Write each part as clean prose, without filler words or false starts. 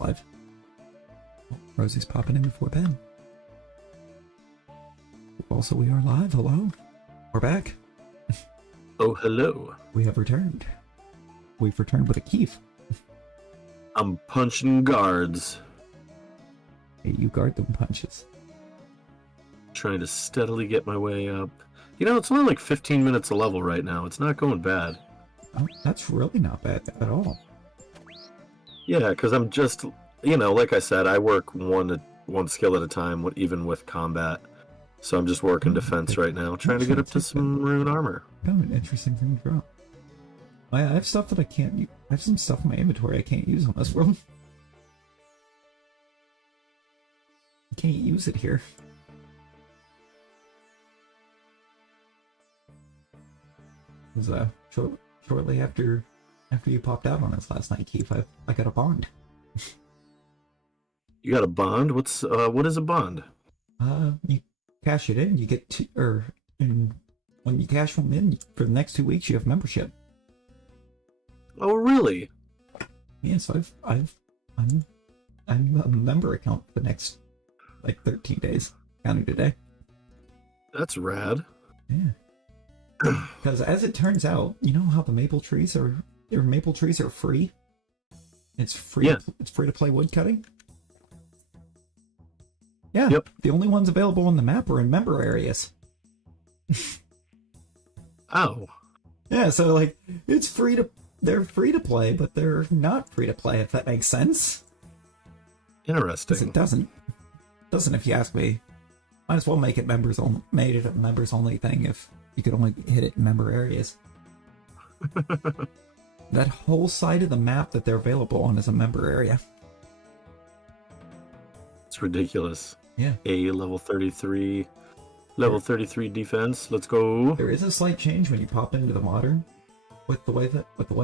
Live. Oh, Rosie's popping in before bed. Also, we are live. Hello. We're back. Oh, hello. We have returned. We've returned with a Keef. I'm punching guards. Hey, you guard them punches. Trying to steadily get my way up. You know, it's only like 15 minutes a level right now. It's not going bad. Oh, that's really not bad at all. Yeah, because I'm just, you know, like I said, I work one skill at a time, even with combat. So I'm just working defense right now, trying to get up to some rune armor. Kind of an interesting thing to drop. I have stuff that I can't use. I have some stuff in my inventory I can't use on this world. I can't use it here. It was shortly after you popped out on us last night, Keith. I got a bond. You got a bond? What is a bond? You cash it in, you get and when you cash one in for the next 2 weeks, you have membership. Oh, really? Yeah, so I'm a member account for the next like 13 days, counting today. That's rad. Yeah. Because as it turns out, you know how the maple trees are free. It's free. Yeah. It's free to play woodcutting. Yeah. Yep. The only ones available on the map are in member areas. Oh. Yeah. So like, they're free to play, but they're not free to play. If that makes sense. Interesting. It doesn't. Doesn't if you ask me. Might as well make it members only. Made it a members only thing if you could only hit it in member areas. That whole side of the map that they're available on is a member area. It's ridiculous. Yeah. A level 33. Level 33 defense. Let's go. There is a slight change when you pop into the modern with the way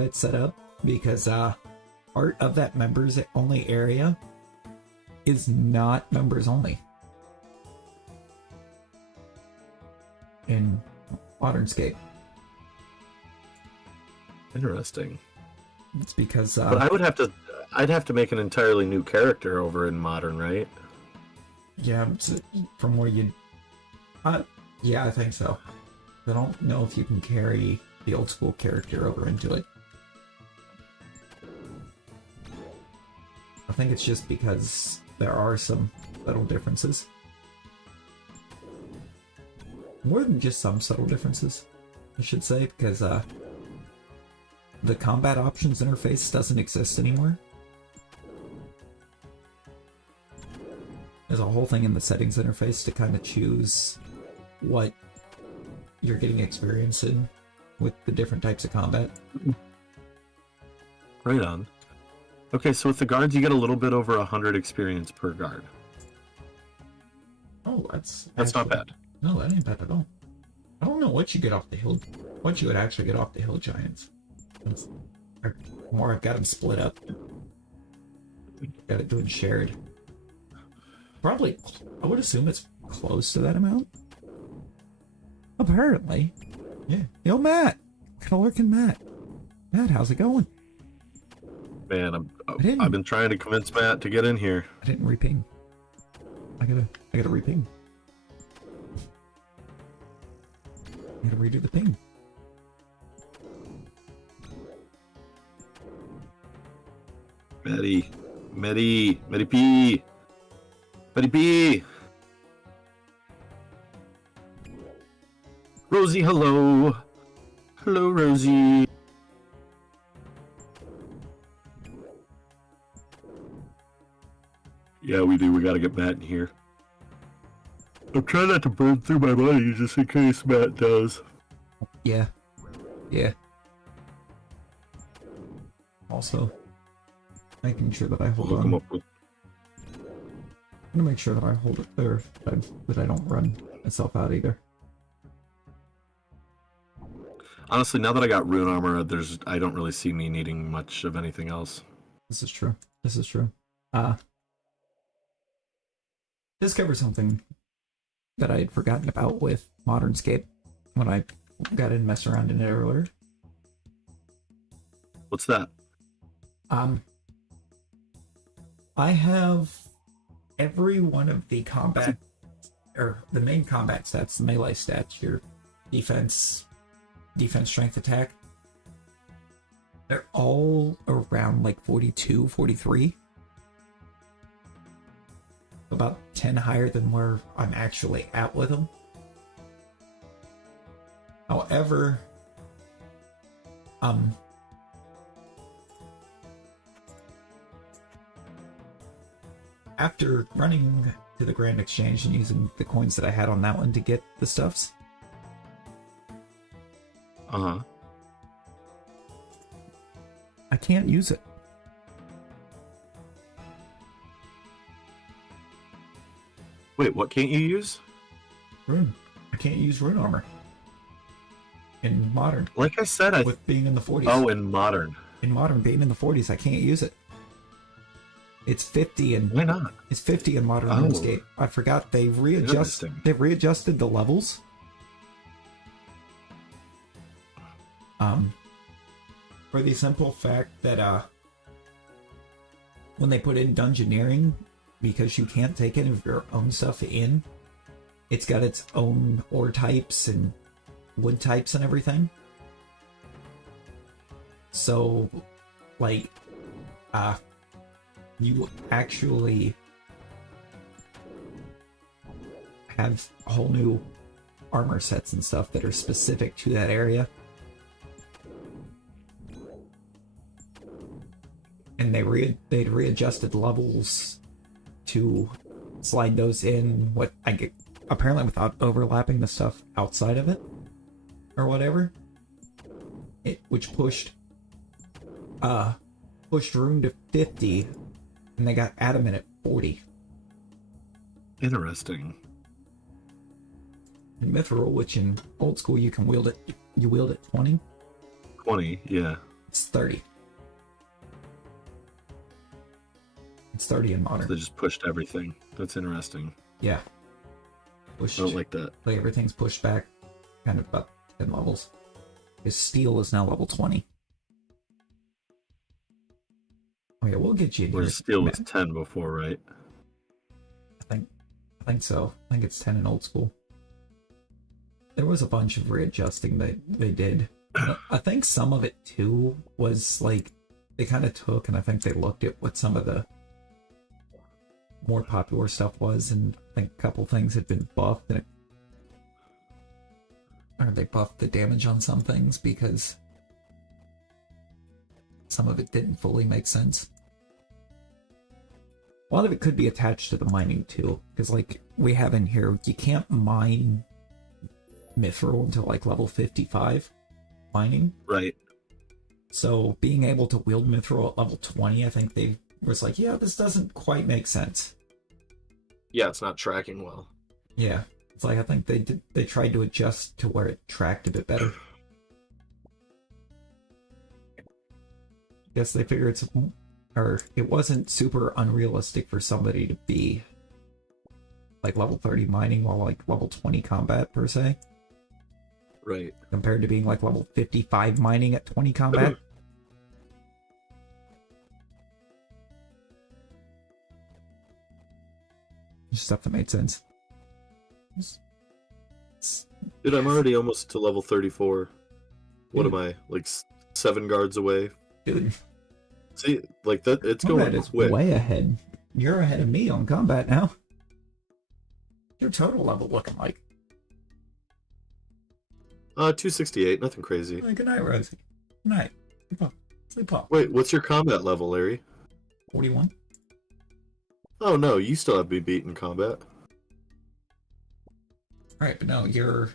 it's set up, because part of that members only area is not members only. In Modernscape. Interesting. It's because but I'd have to make an entirely new character over in modern, right? Yeah, from where you yeah, I think so. I don't know if you can carry the old school character over into it. I think it's just because there are some subtle differences. More than just some subtle differences, I should say, because the combat options interface doesn't exist anymore. There's a whole thing in the settings interface to kind of choose what you're getting experience in with the different types of combat. Right on. Okay, so with the guards, you get a little bit over 100 experience per guard. Oh, that's not bad. No, that ain't bad at all. I don't know what you get off the hill. What you would actually get off the hill giants. Or more, I've got them split up. Got it doing shared. Probably, I would assume it's close to that amount. Apparently. Yeah. Yo, Matt! Lurking Matt. Matt, how's it going? Man, I've been trying to convince Matt to get in here. I didn't reping. I gotta reping. I gotta redo the ping. Medi P. Rosie, hello. Hello, Rosie. Yeah, we do. We gotta get Matt in here. I'm trying not to burn through my money just in case Matt does. Yeah. Yeah. Also, making sure that I hold on. I'm gonna make sure that I hold it there, that I don't run myself out either. Honestly, now that I got rune armor, I don't really see me needing much of anything else. This is true. This is true. Discovered something that I had forgotten about with Modernscape when I got in and messed around in it earlier. What's that? I have every one of the combat, or the main combat stats, the melee stats, your defense, strength, attack. They're all around like 42, 43. About 10 higher than where I'm actually at with them. However, after running to the Grand Exchange and using the coins that I had on that one to get the stuffs, I can't use it. Wait, what can't you use? Rune. I can't use rune armor. In modern. Like I said, with being in the 40s. Oh, in modern. In modern, being in the 40s, I can't use it. It's 50 and why not? It's 50 in modern Runescape. I forgot they readjusted the levels. For the simple fact that when they put in dungeoneering, because you can't take any of your own stuff in, it's got its own ore types and wood types and everything. So, like, you actually have whole new armor sets and stuff that are specific to that area. And they'd readjusted levels to slide those in, what I get, apparently without overlapping the stuff outside of it or whatever. Which pushed Rune to 50, and they got Adamant at 40. Interesting. In Mithril, which in old school you wield it 20. 20, yeah. It's 30. It's 30 in modern. So they just pushed everything. That's interesting. Yeah. Pushed, I don't like that. Like everything's pushed back kind of about 10 levels. His steel is now level 20. Oh yeah, we'll get you. Whereas steel was 10 before, right? I think so. I think it's 10 in old school. There was a bunch of readjusting that they did. I think some of it too was like they kind of took, and I think they looked at what some of the more popular stuff was, and I think a couple things had been buffed, and or they buffed the damage on some things because some of it didn't fully make sense. A lot of it could be attached to the mining too, because like we have in here, you can't mine Mithril until like level 55 mining. Right. So being able to wield Mithril at level 20, I think they was like, yeah, this doesn't quite make sense. Yeah, it's not tracking well. Yeah. It's like I think they tried to adjust to where it tracked a bit better. Guess they figure it wasn't super unrealistic for somebody to be like level 30 mining while like level 20 combat per se. Right. Compared to being like level 55 mining at 20 combat. Stuff that made sense. Dude, I'm already almost to level 34. What am I, like 7 guards away? Dude. See, like that, it's Combat going is quick. Way ahead. You're ahead of me on combat now. Your total level looking like? 268, nothing crazy. Good night, Rosie. Good night. Sleep up. Sleep up. Wait, what's your combat level, Larry? 41. Oh no, you still have me beat in combat. Right, but no, you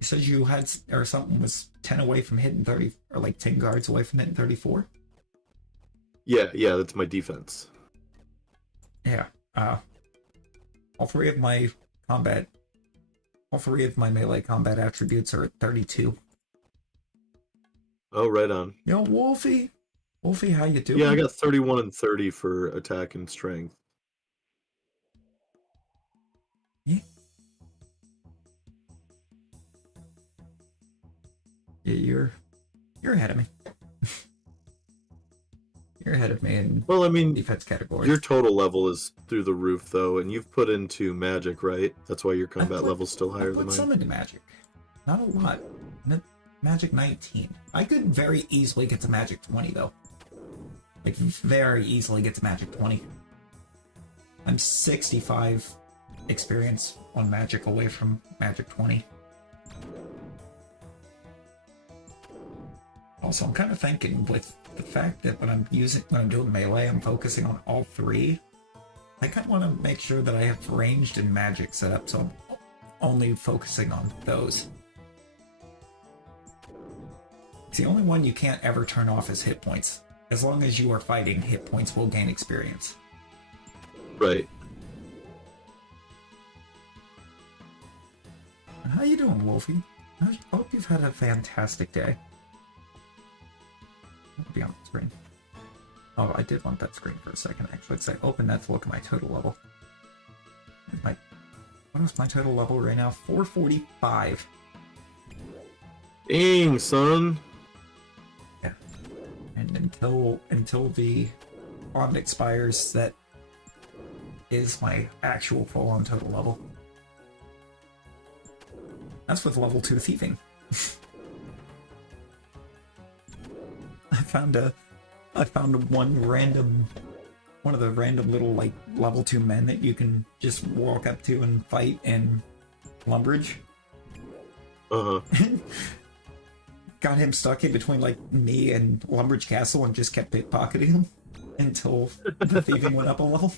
said you had, or something was 10 away from hitting 30, or like 10 guards away from hitting 34? Yeah, that's my defense. Yeah, all three of my melee combat attributes are at 32. Oh, right on. Yo, Wolfie! Wolfie, how you doing? Yeah, I got 31 and 30 for attack and strength. Yeah. Yeah, you're ahead of me. You're ahead of me in Well, I mean, defense category. your total level is through the roof, though, and you've put into magic, right? That's why your combat level's still higher than put some mine. into magic. Not a lot. Magic 19. I could very easily get to magic 20, though. Like, very easily get to magic 20. I'm 65 experience on magic away from magic 20. Also, I'm kind of thinking with the fact that when I'm doing melee, I'm focusing on all three. I kind of want to make sure that I have ranged and magic set up, so I'm only focusing on those. It's the only one you can't ever turn off is hit points. As long as you are fighting, hit points will gain experience. Right. How you doing, Wolfie? I hope you've had a fantastic day. I'll be on the screen. Oh, I did want that screen for a second, actually, because I opened that to look at my total level. What is my total level right now? 445. Dang, son. Yeah. And until the bond expires, that is my actual full-on total level. That's with level 2 thieving. I found one of the random little like level 2 men that you can just walk up to and fight in Lumbridge. Got him stuck in between like me and Lumbridge Castle and just kept pickpocketing him until the thieving went up a level.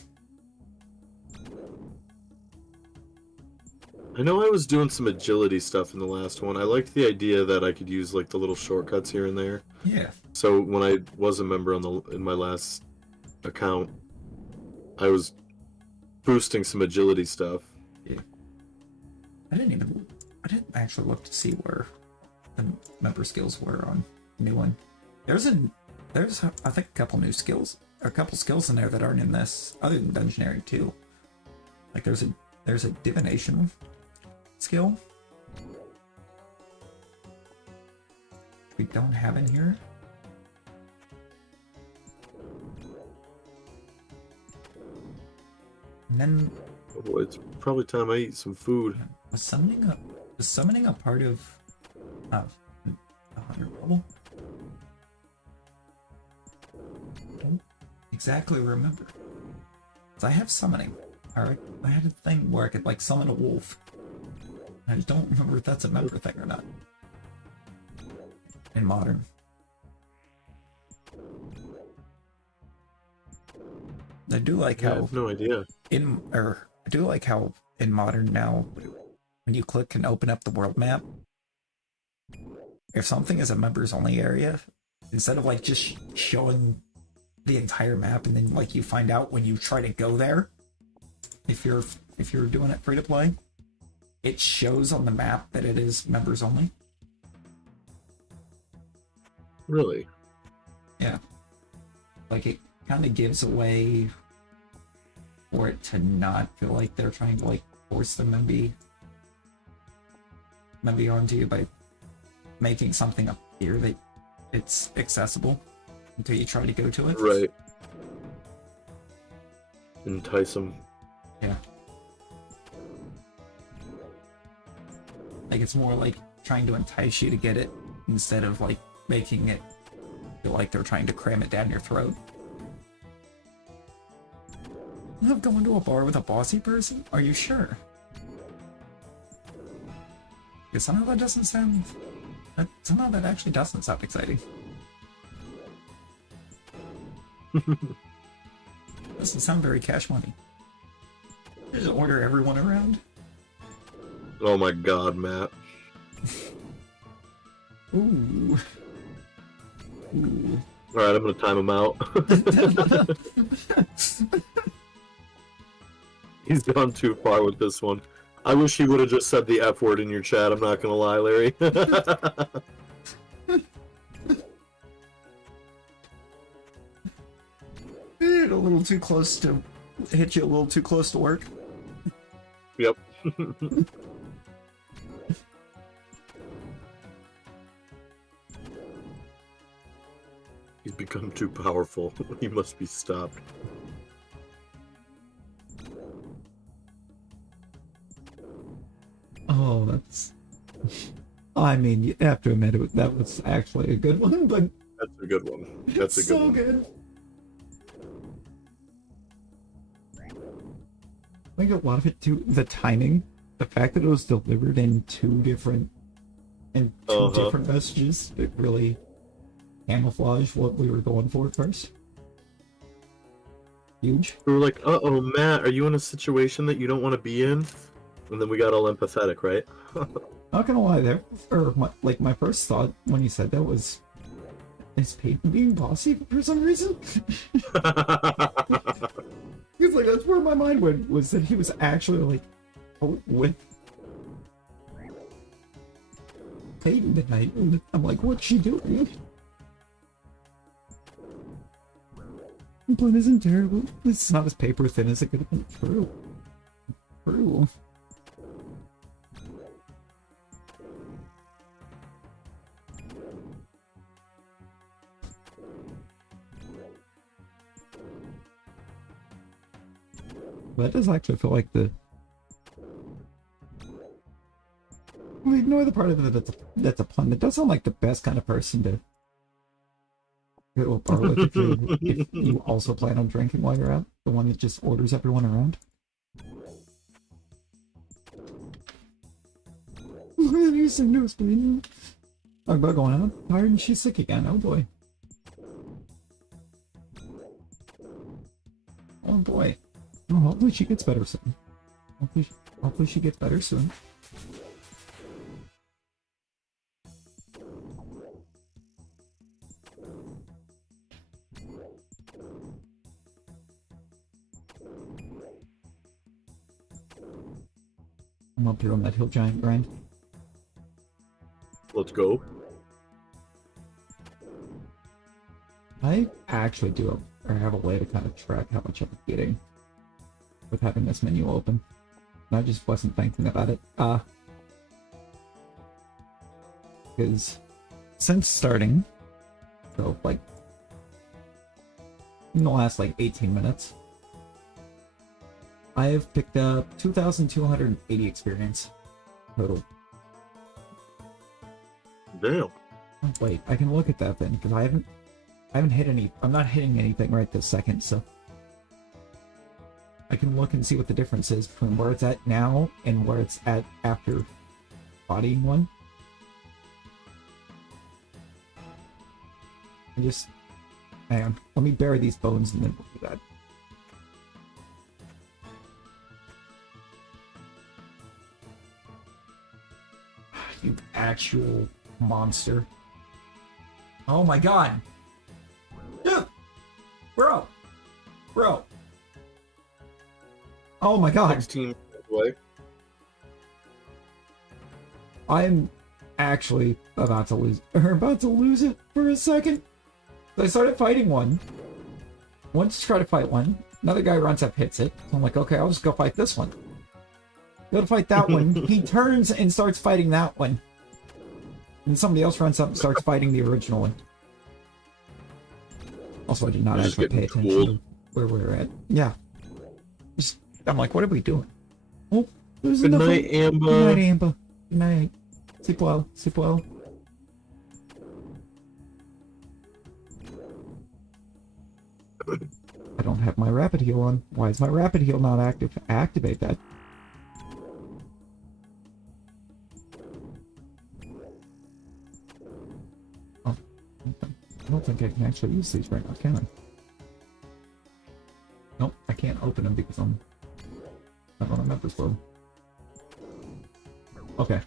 I know I was doing some agility stuff in the last one. I liked the idea that I could use like the little shortcuts here and there. Yeah. So when I was a member in my last account, I was boosting some agility stuff. Yeah. I didn't actually look to see where the member skills were on the new one. There's I think a couple new skills, or a couple skills in there that aren't in this, other than Dungeoneering too. Like there's a divination skill we don't have in here. And then Oh, it's probably time I eat some food. was summoning a part of the 100 level? I don't exactly remember. 'Cause I have summoning. Alright, I had a thing where I could like summon a wolf. I just don't remember if that's a member thing or not. In modern. I do like Yeah, I how have no idea. I do like how in modern now, when you click and open up the world map, if something is a members only area, instead of like just showing the entire map and then like you find out when you try to go there, if you're doing it free to play, it shows on the map that it is members only. Really? Yeah. Like it kind of gives away for it to not feel like they're trying to like force the memby onto you by making something appear that it's accessible until you try to go to it. Right. Entice them. Yeah. Like it's more like trying to entice you to get it instead of like making it feel like they're trying to cram it down your throat. You have going to a bar with a bossy person? Are you sure? Because somehow that doesn't sound... somehow that actually doesn't sound exciting. Doesn't sound very cash money. Just order everyone around. Oh my god, Matt. Ooh. Ooh. Alright, I'm gonna time him out. He's gone too far with this one. I wish he would have just said the F word in your chat, I'm not gonna lie, Larry. A little too close to... hit you a little too close to work. Yep. He's become too powerful. He must be stopped. Oh, that's... I mean, you have to admit that was actually a good one, but... That's a good one. That's a good so one. good. I think a lot of it too, the timing, the fact that it was delivered in two different messages, it really camouflaged what we were going for at first. Huge. We were like, uh-oh, Matt, are you in a situation that you don't want to be in? And then we got all empathetic, right? Not gonna lie, my first thought when you said that was, is Peyton being bossy for some reason? Because like that's where my mind went, was that he was actually like with Peyton tonight. And I'm like, what's she doing? But isn't terrible. This is not as paper thin as it could have been. True. True. But it does actually feel like the... We ignore the part of it that's a pun. It does sound like the best kind of person to go to a bar with if you also plan on drinking while you're out. The one that just orders everyone around. He's so new, talking about going out. Tired and she's sick again. Oh boy. Oh boy. Oh, hopefully she gets better soon. Hopefully she gets better soon. I'm up here on that hill giant grind. Let's go. I actually have a way to kind of track how much I'm getting with having this menu open. And I just wasn't thinking about it. Because since starting, so like in the last like 18 minutes, I have picked up 2,280 experience total. Damn. Oh, wait, I can look at that then, because I haven't hit any. I'm not hitting anything right this second, so I can look and see what the difference is between where it's at now and where it's at after bodying one. Hang on, let me bury these bones and then we'll do that. You actual monster. Oh my god! Dude! Bro! Oh my god! 16 away. I'm actually about to lose it for a second. So I started fighting one. Went to try to fight one. Another guy runs up, hits it. So I'm like, okay, I'll just go fight this one. Go to fight that one. He turns and starts fighting that one. And somebody else runs up and starts fighting the original one. Also, I did not actually pay attention to where we were at. Yeah. I'm like, what are we doing? Oh, there's Good enough. night, Amber. Good night, Amber. Good night. Sleep well. Sleep well. I don't have my rapid heal on. Why is my rapid heal not active? Activate that. Oh, I don't think I can actually use these right now, can I? Nope, I can't open them because I'm not on a members world. Okay.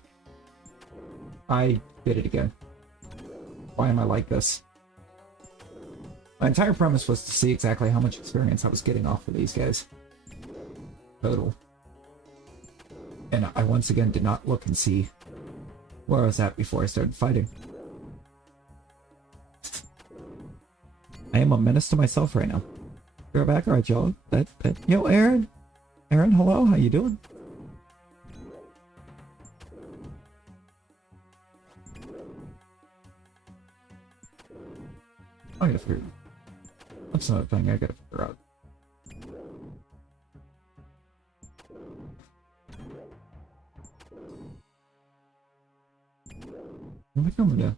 I did it again. Why am I like this? My entire premise was to see exactly how much experience I was getting off of these guys. Total. And I once again did not look and see where I was at before I started fighting. I am a menace to myself right now. You're back, alright, y'all. Yo, Aaron. Aaron, hello, how you doing? I gotta figure. That's another thing I gotta figure out. I think I'm gonna.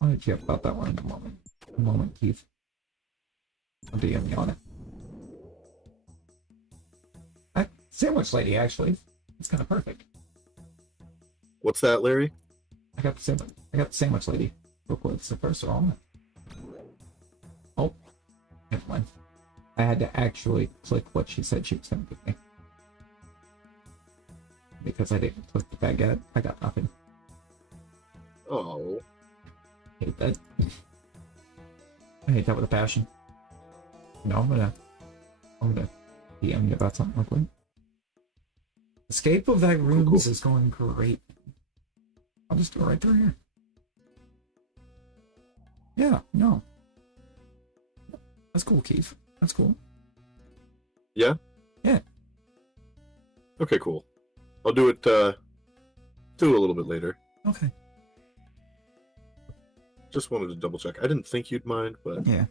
I'll hit you up about that one in a moment. A moment, Keith. I'll DM you on it. Sandwich lady, actually. It's kind of perfect. What's that, Larry? I got the sandwich lady. Real quick, so first of all, oh, never mind. I had to actually click what she said she was going to give me. Because I didn't click the baguette, I got nothing. Oh. Hate that. I hate that with a passion. No, I'm gonna DM you about something real quick. Escape of thy rooms is going great. I'll just go right through here. Yeah, no. That's cool, Keith. That's cool. Yeah? Yeah. Okay, cool. I'll do it, do a little bit later. Okay. Just wanted to double check. I didn't think you'd mind, but... Yeah.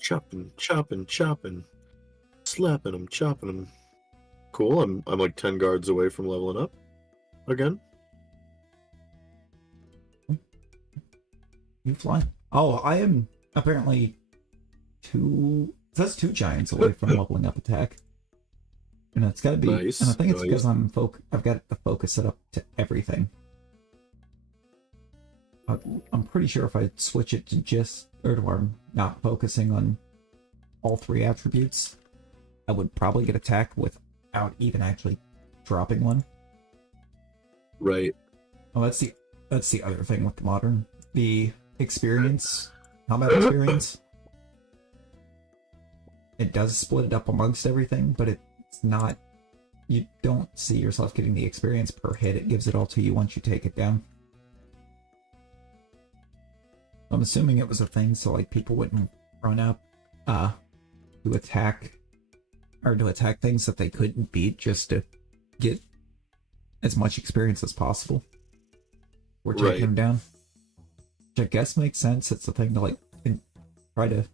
Chopping, chopping, chopping. Slapping them, chopping them. Cool, I'm like 10 guards away from leveling up. Again. You fly. Oh, I am apparently that's 2 giants away from leveling up attack. And it's gotta be, nice. And I think it's because I've got the focus set up to everything. I'm pretty sure if I switch it to just, or I'm not focusing on all 3 attributes, I would probably get attack without even actually dropping one. Right. Oh, that's the other thing with the modern. The experience, combat experience. It does split it up amongst everything, but it's not, you don't see yourself getting the experience per hit. It gives it all to you once you take it down. I'm assuming it was a thing so like people wouldn't run up to attack things that they couldn't beat just to get as much experience as possible. We're taking them down. Which I guess makes sense. It's a thing to like try to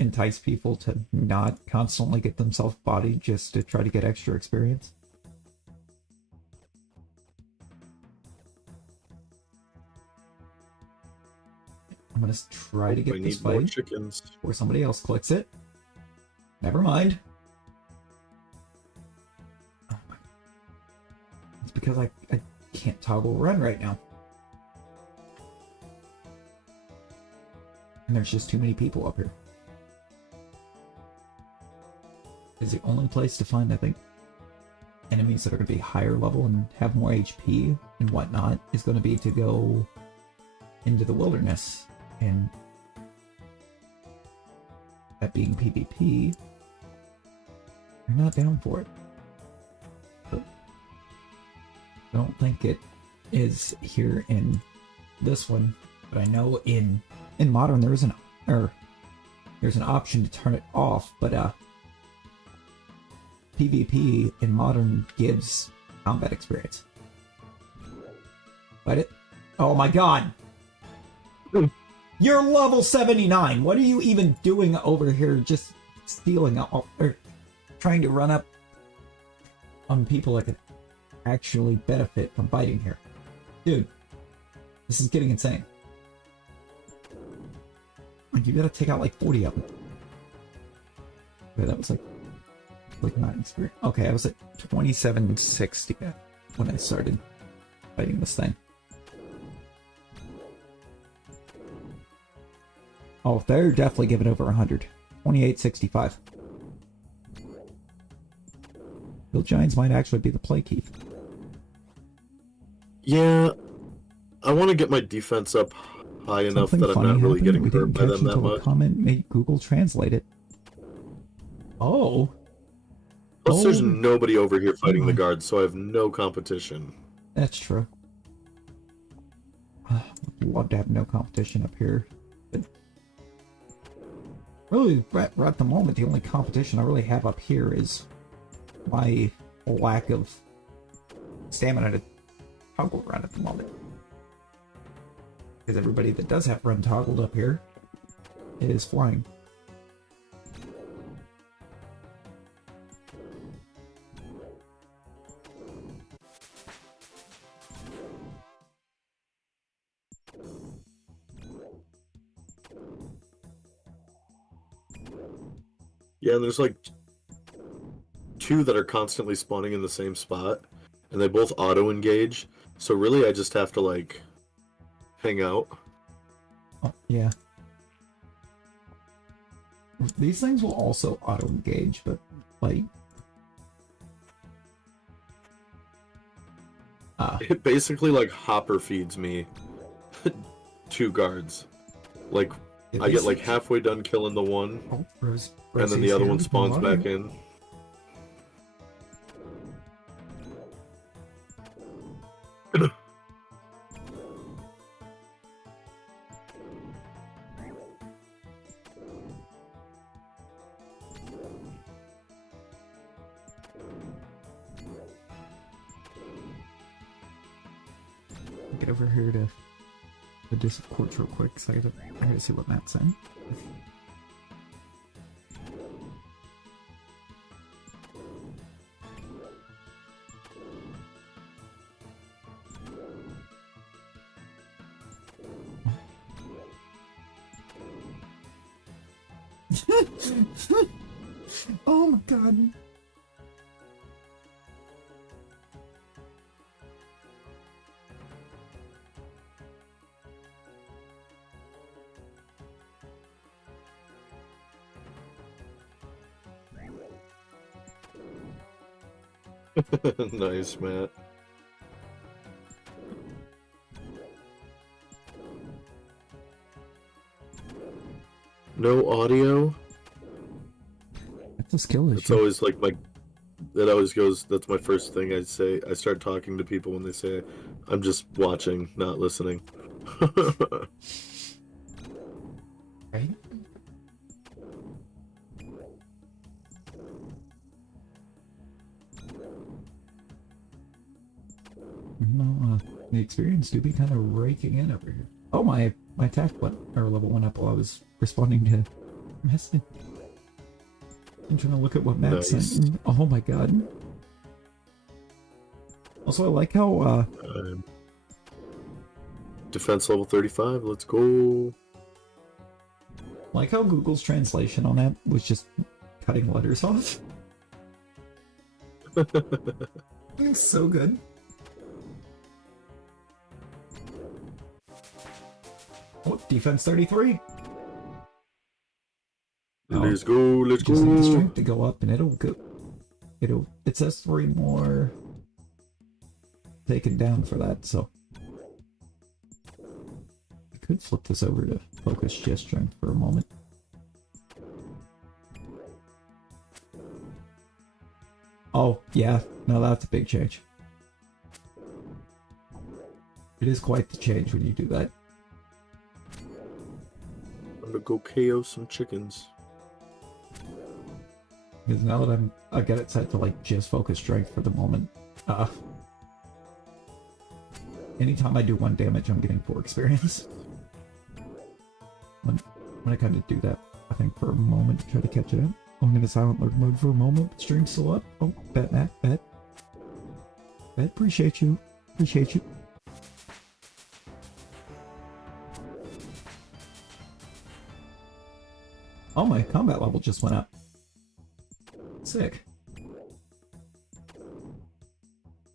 entice people to not constantly get themselves bodied just to try to get extra experience. I'm gonna try to get this fight chickens. before somebody else clicks it. Never mind. Oh my. It's because I can't toggle run right now. And there's just too many people up here. Is the only place to find, I think, enemies that are going to be higher level and have more HP and whatnot is going to be to go into the wilderness. And that being PvP, you're not down for it. But I don't think it is here in this one, but I know in modern there's an option to turn it off, but PvP in modern gives combat experience. Fight it. Oh my god! You're level 79! What are you even doing over here just stealing or trying to run up on people that could actually benefit from fighting here? Dude, this is getting insane. Like, you gotta take out like 40 of them. Okay, that was like not experience. Okay, I was at 2760 when I started fighting this thing. Oh, they're definitely giving over 100. 2865. Hill Giants might actually be the play, Keith. Yeah, I want to get my defense up high enough that I'm not really getting hurt by them that much. Comment made Google translate it. Oh. Plus, there's nobody over here fighting the guards, so I have no competition. That's true. I'd love to have no competition up here. But really, right at the moment, the only competition I really have up here is my lack of stamina to toggle run at the moment. Because everybody that does have run toggled up here is flying. Yeah, and there's like two that are constantly spawning in the same spot, and they both auto-engage, so really I just have to, like, hang out. Oh, yeah. These things will also auto-engage, but, like... It basically, like, hopper feeds me 2 guards. Like, I get, like, halfway done killing the one, and then the other one spawns back in. Get over here to the Disc of Quartz real quick, so I gotta see what Matt's saying. Oh my god. Nice, Matt. No audio? That's a skill issue. It's always like that always goes, that's my first thing I say. I start talking to people when they say, I'm just watching, not listening. Right? No, the experience do be kind of raking in over here. Oh, my attack level went up while I was responding to message. I'm trying to look at what Matt sent. Oh my god. Also, I like how defense level 35, let's go. Like how Google's translation on that was just cutting letters off. It's so good. Oh, defense 33. Let's go, let's go. Just need the strength to go up, and it'll go. It says 3 more taken down for that, so I could flip this over to focus just strength for a moment. Oh yeah, no, that's a big change. It is quite the change when you do that. I'm gonna go KO some chickens. Because now that I've got it set to like just focus strength for the moment. Anytime I do 1 damage, I'm getting 4 experience. When I kind of do that, I think for a moment to try to catch it up. I'm going to silent lurk mode for a moment, but stream's still up. Oh, bet, Matt, bet. Bet, appreciate you. Appreciate you. Oh, my combat level just went up. Sick.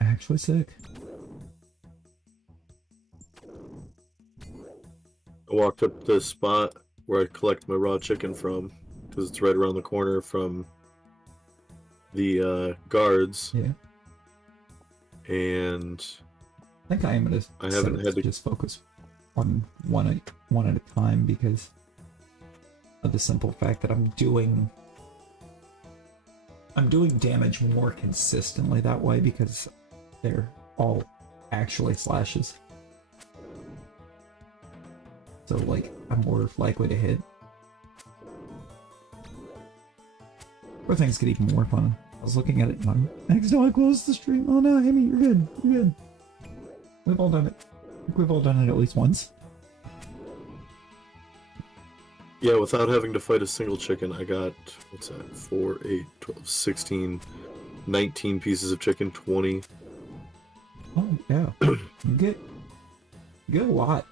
Actually sick. I walked up to the spot where I collect my raw chicken from, because it's right around the corner from the guards. Yeah. And I think I am gonna just focus on one at a time because of the simple fact that I'm doing damage more consistently that way because they're all actually slashes. So like I'm more likely to hit. Or things get even more fun. I was looking at it and I'm accidentally closed the stream. Oh no, Amy, you're good. You're good. We've all done it. I think we've all done it at least once. Yeah, without having to fight a single chicken, I got, what's that, 4, 8, 12, 16, 19 pieces of chicken, 20. Oh, yeah. You get a lot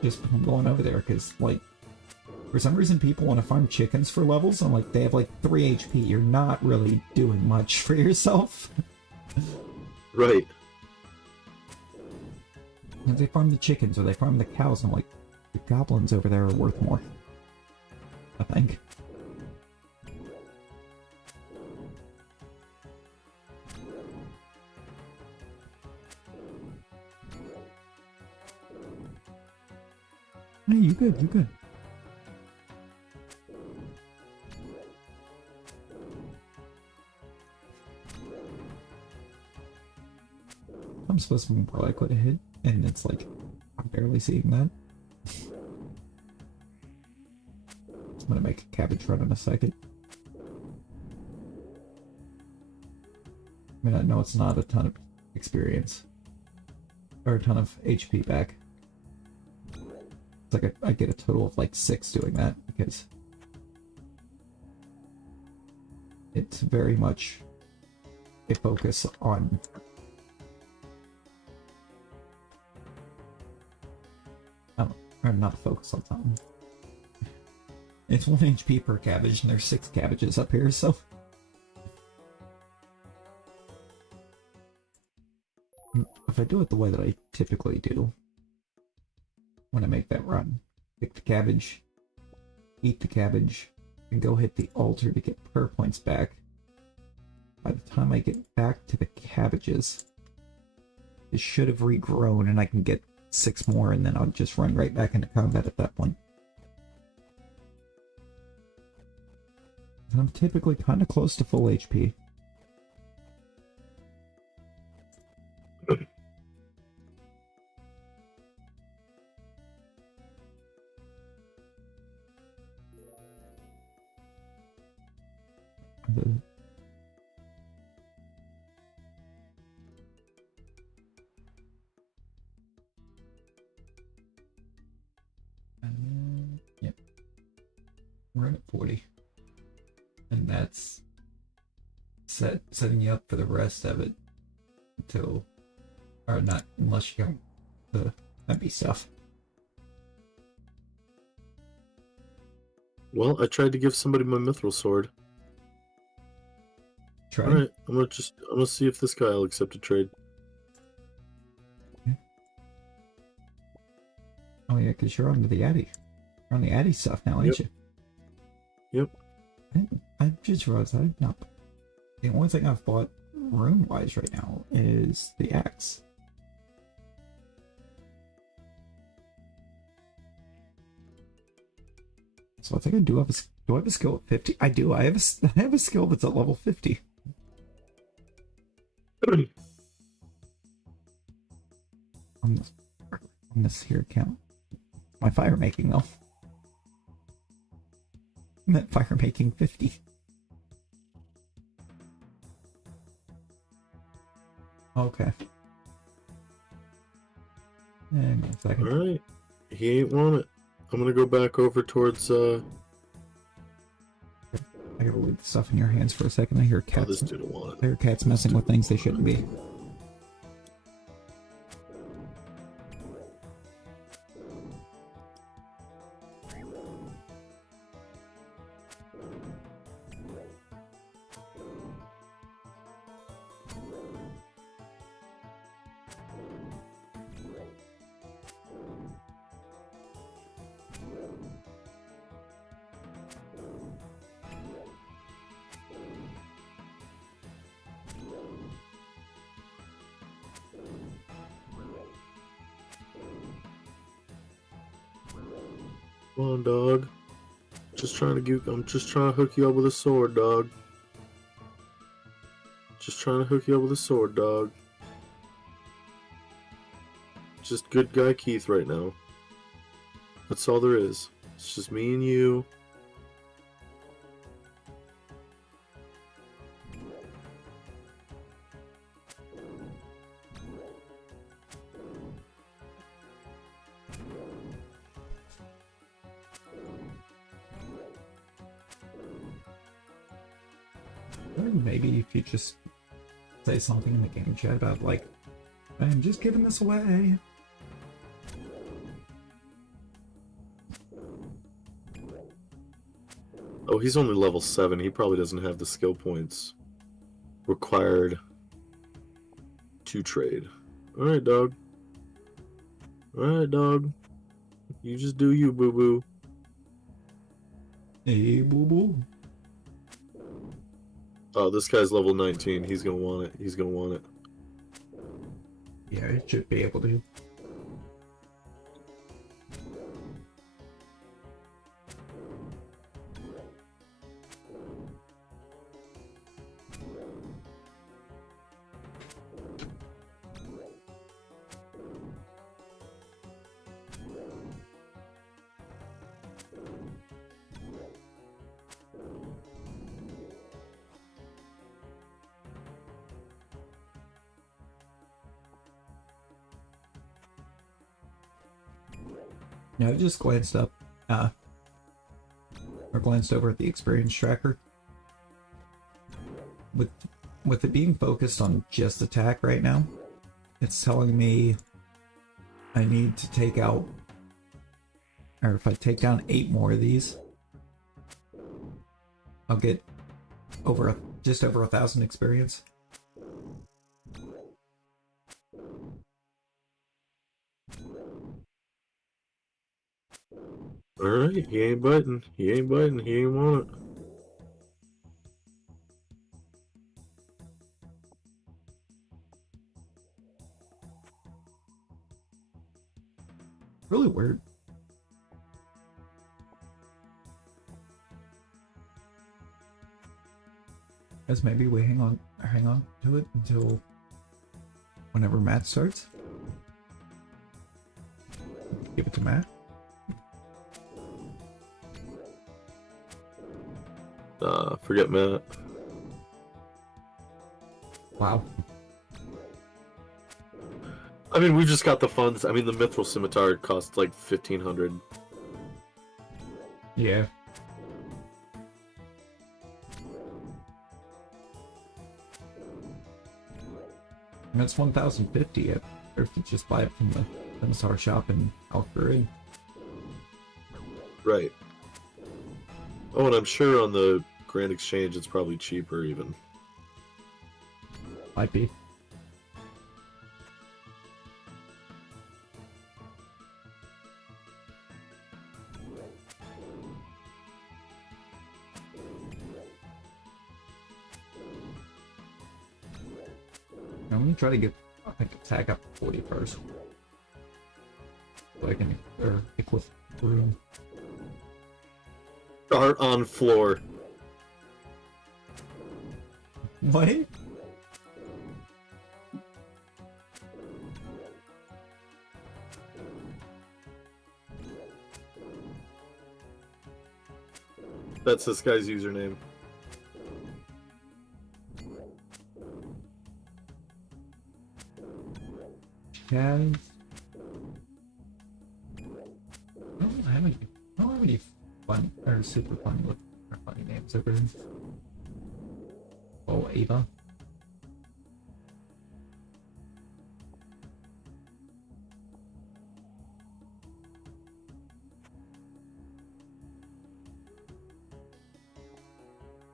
just from going over there, because, like, for some reason people want to farm chickens for levels, and, like, they have, like, 3 HP. You're not really doing much for yourself. Right. And they farm the chickens, or they farm the cows, and, like, the goblins over there are worth more. I think. Hey, you good, you good. I'm supposed to be more likely to hit, and it's like, I'm barely seeing that. I'm gonna make a cabbage run in a second. I mean, I know it's not a ton of experience. Or a ton of HP back. It's like I get a total of like 6 doing that, because it's very much a focus on or not a focus on something. It's 1 HP per cabbage, and there's 6 cabbages up here, so... If I do it the way that I typically do, when I make that run, pick the cabbage, eat the cabbage, and go hit the altar to get prayer points back. By the time I get back to the cabbages, it should have regrown, and I can get 6 more, and then I'll just run right back into combat at that point. And I'm typically kind of close to full HP. Yep. We're at 40. And that's setting you up for the rest of it until, or not, unless you got the empty stuff. Well, I tried to give somebody my mithril sword. Try. Alright, I'm gonna see if this guy will accept a trade. Okay. Oh yeah, because you're onto the Addy. You're on the Addy stuff now, ain't you? Yep. I just realized I've not... The only thing I've bought rune-wise right now is the axe. So I think I do have a... Do I have a skill at 50? I do. I have a skill that's at level 50. on this here account. My fire making though. I'm at fire making 50. Okay. And 1 second. Alright. He ain't want it. I'm gonna go back over towards I gotta leave the stuff in your hands for a second. I hear oh, cats. this dude will want it. I hear cats messing with things they shouldn't be. Come on, dog. I'm just trying to hook you up with a sword, dog. Just trying to hook you up with a sword, dog. Just good guy Keith right now. That's all there is. It's just me and you. Or maybe if you just say something in the game chat about, like, I'm just giving this away. Oh, he's only level 7. He probably doesn't have the skill points required to trade. Alright, dog. Alright, dog. You just do you, boo-boo. Hey, boo-boo. Oh, this guy's level 19. He's gonna want it. He's gonna want it. Yeah, it should be able to. Now I just glanced up, or glanced over at the experience tracker. With it being focused on just attack right now, it's telling me I need to take out, or if I take down 8 more of these, I'll get just over 1,000 experience. Alright, he ain't biting. He ain't biting. He ain't want it. Really weird. Guess maybe we hang on to it until whenever Matt starts. Give it to Matt. Forget Matt. Wow. I mean, we just got the funds. I mean, the Mithril Scimitar cost like 1,500. Yeah. And that's 1,050 or if you just buy it from the Scimitar shop in Algeria. Right. Oh, and I'm sure on the Grand Exchange it's probably cheaper even. Might be. I'm gonna try to get, I think, attack up to 40 first. So I can equip room. Start on floor. What? That's this guy's username. Chaz. I don't have any fun or super fun with or funny names over here. Oh, Ava.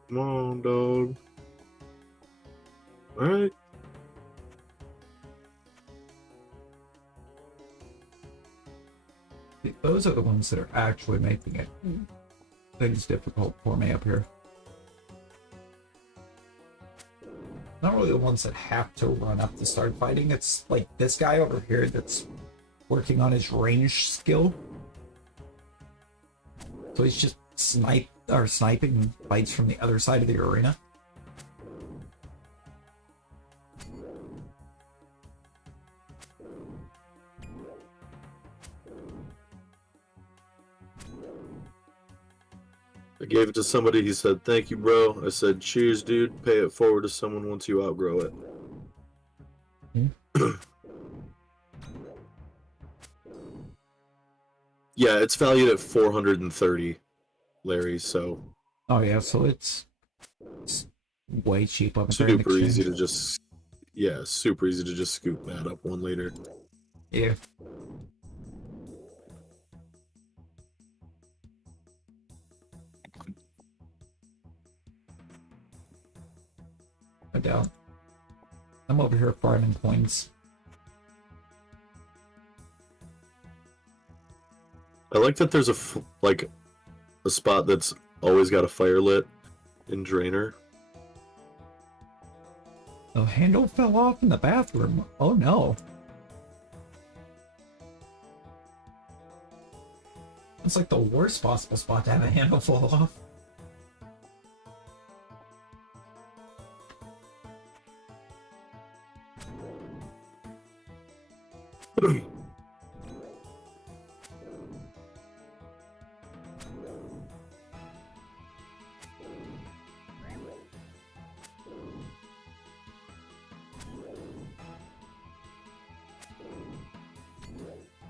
Come on, dog. Alright. Those are the ones that are actually making it things difficult for me up here. Not really the ones that have to run up to start fighting. It's like this guy over here that's working on his range skill. So he's just sniping fights from the other side of the arena. I gave it to somebody, he said, "Thank you, bro." I said, "Cheers, dude. Pay it forward to someone once you outgrow it." Yeah, it's valued at 430, Larry, so... Oh yeah, so it's way cheap on the current Super exchange. easy to just, yeah, super easy to just scoop that up one later. Yeah. No doubt. I'm over here farming coins. I like that there's like a spot that's always got a fire lit in Drainer. The handle fell off in the bathroom. Oh no. It's like the worst possible spot to have a handle fall off.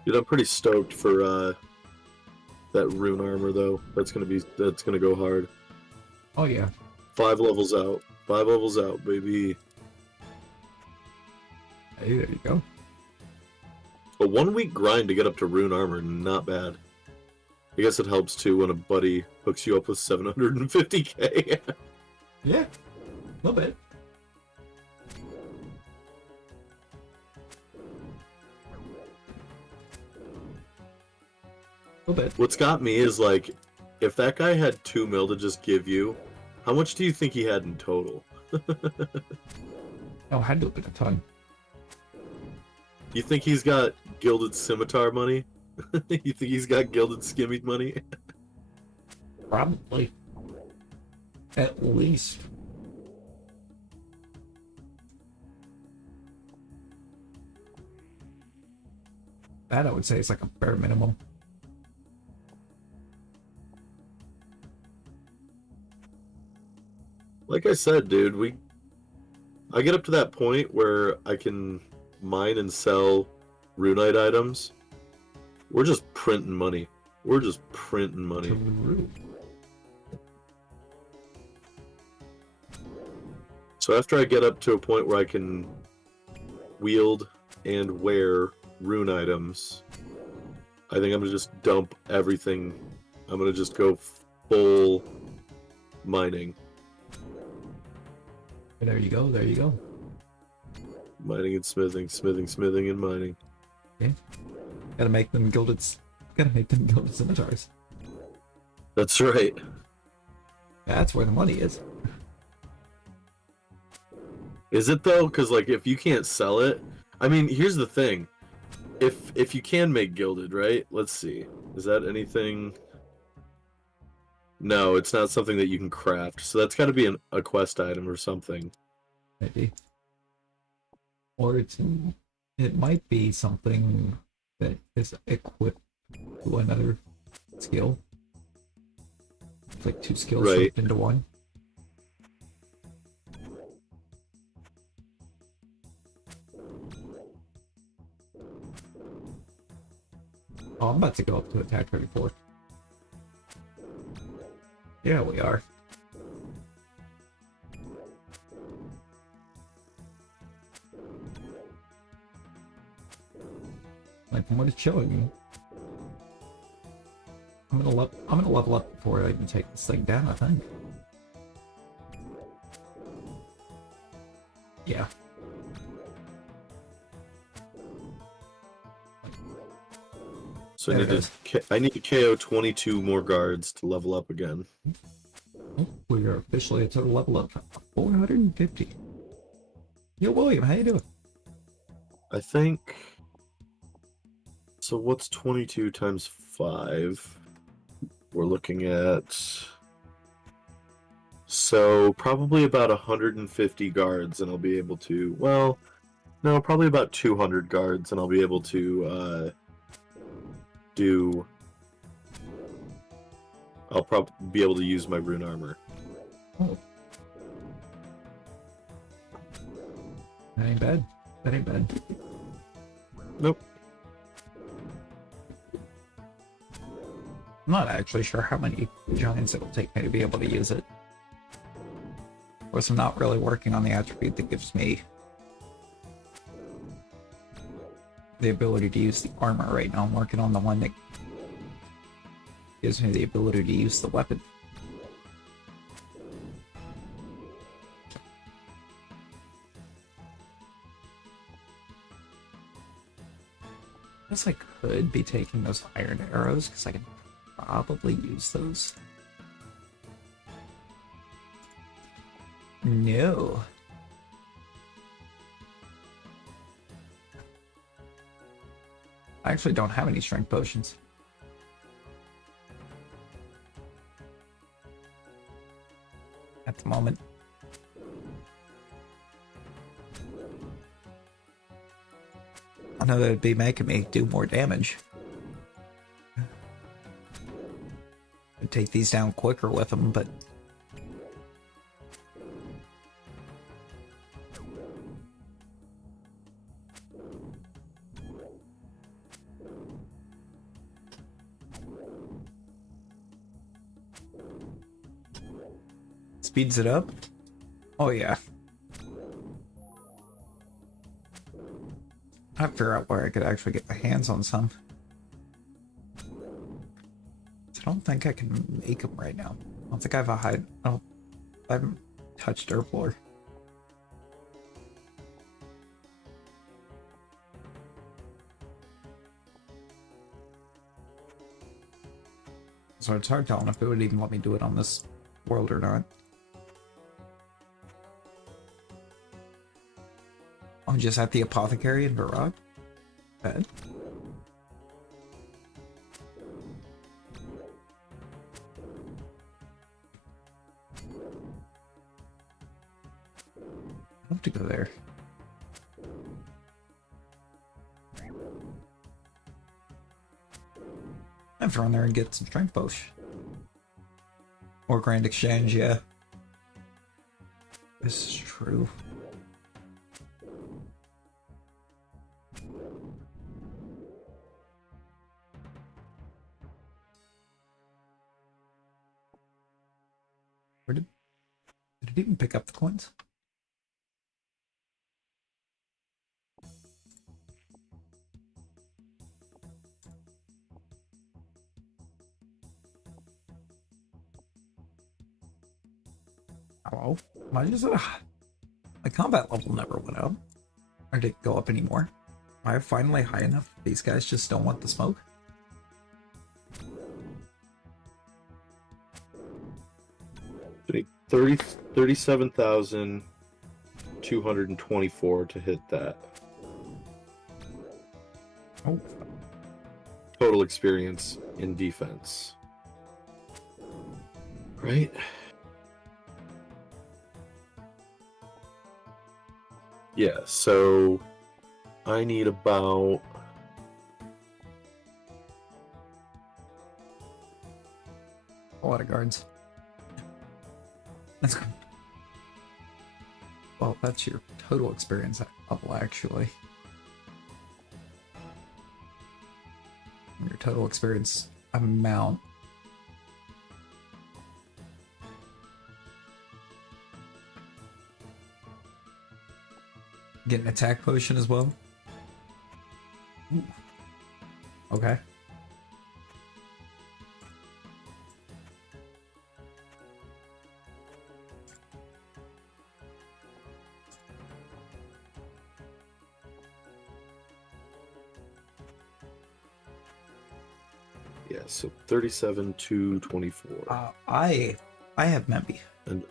Dude, I'm pretty stoked for that rune armor though. That's gonna go hard. Oh yeah. 5 levels out. 5 levels out, baby. Hey, there you go. A 1 week grind to get up to rune armor, not bad. I guess it helps too when a buddy hooks you up with 750k. Yeah. A little bit. A little bit. What's got me is like, if that guy had 2 mil to just give you, how much do you think he had in total? Oh, I had to have been a ton. You think he's got gilded scimitar money? You think he's got gilded skimmy money? Probably. At least. That I would say is like a bare minimum. Like I said, dude, I get up to that point where I can mine and sell runite items. We're just printing money. We're just printing money. True. So after I get up to a point where I can wield and wear rune items, I think I'm gonna just dump everything. I'm gonna just go full mining. There you go, there you go. Mining and smithing, smithing and mining. Okay. Gotta make them gilded scimitars. That's right. That's where the money is. Is it though? Because like, if you can't sell it, I mean, here's the thing: if you can make gilded, right? Let's see. Is that anything? No, it's not something that you can craft. So that's got to be a quest item or something. Maybe. Or it might be something that is equipped to another skill. It's like 2 skills Right. grouped into one. Oh, I'm about to go up to attack 34. Yeah, we are. Like, from what it's showing me, I'm gonna level up before I even take this thing down, I think. Yeah. So There I need to KO 22 more guards to level up again. Oh, we are officially a total level up 450. Yo, William, how you doing? I think. So what's 22 times 5? We're looking at. So probably about 150 guards, and I'll be able to. Well, no, probably about 200 guards, and I'll be able to do. I'll probably be able to use my rune armor. Oh. That ain't bad. That ain't bad. Nope. I'm not actually sure how many giants it'll take me to be able to use it. course, I'm not really working on the attribute that gives me the ability to use the armor right now. I'm working on the one that gives me the ability to use the weapon. I guess I could be taking those iron arrows, because I can probably use those. No. I actually don't have any strength potions. At the moment. I know that it'd be making me do more damage. I'd take these down quicker with them, but... Speeds it up? Oh yeah. I have to figure out where I could actually get my hands on some. I don't think I can make them right now. I don't think I have a hide. Oh, I haven't touched Earth Lore. So it's hard telling if it would even let me do it on this world or not. I'm just at the apothecary in Varrock. Bad. I have to go there. I have to run there and get some strength potion. Or Grand Exchange, yeah. This is true. Where did it even pick up the coins? Hello? My combat level never went up. Or did it go up anymore? Am I finally high enough? These guys just don't want the smoke? 37,224 to hit that. Oh. Total experience in defense. Right? Yeah, so I need about... A lot of guards. That's good. Well, that's your total experience level, actually. Your total experience amount. Get an attack potion as well. Ooh. Okay. Yeah, so 37,224. I have Memby And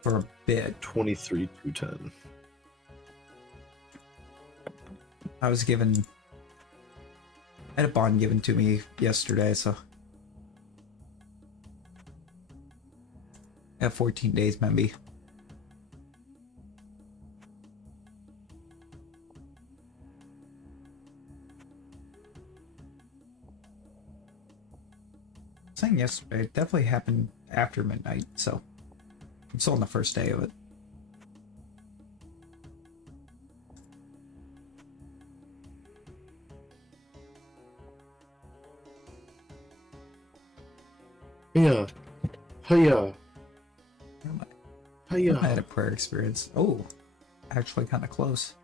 for a bit. 23,210. I was given... I had a bond given to me yesterday, so... I have 14 days, Memby. Saying yesterday, it definitely happened after midnight, so... I'm still on the first day of it. Yeah. Hiya. Where am I? I had a prayer experience. Oh, actually kind of close.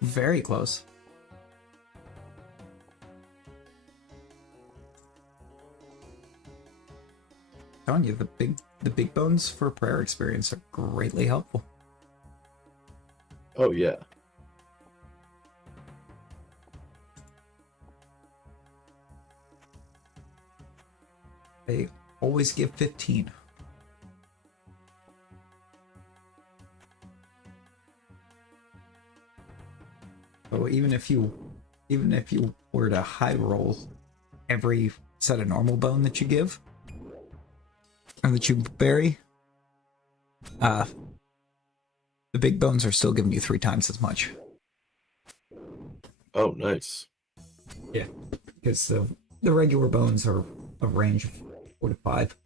Very close. Telling you, the big bones for prayer experience are greatly helpful. Oh yeah. They always give 15. So even if you were to high roll every set of normal bone that you give, or that you bury, the big bones are still giving you 3 times as much. Oh, nice. Yeah, because the regular bones are a range of 4 to 5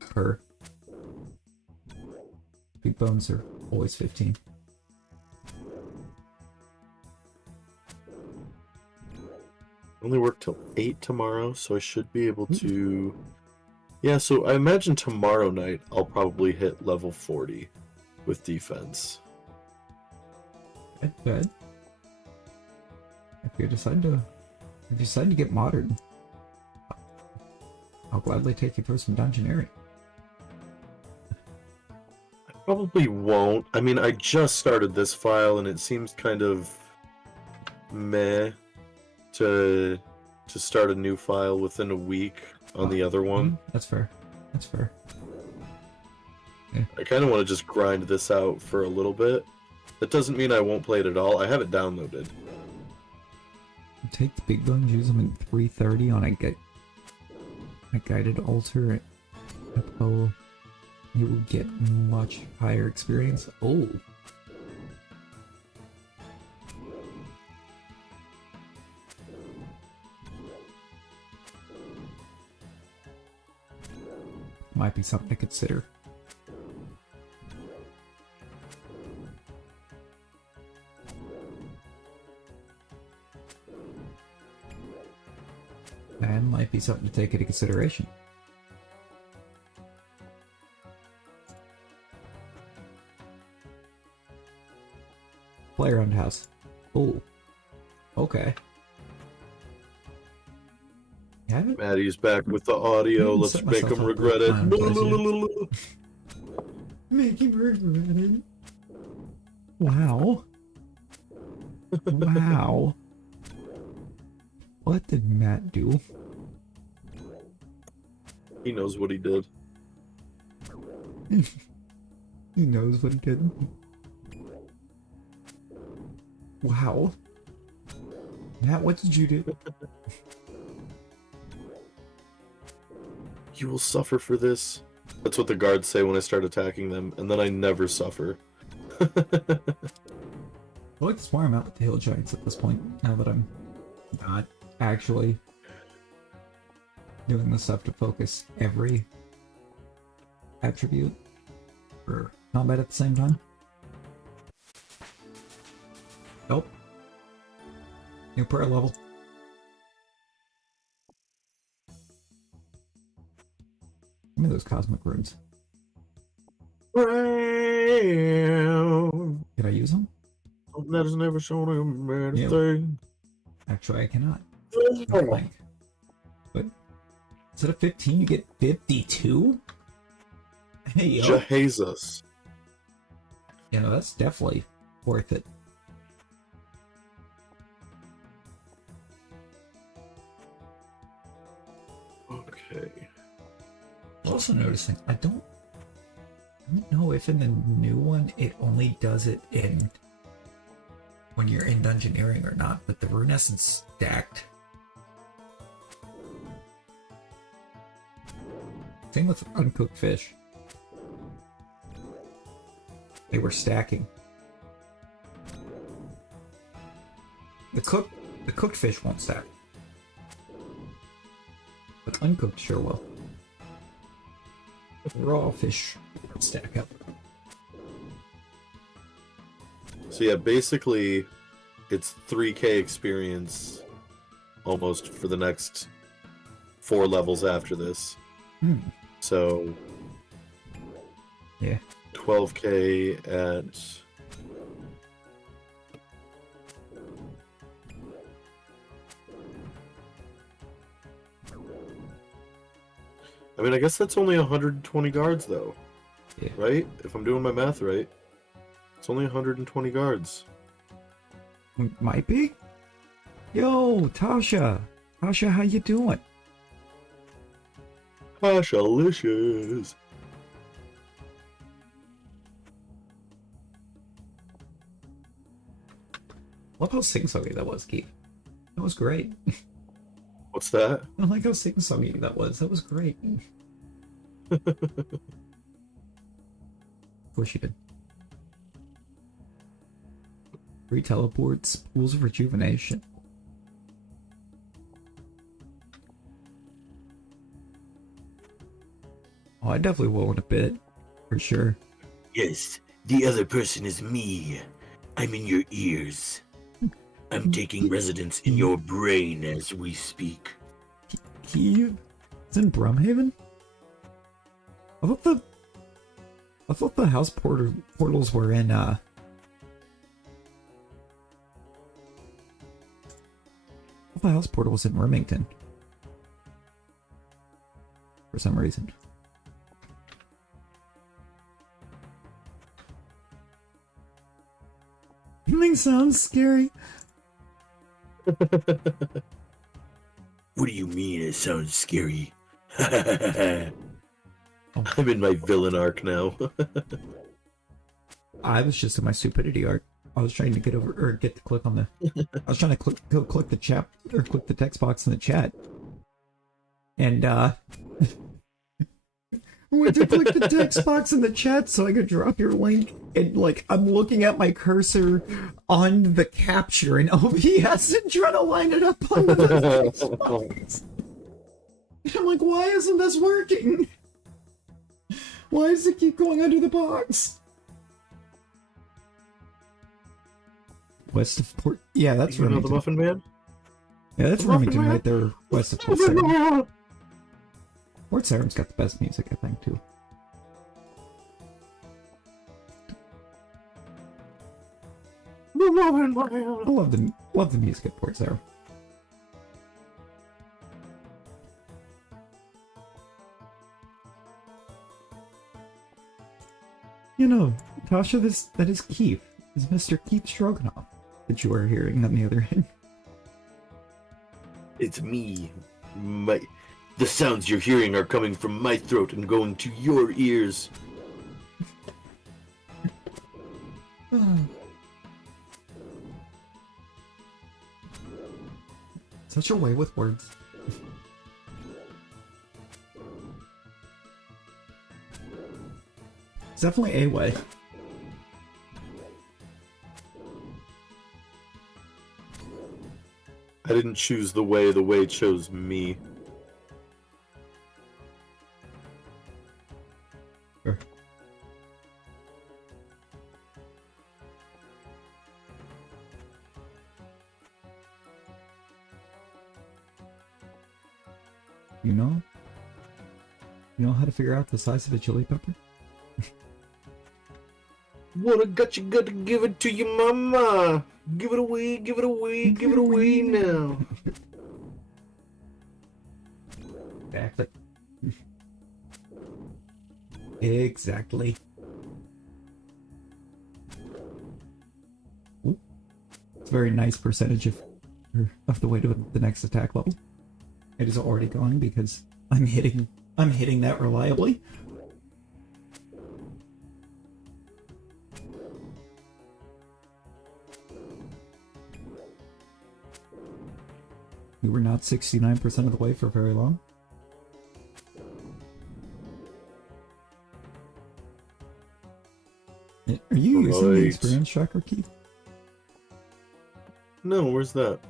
per. Big bones are always 15. Only work till 8 tomorrow, so I should be able to... Yeah, so I imagine tomorrow night I'll probably hit level 40 with defense. Good. If you decide to get modern, I'll gladly take you through some dungeoneering. I probably won't. I mean, I just started this file and it seems kind of meh to start a new file within a week on the other one. That's fair. That's fair. Yeah. I kind of want to just grind this out for a little bit. That doesn't mean I won't play it at all. I have it downloaded. Take the big bones, use them in 330 on a guided altar at Hippo. You will get much higher experience. Oh. Might be something to consider. That might be something to take into consideration. Play around house. Oh. Okay. Maddie's back with the audio. Let's make him regret it. Make him regret it. Wow. Wow. What did Matt do? He knows what he did. He knows what he did. Wow. Matt, what did you do? You will suffer for this. That's what the guards say when I start attacking them, and then I never suffer. I like to swear I'm out with the hill giants at this point, now that I'm not actually doing the stuff to focus every attribute for combat at the same time. Nope. New prayer level. Give me those cosmic runes. Can I use them? That has never shown him a bad thing. Actually, I cannot. But instead of 15, you get 52? Hey, yo. Jesus. You know, that's definitely worth it. Okay. I'm also noticing, I don't know if in the new one it only does it in when you're in dungeoneering or not, but the rune essence stacked. Same with uncooked fish. They were stacking. The cooked fish won't stack. But uncooked sure will. Raw fish stack up. So yeah, basically it's 3k experience almost for the next 4 levels after this. So yeah, 12k at I mean, I guess that's only 120 guards though. Yeah. Right? If I'm doing my math right. It's only 120 guards. Might be. Yo, Tasha. Tasha, how you doing? Tasha-licious. Love how sing-songy that was, Keith. That was great. What's that? I like how sing-songy that was. That was great. Of course you did. Free teleports, pools of rejuvenation. Oh, I definitely will in a bit, for sure. Yes, the other person is me. I'm in your ears. I'm taking residence in your brain as we speak. He is in Brumhaven? I thought the house portals were in I thought the house portal was in Remington. For some reason. Something sounds scary. What do you mean it sounds scary? I'm in my villain arc now. I was just in my stupidity arc. I was trying to get over or get to click on the. I was trying to click the chat or click the text box in the chat, and went to click the text box in the chat so I could drop your link. And like I'm looking at my cursor on the capture in OBS and trying to line it up on the text box. And I'm like, why isn't this working? Why does it keep going under the box? West of Port. Yeah, that's You know Remington. the Muffin Man? Yeah, that's The Muffin Remington Man? right there, west of Port Sarum. Port Sarum's got the best music, I think, too. The Muffin Man. I love the music at Port Sarum. You know, Tasha, that is Keith. Is Mr. Keith Stroganoff that you are hearing on the other end. It's me. The sounds you're hearing are coming from my throat and going to your ears. Such a way with words. It's definitely a way. I didn't choose the way chose me. Sure. You know? You know how to figure out the size of a chili pepper? What I got, you got to give it to your mama. Give it away, give it away, give it away now. Exactly. Exactly. Ooh. It's a very nice percentage of the way to the next attack level. It is already going because I'm hitting that reliably. We were not 69% of the way for very long. Are you using the Right. experience tracker, Keith? No, where's that?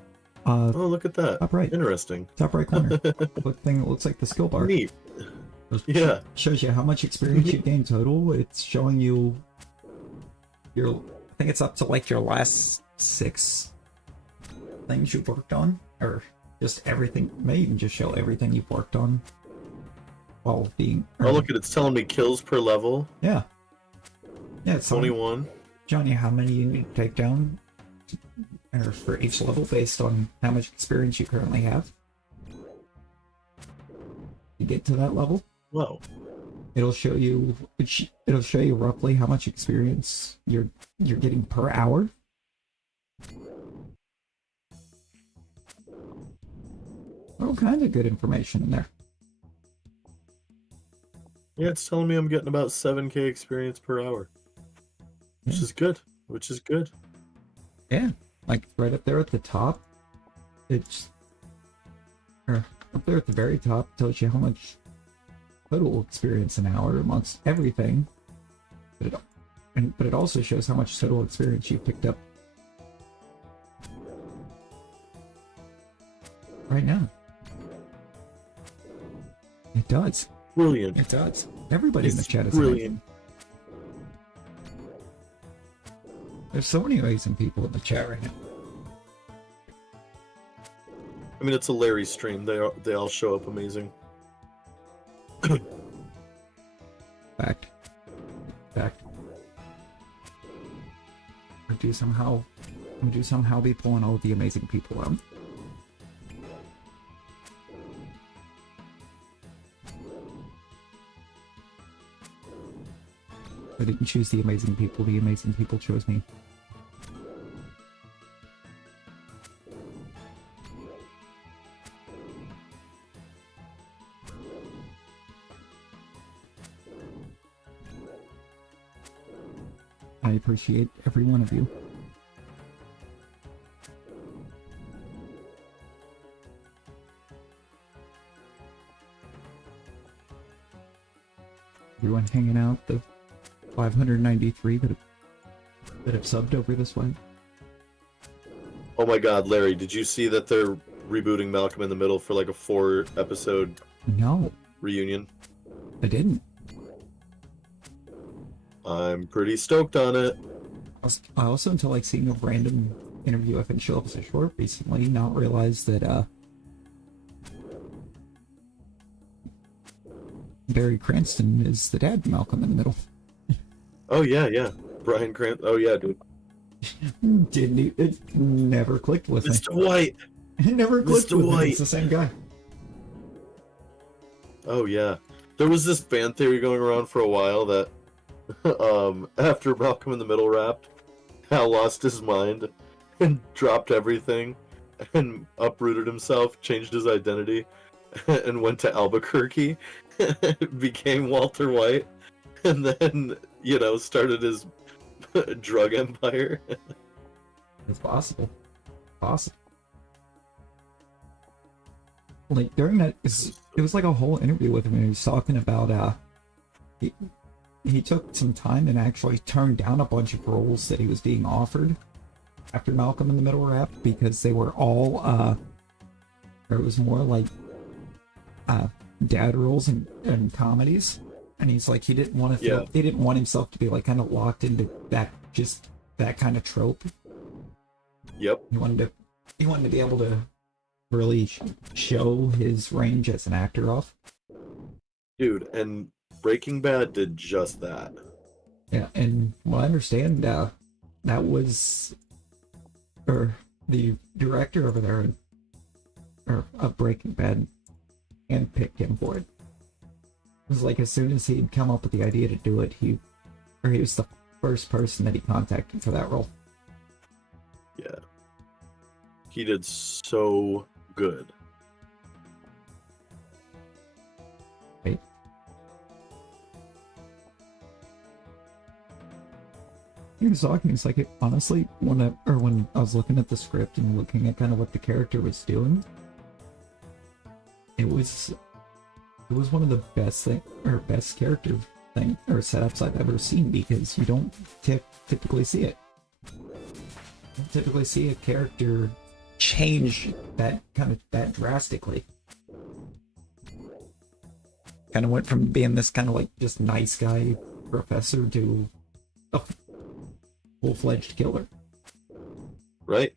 Oh, look at that. Top right. Interesting. Top right corner. Look thing that looks like the skill bar. Neat. Yeah. Shows you how much experience you gain total. It's showing you your. I think it's up to like your last 6 things you've worked on, or just everything. May even just show everything you've worked on while being. Oh, look at it. It's telling me kills per level. Yeah. Yeah, it's 21. showing you how many you need to take down or for each level based on how much experience you currently have. You get to that level, Whoa. it'll show you roughly how much experience you're getting per hour. All kinds of good information in there. Yeah, it's telling me I'm getting about 7k experience per hour. Which Yeah. is good. Which is good. Yeah, like right up there at the top, or up there at the very top tells you how much total experience an hour amongst everything. But it also shows how much total experience you've picked up right now. It does. Brilliant. It does. Everybody in the It's chat is brilliant. amazing. There's so many amazing people in the chat right now. I mean, it's a Larry stream. They all show up amazing. Fact. I do somehow be pulling all of the amazing people out. I didn't choose the amazing people chose me. I appreciate every one of you. Everyone hanging out, the 593 that have subbed over this way. Oh my god, Larry, did you see that they're rebooting Malcolm in the Middle for like a 4-episode No, reunion? I didn't. I'm pretty stoked on it. I also, until like seeing a random interview I think show up as a short recently, not realized that Barry Cranston is the dad of Malcolm in the Middle. Oh yeah. Bryan Cranston. Oh yeah, dude. It never clicked with me. Mr. White. It never clicked Mr. with me. White. It's the same guy. Oh yeah. There was this fan theory going around for a while that after Malcolm in the Middle wrapped, Hal lost his mind and dropped everything and uprooted himself, changed his identity, and went to Albuquerque, became Walter White, and then, started his drug empire. It's possible. Like, during that, it was like a whole interview with him, and he was talking about, he took some time and actually turned down a bunch of roles that he was being offered after Malcolm in the Middle wrapped, because they were all, or it was more like, dad roles and comedies. And he's like, he didn't want to feel, he didn't want himself to be like kind of locked into that kind of trope. Yep. He wanted to be able to really show his range as an actor off. Dude, and Breaking Bad did just that. Yeah, and what I understand, that was, or the director over there, of Breaking Bad, handpicked him for it. It was like, as soon as he'd come up with the idea to do it, he was the first person that he contacted for that role. Yeah. He did so good. Right? He was talking, it's like, honestly, when I was looking at the script and looking at kind of what the character was doing, it was one of the best character setups I've ever seen, because you don't typically see it. You don't typically see a character change that drastically. Kind of went from being this kind of like just nice guy professor to a full-fledged killer. Right?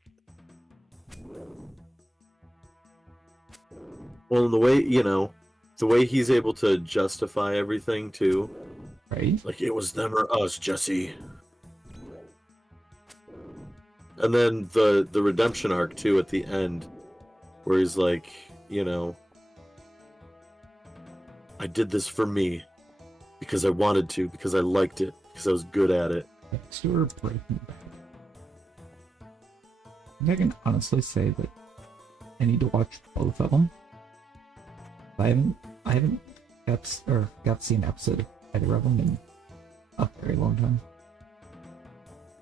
Well, the way, the way he's able to justify everything too. Right? Like, it was them or us, Jesse. And then the redemption arc too at the end, where he's like, I did this for me because I wanted to, because I liked it, because I was good at it. Dexter Breaking Bad. I think I can honestly say that I need to watch both of them. I haven't got to see an episode of either of them in a very long time.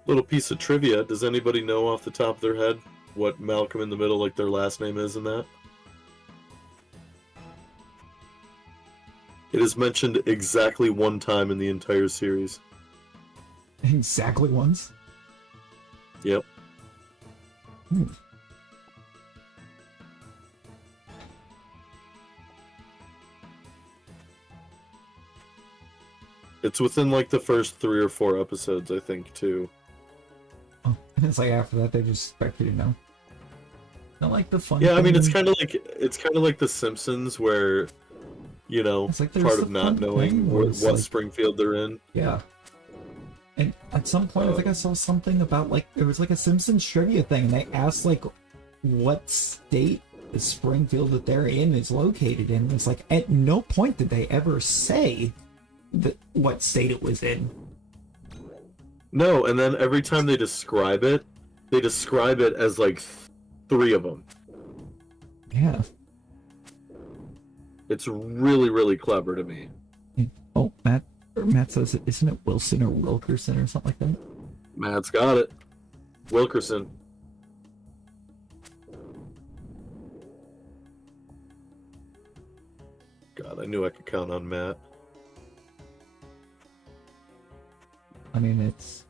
Little piece of trivia: does anybody know off the top of their head what Malcolm in the Middle, like their last name, is in that? It is mentioned exactly one time in the entire series. Exactly once? Yep. It's within like the first 3 or 4 episodes, I think, too. Oh, and it's like after that they just expect you to know. Not like the fun. Yeah, I mean, it's kind of like The Simpsons, where it's like part of not knowing what Springfield they're in. Yeah. And at some point, I think I saw something about like it was like a Simpsons trivia thing, and they asked like what state the Springfield that they're in is located in. And it's like at no point did they ever say what state it was in. No, and then every time they describe it as like 3 of them. Yeah. It's really, really clever to me. Oh, Matt says, isn't it Wilson or Wilkerson or something like that? Matt's got it. Wilkerson. God, I knew I could count on Matt. I mean, it's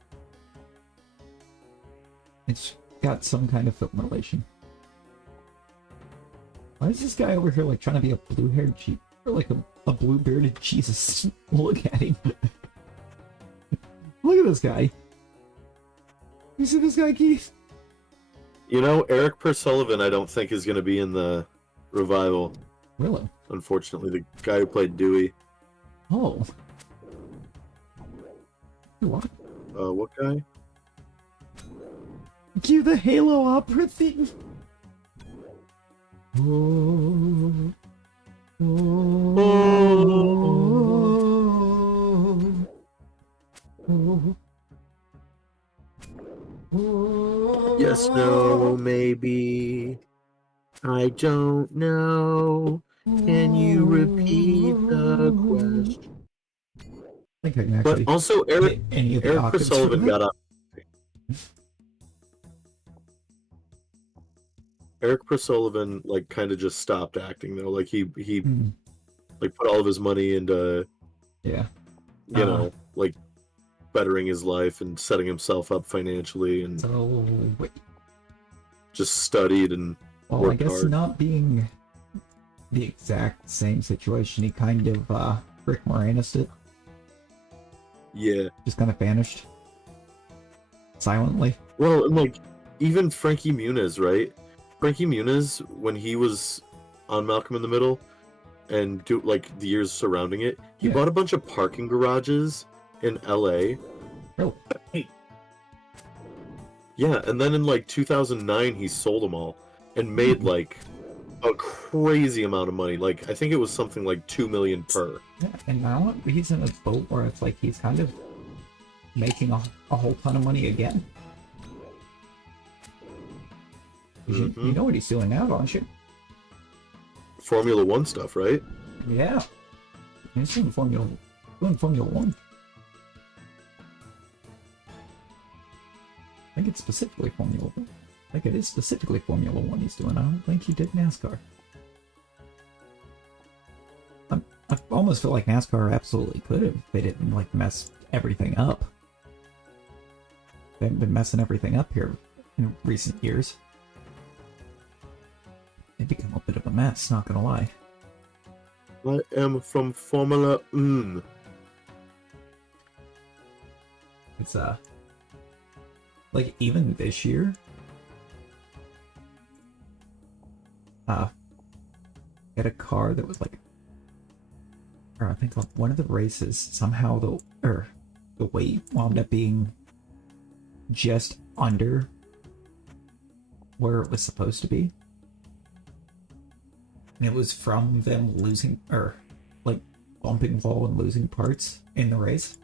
got some kind of film relation. Why is this guy over here like trying to be a blue-haired or like a blue-bearded Jesus? Look at him. Look at this guy. You see this guy, Keith? Eric Persullivan I don't think is going to be in the revival. Really? Unfortunately, the guy who played Dewey. Oh. What? What guy? Cue the Halo opera theme. Oh, Yes, no, maybe. I don't know. Can you repeat the question? I think I can actually. But also, Eric Persullivan got up. Eric Persullivan like kind of just stopped acting though. Like he like put all of his money into like bettering his life and setting himself up financially, and just studied and worked I guess hard. Not being the exact same situation, he kind of Rick Moranis it. Yeah. Just kind of vanished silently. Well, and like even Frankie Muniz, right? Frankie Muniz, when he was on Malcolm in the Middle and the years surrounding it, he bought a bunch of parking garages in LA. Oh. Yeah, and then in like 2009 he sold them all and made like a crazy amount of money. Like I think it was something like $2 million per. Yeah, and now he's in a boat where it's like he's kind of making a whole ton of money again. You know what he's doing now, don't you? Formula One stuff, right? Yeah. He's doing Formula 1. I think it's specifically Formula 1. I think it is specifically Formula 1 he's doing. I don't think he did NASCAR. I almost feel like NASCAR absolutely could have. They didn't like mess everything up. They've been messing everything up here in recent years. They become a bit of a mess, not gonna lie. I am from Formula One. It's like even this year, He had a car that was like, or I think on one of the races, somehow the weight wound up being just under where it was supposed to be. And it was from them losing, or like bumping wall and losing parts in the race.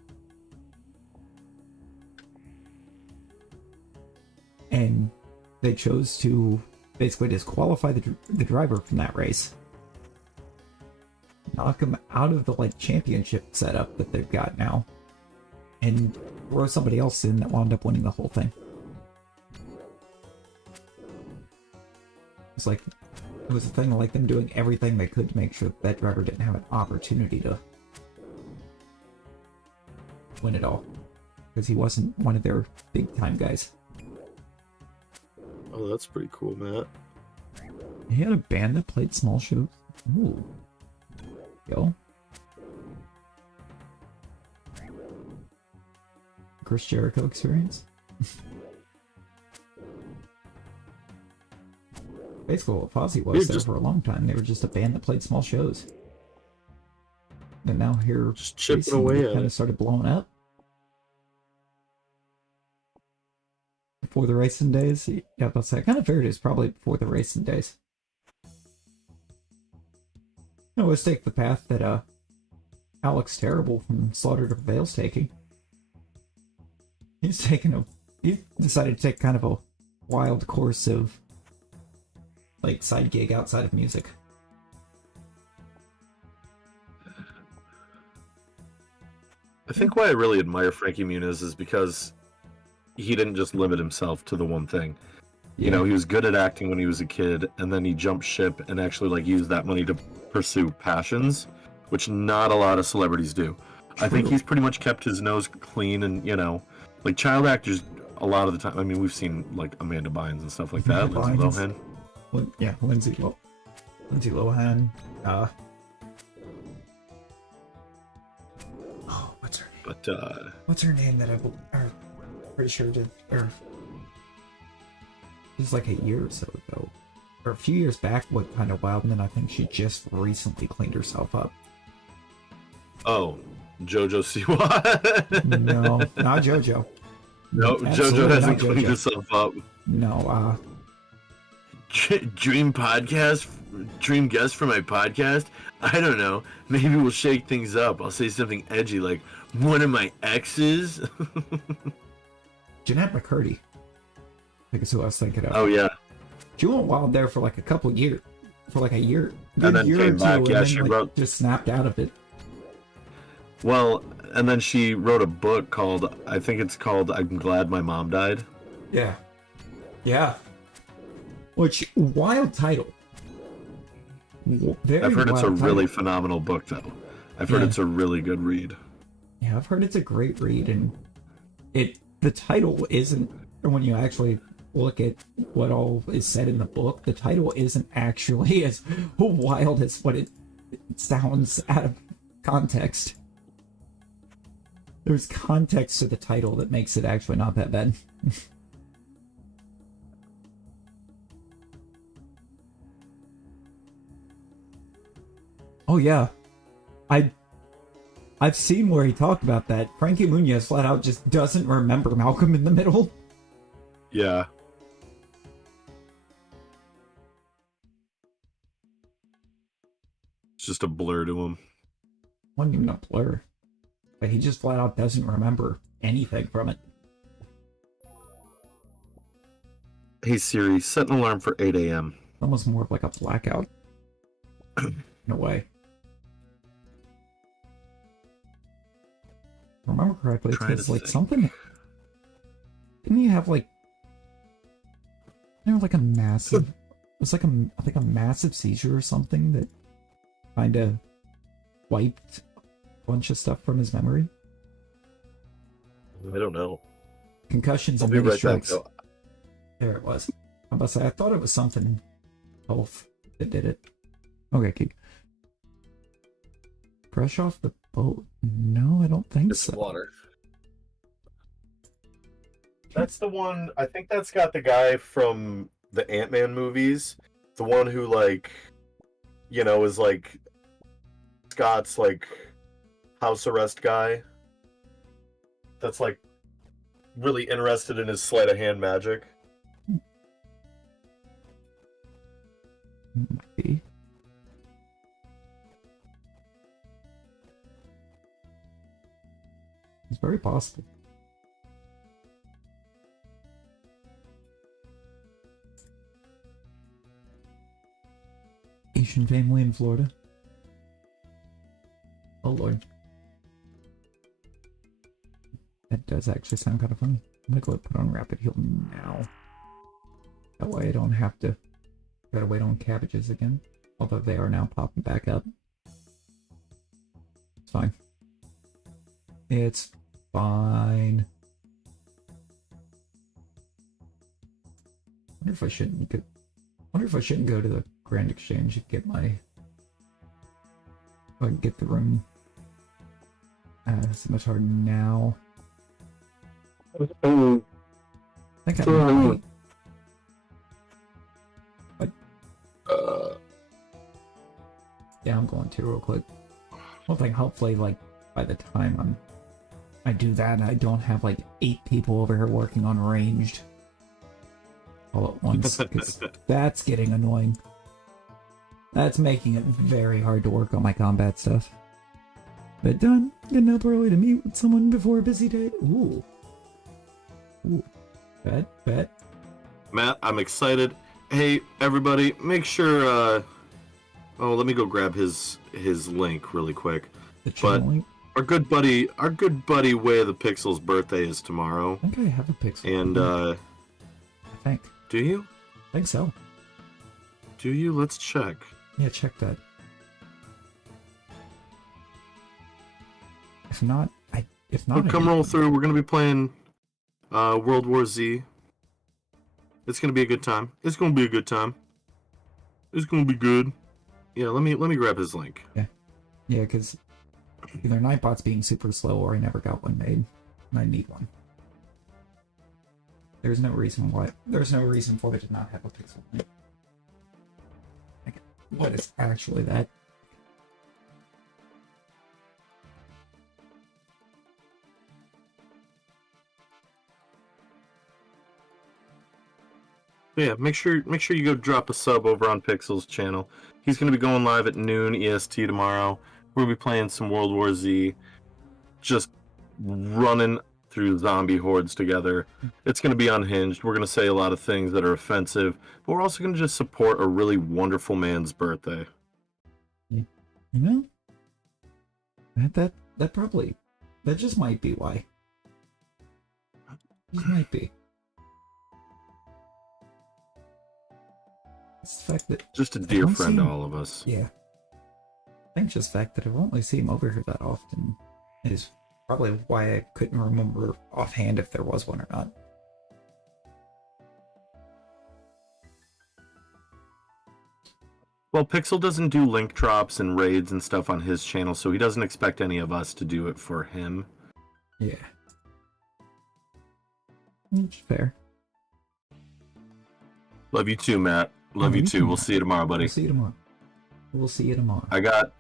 And they chose to basically disqualify the driver from that race. Knock him out of the like championship setup that they've got now. And throw somebody else in that wound up winning the whole thing. It's like, it was a thing like them doing everything they could to make sure that driver didn't have an opportunity to win it all. Because he wasn't one of their big time guys. Oh, that's pretty cool, Matt. He had a band that played small shows. Ooh. Yo. Chris Jericho experience. Basically what Fozzy was there for a long time. They were just a band that played small shows. And now here just chipping away at kind of started blowing up. Before the racing days. Yeah, that's I kind of figured it's probably before the racing days. No, let's take the path that Alex Terrible from Slaughter to Prevail's taking. He decided to take kind of a wild course of like side gig outside of music. I think why I really admire Frankie Muniz is because he didn't just limit himself to the one thing. Yeah. You know, he was good at acting when he was a kid, and then he jumped ship and actually like used that money to pursue passions, which not a lot of celebrities do. I think he's pretty much kept his nose clean, and you know, like child actors a lot of the time. I mean, we've seen like Amanda Bynes and stuff like that. Lindsay Lohan. Yeah, Lindsay Lohan. Oh, what's her name? But what's her name that I'm pretty sure did, or it was like a year or so ago, or a few years back, went kind of wild, and then I think she just recently cleaned herself up. Oh, JoJo Siwa. No, not JoJo. No, Absolutely JoJo hasn't not cleaned JoJo. herself up. No, Dream podcast? Dream guest for my podcast? I don't know. Maybe we'll shake things up. I'll say something edgy like, one of my exes? Jeanette McCurdy. I think is who I was thinking of. Oh yeah. She went wild there for like a year. And then year came or two, back. and Yeah, then, she like, wrote. just snapped out of it. Well, and then she wrote a book called, I think it's called I'm Glad My Mom Died. Yeah. Yeah. Which, wild title. Very I've heard it's a wild really title. phenomenal book, though. I've heard Yeah. it's a really good read. Yeah, I've heard it's a great read, and the title isn't, when you actually look at what all is said in the book, the title isn't actually as wild as what it sounds out of context. There's context to the title that makes it actually not that bad. Oh yeah, I've seen where he talked about that. Frankie Muniz flat out just doesn't remember Malcolm in the Middle. Yeah. It's just a blur to him. Wasn't even a blur, but he just flat out doesn't remember anything from it. Hey Siri, set an alarm for 8 a.m. Almost more of like a blackout in a way. If I remember correctly, Trying it's to like think. something. Didn't he have like? You know, like a massive. It was like I think a massive seizure or something that kind of wiped a bunch of stuff from his memory. I don't know. Concussions I'll and be many right back, strokes. though. There it was. I'm about to say, I thought it was something else that did it. Okay, keep. Fresh off the boat? No, I don't think It's so. water. That's the one. I think that's got the guy from the Ant-Man movies. The one who like you know, is like Scott's like house arrest guy. That's like really interested in his sleight of hand magic. Maybe. It's very possible. Asian family in Florida. Oh lord. That does actually sound kind of funny. I'm gonna go put on rapid heal now. That way I don't have to gotta wait on cabbages again. Although they are now popping back up. It's fine. It's fine. Wonder if I shouldn't go to the Grand Exchange and get my get the room scimitar now. I think I might. What? Yeah, I'm going to real quick. Well, like hopefully, like by the time I do that, I don't have like 8 people over here working on ranged all at once. 'Cause that's getting annoying. That's making it very hard to work on my combat stuff. But done. Getting up early to meet with someone before a busy day. Ooh. Ooh. Bet. Matt, I'm excited. Hey, everybody, make sure, oh, let me go grab his link really quick. The channel link? Our good buddy Way of the Pixel's birthday is tomorrow. I think I have a pixel. And, I think. Do you? I think so. Do you? Let's check. Yeah, check that. If not, Come roll through. We're gonna be playing World War Z. It's gonna be a good time. It's gonna be good. Yeah, let me grab his link. Yeah, because either Nightbot's being super slow or I never got one made, and I need one. There's no reason for it to not have a pixel link. Like, what is actually that? Yeah, make sure you go drop a sub over on Pixel's channel. He's gonna be going live at noon EST tomorrow. We'll be playing some World War Z, just running through zombie hordes together. It's gonna be unhinged. We're gonna say a lot of things that are offensive, but we're also gonna just support a really wonderful man's birthday. You know, that just might be why. Just might be. It's the fact that Just a dear friend to all of us. Yeah. I think just the fact that I won't really see him over here that often is probably why I couldn't remember offhand if there was one or not. Well, Pixel doesn't do link drops and raids and stuff on his channel, so he doesn't expect any of us to do it for him. Yeah. It's fair. Love you too, Matt. Love you too. We'll see you tomorrow, buddy. We'll see you tomorrow.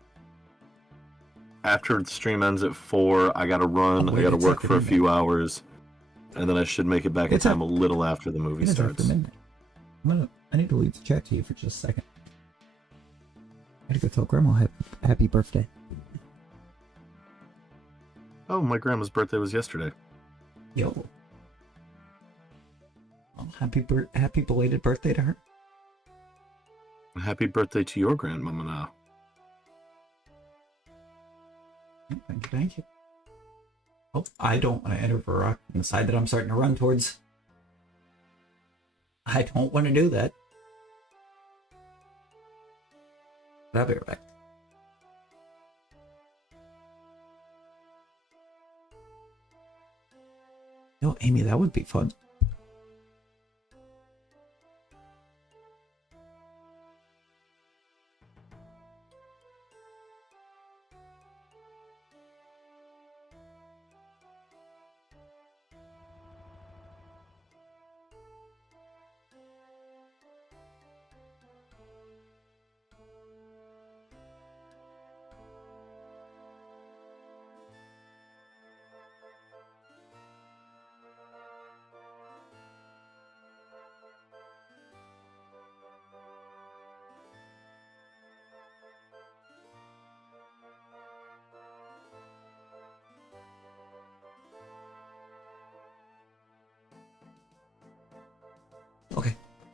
After the stream ends at 4, I gotta run. I gotta work for a few hours. And then I should make it back in time a little after the movie starts. After midnight. I need to leave the chat to you for just a second. I gotta go tell Grandma happy birthday. Oh, my grandma's birthday was yesterday. Yo. Well, happy belated birthday to her. Happy birthday to your grandmama now. Thank you. Oh, I don't want to enter Varrock on the side that I'm starting to run towards. I don't want to do that. But I'll be right back. No, Amy, that would be fun.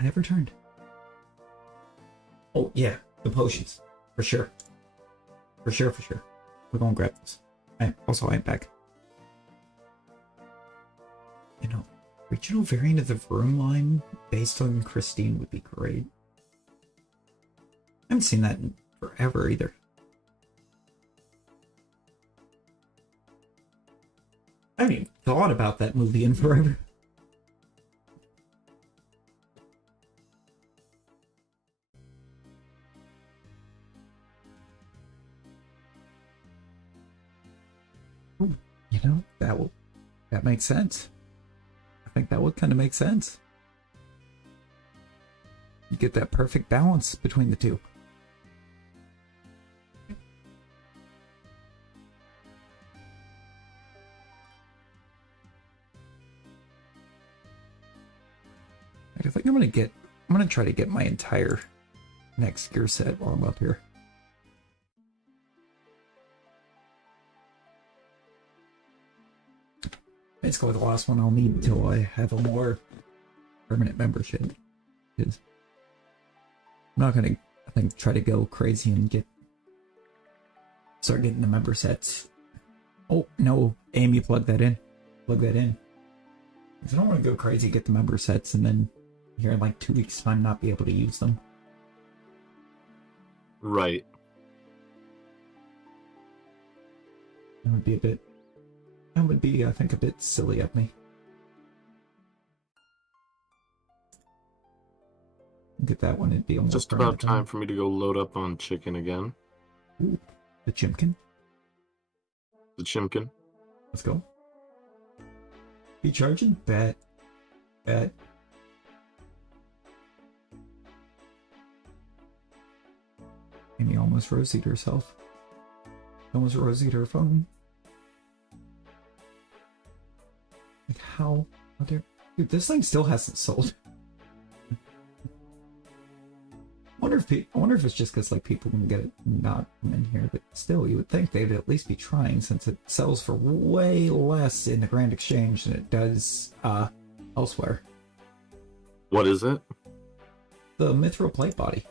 I have returned. Oh, yeah. The potions. For sure. For sure, for sure. We're gonna grab this. Also, I'm back. You know, regional variant of the Vroom line based on Christine would be great. I haven't seen that in forever either. I haven't even thought about that movie in forever. Ooh, you know, that makes sense. I think that would kind of make sense. You get that perfect balance between the two. I think I'm gonna try to get my entire next gear set while I'm up here. Basically the last one I'll need until I have a more permanent membership. Because I'm not gonna, I think, try to go crazy and start getting the member sets. Oh no, Amy, plug that in. Plug that in. Because I don't want to go crazy, get the member sets, and then here in like 2 weeks' time not be able to use them. Right. That would be, I think, a bit silly of me. Get that one, it'd be almost Just about time for me to go load up on chicken again. Ooh, the Chimkin. The chimkin. Let's go. Be charging? Bet. Amy almost rosie'd herself. Almost rosie'd her phone. Like how dare... Dude, this thing still hasn't sold. I wonder if it's just because like people can get it not come in here, but still, you would think they'd at least be trying, since it sells for way less in the Grand Exchange than it does elsewhere. What is it? The Mithril plate body.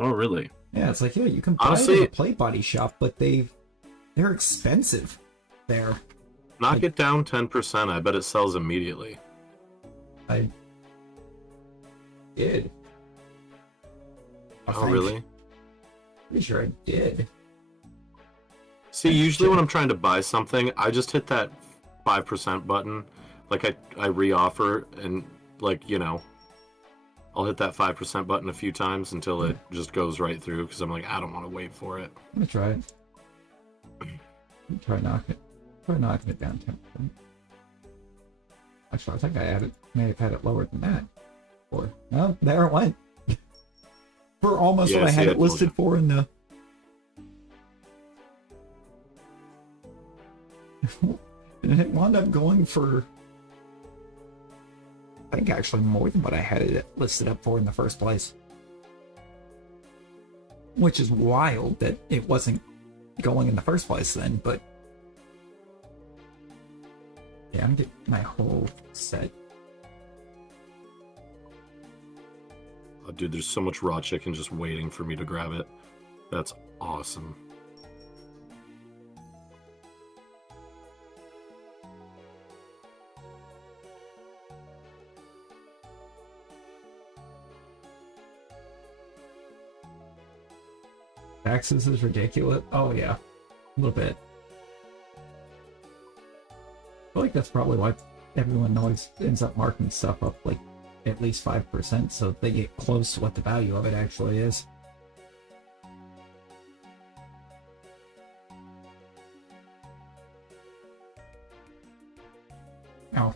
Oh, really? Yeah, it's like, yeah, you can buy it in a plate body shop, but they're expensive there. Knock it down 10%. I bet it sells immediately. I did. Oh, really? Pretty sure I did. See, usually when I'm trying to buy something, I just hit that 5% button. Like, I re-offer, and, like, you know, I'll hit that 5% button a few times until it just goes right through, because I'm like, I don't want to wait for it. I'm gonna try it. Try knocking it down 10%. Actually, I think I may have had it lower than that. Or, no, there it went. For almost what I had it listed for in the... And it wound up going for... I think actually more than what I had it listed up for in the first place. Which is wild that it wasn't going in the first place then, but... Yeah, I'm getting my whole set. Oh, dude, there's so much raw chicken just waiting for me to grab it. That's awesome. Taxes is ridiculous. Oh yeah, a little bit. I feel like that's probably why everyone always ends up marking stuff up like at least 5%, so they get close to what the value of it actually is. Oh.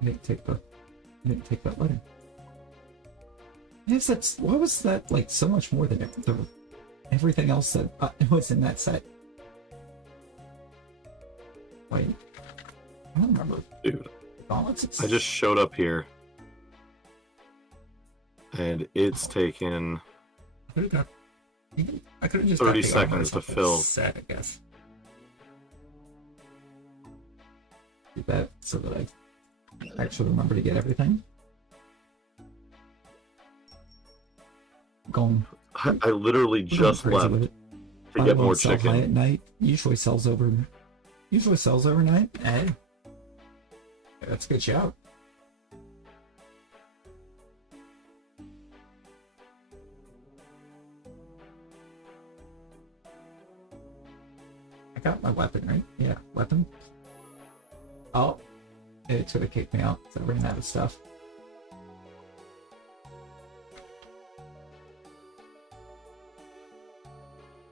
I didn't take that letter. Yes, why was that like so much more than everything else that was in that set? Wait, I don't remember. Dude, I just showed up here, and it's taken I could have just 30 seconds to fill. Set, I guess. Do that so that actually remember to get everything. Going. I literally just left to get more Sell high chicken. at night. Usually sells overnight. Hey, that's a good shout. I got my weapon, right? Yeah, weapon. Oh, it should have kicked me out, so I ran out of stuff.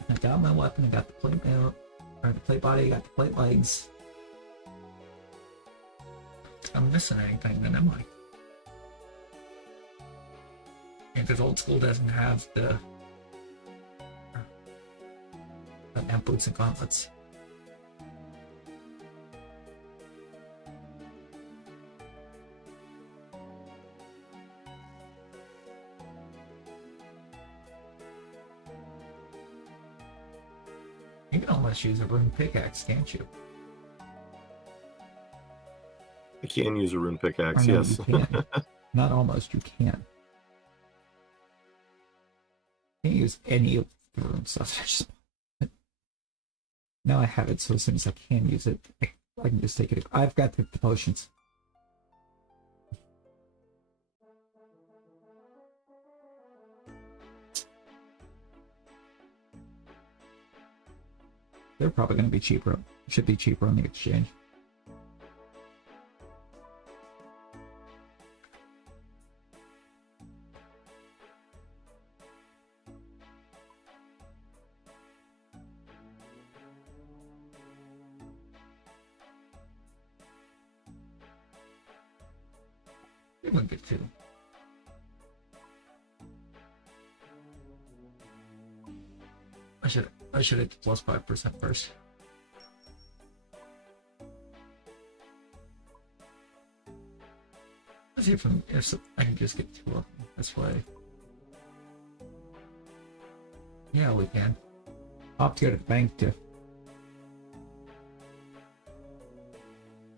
I got my weapon, I got the plate mail, or the plate body, I got the plate legs. I'm missing anything then, am I? Yeah, because old school doesn't have the boots and gauntlets. You can almost use a rune pickaxe, can't you? I can use a rune pickaxe, Or no, yes. you can. Not almost, you can. Can't use any of the rune stuff. Now I have it, so as soon as I can use it, I can just take it. I've got the potions. They're probably going to be cheaper. Should be cheaper on the exchange. They would get two. I should hit plus 5% first. Let's see if I can just get two of them this way. Yeah, we can. I'll have to go to the bank too.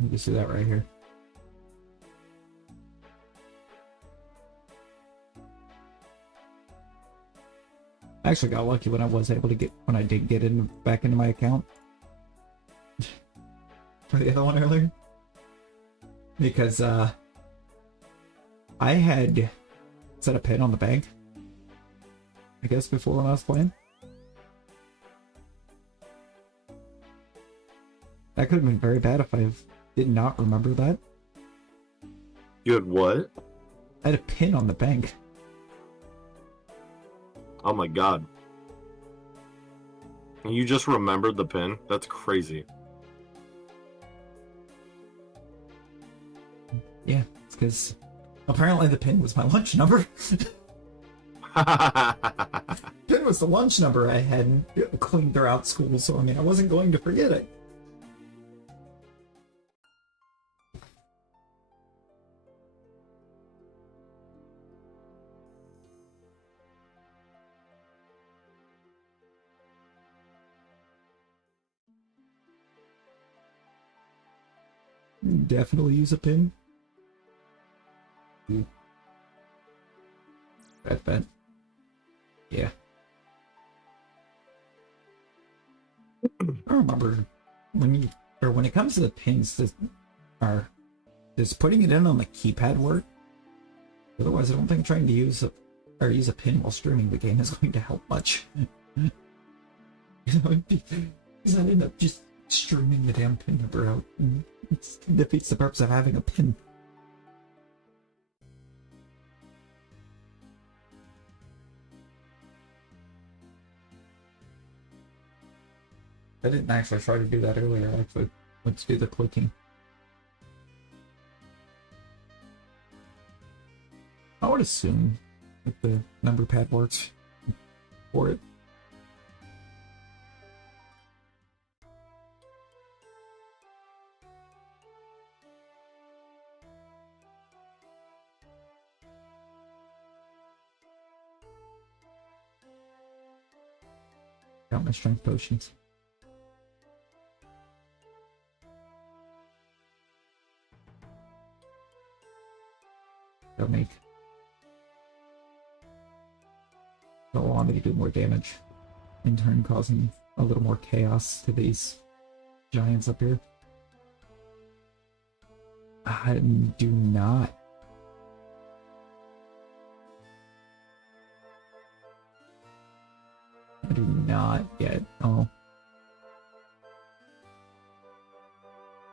You can see that right here. I actually got lucky when I was able to when I did get back into my account for the other one earlier, because I had set a pin on the bank, I guess, before when I was playing. That could have been very bad if I did not remember that. You had what? I had a pin on the bank. Oh my god. And you just remembered the pin? That's crazy. Yeah, it's because apparently the pin was my lunch number. Pin was the lunch number I had cleaned throughout school, so I mean, I wasn't going to forget it. Definitely use a pin. That bet. Yeah. I remember when it comes to the pins, does putting it in on the keypad work? Otherwise, I don't think trying to use a pin while streaming the game is going to help much. Because I end up just streaming the damn pin number out, and it defeats the purpose of having a pin. I didn't actually try to do that earlier. I actually went to do the clicking. I would assume that the number pad works for it. Got my strength potions. That'll allow me to do more damage, in turn causing a little more chaos to these giants up here. I do not. I do not yet. Oh.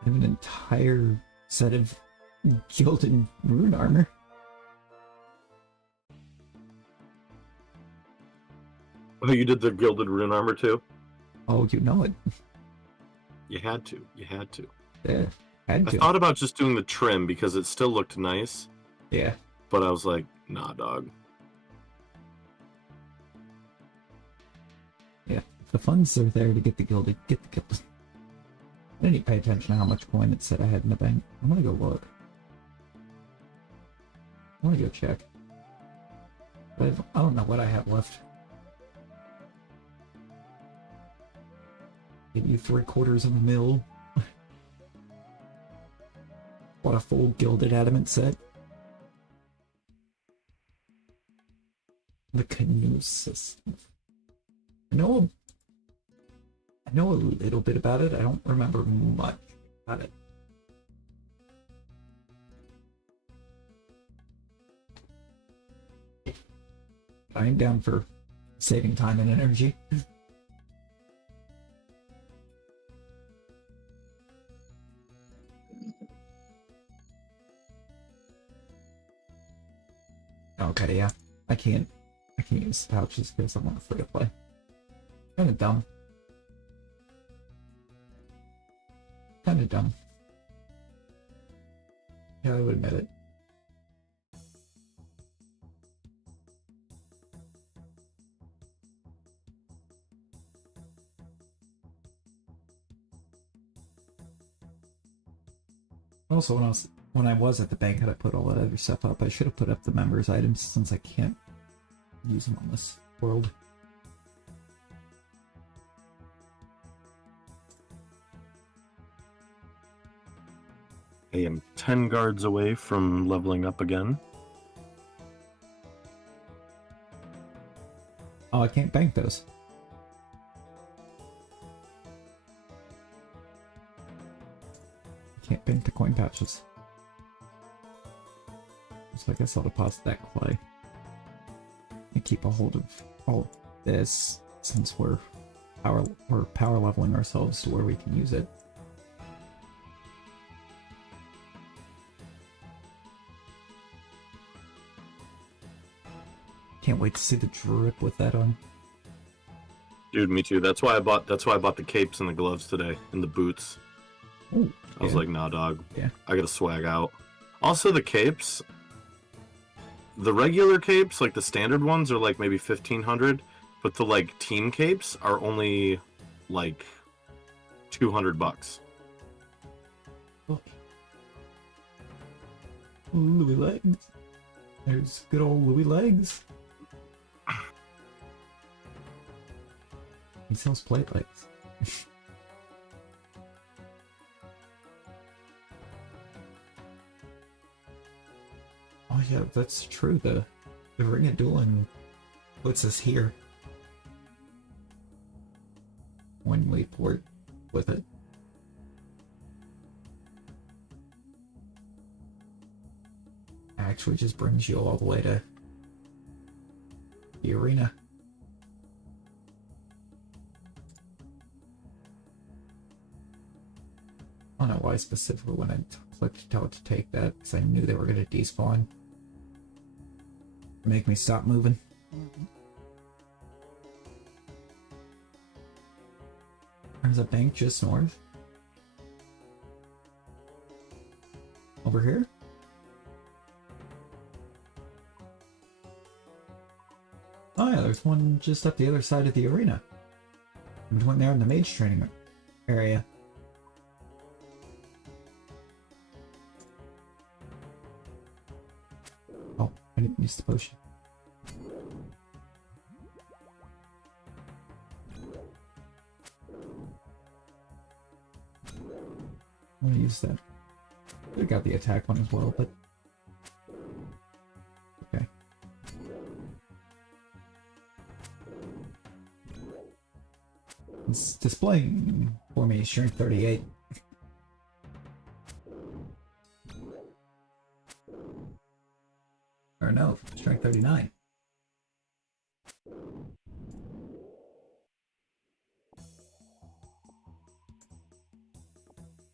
I have an entire set of gilded rune armor. Oh, you did the gilded rune armor too? Oh, you know it. You had to. You had to. Yeah, had to. I thought about just doing the trim because it still looked nice. Yeah. But I was like, nah, dog. Yeah, the funds are there to get the gilded. I didn't even pay attention to how much coin it said I had in the bank. I'm gonna go look. I wanna go check. But I don't know what I have left. Give you 3/4 of a mil. What a full gilded adamant set. The canoe system. I know a little bit about it. I don't remember much about it. I'm down for saving time and energy. Okay, yeah. I can't use pouches because I'm not free to play. Kinda dumb. Kinda dumb. Yeah, I would admit it. Also, when I was at the bank, had I put all that other stuff up, I should have put up the members' items since I can't use them on this world. I am 10 guards away from leveling up again. Oh, I can't bank those. Can't bank the coin pouches. So I guess I'll deposit that clay. And keep a hold of all of this since we're power leveling ourselves to where we can use it. Can't wait to see the drip with that on. Dude, me too. That's why I bought the capes and the gloves today and the boots. Ooh, I was like, nah, dog. Yeah. I gotta swag out. Also, the capes, the regular capes, like the standard ones, are like maybe 1,500, but the like team capes are only like $200. Oh. Louis legs. There's good old Louis legs. He sells plate legs. Oh yeah, that's true. The Ring of Dueling puts us here when we port with it. Actually just brings you all the way to the arena. I don't know why specifically when I clicked tell it to take that, because I knew they were going to despawn. Make me stop moving. There's a bank just north. Over here? Oh yeah, there's one just up the other side of the arena. Between there and the mage training area. Oh, I didn't use the potion. I'm gonna use that. I got the attack one as well, but It's displaying for me strength 38. Or no, strength 39.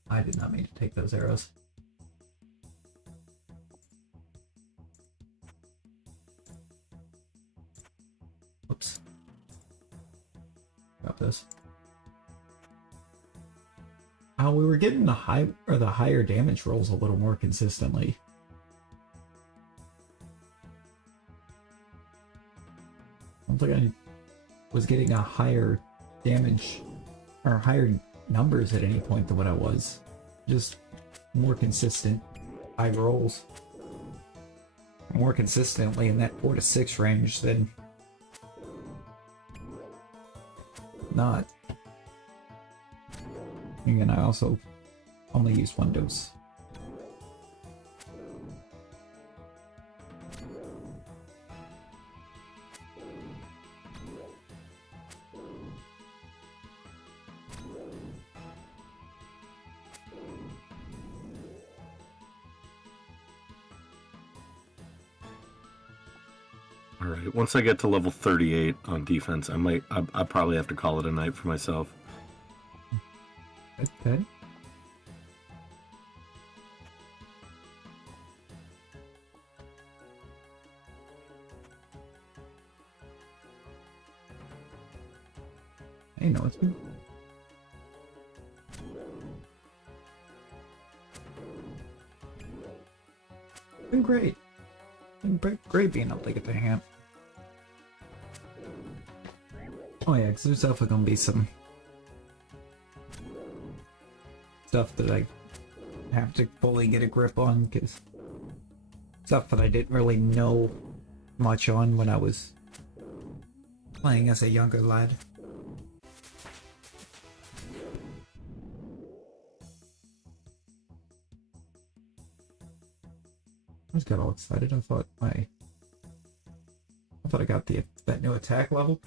I did not mean to take those arrows. Whoops. Drop this. We were getting the higher damage rolls a little more consistently. I don't think I was getting a higher damage or higher numbers at any point than what I was. Just more consistent high rolls. More consistently in that 4 to 6 range than not. And I also only used one dose. Alright, once I get to level 38 on defense, I probably have to call it a night for myself. Okay. Hey, no, it's good. Been great. Been great being able to get the ham. Oh yeah, because there's definitely gonna be some stuff that I have to fully get a grip on, because stuff that I didn't really know much on when I was playing as a younger lad. I just got all excited. I thought I got that new attack level.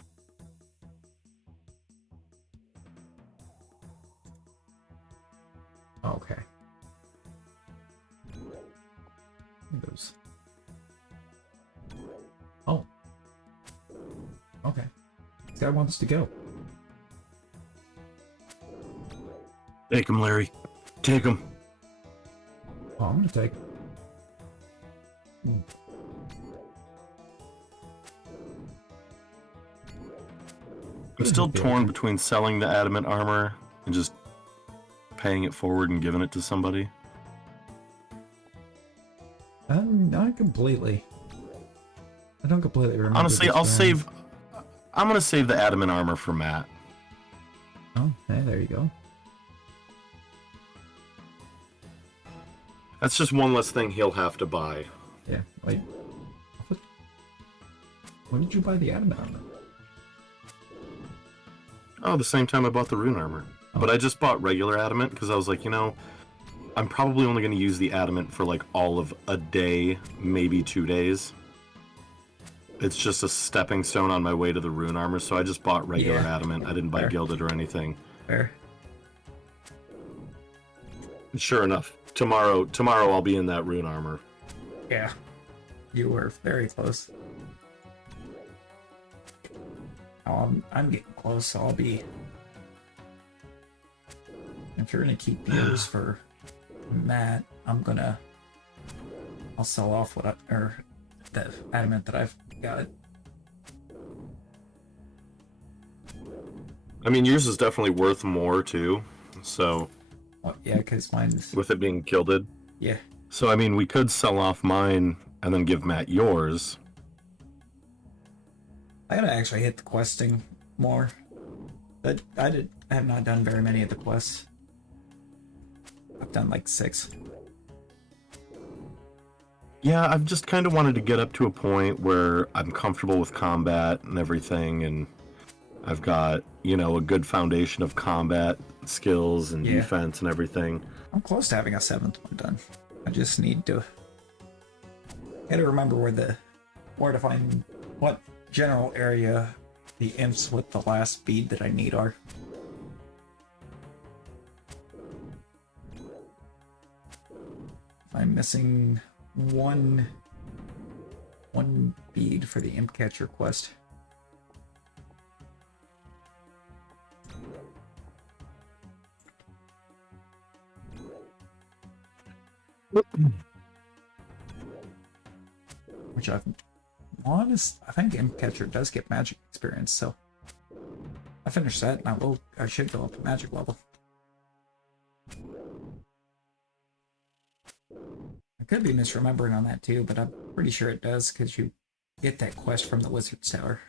Okay. Those. Oh. Okay. This guy wants to go. Take him, Larry. Take him. Oh, I'm gonna take. I'm still torn between selling the adamant armor and just paying it forward and giving it to somebody. Not completely. I don't completely remember. Honestly, I'm gonna save the adamant armor for Matt. Oh, hey, there you go. That's just one less thing he'll have to buy. Yeah, wait. When did you buy the adamant armor? Oh, the same time I bought the rune armor. Oh. But I just bought regular adamant because I was like, you know, I'm probably only going to use the adamant for like all of a day, maybe 2 days. It's just a stepping stone on my way to the rune armor, so I just bought regular adamant. I didn't buy gilded or anything. Fair. Sure enough, tomorrow I'll be in that rune armor. Yeah. You were very close. I'm getting close, so I'll be... If you're gonna keep yours for Matt, I'll sell off the adamant that I've got. I mean, yours is definitely worth more too, so... Well, yeah, because mine's... With it being gilded? Yeah. So, I mean, we could sell off mine and then give Matt yours. I gotta actually hit the questing more. I have not done very many of the quests. I've done like 6. Yeah, I've just kind of wanted to get up to a point where I'm comfortable with combat and everything, and I've got, you know, a good foundation of combat skills and defense and everything. I'm close to having a 7th one done. I just need to... Gotta remember where to find what general area the imps with the last speed that I need are. I'm missing one bead for the imp catcher quest. Which I've honest, I think imp catcher does get magic experience, so I finished that and I should go up to magic level. I could be misremembering on that too, but I'm pretty sure it does because you get that quest from the Wizard's Tower.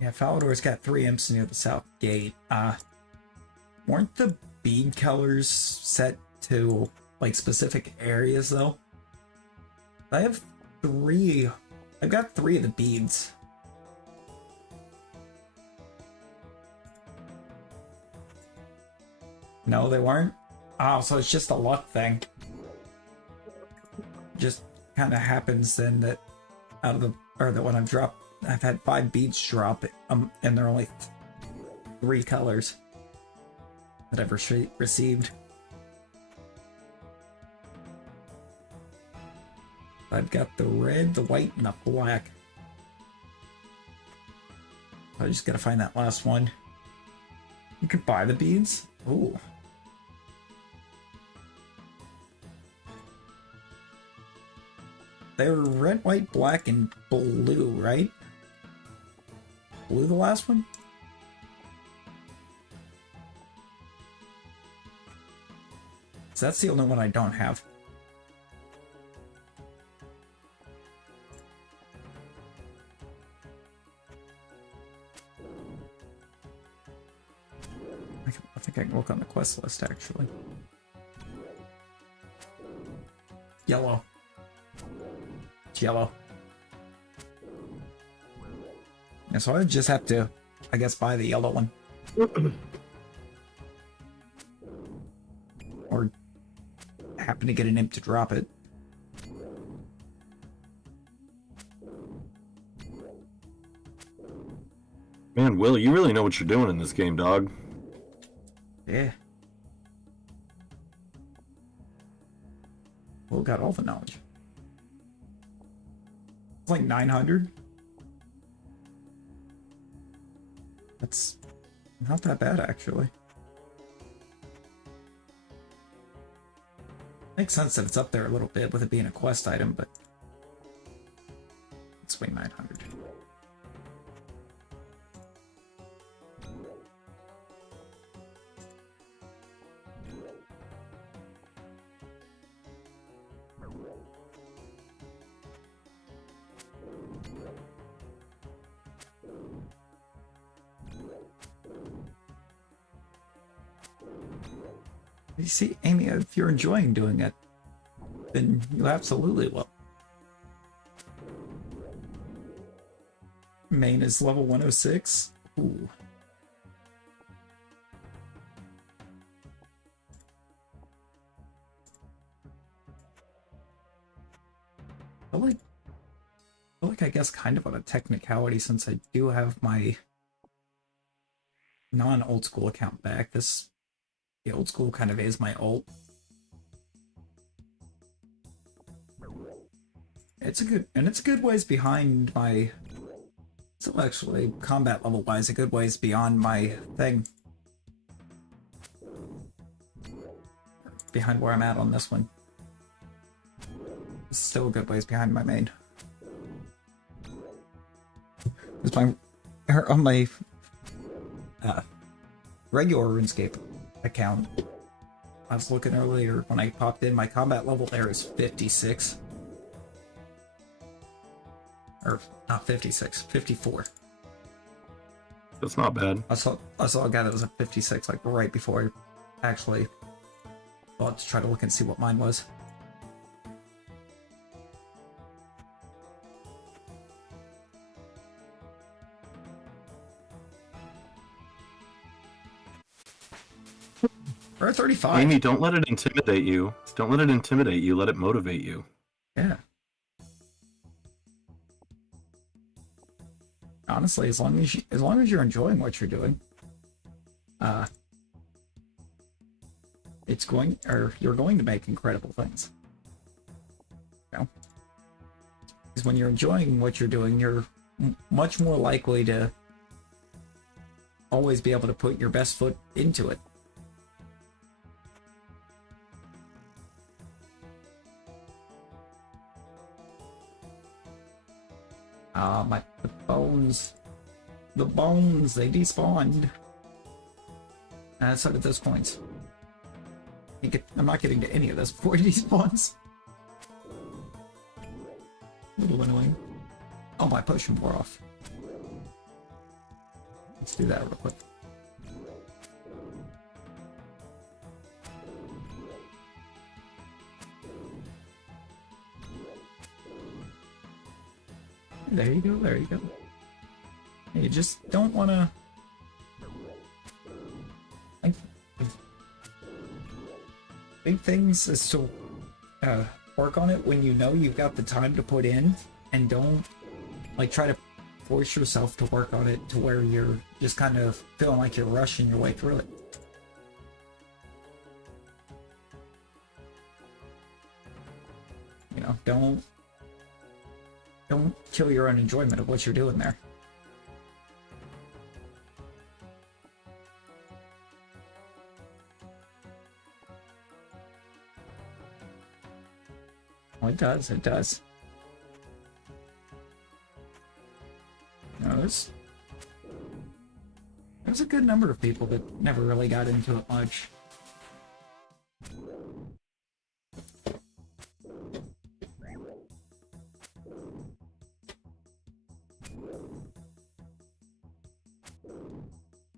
Yeah, Falador's got 3 imps near the south gate. Weren't the bead colors set to like specific areas though? I've got 3 of the beads. No, they weren't? Oh, so it's just a luck thing. Just kind of happens then that that when I've had 5 beads drop, and there are only 3 colors that I've received. I've got the red, the white, and the black. I just gotta find that last one. You could buy the beads? Ooh. They were red, white, black, and blue, right? Blue the last one? So that's the only one I don't have. I think I can look on the quest list, actually. Yellow. It's yellow. Yeah, so I just have to, I guess, buy the yellow one. Or happen to get an imp to drop it. Man, Will, you really know what you're doing in this game, dog. Yeah. Will got all the knowledge. It's like 900. That's not that bad, actually. Makes sense that it's up there a little bit with it being a quest item, but let's swing 900. You see, Amy, if you're enjoying doing it, then you absolutely will. Main is level 106. Ooh. I feel like I guess kind of on a technicality, since I do have my non-old school account back. The old school kind of is my alt. It's a good ways behind my, so actually combat level wise, a good ways beyond my thing. Behind where I'm at on this one. It's still a good ways behind my main. It's on my regular RuneScape account. I was looking earlier when I popped in, my combat level there is 56. Or not 56, 54. That's not bad. I saw a guy that was at 56 like right before I actually thought to try to look and see what mine was. Or 35. Amy, don't let it intimidate you. Don't let it intimidate you. Let it motivate you. Yeah. Honestly, as long as you're enjoying what you're doing, you're going to make incredible things. You know? Because when you're enjoying what you're doing, you're much more likely to always be able to put your best foot into it. The bones, they despawned. So did those coins. I'm not getting to any of this before it despawns. A little annoying. Oh, my potion wore off. Let's do that real quick. There you go, there you go. You just don't want to... Big things is to work on it when you know you've got the time to put in, and don't like try to force yourself to work on it to where you're just kind of feeling like you're rushing your way through it. You know, don't kill your own enjoyment of what you're doing there. Oh, it does, it does. You know, there's a good number of people that never really got into it much.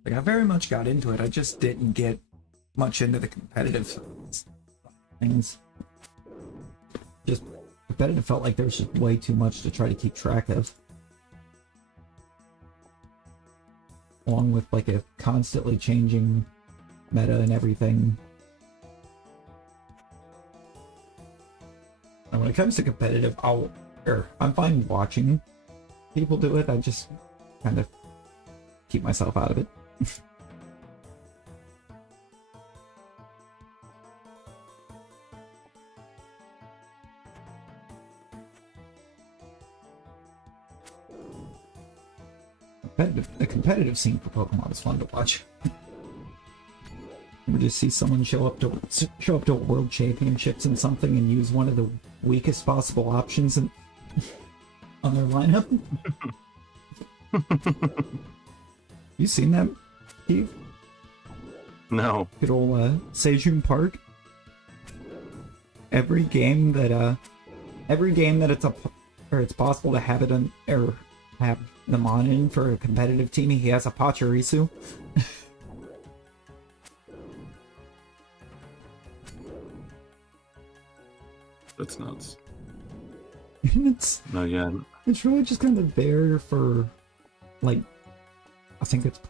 Like, I very much got into it, I just didn't get much into the competitive things. Just competitive felt like there was just way too much to try to keep track of. Along with like a constantly changing meta and everything. And when it comes to competitive, I'm fine watching people do it, I just kind of keep myself out of it. The competitive scene for Pokemon is fun to watch. You just see someone show up to World Championships and something and use one of the weakest possible options on their lineup. You seen that, Steve? No. Good old Sejun Park. Every game that it's possible to have it on or have them on in for a competitive team, he has a Pachirisu. That's nuts. It's really just kind of there for, like, I think it's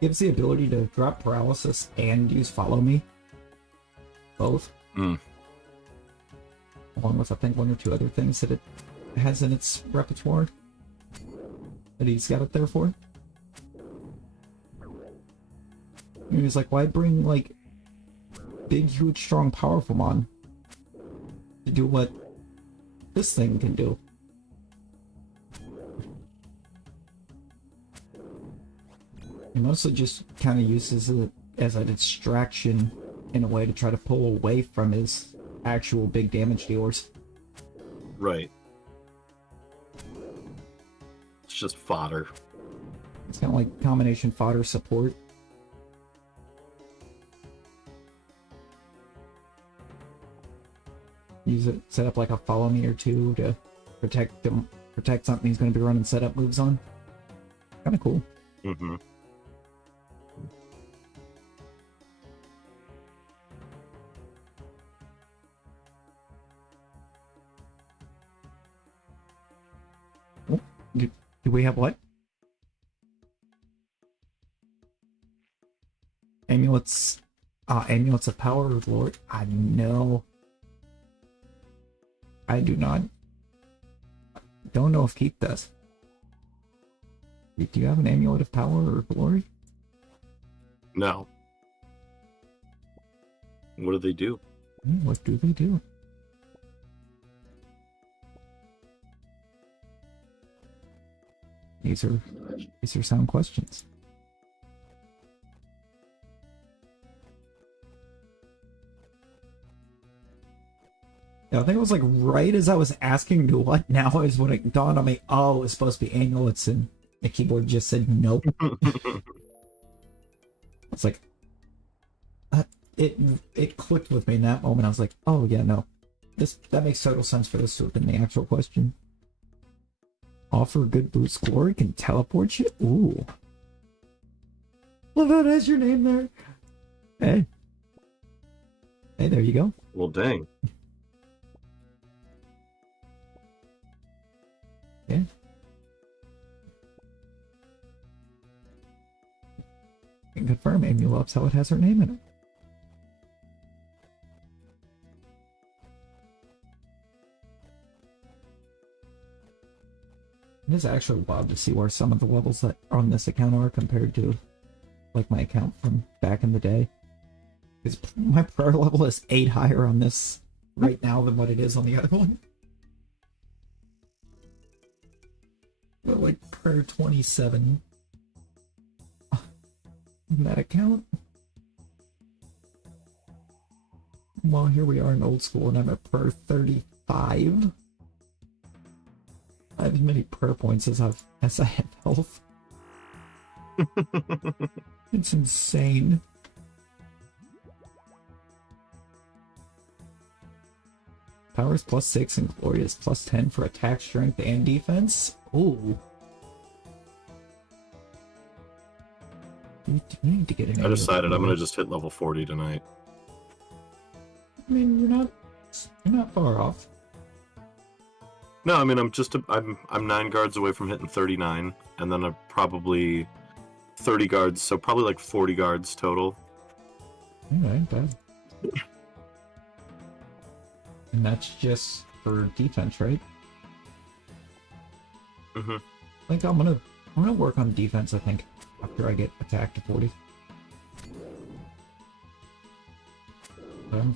gives the ability to drop paralysis and use follow me. Both. Along with I think one or two other things that it has in its repertoire that he's got it there for. And he was like, why bring like big, huge, strong, powerful mon to do what this thing can do? He mostly just kind of uses it as a distraction in a way to try to pull away from his actual big damage dealers. Right. It's just fodder. It's kind of like combination fodder support. Use it, set up like a follow me or two to protect something he's going to be running setup moves on. Kind of cool. Mm-hmm. Do we have what? Amulets. Amulets of Power, Lord. I know. I do not. Don't know if Keith does. Do you have an amulet of power or glory? No. What do they do? What do they do? These are sound questions. Yeah, I think it was like right as I was asking to what now is when it dawned on me, oh, it was supposed to be amulets, and the keyboard just said nope. It's like it clicked with me in that moment. I was like, oh yeah, no. That makes total sense for this to have been the actual question. Offer good boost glory can teleport you? Ooh. Well, that has your name there. Hey. Hey, there you go. Well, dang. Yeah. Can confirm Amy loves how it has her name in it. It is actually wild to see where some of the levels that are on this account are compared to like my account from back in the day. Because my prayer level is 8 higher on this right now than what it is on the other one. But like prayer 27 in that account. Well, here we are in old school and I'm at prayer 35. I have as many prayer points as I have health. It's insane. Power is +6 and glory is +10 for attack, strength, and defense. Ooh. You need to get an I decided I'm gonna just hit level 40 tonight. I mean, you're not far off. No, I mean I'm 9 guards away from hitting 39, and then I'm probably 30 guards, so probably like 40 guards total. Alright, bad. And that's just for defense, right? Mm-hmm. I think I'm gonna work on defense, I think, after I get attack to 40. But I'm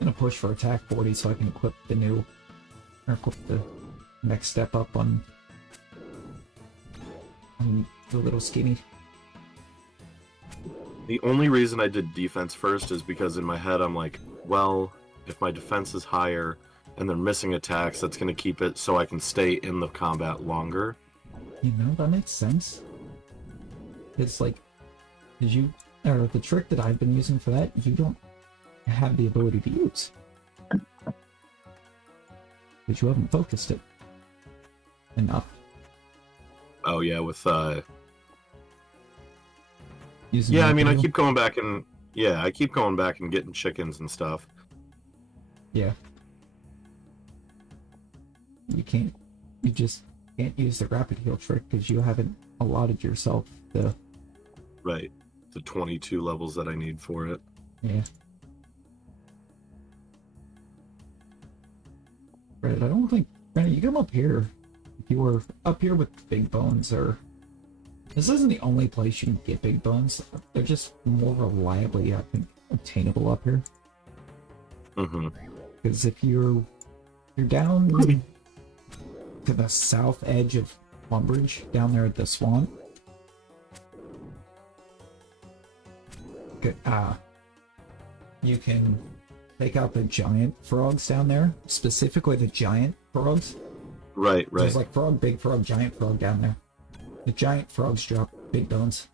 gonna push for attack 40 so I can equip the next step up on the little skinny. The only reason I did defense first is because in my head I'm like, well, if my defense is higher and they're missing attacks, that's going to keep it so I can stay in the combat longer. You know, that makes sense. It's like, the trick that I've been using for that, you don't have the ability to use. Because you haven't focused it enough. Oh yeah, with Using yeah, I mean, I material. keep going back and I keep going back and getting chickens and stuff. Yeah. You just can't use the rapid heal trick because you haven't allotted yourself the... Right. The 22 levels that I need for it. Yeah. Right, I don't think... Brandon, you come up here. If you were up here with big bones, or... This isn't the only place you can get big bones. They're just more reliably, I think, obtainable up here. Mm-hmm. Because if you're down to the south edge of Lumbridge, down there at the swamp, you can take out the giant frogs down there, specifically the giant frogs. Right. There's like frog, big frog, giant frog down there. The giant frogs drop big bones.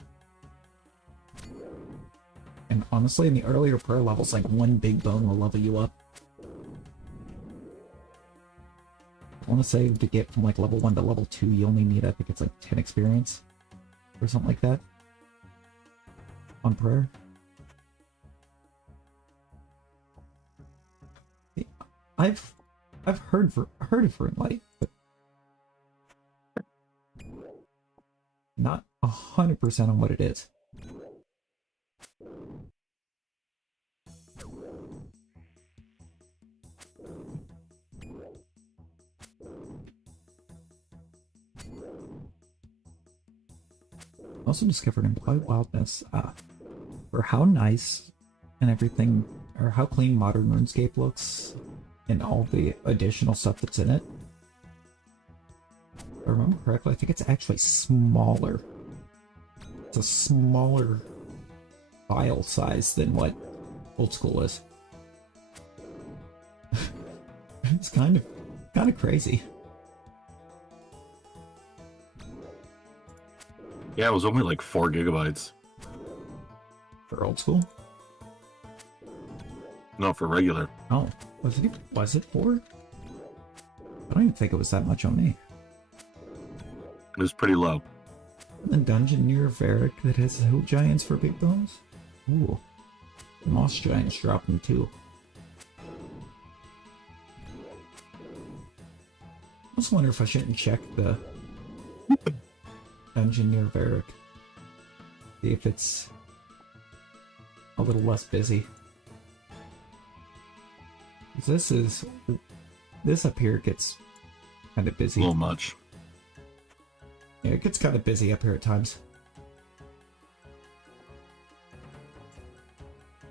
And honestly, in the earlier prayer levels, like one big bone will level you up. I want to say to get from like level 1 to level 2, you only need, I think it's like 10 experience. Or something like that. On prayer. I've heard of Rune Light, but not 100% on what it is. Also discovered in Quiet Wildness, for how nice and everything, or how clean modern RuneScape looks, and all the additional stuff that's in it. If I remember correctly, I think it's actually smaller. It's a smaller file size than what old school is. It's kind of crazy. Yeah, it was only like 4 gigabytes. For old school? No, for regular. Oh, was it 4? I don't even think it was that much on me. It was pretty low. The dungeon near Varric that has hill giants for big bones? Ooh. The moss giants drop them too. I just wonder if I shouldn't check the dungeon near Varric. See if it's a little less busy. This up here gets kind of busy. A little much. Yeah, it gets kind of busy up here at times.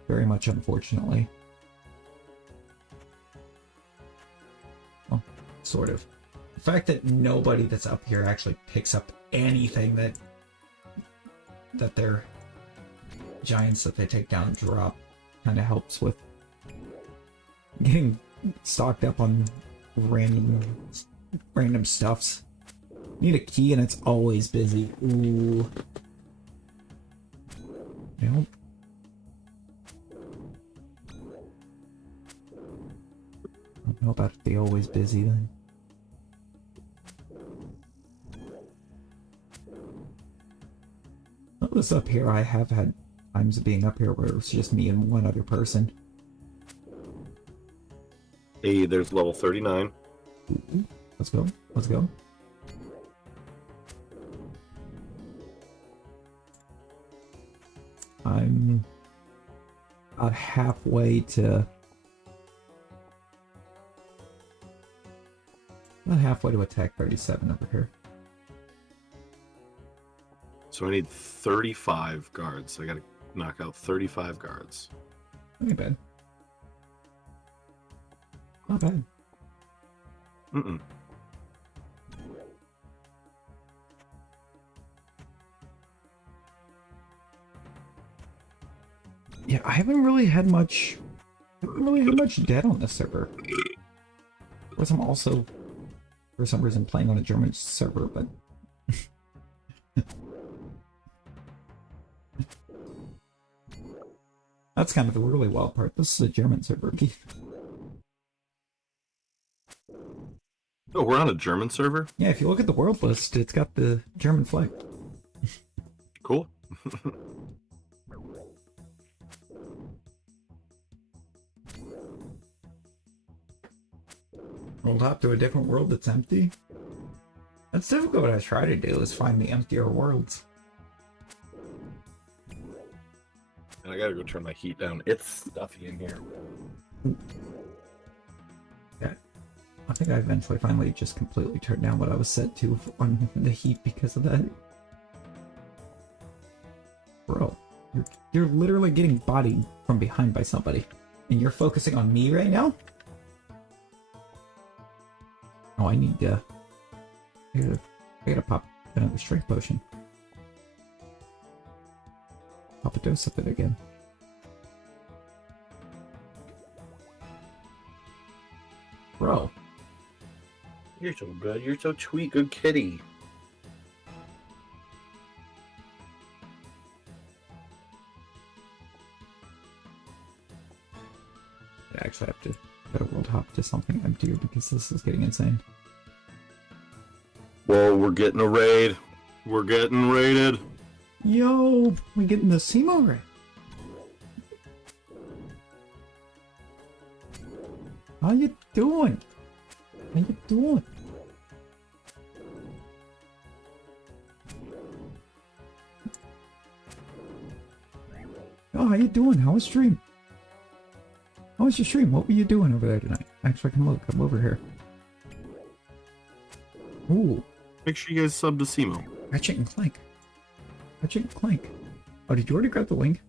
Very much, unfortunately. Well, sort of. The fact that nobody that's up here actually picks up anything that their giants that they take down drop kind of helps with getting stocked up on random stuffs. Need a key and it's always busy. Ooh. Nope. I don't know about the always busy then. This up here, I have had times of being up here where it was just me and one other person. Hey, there's level 39. Ooh. Let's go. Let's go. I'm about halfway to attack 37 over here. So I need 35 guards. I gotta knock out 35 guards. Not bad. Not bad. Mm-mm. Yeah, I haven't really had much dead on this server. Of course, I'm also, for some reason, playing on a German server, but... That's kind of the really wild part. This is a German server. Oh, we're on a German server? Yeah, if you look at the world list, it's got the German flag. Cool. We'll hop to a different world that's empty. That's difficult. What I try to do is find the emptier worlds. And I gotta go turn my heat down. It's stuffy in here. Yeah. I think I eventually finally just completely turned down what I was set to on the heat because of that. Bro, you're literally getting bodied from behind by somebody. And you're focusing on me right now? Oh, I need I gotta pop another strength potion. Pop a dose of it again. Bro. You're so good. You're so sweet. Good kitty. I actually have to go to world hop to something emptier because this is getting insane. Whoa, we're getting a raid. We're getting raided. Yo, we getting the Seymour raid. How you doing? How you doing? Oh, how you doing? How was stream? How was your stream? What were you doing over there tonight? Actually, come over here. Ooh, Make sure you guys sub to Simo. Ratchet and Clank. Ratchet and Clank. Oh, did you already grab the link?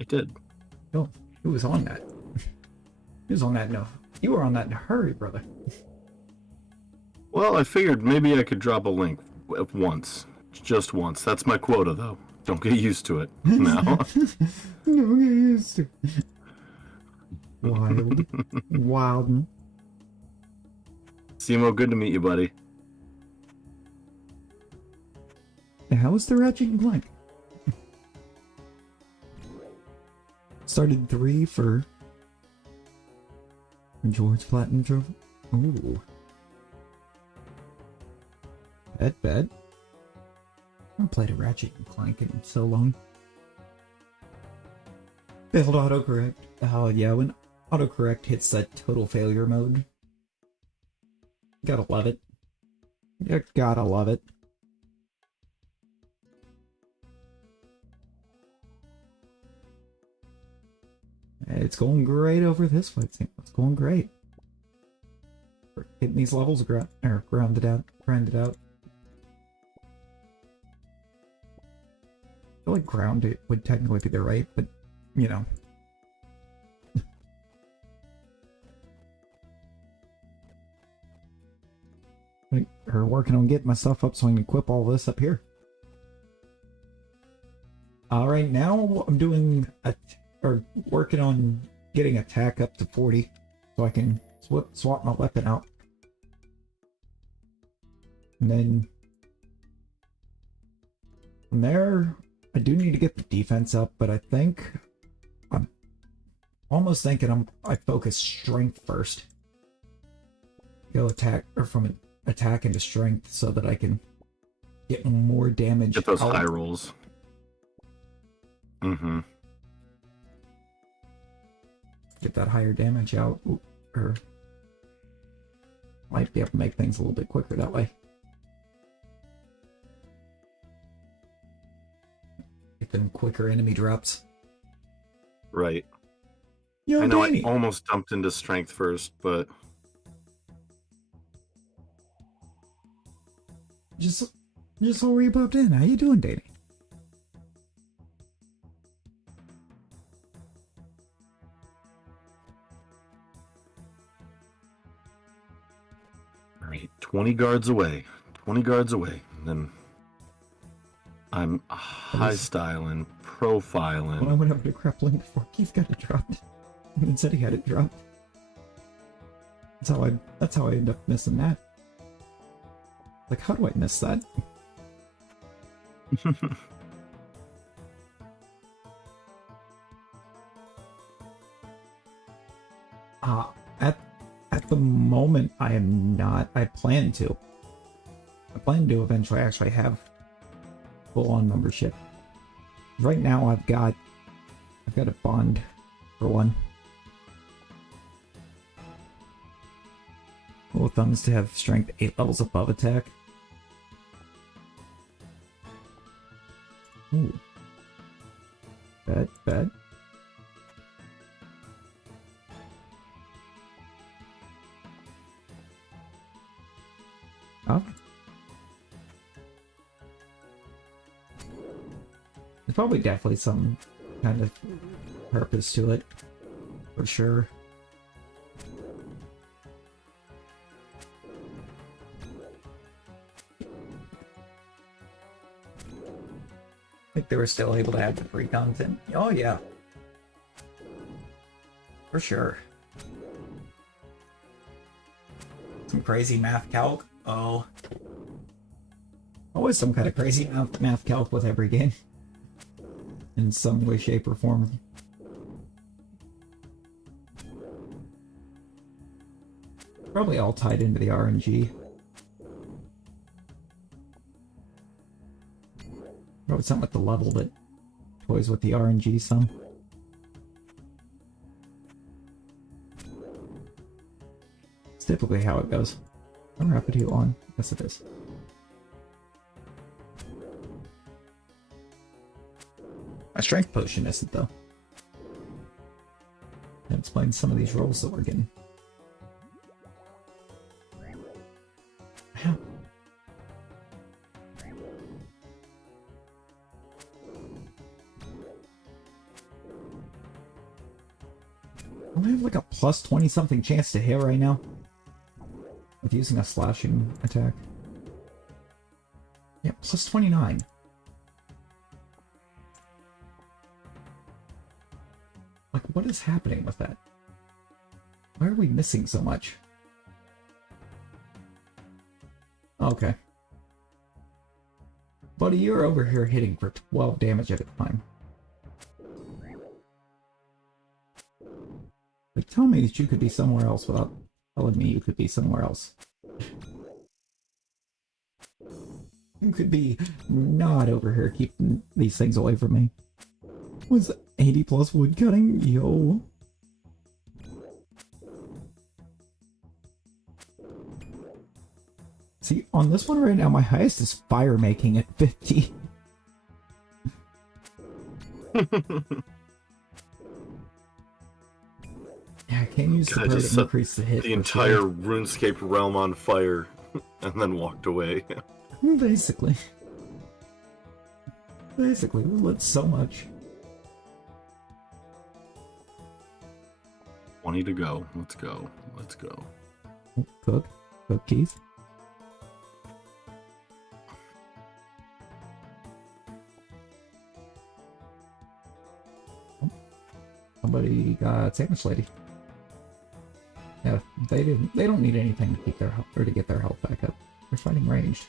I did. No, who was on that? He was on that. No, you were on that in a hurry, brother. Well, I figured maybe I could drop a link once. Just once. That's my quota, though. Don't get used to it now. No, get used to. Wild. Wild. Simo, good to meet you, buddy. How was the Ratchet and Clank? Started 3 for George Platinum Trophy. Ooh. Bet. I haven't played a Ratchet and Clank in so long. Failed autocorrect. Oh yeah, when autocorrect hits that total failure mode. Gotta love it. You gotta love it. It's going great over this way. It's going great. We're getting these levels grounded out. I feel like grounded would technically be the right, but you know. We're working on getting my stuff up so I can equip all this up here. Right now I'm doing working on getting attack up to 40 so I can swap my weapon out. And then from there, I do need to get the defense up, but I think I'm almost thinking I focus strength first. Go attack, or from an attack into strength so that I can get more damage. Get those out. high rolls. Mm-hmm. Get that higher damage out, or might be able to make things a little bit quicker that way. Get them quicker enemy drops. Right. Yo, I know Danny. I almost dumped into strength first, but Just saw where you popped in. How you doing, Danny? Alright, 20 guards away. 20 guards away. And then I'm high styling, profiling. When I went up to grappling before, Keith got it dropped. And then said he had it dropped. That's how I ended up missing that. Like, how do I miss that? At the moment, I am not. I plan to. I plan to eventually actually have full-on membership. Right now, I've got a bond for one. Rule of thumb is to have strength 8 levels above attack. Ooh. Bet. Oh. There's probably definitely some kind of purpose to it, for sure. I think they were still able to have the free content. Oh yeah. For sure. Some crazy math calc. Oh. Always some kind of crazy math calc with every game. In some way, shape, or form. Probably all tied into the RNG. Probably something with the level that toys with the RNG some. It's typically how it goes. I'm rapid heal on. Yes, it is. My strength potion isn't, though. That explains some of these rolls that we're getting. Ow. like a plus 20 something chance to hit right now with using a slashing attack. Yeah, plus 29. Like, what is happening with that? Why are we missing so much? Okay. Buddy, you're over here hitting for 12 damage at a time. Like, tell me that you could be somewhere else without telling me you could be somewhere else. You could be not over here keeping these things away from me. Was 80 plus wood cutting? Yo. See, on this one right now, my highest is fire making at 50. Yeah, I can't use the God, bird just to set increase the hit. the entire RuneScape realm on fire, and then walked away. Basically. Basically, we lit so much. 20 to go. Let's go. Let's go. Cook. Cookies. Somebody got sandwich lady. Yeah, they don't need anything to keep their health or to get their health back up. They're fighting ranged.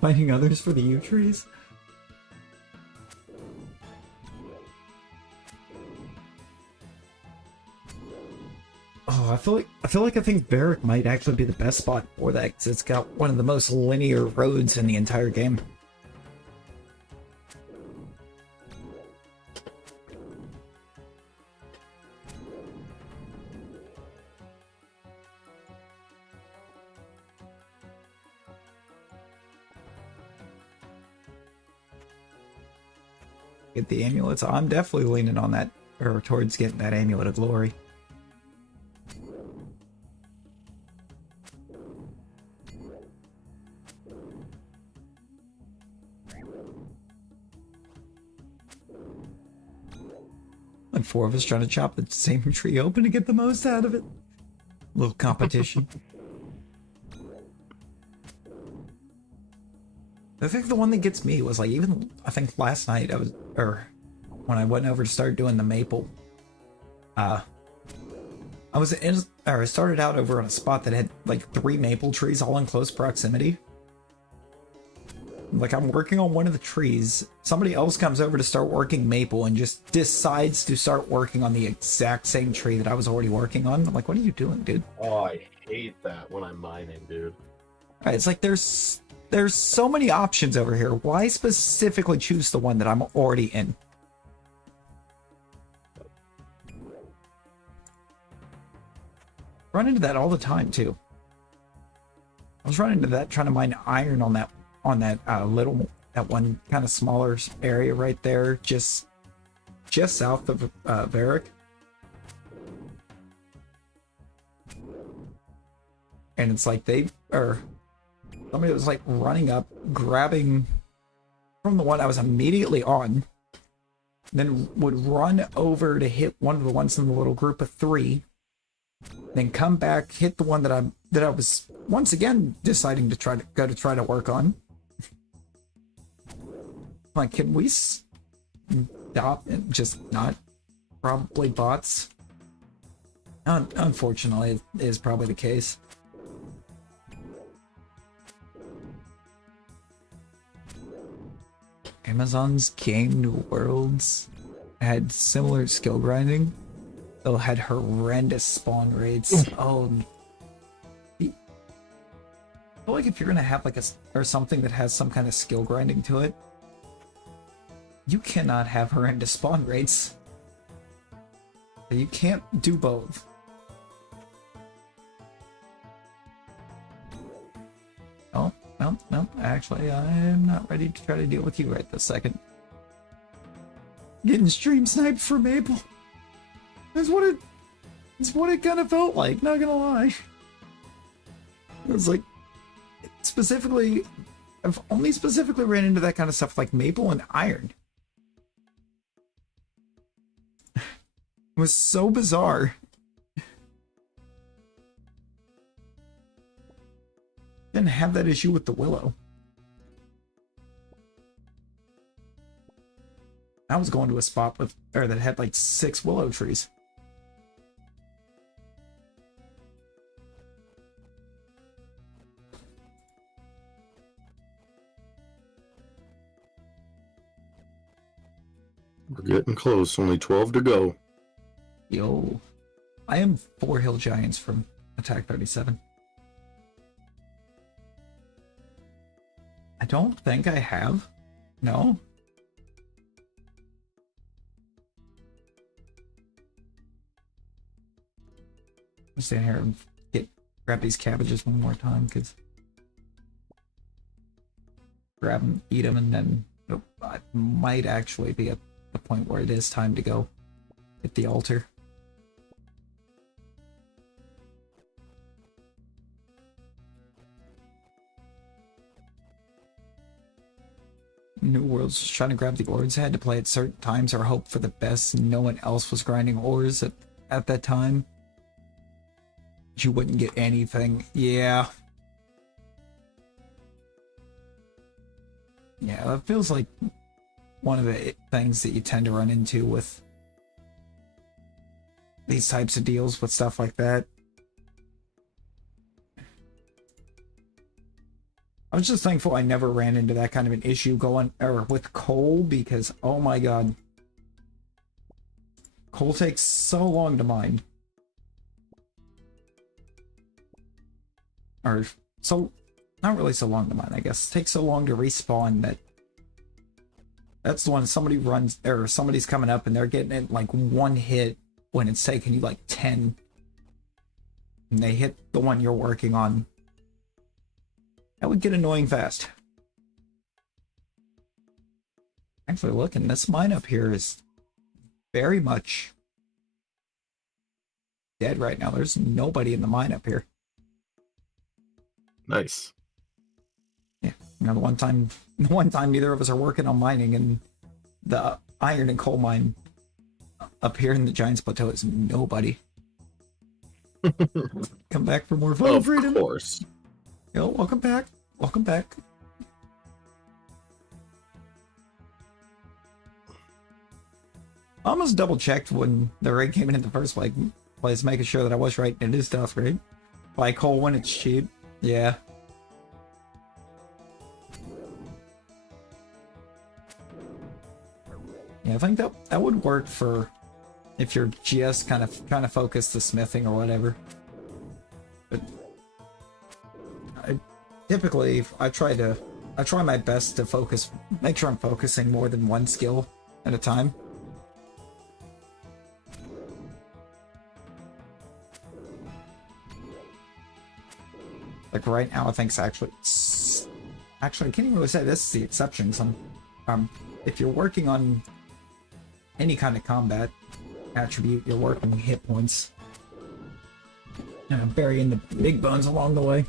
Fighting others for the yew trees? Oh, I think Barrack might actually be the best spot for that because it's got one of the most linear roads in the entire game. Get the amulets. I'm definitely leaning on that, or towards getting that amulet of glory. Like 4 of us trying to chop the same tree open to get the most out of it. Little competition. I think the one that gets me was like, even I think last night when I went over to start doing the maple, I started out over on a spot that had like 3 maple trees all in close proximity. Like, I'm working on one of the trees, somebody else comes over to start working maple and just decides to start working on the exact same tree that I was already working on. I'm like, what are you doing, dude? Oh, I hate that when I'm mining, dude. Alright, it's like there's so many options over here. Why specifically choose the one that I'm already in? Run into that all the time too. I was running into that trying to mine iron on that that one kind of smaller area right there, just south of Varric. And it's like somebody was like running up, grabbing from the one I was immediately on, then would run over to hit one of the ones in the little group of 3, then come back, hit the one that I was once again deciding to try to work on. Like, can we stop and just not? Probably bots. Unfortunately, it is probably the case. Amazon's Gained Worlds had similar skill grinding, though had horrendous spawn rates. Oh, I feel like if you're gonna have like something that has some kind of skill grinding to it, you cannot have horrendous spawn rates. You can't do both. Oh, no, actually, I'm not ready to try to deal with you right this second. Getting stream sniped for Maple. That's what it kind of felt like, not gonna lie. It was like, specifically, I've only specifically ran into that kind of stuff like maple and iron. It was so bizarre. Didn't have that issue with the willow. I was going to a spot with, or that had like 6 willow trees. We're getting close. Only 12 to go. Yo. I am 4 hill giants from Attack 37. I don't think I have. No? I'm stand here and grab these cabbages one more time, because grab them, eat them, and then I might actually be at the point where it is time to go hit the altar. New World's just trying to grab the ores. I had to play at certain times or hope for the best. No one else was grinding ores at that time. You wouldn't get anything. Yeah. Yeah, that feels like one of the things that you tend to run into with these types of deals with stuff like that. I was just thankful I never ran into that kind of an issue with coal, because oh my god, coal takes so long to mine. Or so, not really so long to mine, I guess. It takes so long to respawn that that's the one somebody runs, or somebody's coming up and they're getting it like 1 hit when it's taking you like 10. And they hit the one you're working on. That would get annoying fast. Actually, looking, this mine up here is very much dead right now. There's nobody in the mine up here. Nice. Yeah, you know, the one time neither of us are working on mining, and the iron and coal mine up here in the Giants Plateau is nobody. Come back for more fun, freedom. Of course. Yo, welcome back. Welcome back. I almost double checked when the raid came in the first place, making sure that I was right. It is Death Raid. Buy coal when it's cheap. Yeah. Yeah, I think that would work for if you're just kind of focused the smithing or whatever. But typically I try my best to make sure I'm focusing more than one skill at a time. Like right now, I think it's actually, I can't even really say this is the exception. If you're working on any kind of combat attribute, you're working hit points. Burying the big bones along the way.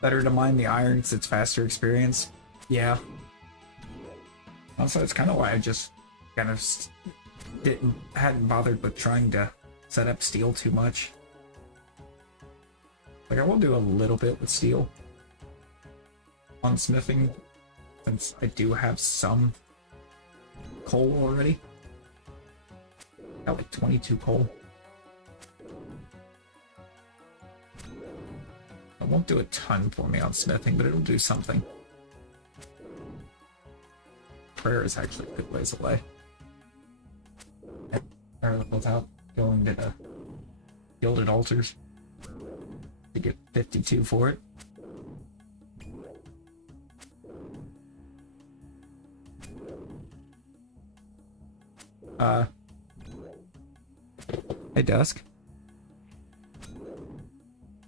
Better to mine the iron because it's faster experience. Yeah. Also, it's kind of why I just kind of hadn't bothered with trying to set up steel too much. Like, I will do a little bit with steel on smithing, since I do have some coal already. Got like 22 coal. It won't do a ton for me on smithing, but it'll do something. Prayer is actually a good ways away. Or without going to the gilded altars to get 52 for it. Hey, Dusk.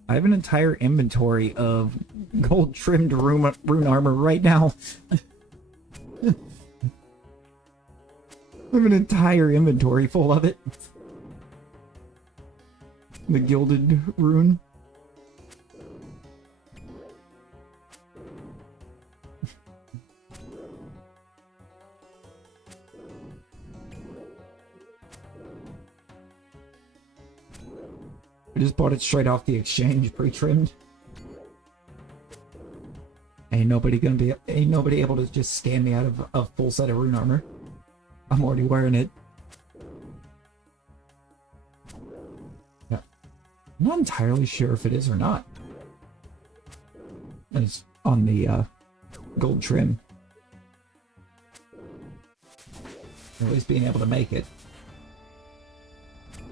I have an entire inventory of gold trimmed rune armor right now. I have an entire inventory full of it. The gilded rune. I just bought it straight off the exchange, pre-trimmed. Ain't nobody able to just scam me out of a full set of rune armor. I'm already wearing it. Yeah. I'm not entirely sure if it is or not. It's on the gold trim. At least being able to make it.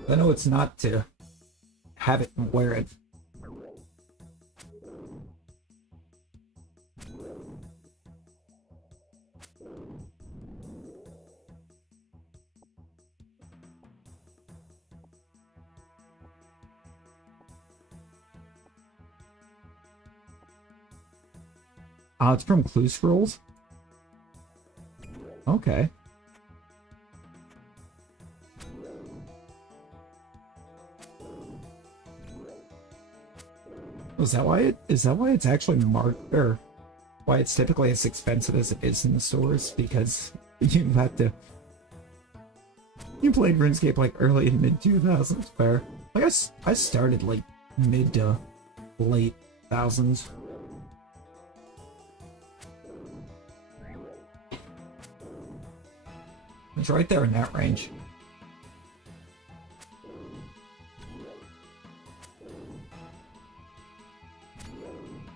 I know it's not to have it and wear it. It's from Clue Scrolls? Okay. Is that why it's actually marked, or why it's typically as expensive as it is in the stores? Because you have to... You played RuneScape like early and mid 2000s, fair. Like I started like mid to late thousands. It's right there in that range.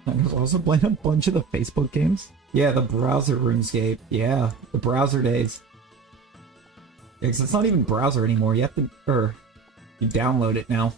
I was also playing a bunch of the Facebook games. Yeah, the browser RuneScape. Yeah, the browser days. Yeah, 'cause it's not even browser anymore. You have to, you download it now.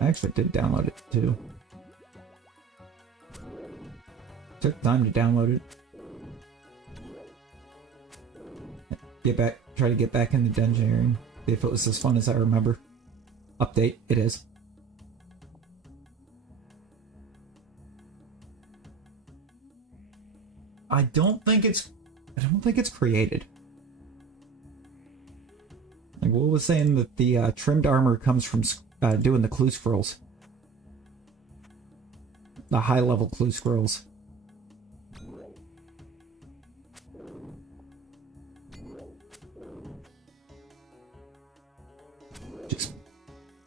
I actually did download it too. Took time to download it. Try to get back into dungeoneering. See if it was as fun as I remember. Update, it is. I don't think it's created. Like Will was saying that the trimmed armor comes from doing the clue scrolls. The high level clue scrolls.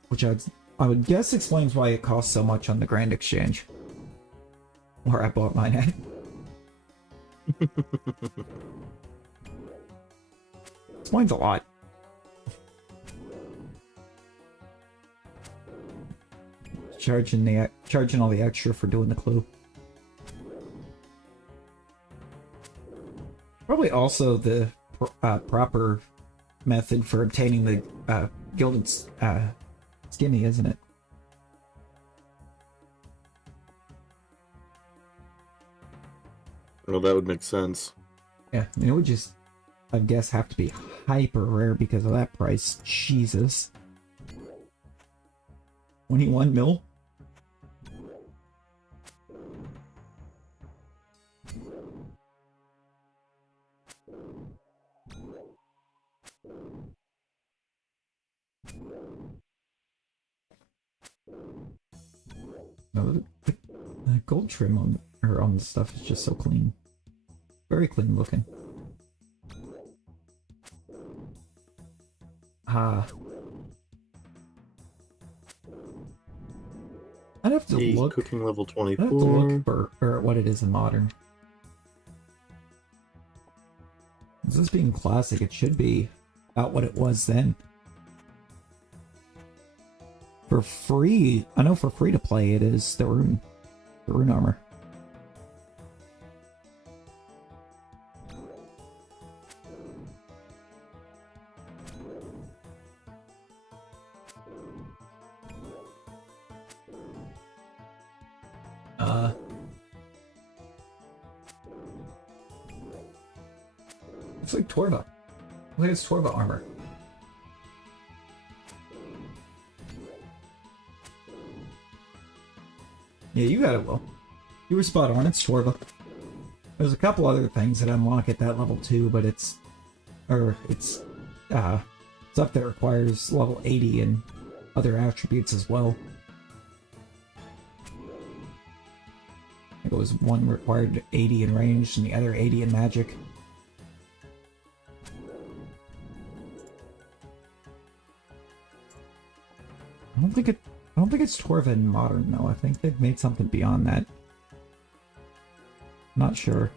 Which I would guess explains why it costs so much on the Grand Exchange. Where I bought mine at. Explains a lot. Charging all the extra for doing the clue. Probably also the proper method for obtaining the gilded skinny, isn't it? Well, that would make sense. Yeah, I mean, it would just, I guess, have to be hyper rare because of that price. Jesus. 21 mil? No, the gold trim on the stuff is just so clean. Very clean looking. I'd have to look. Cooking level 24. I'd have to look for what it is in modern. This being classic, it should be about what it was then. For free, I know for free to play it is the rune armor. Looks like Torva. Looks like it's Torva armor. Yeah, you got it, Will. You were spot on. It's Torva. There's a couple other things that unlock at that level too, but it's or it's stuff that requires level 80 and other attributes as well. It was one required 80 in range and the other 80 in magic. I don't think it's Torva in modern though. I think they've made something beyond that. Not sure.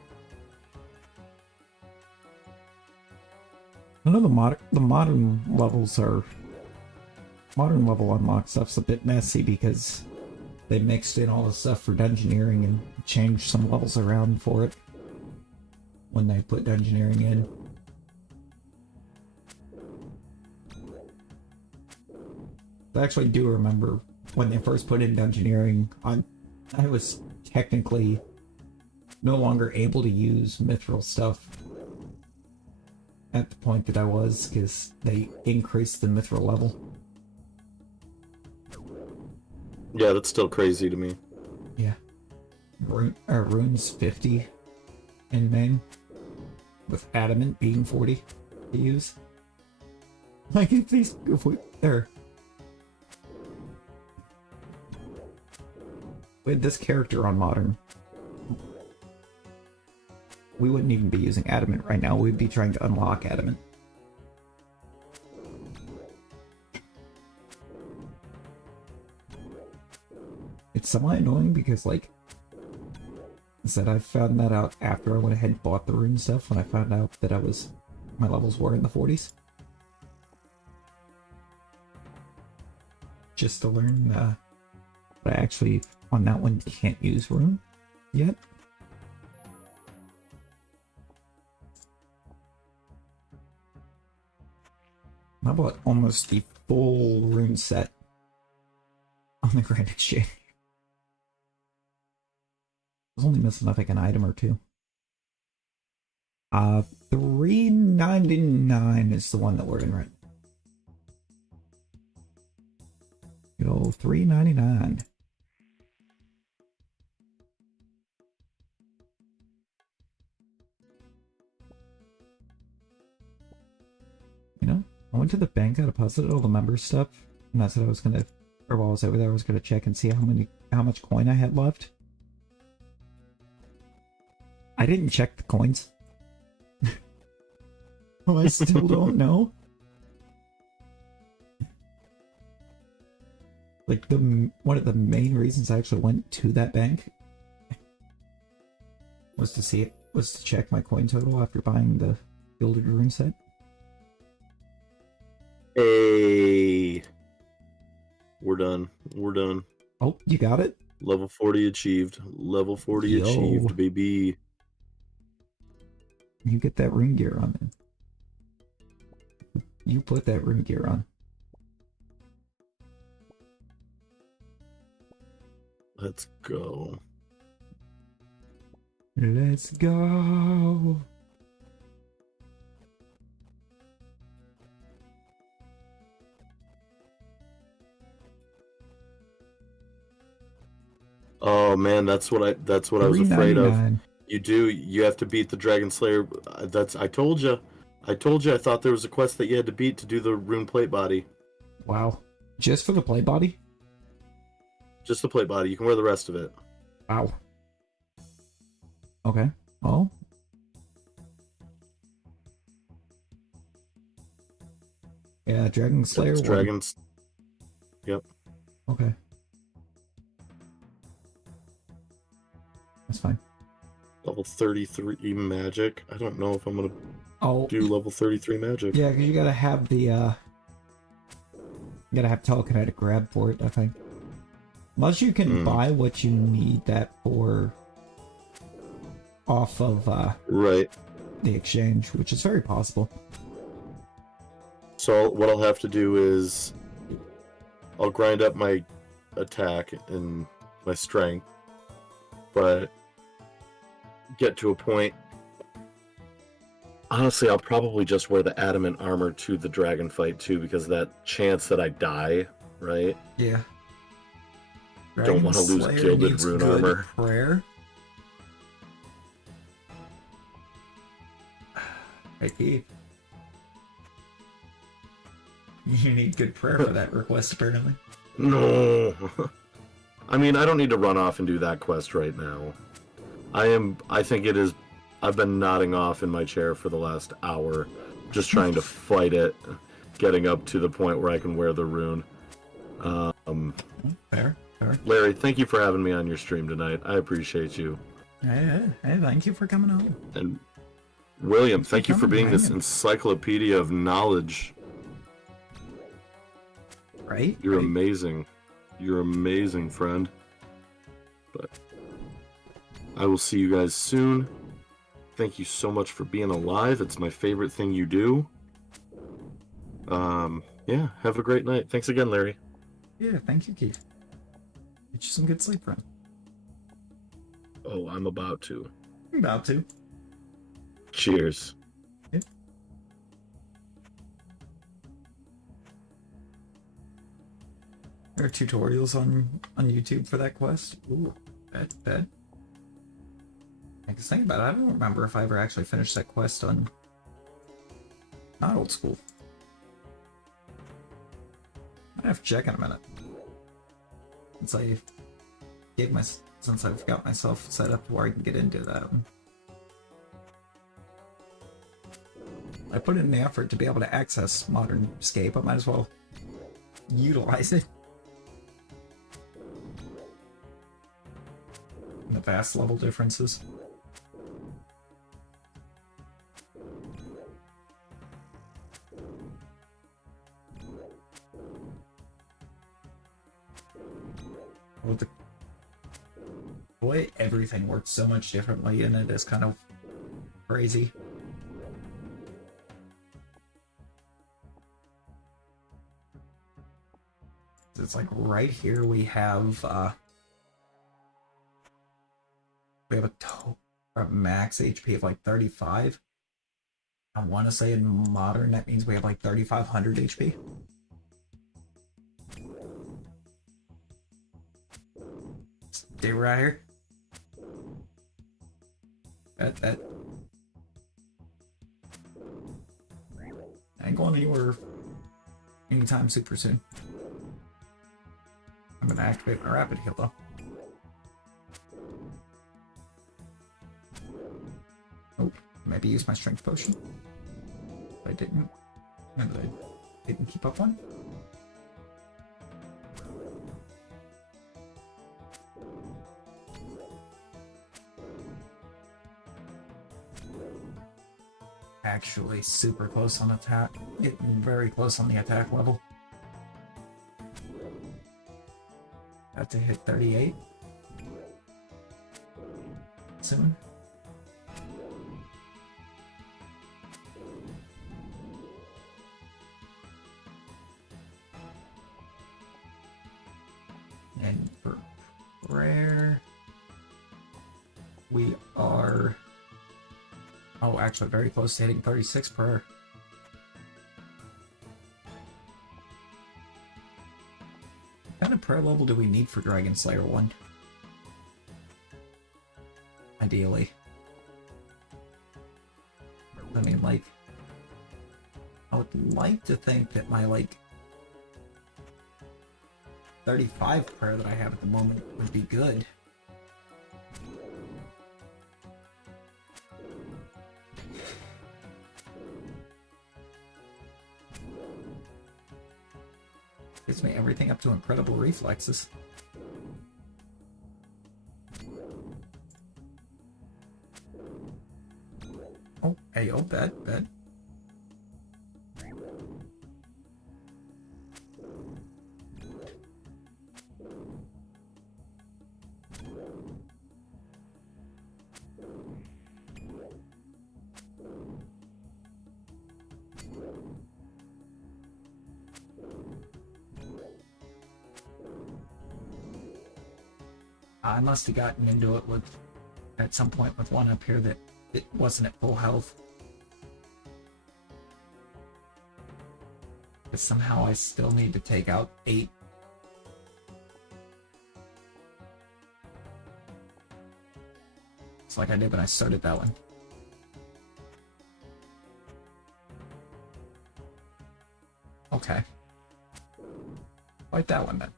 I know the modern levels are modern level unlock stuff's a bit messy because they mixed in all the stuff for dungeoneering and changed some levels around for it when they put dungeoneering in. I actually do remember when they first put in dungeoneering, I was technically no longer able to use mithril stuff at the point that I was, because they increased the mithril level. Yeah, that's still crazy to me. Yeah. Runes 50 in main, with adamant being 40 to use. Like, if we with this character on modern, we wouldn't even be using adamant right now. We'd be trying to unlock adamant. It's somewhat annoying because, like I said, I found that out after I went ahead and bought the rune stuff, when I found out that my levels were in the 40s. Just to learn but I actually, on that one, can't use rune yet. I bought almost the full rune set on the Grand Exchange. I was only missing, I think, an item or two. $3.99 is the one that we're in right. Good old $3.99. You know, I went to the bank, I deposited all the member stuff, and I said I was gonna, or while I was over there, I was gonna check and see how much coin I had left. I didn't check the coins. Well, I still don't know. Like, one of the main reasons I actually went to that bank was to check my coin total after buying the Gilded Rune set. Hey, we're done. We're done. Oh, you got it? Level 40 achieved. Level 40 achieved, baby. You get that rune gear on then. You put that rune gear on. Let's go. Let's go. Oh man, that's what I was afraid of. You have to beat the Dragon Slayer. I told you. I thought there was a quest that you had to beat to do the rune plate body. Wow. Just for the plate body? Just the plate body. You can wear the rest of it. Wow. Okay. Oh. Yeah, Dragon Slayer. Dragons. Yep. Okay. That's fine. Level 33 magic. I don't know if I'm gonna do level 33 magic. Yeah, because you gotta have you gotta have telekinetic grab for it, I think. Unless you can buy what you need that for off of right, the exchange, which is very possible. So what I'll have to do is I'll grind up my attack and my strength, but get to a point. Honestly, I'll probably just wear the adamant armor to the dragon fight too, because that chance that I die, right? Yeah. Don't want to lose gilded rune armor. Prayer. Hey, Keith. You need good prayer for that request, apparently. No. I mean, I don't need to run off and do that quest right now. I think it is. I've been nodding off in my chair for the last hour, just trying to fight it, getting up to the point where I can wear the rune. Fair. Larry, thank you for having me on your stream tonight. I appreciate you. Hey, thank you for coming on. And William, thank you for being this encyclopedia of knowledge. Right? You're amazing. You're amazing, friend. But I will see you guys soon. Thank you so much for being alive. It's my favorite thing you do. Yeah, have a great night. Thanks again, Larry. Yeah, thank you, Keith. Get you some good sleep, friend. Oh, I'm about to. I'm about to. Cheers. Yeah. There are tutorials on YouTube for that quest. Ooh, bad. I guess think about it. I don't remember if I ever actually finished that quest on not old school. I have to check in a minute. Since I've got myself set up to where I can get into that. I put in the effort to be able to access modern Scape. I might as well utilize it. And the vast level differences. Well, the way everything works so much differently in it is kind of crazy. It's like right here we have a max HP of like 35. I want to say in modern that means we have like 3,500 HP. Stay right here. That ain't going anywhere anytime super soon. I'm gonna activate my rapid heal though. Oh, maybe use my strength potion. But I didn't. Remember, I didn't keep up on. Actually super close on attack. Getting very close on the attack level. About to hit 38 soon. And for prayer, we are actually very close to hitting 36 prayer. What kind of prayer level do we need for Dragon Slayer 1? Ideally. I mean, like, I would like to think that my, like, 35 prayer that I have at the moment would be good. Gives me everything up to incredible reflexes. Oh, hey, oh, bad. I must have gotten into it at some point with one up here that it wasn't at full health. But somehow I still need to take out 8. It's like I did when I started that one. Okay. Fight that one then.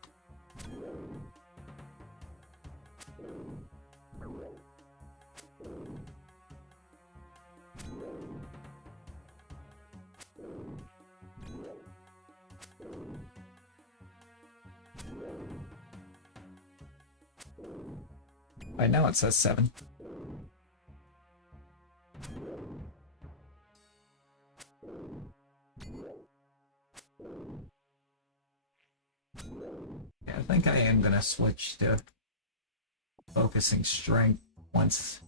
Right now it says 7. Yeah, I think I am gonna switch to focusing strength once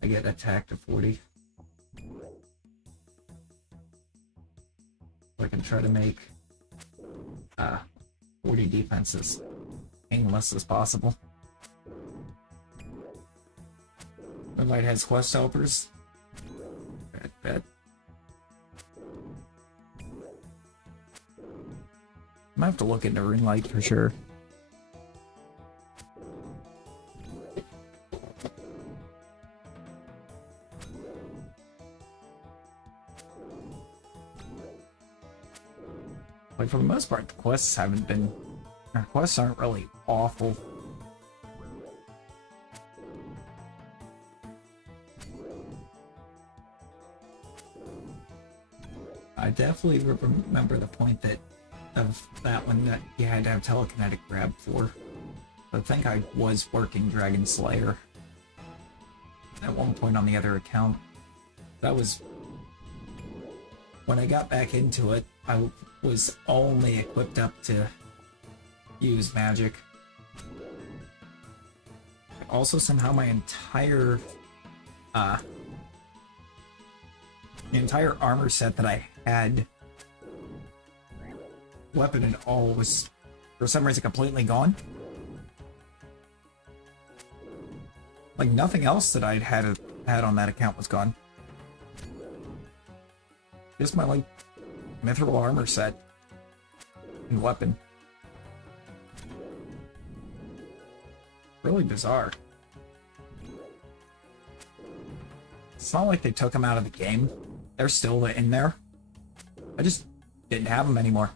I get attack to 40. So I can try to make 40 defenses painless as possible. Moonlight has quest helpers. Bet. Might have to look into Runelight for sure. Like, for the most part, the quests haven't been... Our quests aren't really awful. I definitely remember the point of that one that you had to have telekinetic grab for. I think I was working Dragon Slayer at one point on the other account. That was... When I got back into it, I was only equipped up to use magic. Also, somehow my entire armor set that I had, weapon and all, was for some reason completely gone. Like, nothing else that I'd had on that account was gone. Just my, like, mithril armor set and weapon. Really bizarre. It's not like they took them out of the game. They're still in there. I just didn't have them anymore.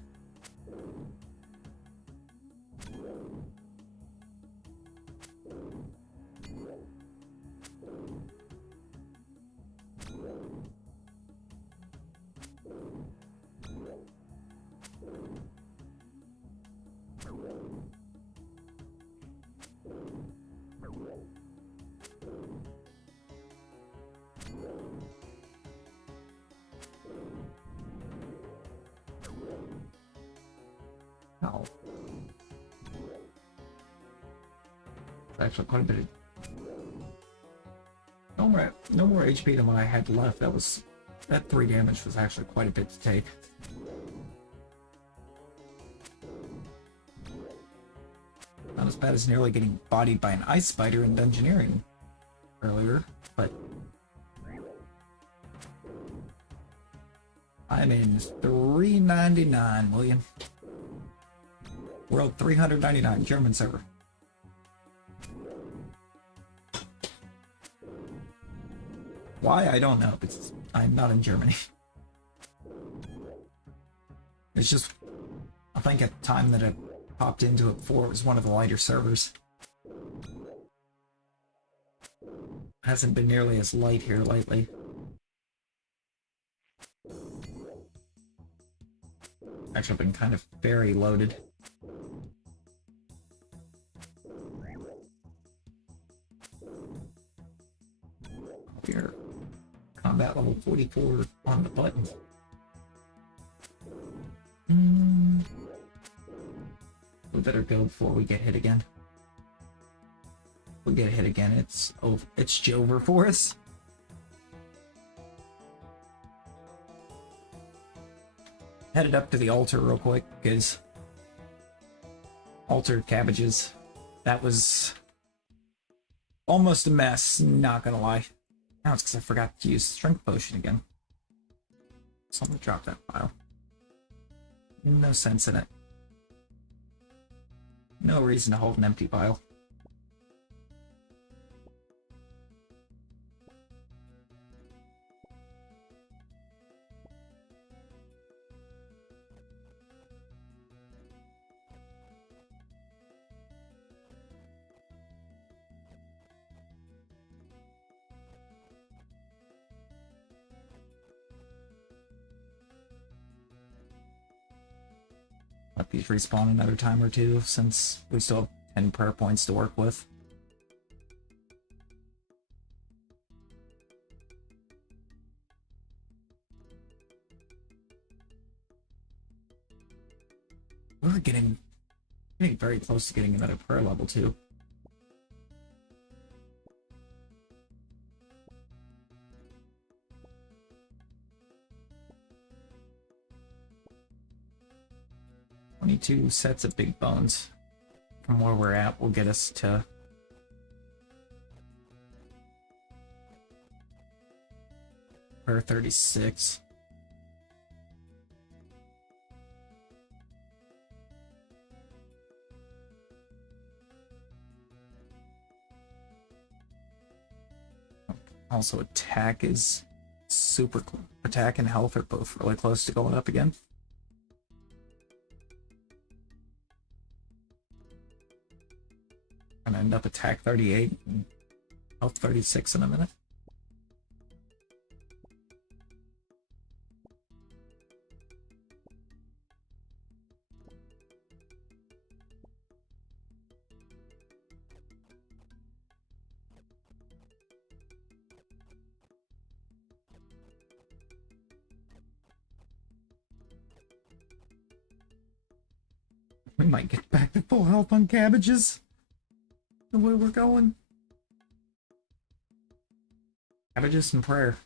No. Actually, quite a bit of... No more HP than what I had left. That 3 damage was actually quite a bit to take. Not as bad as nearly getting bodied by an ice spider in Dungeoneering earlier, but I'm in 399, William. World 399, German server. Why? I don't know, because I'm not in Germany. It's just, I think at the time that I popped into it before, it was one of the lighter servers. Hasn't been nearly as light here lately. Actually been kind of very loaded. We're combat level 44 on the button. We better go before we get hit again. If we get hit again, it's over. It's Jover for us. Headed up to the altar real quick, because altar cabbages, that was almost a mess, not gonna lie. Now it's because I forgot to use strength potion again. So I'm gonna drop that file. No sense in it. No reason to hold an empty pile. Let these respawn another time or two, since we still have 10 prayer points to work with. We're getting very close to getting another prayer level too. "22 sets of big bones from where we're at will get us to prayer 36. Also, attack is attack and health are both really close to going up again. Gonna end up attack 38 and health 36 in a minute. We might get back to full health on cabbages. The way we're going. Cabbages and prayer.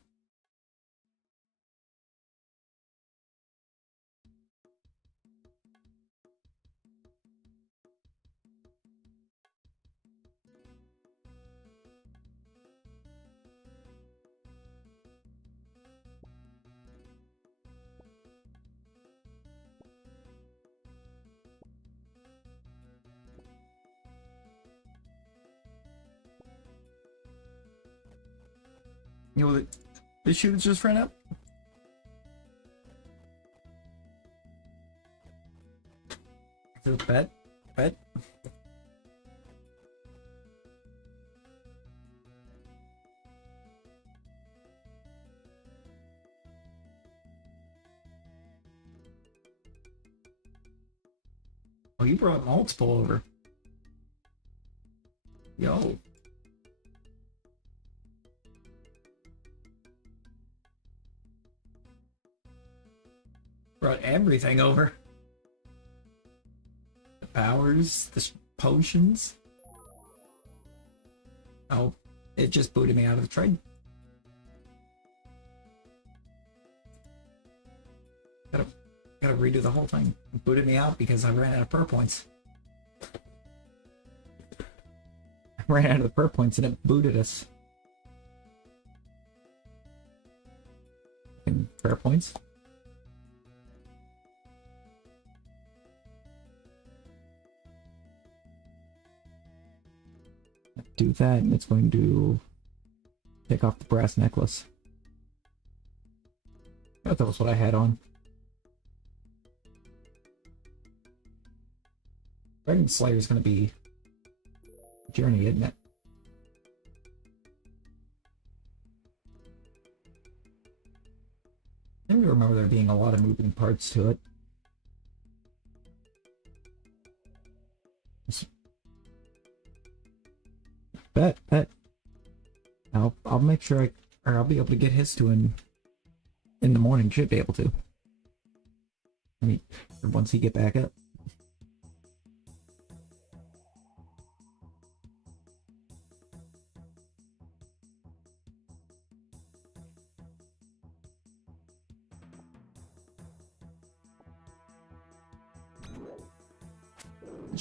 You know, the shooters just ran up. Bet. Oh, you brought multiple over. Yo. Brought everything over. The powers, the potions. Oh, it just booted me out of the trade. Gotta redo the whole thing. It booted me out because I ran out of prayer points. I ran out of the prayer points and it booted us. And prayer points. Do that and it's going to take off the brass necklace. I thought that was what I had on. Dragon Slayer is going to be a journey, isn't it? I seem to remember there being a lot of moving parts to it. Bet. I'll make sure I'll be able to get his to him in the morning. Should be able to. I mean, once he get back up.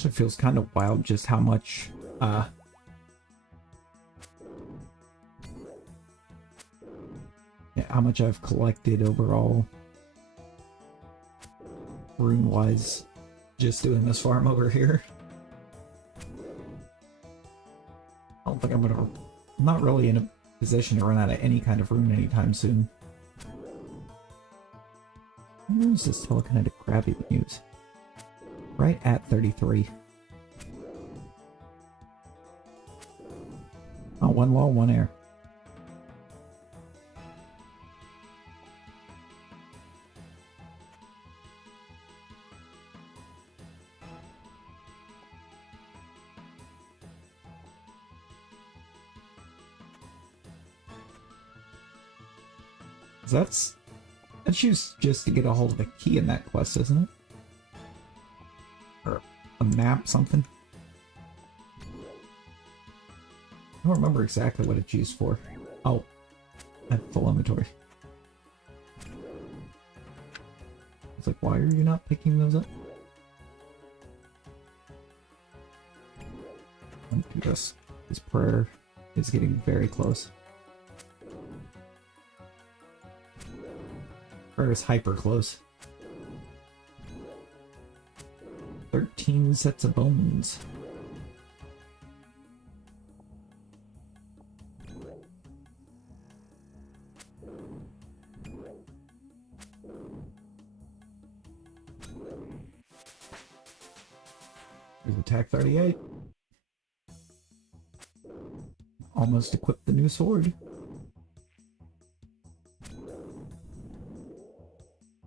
It feels kind of wild just how much how much I've collected overall rune wise just doing this farm over here. I don't think I'm not really in a position to run out of any kind of rune anytime soon. What is this telekinetic grab even use? Right at 33. Oh, one low, one air. That's used just to get a hold of a key in that quest, isn't it? Or a map, something. I don't remember exactly what it's used for. Oh, I have full inventory. It's like, why are you not picking those up? Let me do this. His prayer is getting very close. Prayer is hyper close. 13 sets of bones. There's attack 38. Almost equipped the new sword.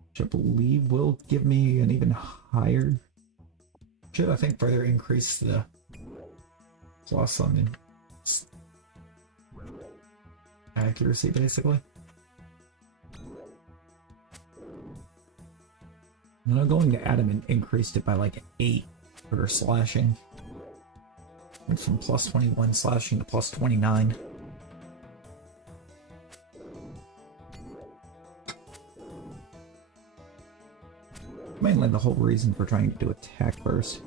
Which I believe will give me an even higher... Should, I think, further increase the plus on accuracy, basically. And I'm going to add him and increased it by like 8 for slashing. Went from plus 21 slashing to plus 29. Mainly the whole reason for trying to do attack burst.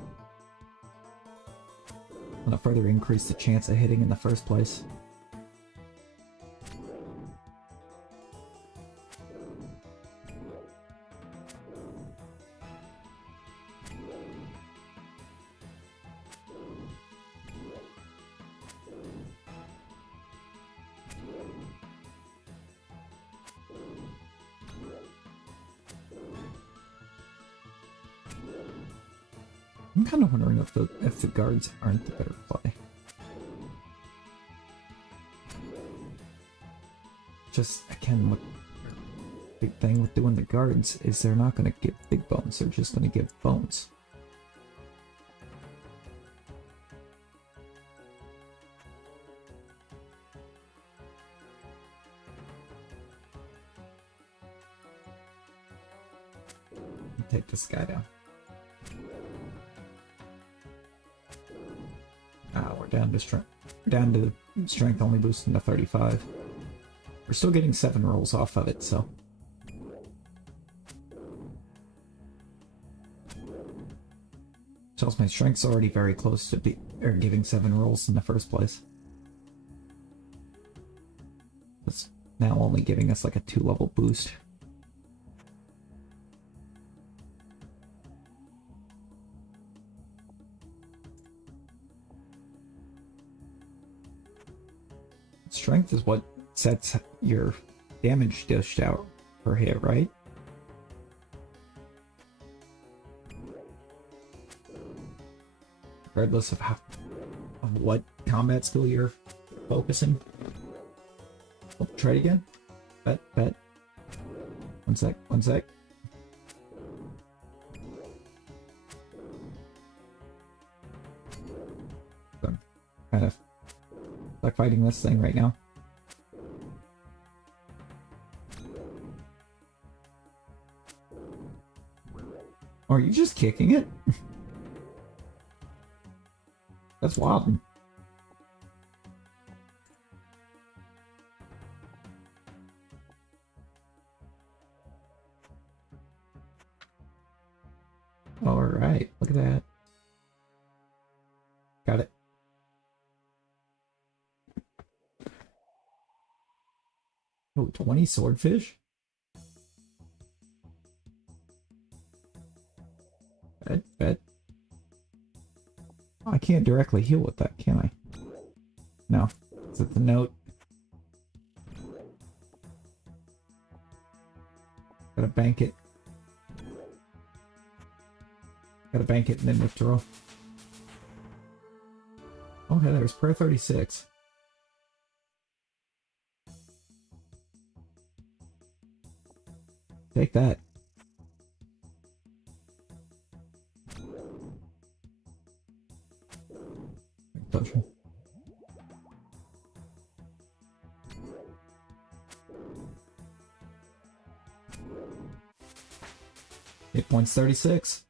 I'm gonna further increase the chance of hitting in the first place. I'm kind of wondering if the guards aren't the better play. Just, again, what big thing with doing the guards is they're not going to give big bones, they're just going to give bones. Take this guy down. We're down to strength. Down to strength only boosting to 35. We're still getting 7 rolls off of it, so. Tells my strength's already very close to giving 7 rolls in the first place. It's now only giving us like a 2-level boost. Strength is what sets your damage dished out per hit, right? Regardless of what combat skill you're focusing. Oh, try it again. Bet. One sec. I'm kind of like fighting this thing right now. Or are you just kicking it? That's wild. Alright, look at that. Got it. Oh, 20 swordfish? Bet. I can't directly heal with that, can I? No. Is it the note? Gotta bank it. Gotta bank it and then withdraw. Okay, there's prayer 36. Take that. Potion. points 36.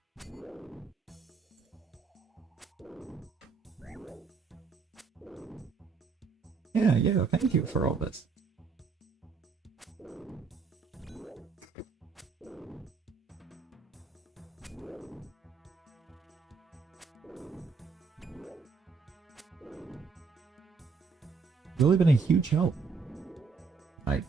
Yeah, thank you for all this. Really been a huge help. Like,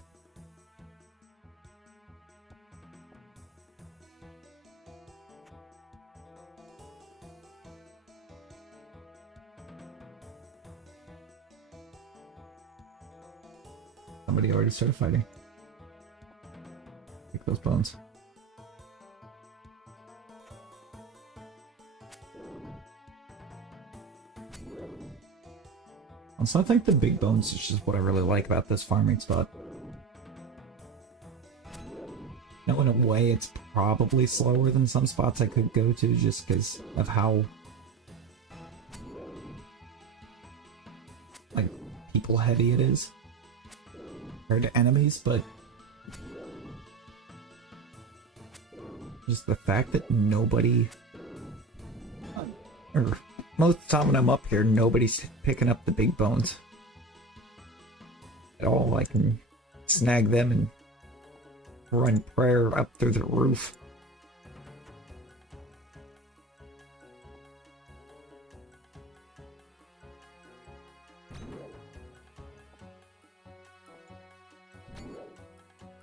somebody already started fighting. Take those bones. So I think the big bones is just what I really like about this farming spot. Now, in a way, it's probably slower than some spots I could go to just because of how, like, people heavy it is compared to enemies, but just the fact that nobody, or most of the time when I'm up here, nobody's picking up the big bones at all. I can snag them and run prayer up through the roof.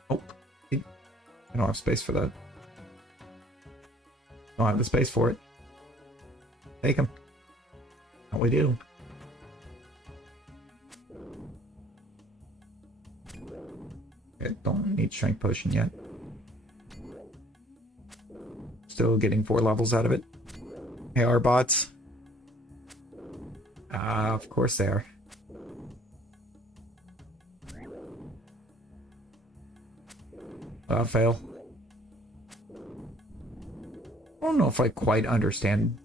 Oh, I don't have space for that. I don't have the space for it. Take him. What we do. Okay, don't need strength potion yet. Still getting 4 levels out of it. Hey, our bots. Of course they are. Fail. I don't know if I quite understand,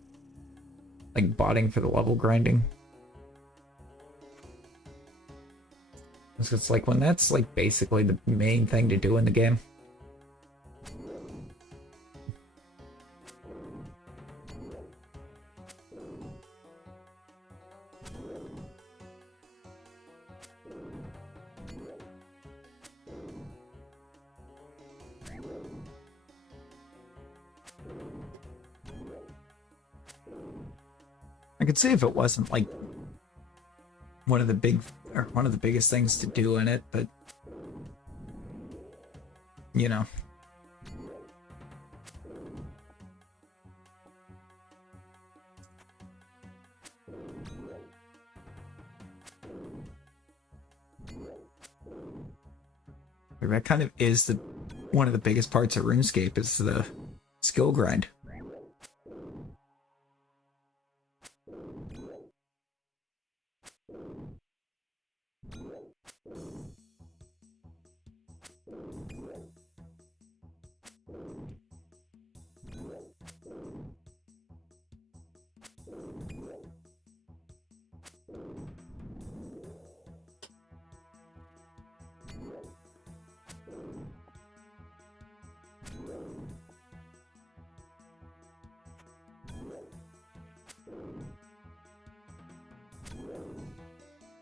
like, botting for the level grinding. It's like when that's like basically the main thing to do in the game. I could see if it wasn't like one of the biggest things to do in it, but you know. That kind of is one of the biggest parts of RuneScape is the skill grind.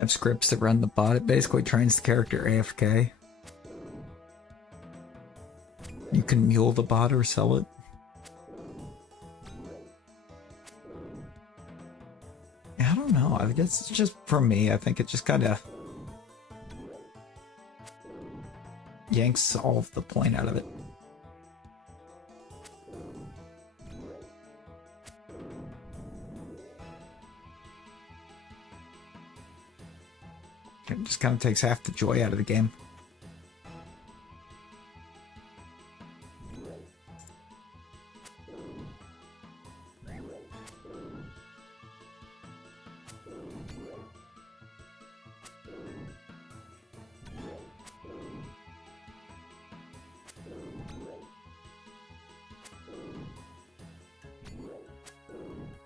Have scripts that run the bot. It basically trains the character AFK. You can mule the bot or sell it. I don't know. I guess it's just for me. I think it just kind of yanks all of the point out of it. It just kind of takes half the joy out of the game.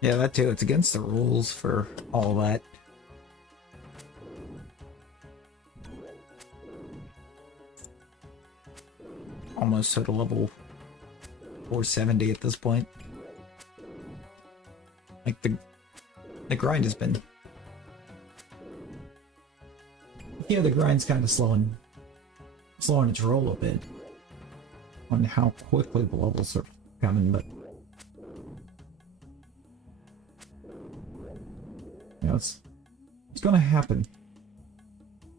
Yeah, that too. It's against the rules for all that. Almost at a level 470 at this point. Like the grind has been, yeah, the grind's kind of slowing its roll a bit on how quickly the levels are coming, but you know, it's gonna happen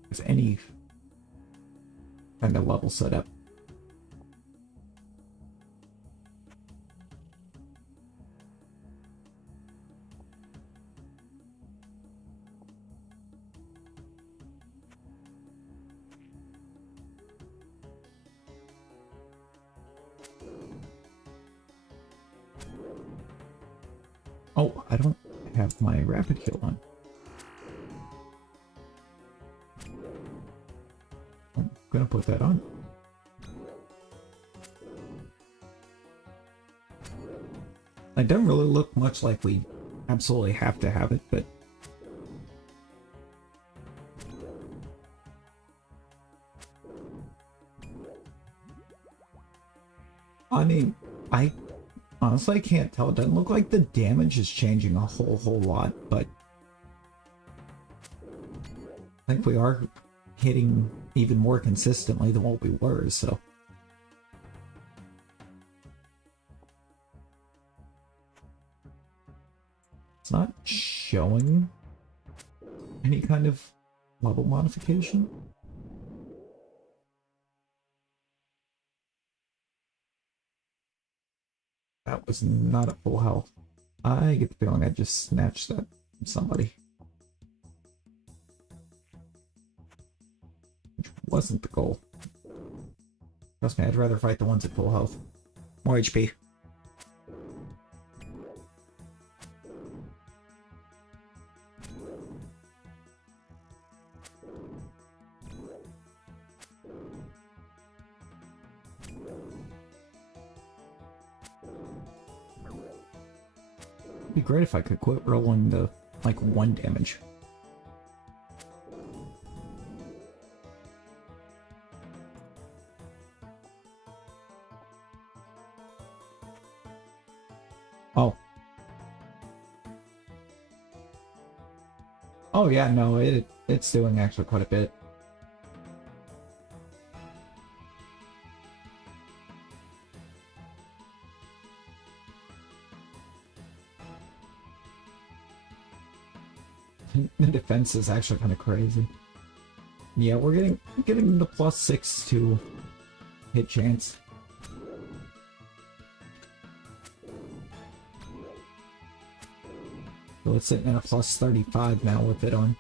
with any kind of level setup. Oh, I don't have my rapid heal on. I'm gonna put that on. It doesn't really look much like we absolutely have to have it, but I mean, I honestly can't tell. It doesn't look like the damage is changing a whole lot, but I think we are hitting even more consistently than what we were, so. It's not showing any kind of level modification. That was not at full health. I get the feeling I just snatched that from somebody. Which wasn't the goal. Trust me, I'd rather fight the ones at full health. More HP. It'd be great if I could quit rolling the, like, 1 damage. Oh. Oh yeah, no, it's doing actually quite a bit. The defense is actually kind of crazy. Yeah, we're getting the +6 to hit chance. So it's sitting at a +35 now with it on.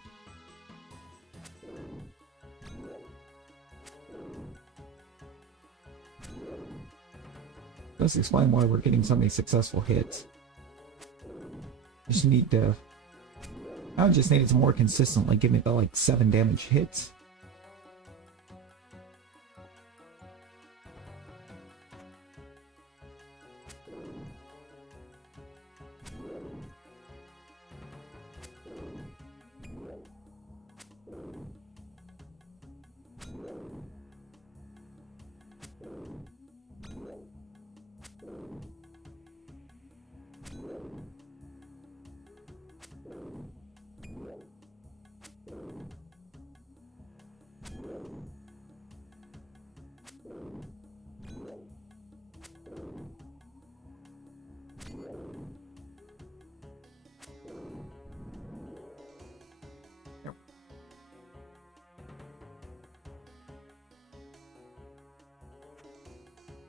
Does explain why we're getting so many successful hits. Just need to. I just need it to more consistently give me about like 7 damage hits.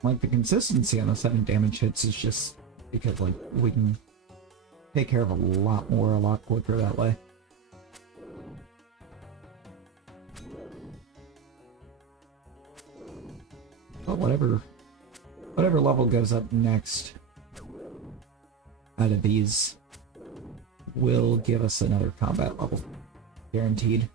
Like, the consistency on the 7 damage hits is just because, like, we can take care of a lot more, a lot quicker that way. But whatever level goes up next out of these will give us another combat level. Guaranteed.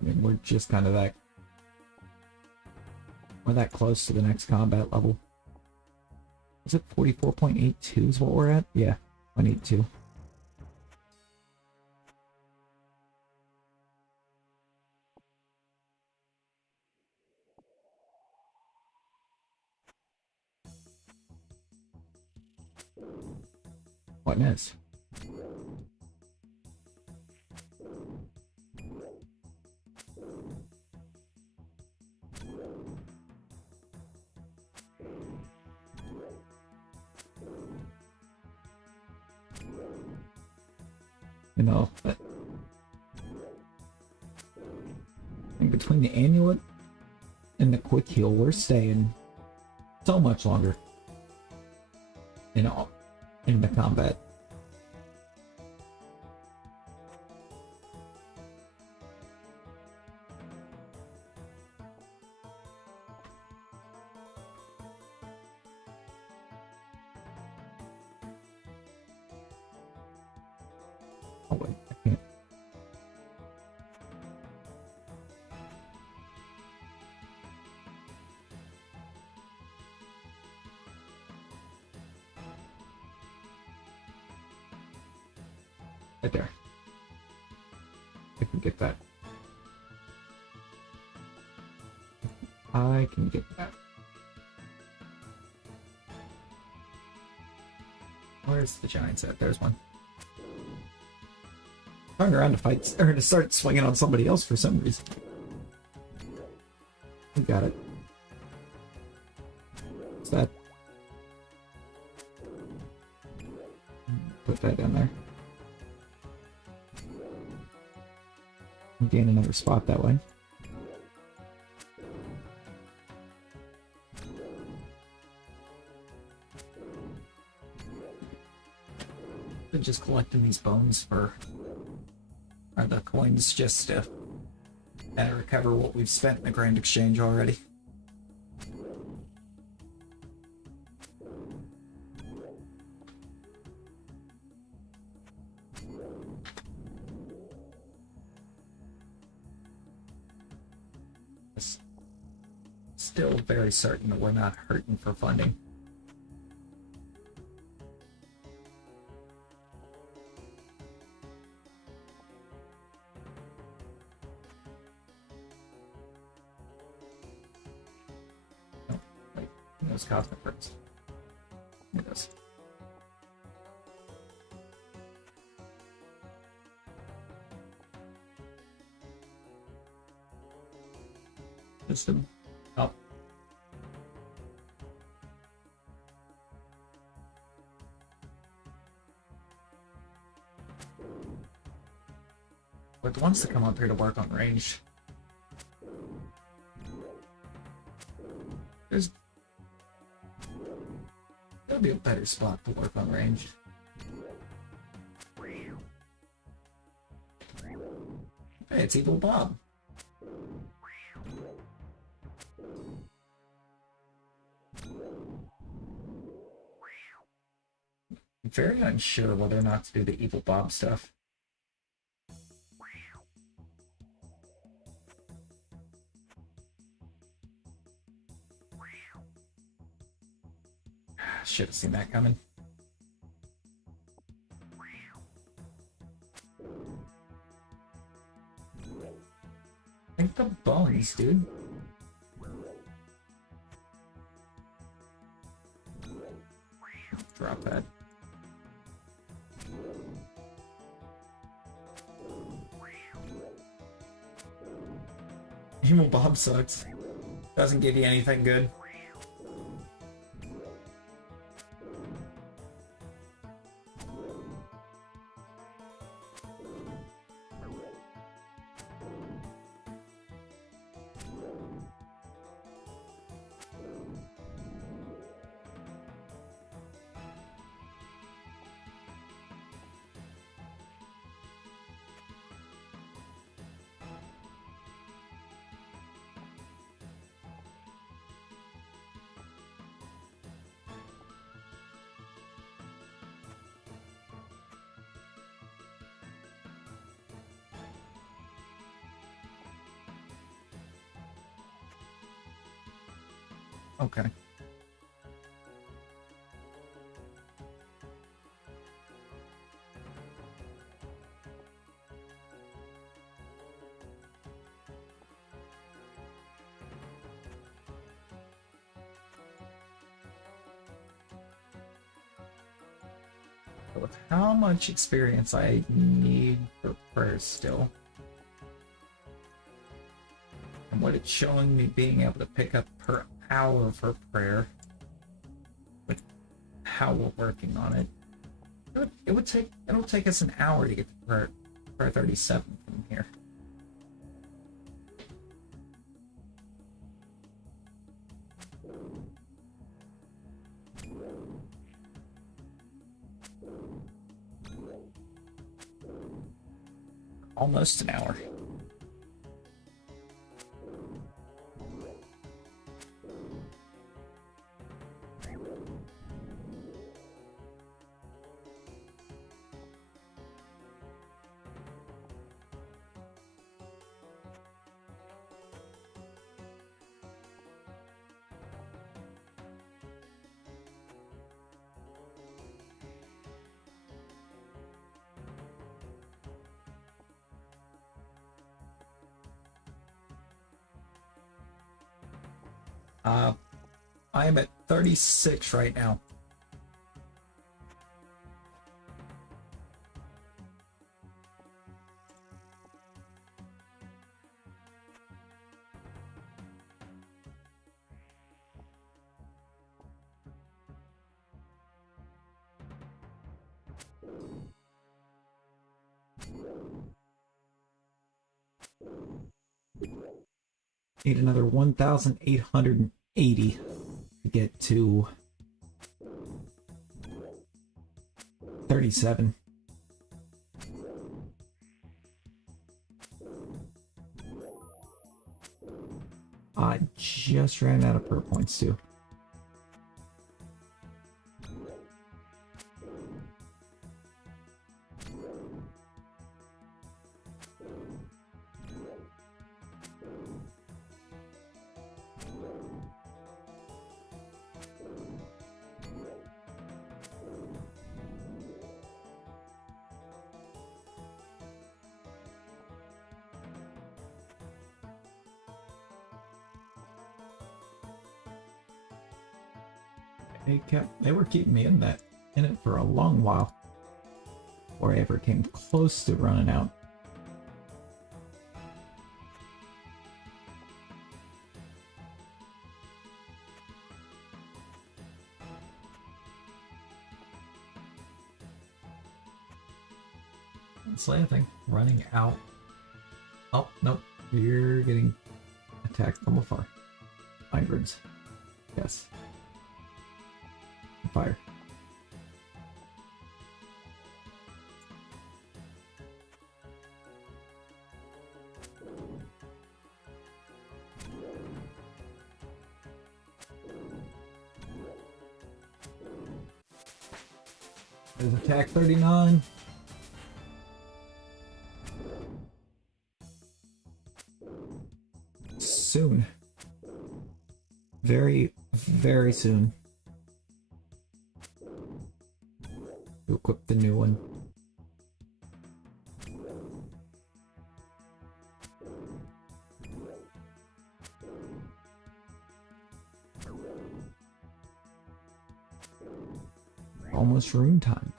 I mean, we're just kind of that... We're that close to the next combat level. Is it 44.82 is what we're at? Yeah, 182. What next? You know, but in between the amulet and the quick heal, we're staying so much longer. You know, in the combat. Oh wait, I can't. Right there. I can get that. I can get that. Where's the giants at? There's one. Turn around to fight, or to start swinging on somebody else for some reason. We got it. What's that? Put that down there. Gain another spot that way. Been just collecting these bones for, or the coins, just to kind of recover what we've spent in the Grand Exchange already. Still very certain that we're not hurting for funding. Oh, wait, those cosmic birds. Here it goes. Just a up. But the ones that come up here to work on range, there's there'll be a better spot to work on range. Hey, it's Evil Bob. I'm very unsure whether or not to do the Evil Bob stuff. Should have seen that coming. I think the bones, dude. Drop that. Evil Bob sucks. Doesn't give you anything good. Okay. With how much experience I need for prayers still. And what it's showing me being able to pick up per hour for prayer. With how we're working on it. It'll take us an hour to get to prayer 37 from here. Almost an hour. I am at 36 right now. Need another 1,880 to get to 37. I just ran out of prayer points too. They were keeping me in it for a long while before I ever came close to running out. Honestly, I think running out. Oh, nope. You're getting attacked from afar. Hydrants. Yes. Fire. There's attack 39. Soon. Very, very soon. To equip the new one. Almost rune time.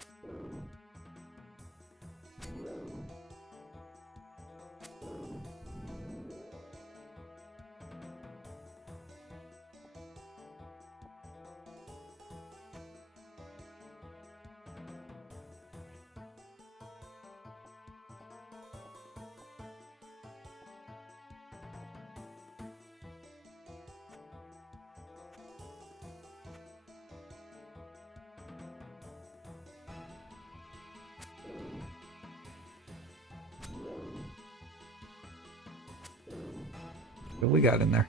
What we got in there?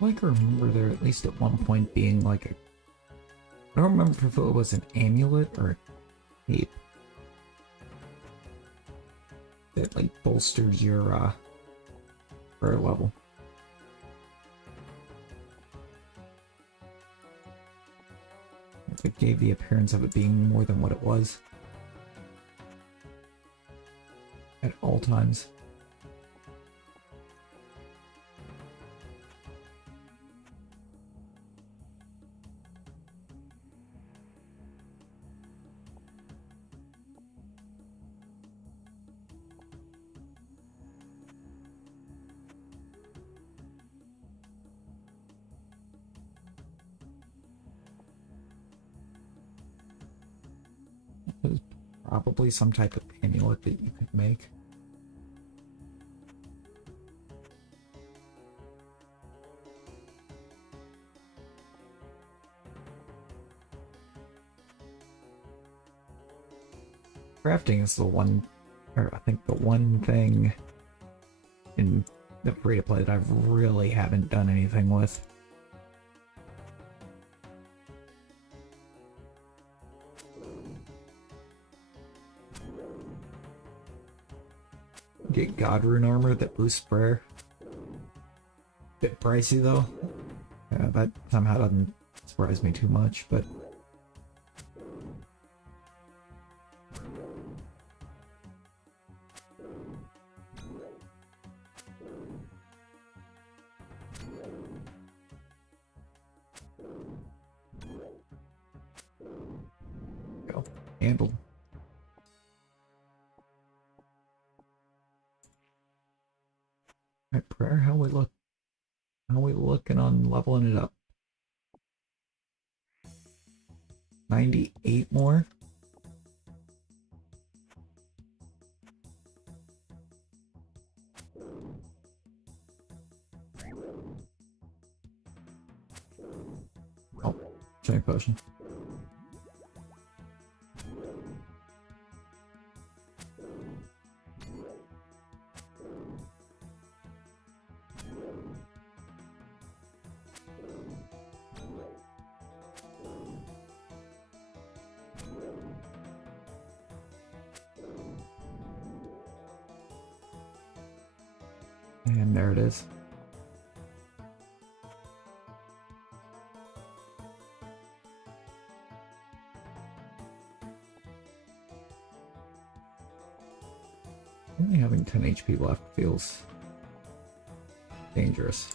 I can remember there at least at one point being like a... I don't remember if it was an amulet or a cape that like bolsters your prayer level. it gave the appearance of it being more than what it was at all times. There's probably some type of amulet that you could make. Crafting is the one, or I think the one thing in the free-to-play that I really haven't done anything with. Get God Rune armor that boosts prayer. Bit pricey though. Yeah, that somehow doesn't surprise me too much, but go. Handled. Alright, prayer, how we look? How we looking on leveling it up? 98 more? Oh, giant potion. And there it is. Only having 10 HP left feels dangerous.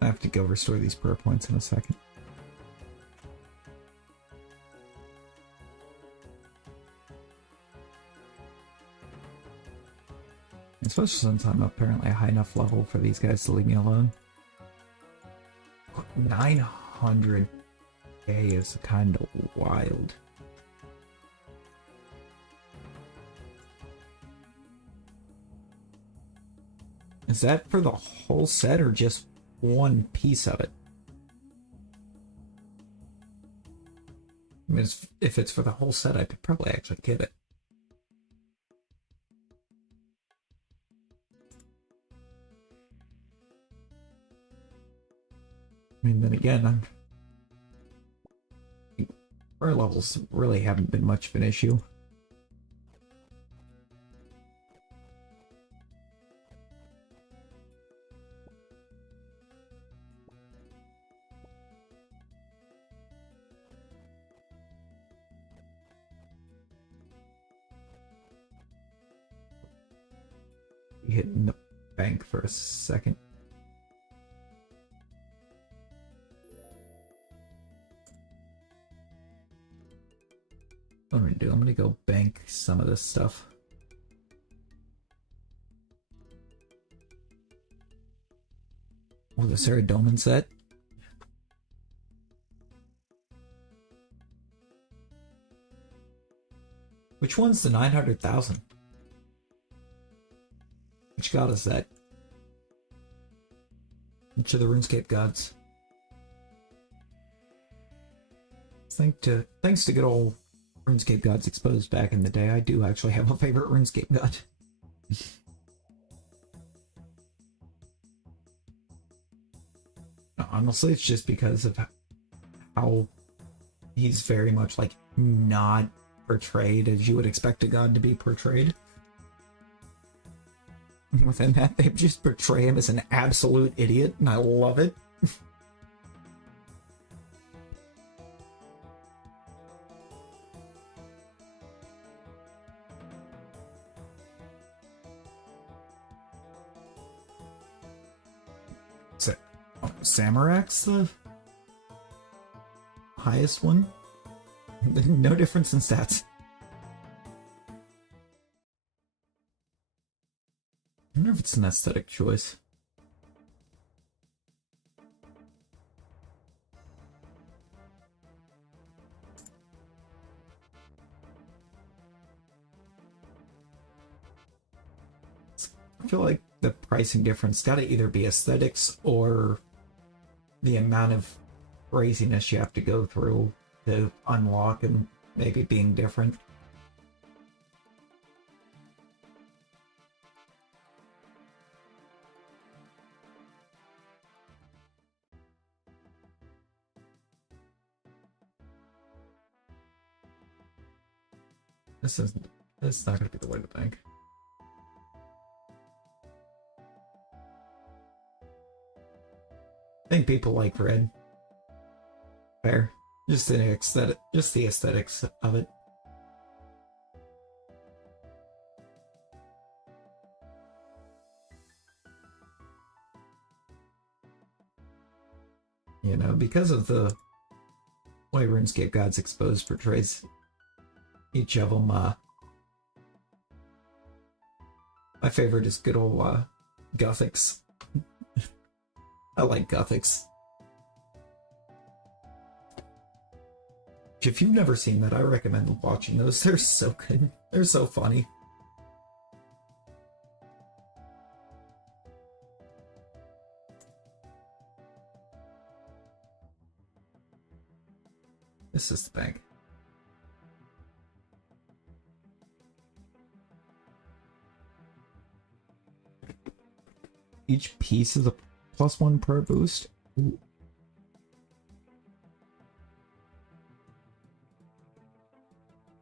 I have to go restore these prayer points in a second. Especially since I'm apparently a high enough level for these guys to leave me alone. 900k is kind of wild. Is that for the whole set or just one piece of it? I mean, if it's for the whole set, I could probably actually get it. I mean, then again, our levels really haven't been much of an issue. Hitting the bank for a second. What I'm gonna do, I'm gonna go bank some of this stuff. Oh, the Saradomin set. Which one's the 900,000? Which god is that? Which of the Runescape gods? Thanks to good old RuneScape gods exposed back in the day. I do actually have a favorite RuneScape god. Honestly, it's just because of how he's very much like not portrayed as you would expect a god to be portrayed. Within that, they just portray him as an absolute idiot, and I love it. Samarak's the highest one. No difference in stats. I wonder if it's an aesthetic choice. I feel like the pricing difference gotta either be aesthetics or the amount of craziness you have to go through to unlock and maybe being different. This is not gonna be the way to think. I think people like red. Fair. Just the aesthetics of it. You know, because of the way RuneScape Gods Exposed portrays each of them, my favorite is good old Gothics. I like Gothics. If you've never seen that, I recommend watching those. They're so good. They're so funny. This is the bank. Each piece is a +1 per boost. Ooh.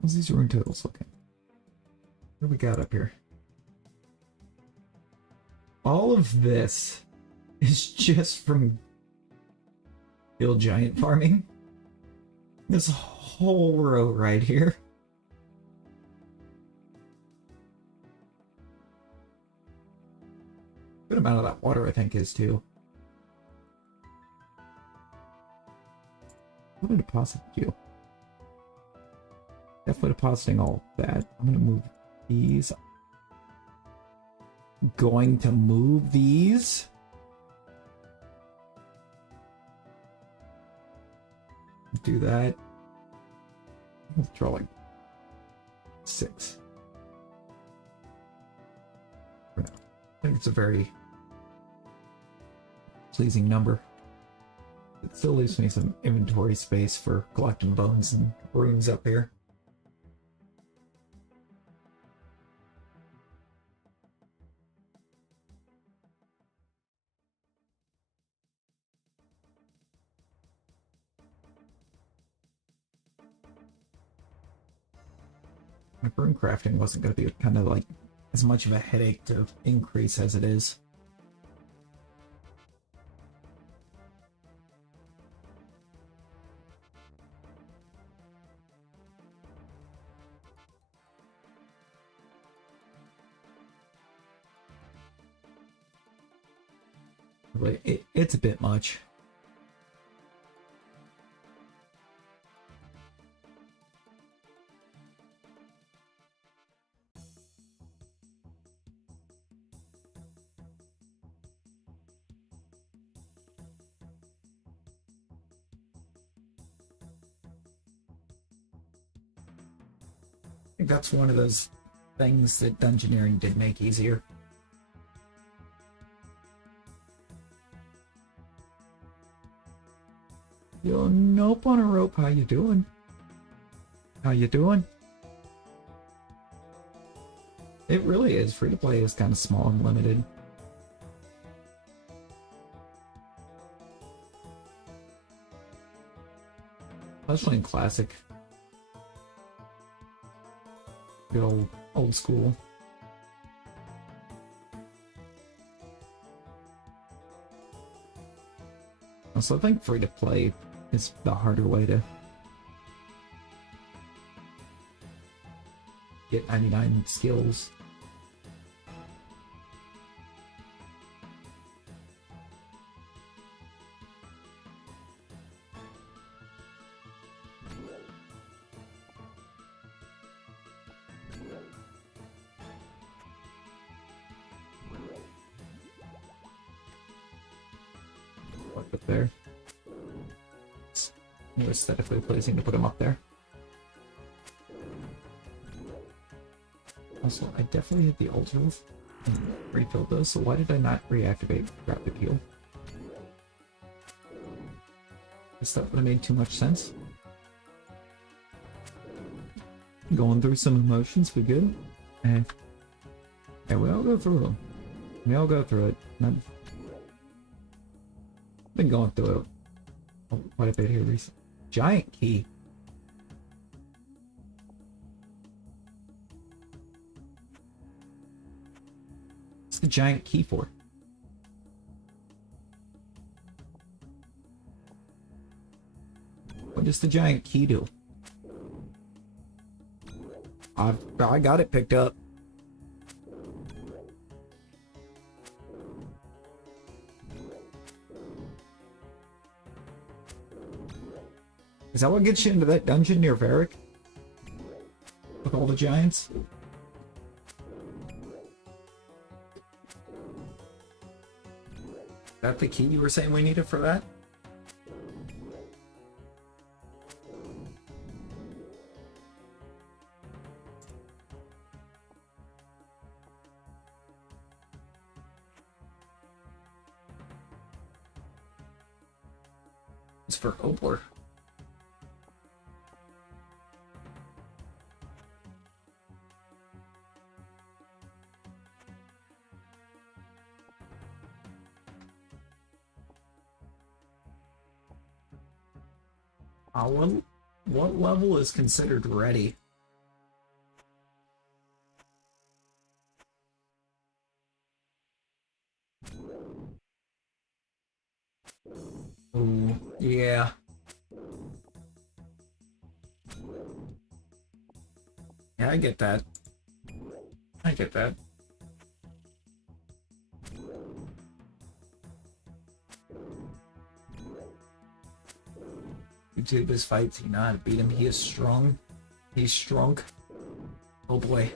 How's these rune totals looking? What do we got up here? All of this is just from Build Giant farming. This whole row right here. Good amount of that water, I think, is too. What did I deposit you? Definitely depositing all of that. I'm gonna move these. Going to move these. Do that. Let's draw like 6. I think it's a very pleasing number. It still leaves me some inventory space for collecting bones and runes up here. Rune crafting wasn't going to be kind of like as much of a headache to increase as it is. But it's a bit much. I think that's one of those things that Dungeoneering did make easier. Yo, nope on a rope, how you doing? How you doing? It really is. Free to play is kind of small and limited. Especially in classic. Good old school. So I think free to play is the harder way to get 99 skills. Up there. It's more aesthetically pleasing to put them up there. Also, I definitely hit the ultra and refilled those, so why did I not reactivate Rapid Heal? Guess that would have made too much sense. Going through some emotions, we good? And we all go through them. We all go through it. Been going through it quite a bit here recently. Giant key. What's the giant key for? What does the giant key do? I got it picked up. Is that what gets you into that dungeon near Varric? With all the giants? Is that the key you were saying we needed for that? It's for Obler. What level is considered ready? Ooh, yeah. Yeah, I get that. I get that. YouTube his fights, you know how to beat him. He is strong. He's strong. Oh boy.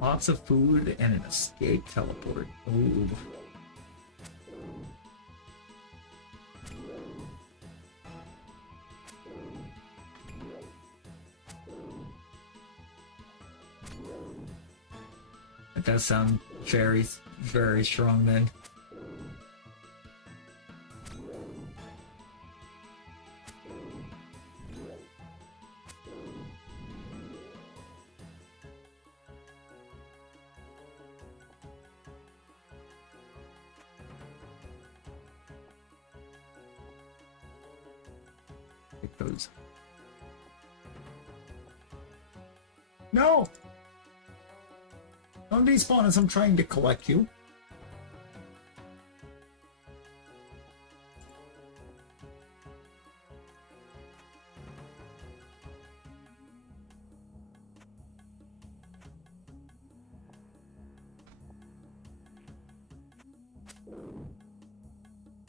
Lots of food and an escape teleport. Ooh. That does sound very, very strong then. Those. No! Don't despawn as I'm trying to collect you.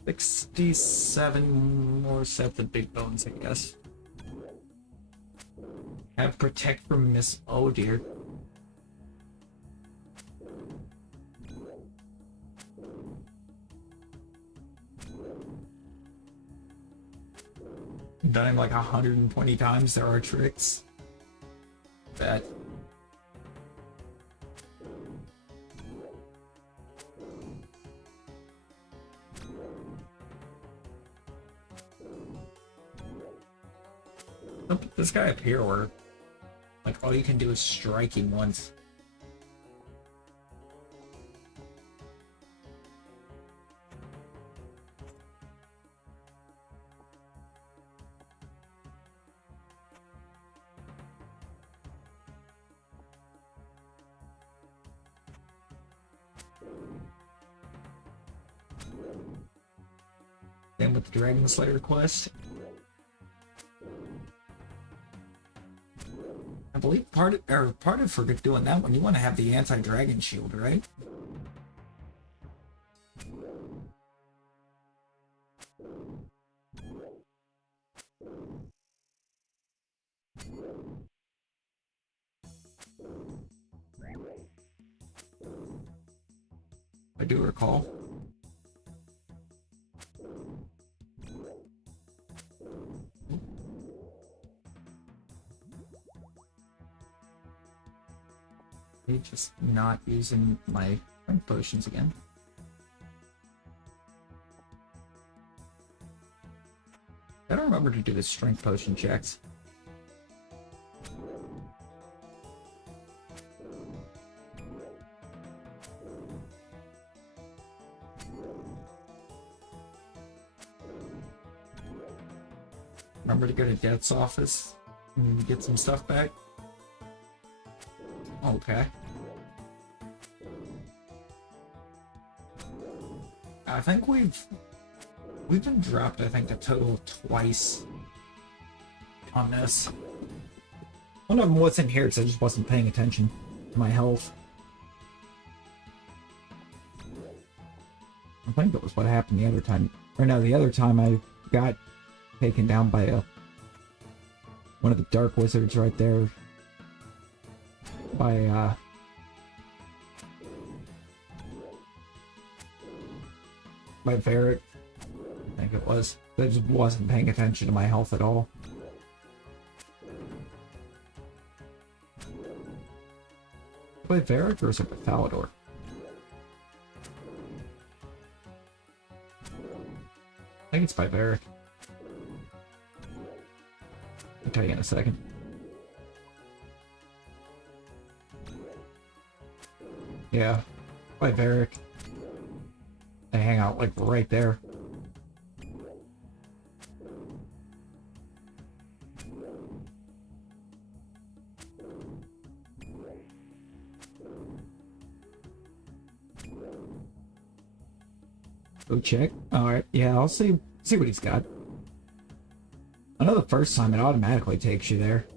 $67 more sets of big bones, I guess. Have protect from miss. Oh dear. Done him like 120 times. There are tricks. Bet. Look at this guy up here where like all you can do is strike him once. Then with the Dragon Slayer quest. I believe part of for doing that one, you want to have the anti-dragon shield, right? I do recall. Just not using my strength potions again. I don't remember to do the strength potion checks. Remember to go to Death's office and get some stuff back? Okay. I think we've been dropped, I think, a total of twice on this. One of them wasn't here because I just wasn't paying attention to my health. I think that was what happened the other time. Or no, the other time I got taken down by one of the dark wizards right there. By Varric, I think it was. I just wasn't paying attention to my health at all. By Varric or is it Thalador? I think it's by Varric. I'll tell you in a second. Yeah, by Varric. They hang out like right there. Go check. Alright, yeah, I'll see what he's got. I know the first time it automatically takes you there.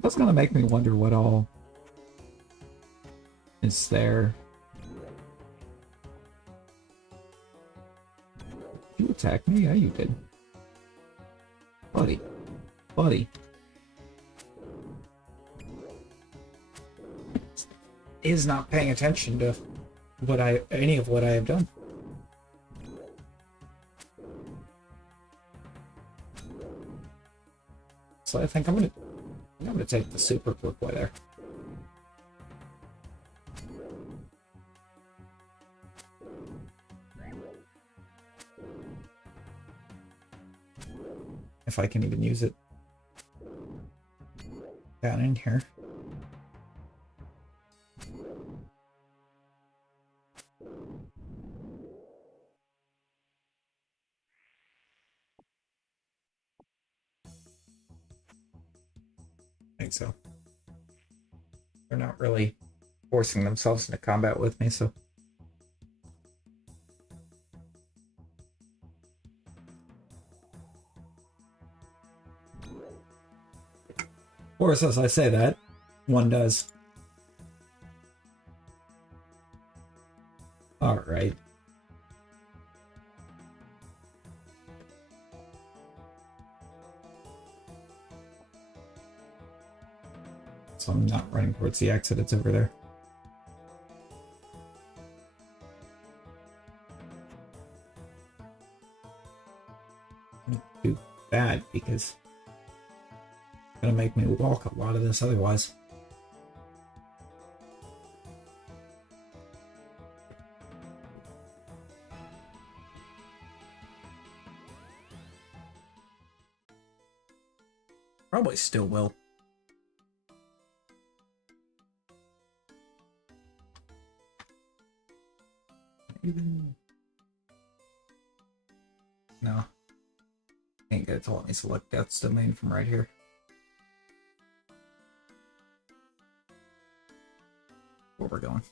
That's gonna make me wonder what all is there. You attacked me? Yeah, you did. Buddy. Buddy. Is not paying attention to any of what I have done. So I think I'm gonna take the super quick way there. If I can even use it down in here. I think so. They're not really forcing themselves into combat with me, so. Of course, as I say that, one does. So I'm not running towards the exit, it's over there. Do that because it's gonna make me walk a lot of this otherwise. Probably still will. No. Ain't gonna let me select Death's Domain from right here. Where we're going.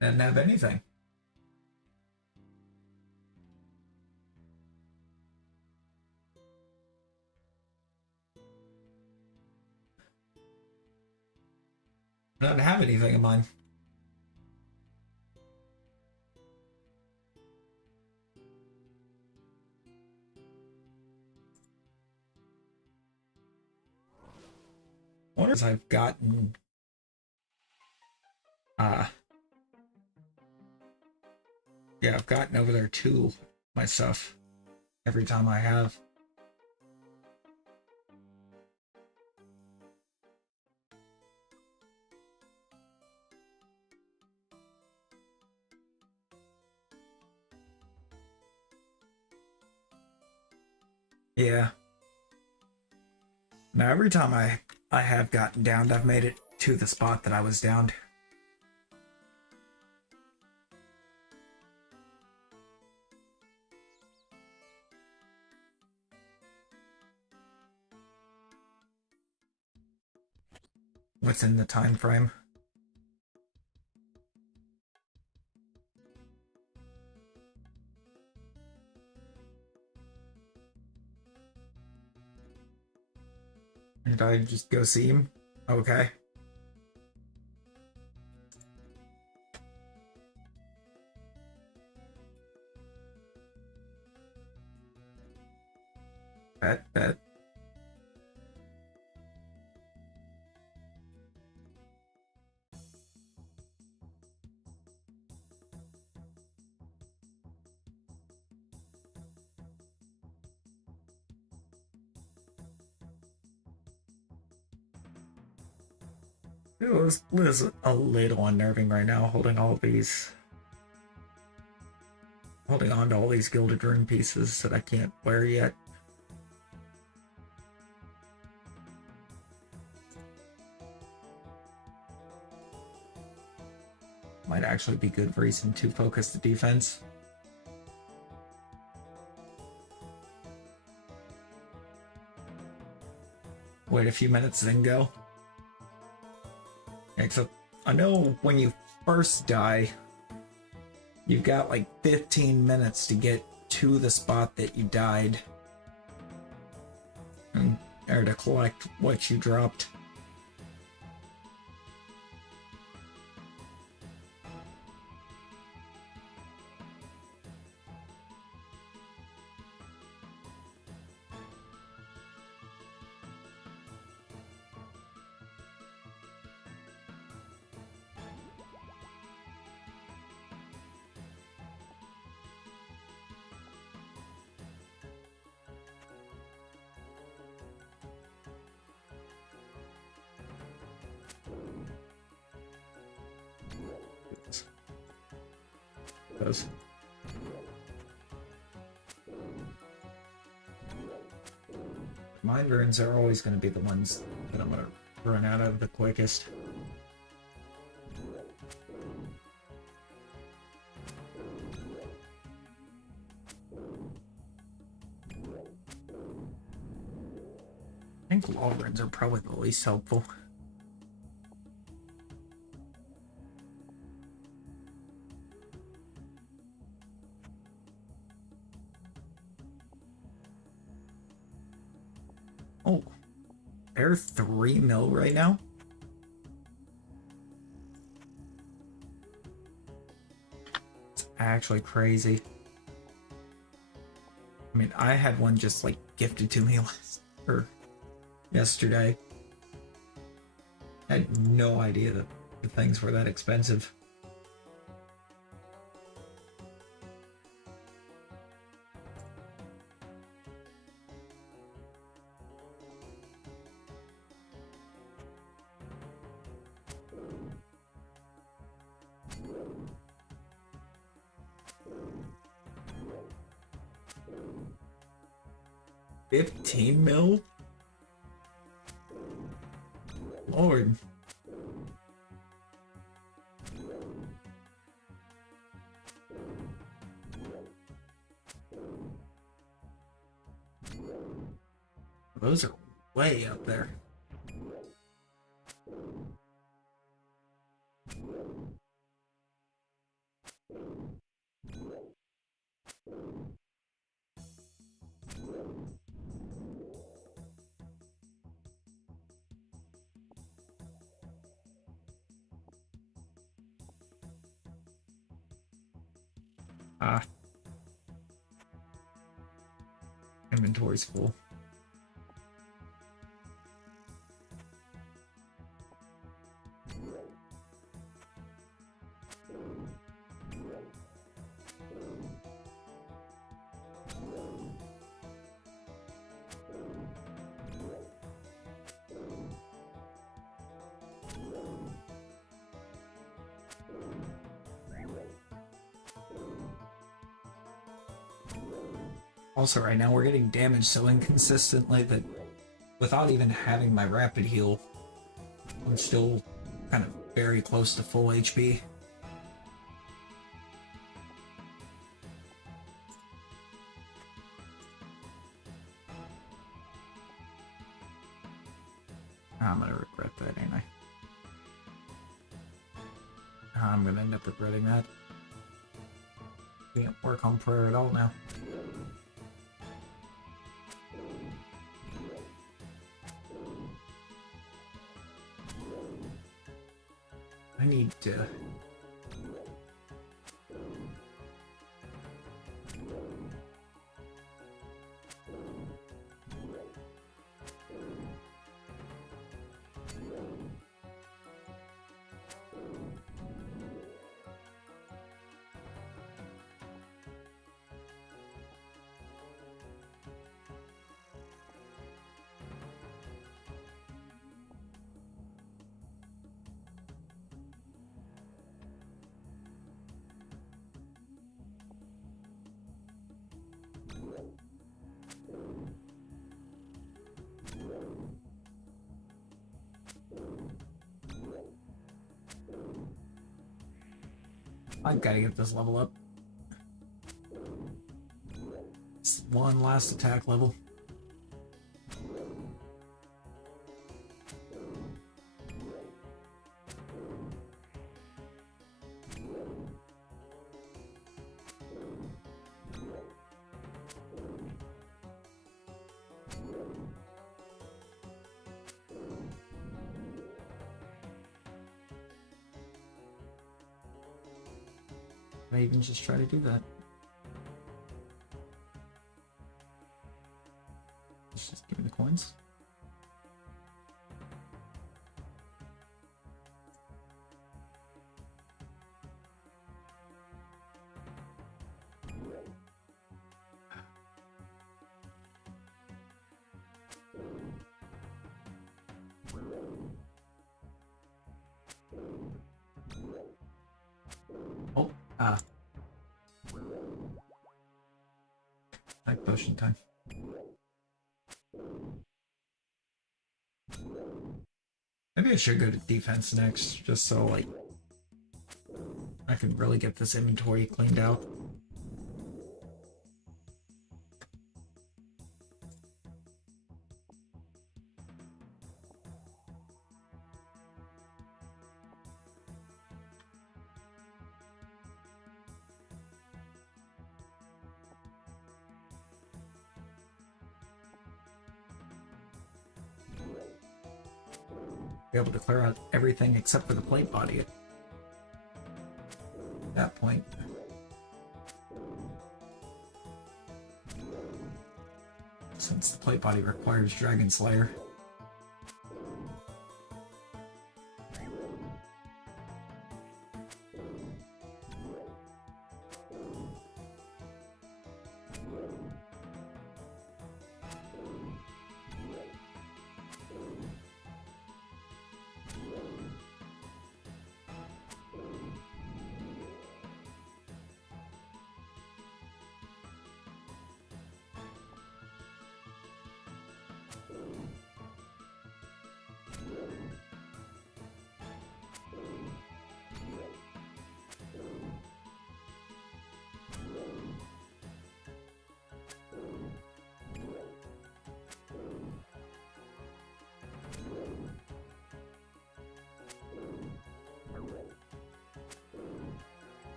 Didn't have anything. I don't have anything in mine. Wonders I've gotten yeah, I've gotten over there too my stuff every time I have. Yeah. Now every time I have gotten downed, I've made it to the spot that I was downed. Within the time frame. Did I just go see him? Okay. Bet. It was a little unnerving right now, holding on to all these gilded rune pieces that I can't wear yet. Might actually be good reason to focus the defense. Wait a few minutes, then go. Except, I know when you first die, you've got like 15 minutes to get to the spot that you died. Or to collect what you dropped. Those. Mind runes are always going to be the ones that I'm going to run out of the quickest. I think lolz runes are probably the least helpful. Oh, they're 3 mil right now? It's actually crazy. I mean, I had one just like gifted to me yesterday. I had no idea that the things were that expensive. $15 mil? Lord. Those are way up there. Ah. Inventory's full. Also, right now we're getting damaged so inconsistently that without even having my rapid heal, I'm still kind of very close to full HP. I'm gonna regret that, ain't I? I'm gonna end up regretting that. Can't work on prayer at all now. I need to... I've got to get this level up. It's one last attack level. I even just try to do that. Just give me the coins. Oh, like potion time. Maybe I should go to defense next, just so like I can really get this inventory cleaned out. Be able to clear out everything except for the plate body at that point. Since the plate body requires Dragon Slayer.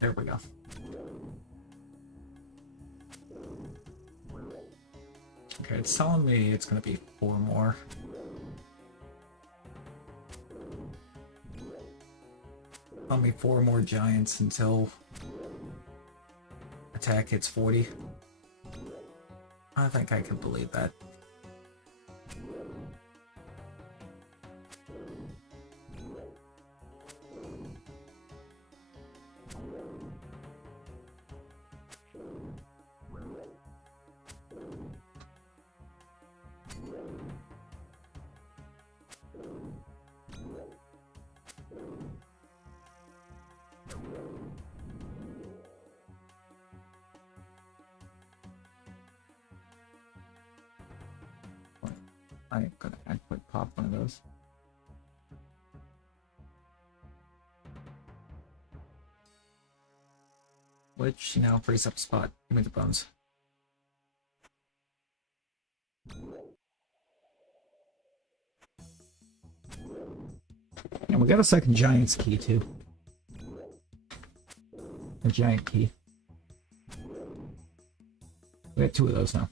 There we go. Okay, it's telling me it's gonna be 4 more. Telling me 4 more giants until attack hits 40. I think I can believe that. I'm gonna actually pop one of those. Which now frees up a spot. Give me the bones. And we got a second giant's key too. A giant key. We got 2 of those now.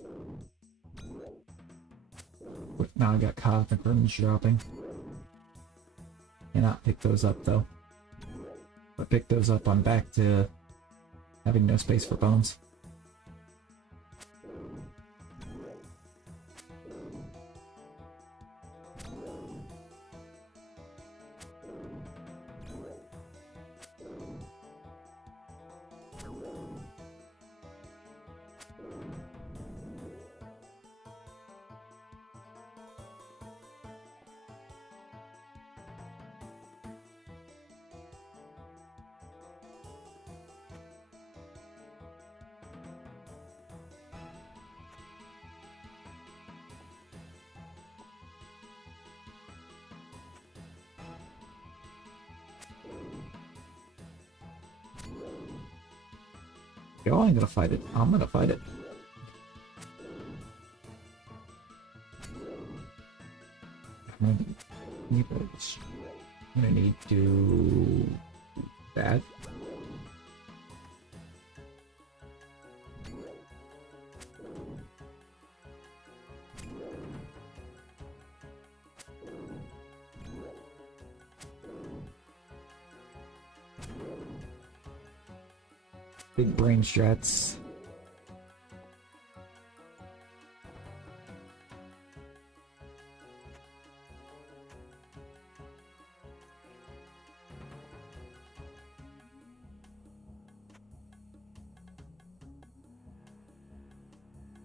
Now I got cosmic runes dropping. Cannot pick those up though. But pick those up, I'm back to having no space for bones. Yo, I ain't gonna fight it. I'm gonna fight it. I'm gonna need to do that. Big brain strats.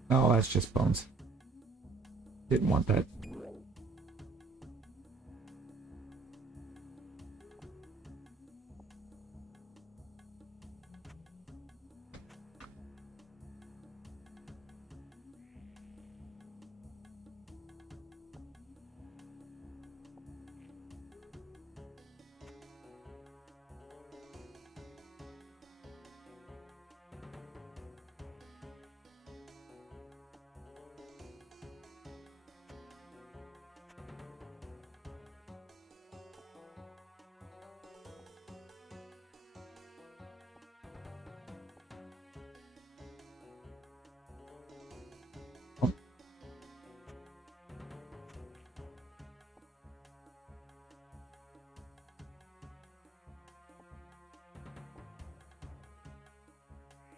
Oh, that's just bones. Didn't want that.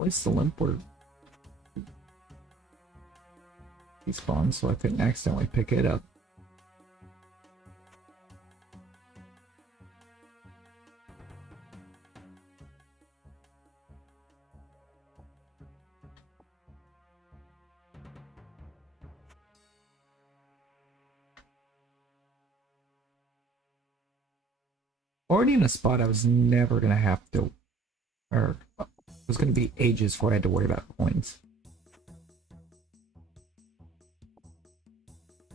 least the limp were despawned, so I couldn't accidentally pick it up. Already in a spot I was never gonna have to, or it was gonna be ages before I had to worry about coins.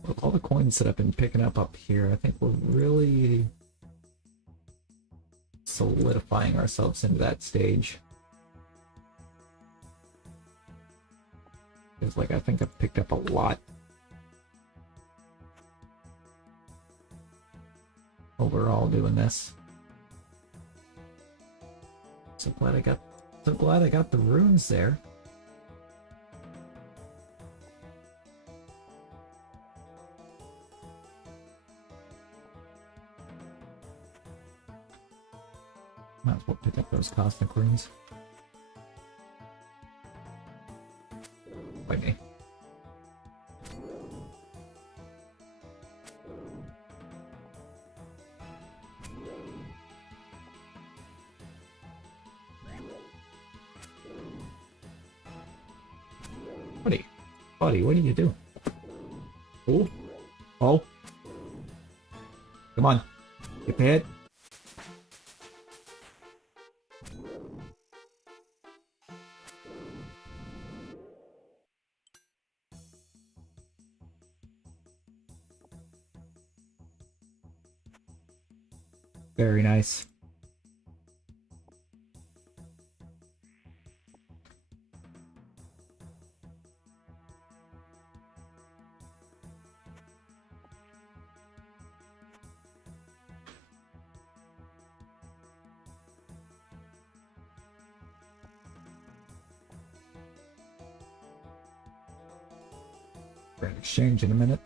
With all the coins that I've been picking up here, I think we're really solidifying ourselves into that stage. It's like I think I've picked up a lot overall doing this. So glad I got the runes there. Might as well pick up those cosmic runes. By me. Buddy, what are you doing? Oh, oh, come on, get the head. Very nice. Grand exchange in a minute.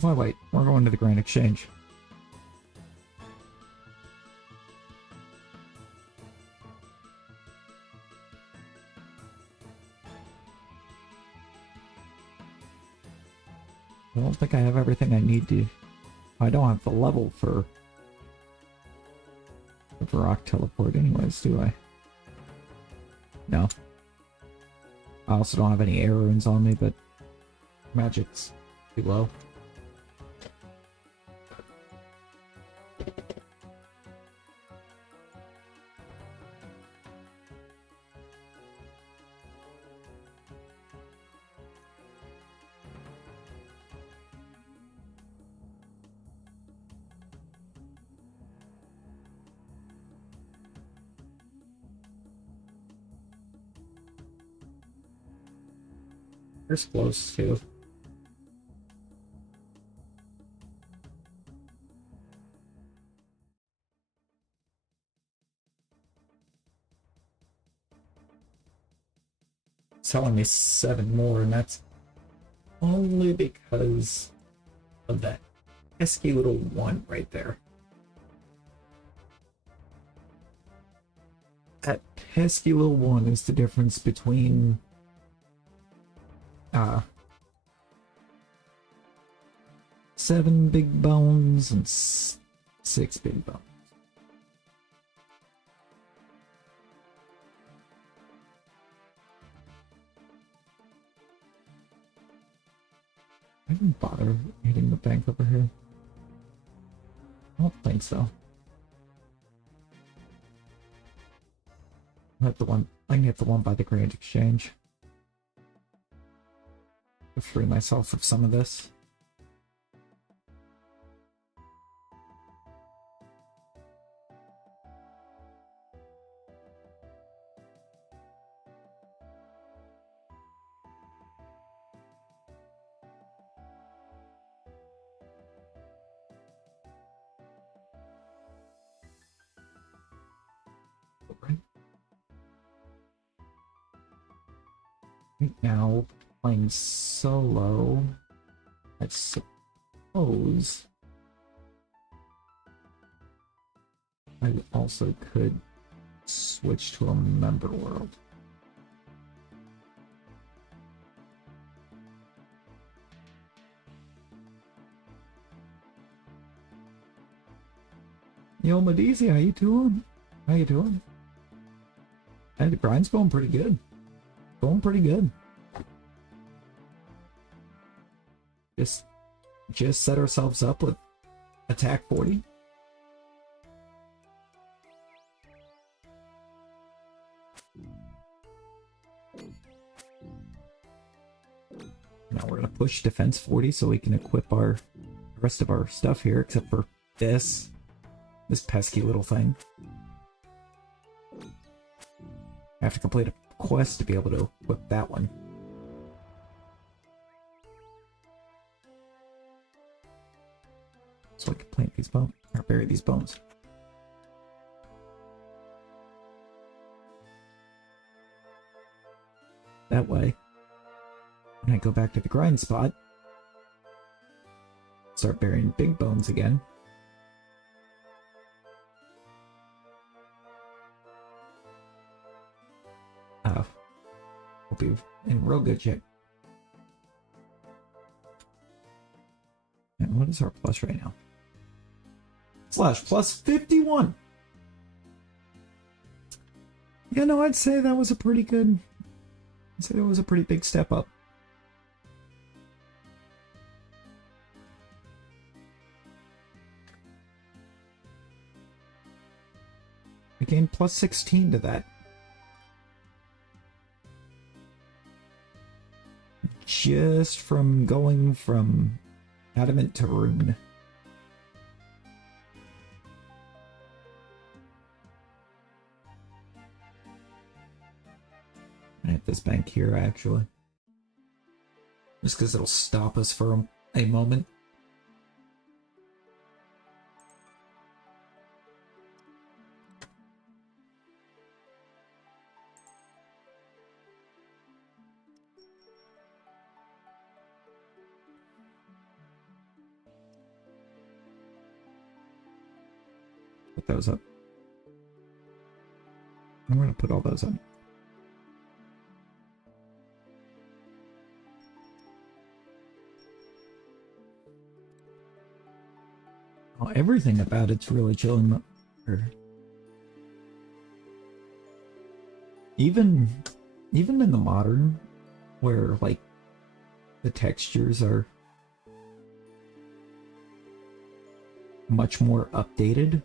Why wait? We're going to the Grand Exchange. I don't think I have everything I need to. I don't have the level for the rock teleport anyways, do I? No. I also don't have any air runes on me, but magic's too low. It's close too. It's telling me 7 more, and that's only because of that pesky little 1 right there. That pesky little 1 is the difference between 7 big bones and 6 big bones. I didn't bother hitting the bank over here. I don't think so. I can hit the one by the Grand Exchange to free myself of some of this. Right now, playing solo, I suppose I also could switch to a member world. Yo, Medici, how you doing? How you doing? Hey, the grind's going pretty good. Going pretty good. Just set ourselves up with attack 40. Now we're gonna push defense 40 so we can equip our rest of our stuff here, except for this pesky little thing. I have to complete a quest to be able to equip that one. So I can plant these bones, or bury these bones. That way, when I go back to the grind spot, start burying big bones again. We'll be in real good shape. And what is our plus right now? Slash plus 51. Yeah, no, I'd say that was a pretty good. I'd say it was a pretty big step up. I gained plus 16 to that. Just from going from adamant to rune. I have this bank here actually. Just because it'll stop us for a moment. Put those up. I'm going to put all those up. Oh, everything about it's really chilling. Even in the modern, where like the textures are much more updated,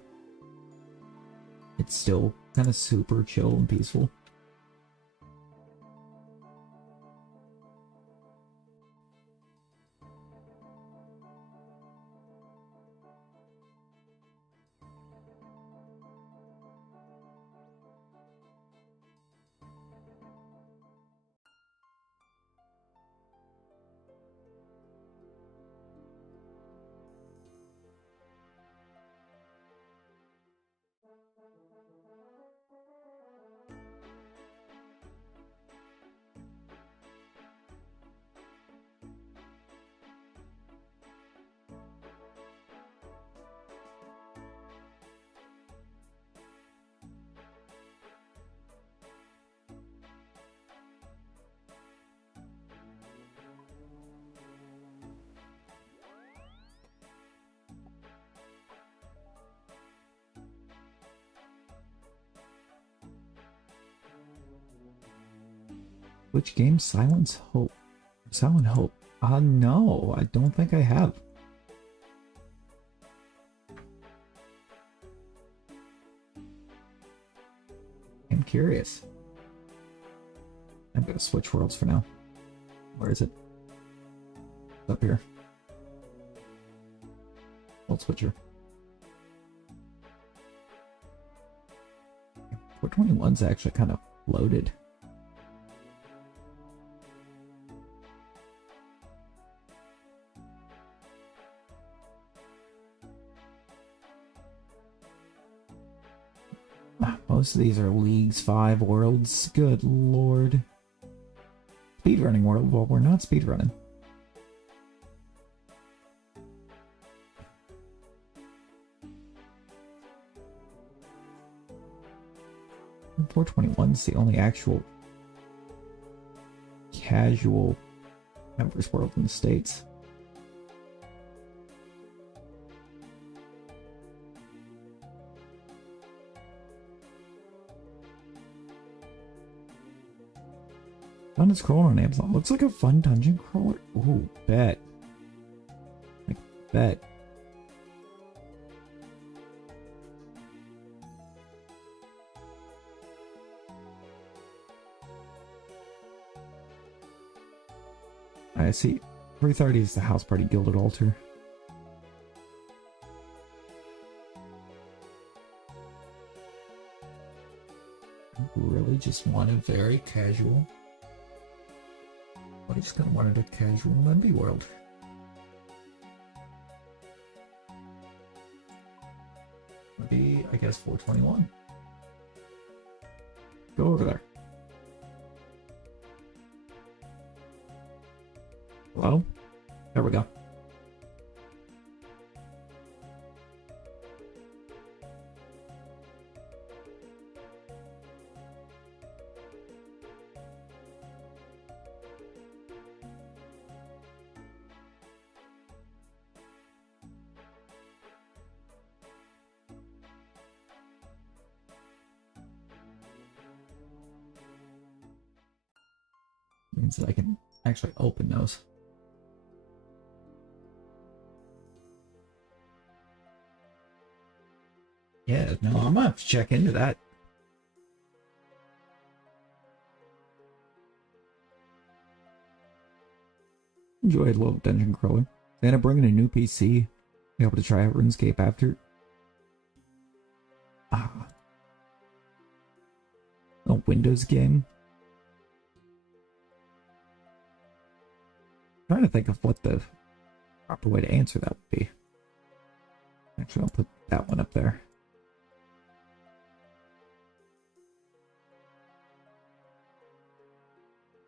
it's still kind of super chill and peaceful. Which game? Silent Hope. Silent Hope. No, I don't think I have. I'm curious. I'm gonna switch worlds for now. Where is it? It's up here. World switcher. 421's actually kind of loaded. Most of these are Leagues 5 worlds. Good lord. speedrunning world. Well, we're not speedrunning. .421's the only actual casual members world in the States. Dungeon Scroller on Amazon. Looks like a fun dungeon crawler. Ooh, bet. Like, bet. I see. 330 is the House Party Gilded Altar. I really just want a very casual. I just kind of wanted a casual MB world. Maybe, I guess, 421. Go over there. Hello? There we go. Means that I can actually open those. Yeah, no, I'm gonna have to check into that. Enjoyed a little dungeon crawler. Santa bringing a new PC. Be able to try out RuneScape after. A Windows game. Trying to think of what the proper way to answer that would be. Actually, I'll put that one up there.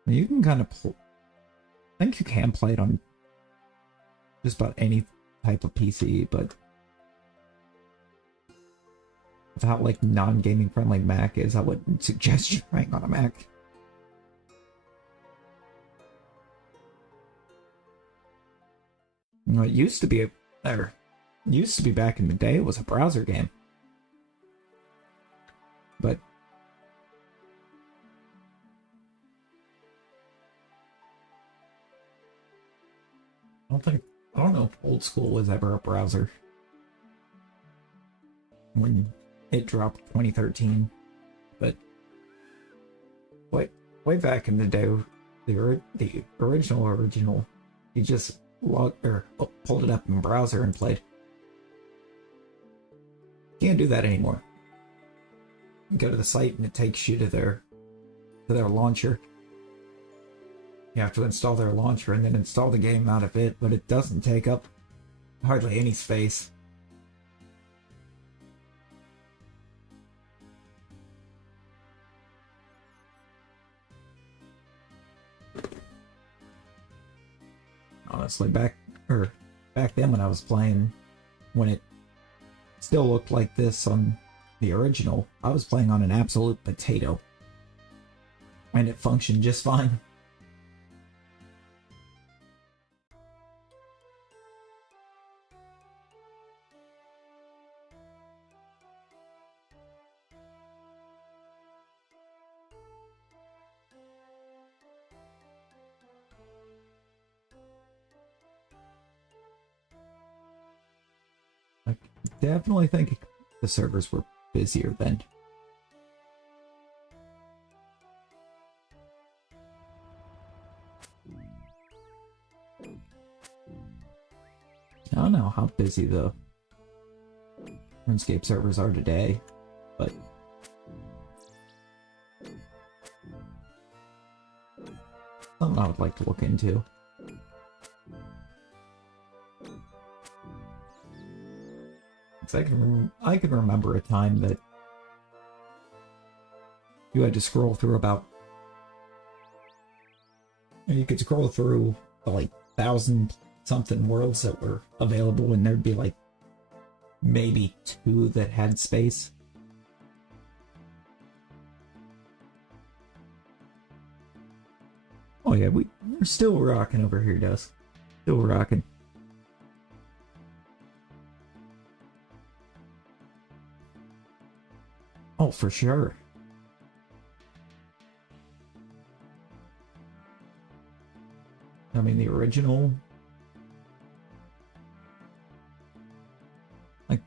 You can kind of I think you can play it on just about any type of PC, but with how like non-gaming friendly Mac is, I wouldn't suggest you trying on a Mac. You know, it used to be back in the day, it was a browser game. But I don't know if old school was ever a browser. When it dropped 2013. But way back in the day, the original, you just pulled it up in the browser and played. Can't do that anymore. You go to the site and it takes you to their launcher. You have to install their launcher and then install the game out of it, but it doesn't take up hardly any space. Honestly, back then when I was playing, when it still looked like this on the original, I was playing on an absolute potato. And it functioned just fine. I definitely think the servers were busier then. I don't know how busy the RuneScape servers are today, but something I would like to look into. I can remember a time that you had to scroll through about And you could scroll through the, like 1,000 something worlds that were available, and there'd be like maybe 2 that had space. Oh yeah, we're still rocking over here, Dusk. Still rocking. Oh, for sure. I mean, the original... Like,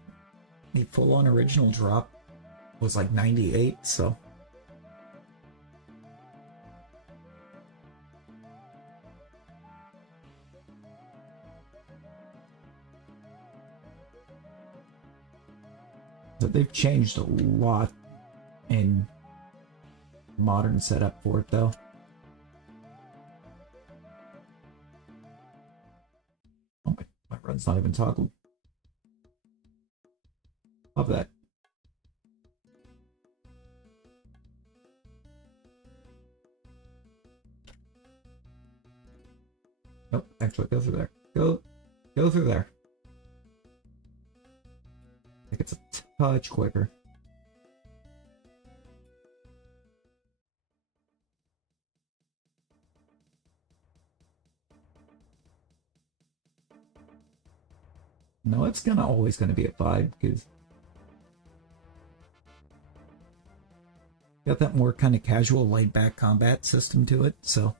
the full-on original drop was like 98, so... So they've changed a lot in modern setup for it, though. Oh, my run's not even toggled. Love that. Nope, actually, go through there. Go through there. I think it's a touch quicker. No, it's always gonna be a 5 because got that more kind of casual, laid-back combat system to it. So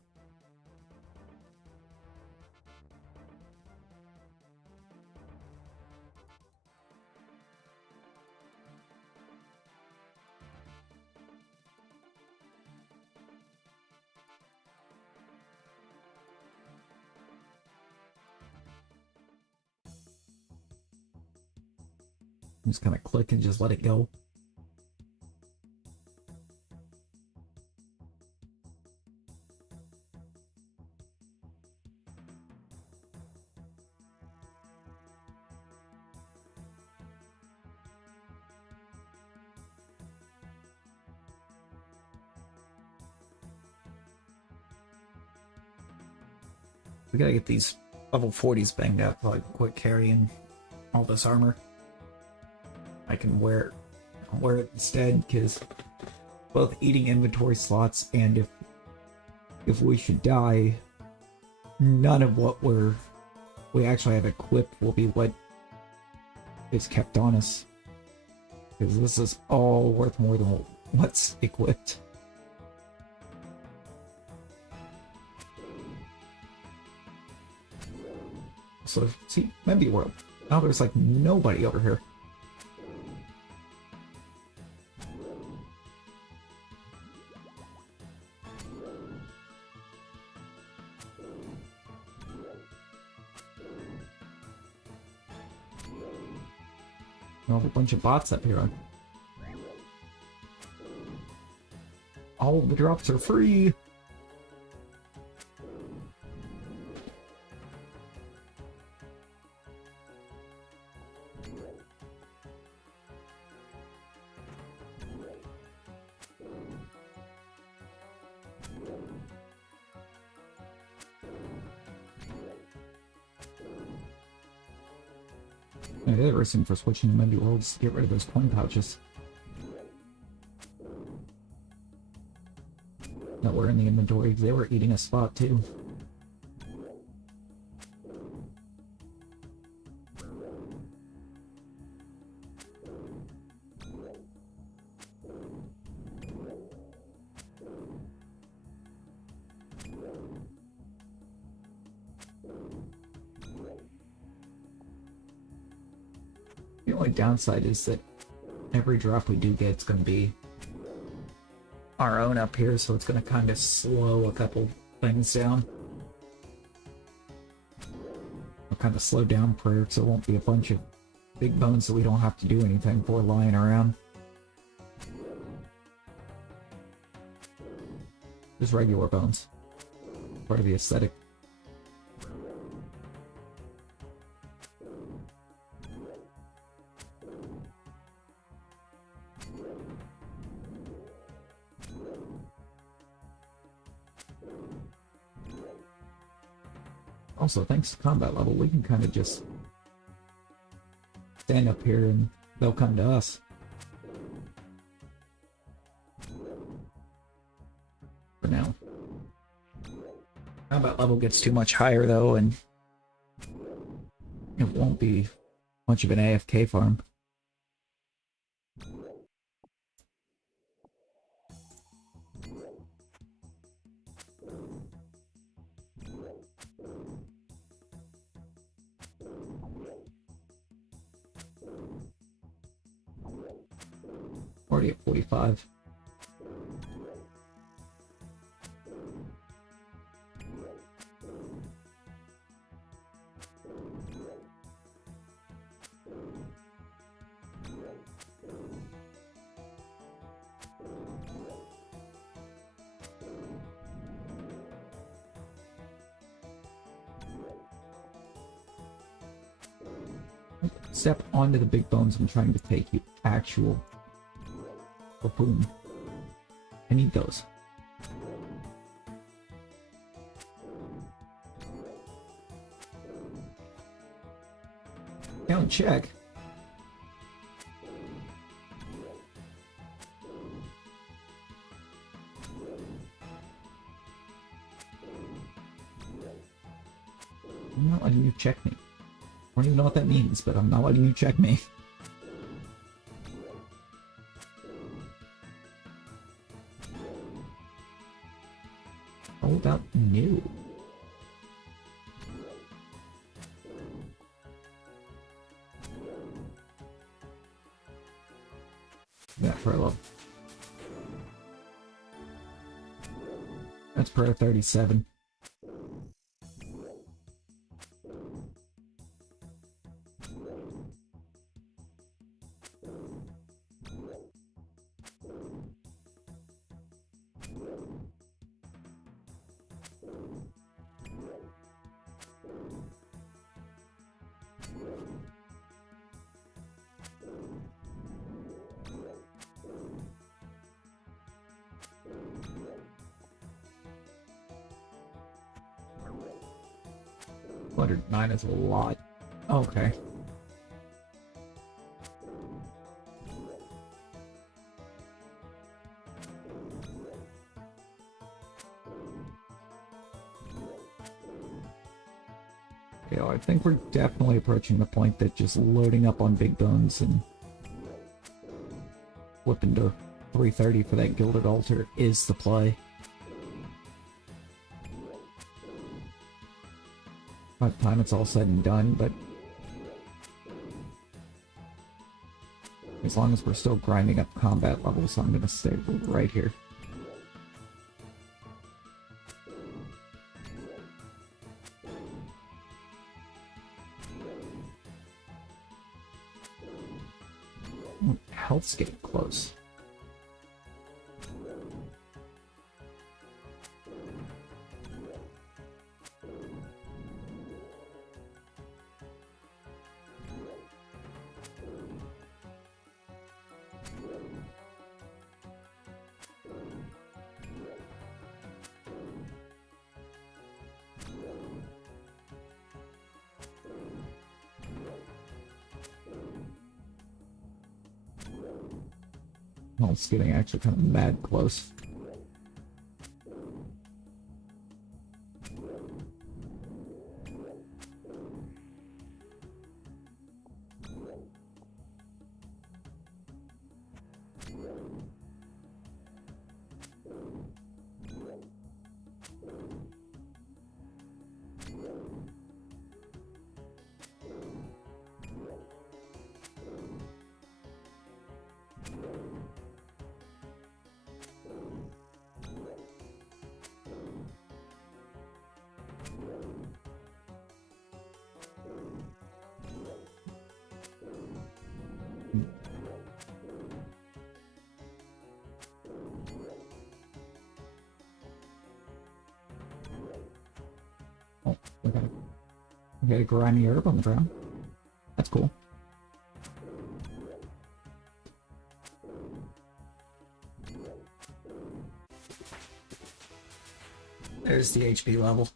just kind of click and just let it go. We gotta get these level 40s banged out so I can quit carrying all this armor. I can wear it instead, because both eating inventory slots and if we should die, none of what we actually have equipped will be what is kept on us. Because this is all worth more than what's equipped. So, see, Memby World. Now there's like nobody over here. A whole bunch of bots up here. All the drops are free. The other reason for switching to Memby World is to get rid of those coin pouches that were in the inventory. They were eating a spot too. The only downside is that every drop we do get is going to be our own up here, so it's going to kind of slow a couple things down. It'll kind of slow down prayer, so it won't be a bunch of big bones that we don't have to do anything for lying around. Just regular bones. Part of the aesthetic. Also, thanks to combat level, we can kind of just stand up here and they'll come to us. For now. Combat level gets too much higher though, and it won't be much of an AFK farm. Already at 45. Step onto the big bones I'm trying to take, you actual buffoon. I need those. Count check. I'm not letting you check me. I don't even know what that means, but I'm not letting you check me. All about new. That for a low. That's per 37. Nine is a lot. Okay. Okay, well, I think we're definitely approaching the point that just loading up on big bones and whipping to 330 for that gilded altar is the play. By the time it's all said and done, but as long as we're still grinding up combat levels, I'm gonna stay right here. Health's getting close. Oh, it's getting actually kind of mad close. Oh, we got a grimy herb on the ground. That's cool. There's the HP level.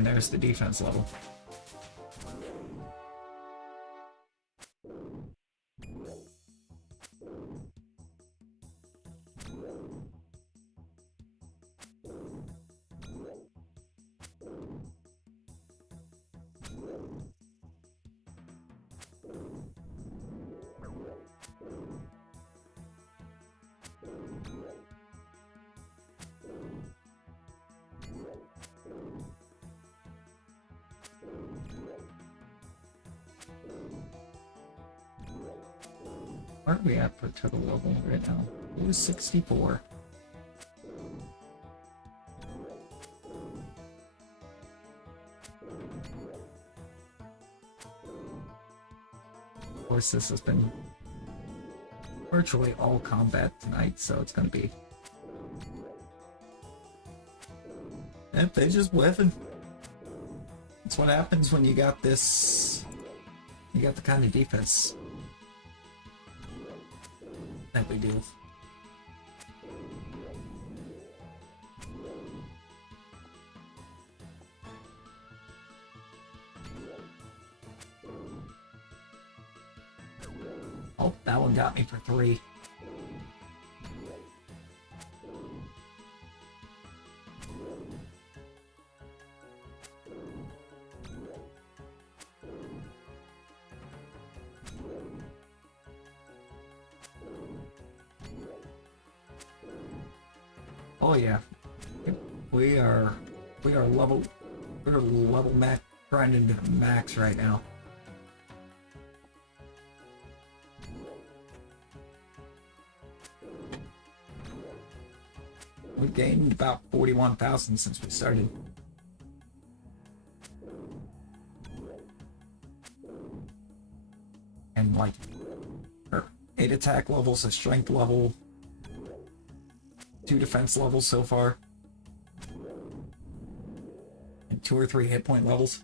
And there's the defense level. Where are we at for total level right now? It was 64. Of course, this has been virtually all combat tonight, so it's gonna be... Yep, they just whiffing. That's what happens when you got this... You got the kind of defense that we do. Oh, that one got me for 3. Oh yeah, we're level max, grinding to the max right now. We've gained about 41,000 since we started. And like, 8 attack levels, a strength level, 2 defense levels so far, and 2 or 3 hit point levels.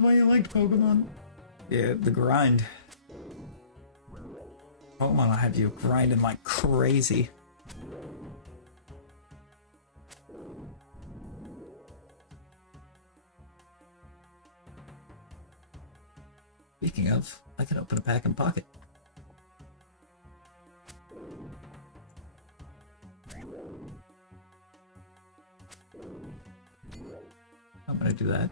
Why you like Pokemon? Yeah, the grind. Pokemon will have you grinding like crazy. Speaking of, I can open a pack and pocket. I'm gonna do that.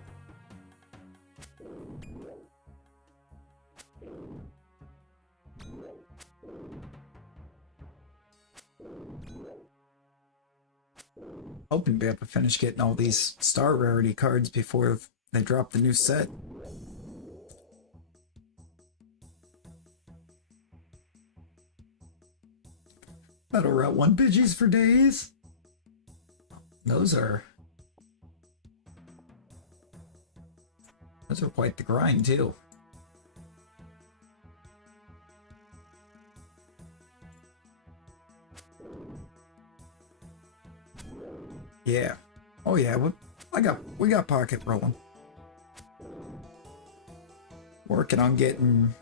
Hoping to be able to finish getting all these star rarity cards before they drop the new set. Battle Route 1 Pidgeys for days. Those are quite the grind too. Yeah. Oh yeah, we got pocket rolling. Working on getting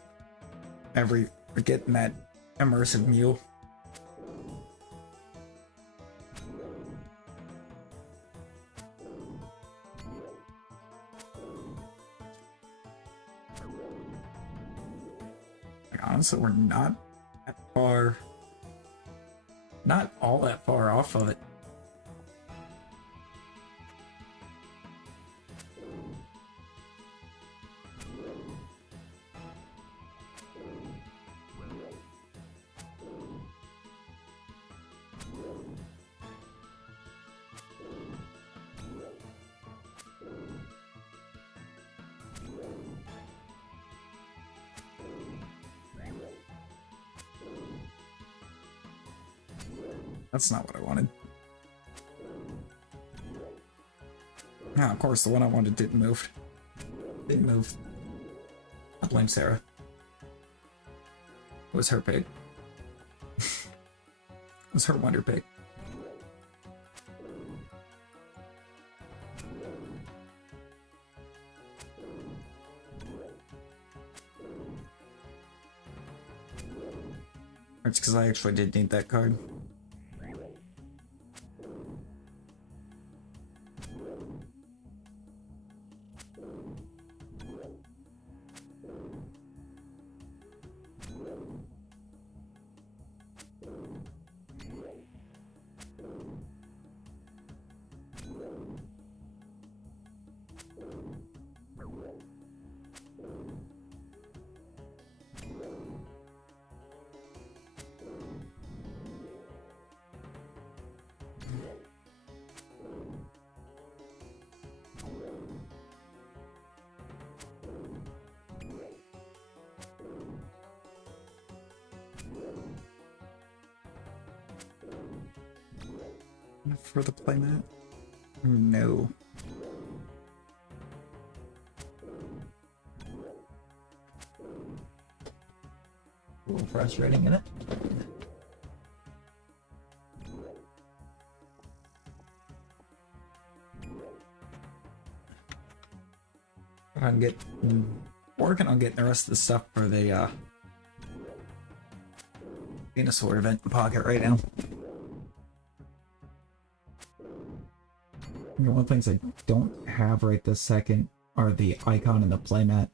that immersive mule. Like, honestly, we're not that far, not all that far off of it. That's not what I wanted. Ah, of course, the one I wanted didn't move. Didn't move. I blame Sarah. was her pick. It was her wonder pick. It's because I actually did need that card. For the playmat? No. A little frustrating, isn't it? Working on getting the rest of the stuff for the Venusaur event in pocket right now. You know, one of the things I don't have right this second are the icon and the playmat.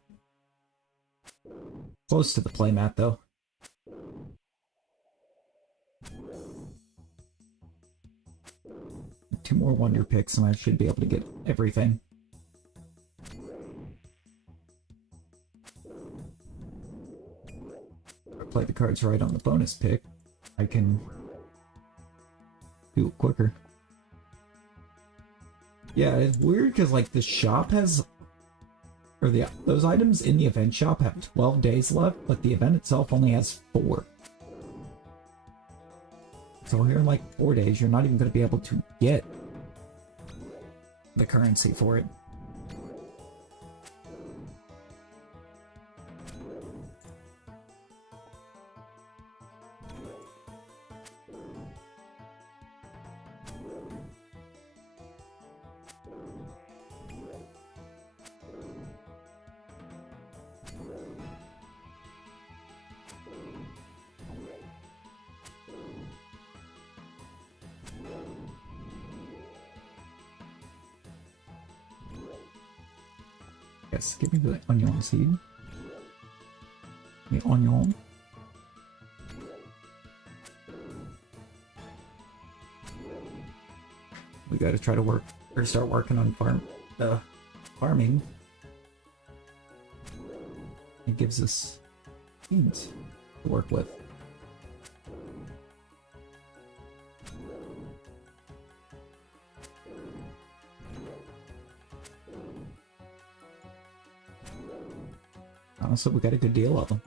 Close to the playmat, though. Two more wonder picks and I should be able to get everything. If I play the cards right on the bonus pick, I can do it quicker. Yeah, it's weird because like the shop has, or those items in the event shop have 12 days left, but the event itself only has 4. So here in like 4 days, you're not even going to be able to get the currency for it. Yes, give me the onion seed. The onion. We gotta try to work, or start working on farming. It gives us seeds to work with. So we got a good deal of them.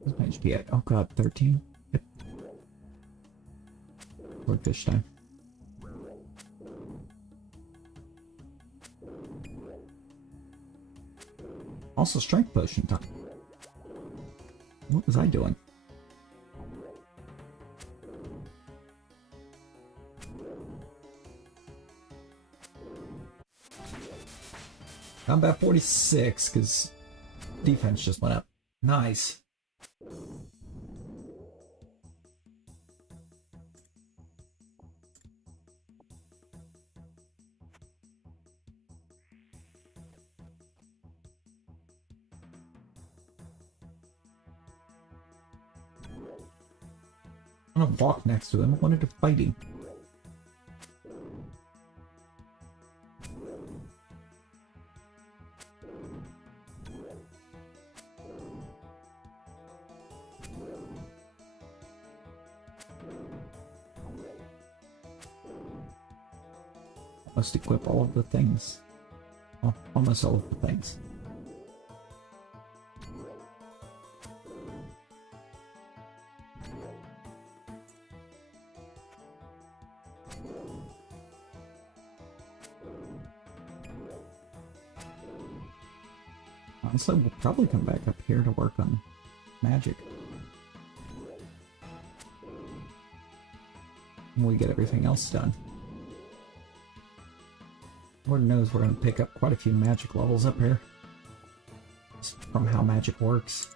Where's my HP at? Oh god, 13. Fish time. Also strength potion time. What was I doing? Combat 46 because defense just went up. Nice. I don't walk next to him. I wanted to fight him. almost equip all of the things. Well, almost all of the things. Honestly, we'll probably come back up here to work on magic. When we get everything else done. Lord knows we're going to pick up quite a few magic levels up here. Just from how magic works.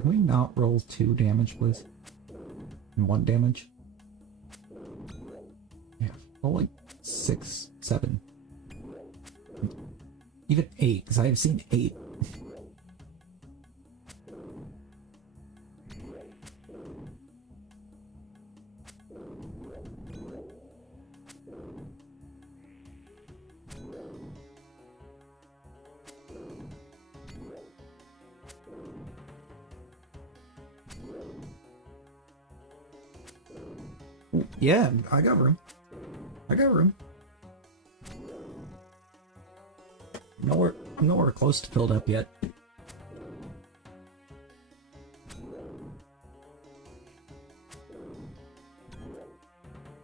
Can we not roll 2 damage, please? And 1 damage? Yeah, roll like 6, 7. Even 8, because I have seen 8. Yeah, I got room. I got room. I'm nowhere close to filled up yet. How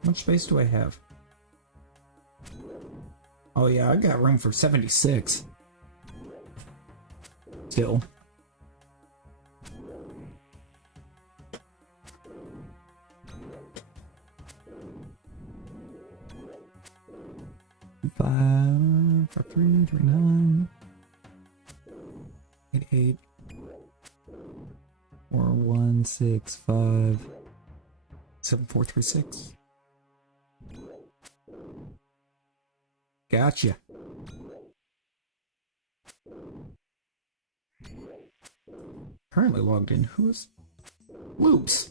much space do I have? Oh yeah, I got room for 76. Still. Five, 3, 3, 9, 8, 8, 4, 1, 6, 5, 7, 4, 3, 6. Gotcha. Currently logged in. Who's Loops?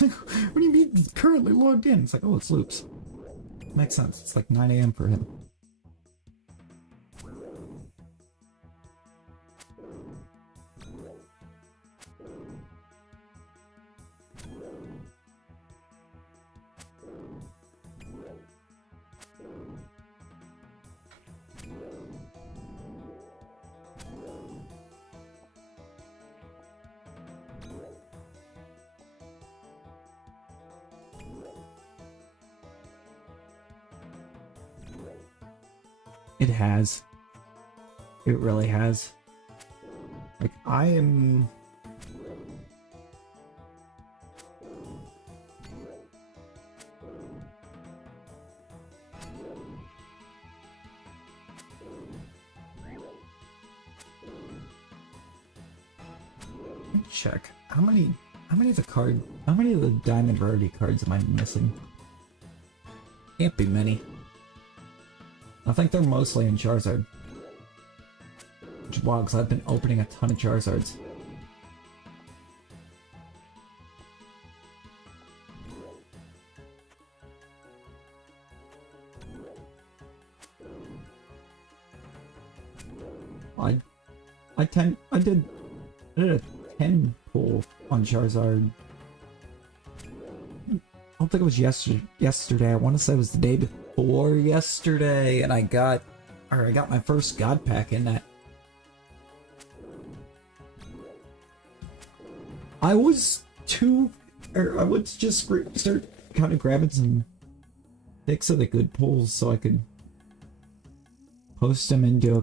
What do you mean currently logged in? It's like, oh, it's Loops. Makes sense. It's like 9 AM for him. It has. It really has. Like, I am... Let me check. How many of the diamond rarity cards am I missing? Can't be many. I think they're mostly in Charizard. Which is wild, because I've been opening a ton of Charizards. I did a 10 pull on Charizard. I don't think it was yesterday. I want to say it was the day before yesterday, and I got my first God pack in that. I was just start kind of grabbing some pics of the good pulls so I could post them into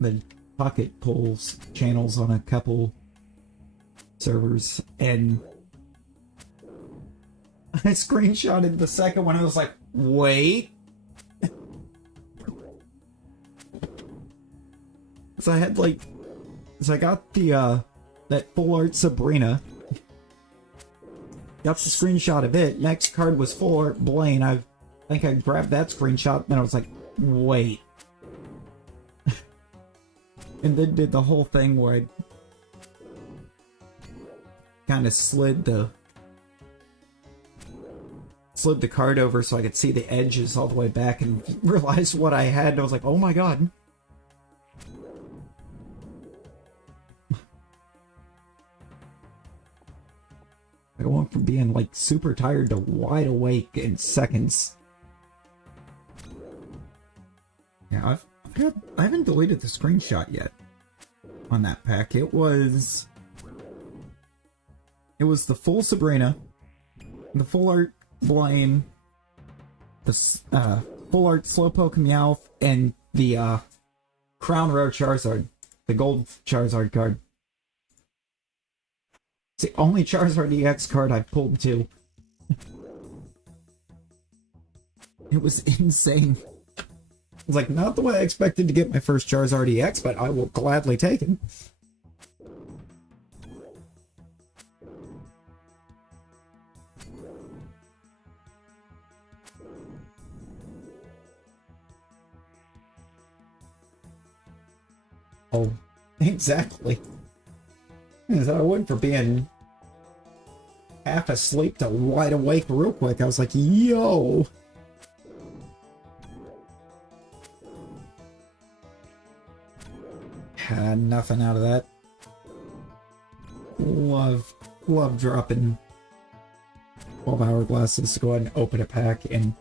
the pocket pulls channels on a couple servers, and I screenshotted the second one. I was like, wait, So I had like, so I got the that full art Sabrina. Got the screenshot of it. Next card was full art Blaine. I think I grabbed that screenshot and I was like, wait. And then did the whole thing where I kind of slid the card over so I could see the edges all the way back and realized what I had. And I was like, oh my god. I went from being like super tired to wide awake in seconds. Yeah, I haven't deleted the screenshot yet on that pack. It was the full Sabrina, the full art Blaine, the full art Slowpoke Meowth, and the Crown Rare Charizard, the gold Charizard card. It's the only Charizard EX card I've pulled too. It was insane. It's like, not the way I expected to get my first Charizard EX, but I will gladly take it. Oh, exactly. So I went from being half asleep to wide awake real quick. I was like, yo! Had nothing out of that. Love dropping 12 hourglasses to go ahead and open a pack and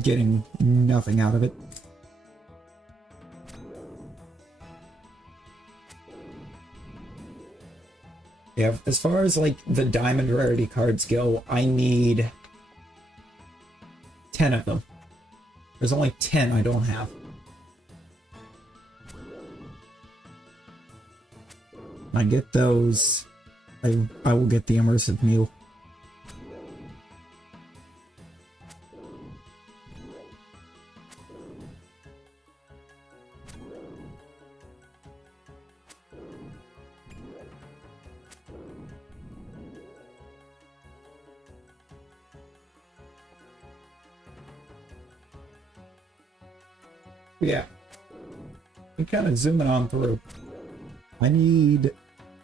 getting nothing out of it. Yeah, as far as like the diamond rarity cards go, I need 10 of them. There's only 10 I don't have. When I get those, I will get the immersive Mew. Yeah, I'm kind of zooming on through. I need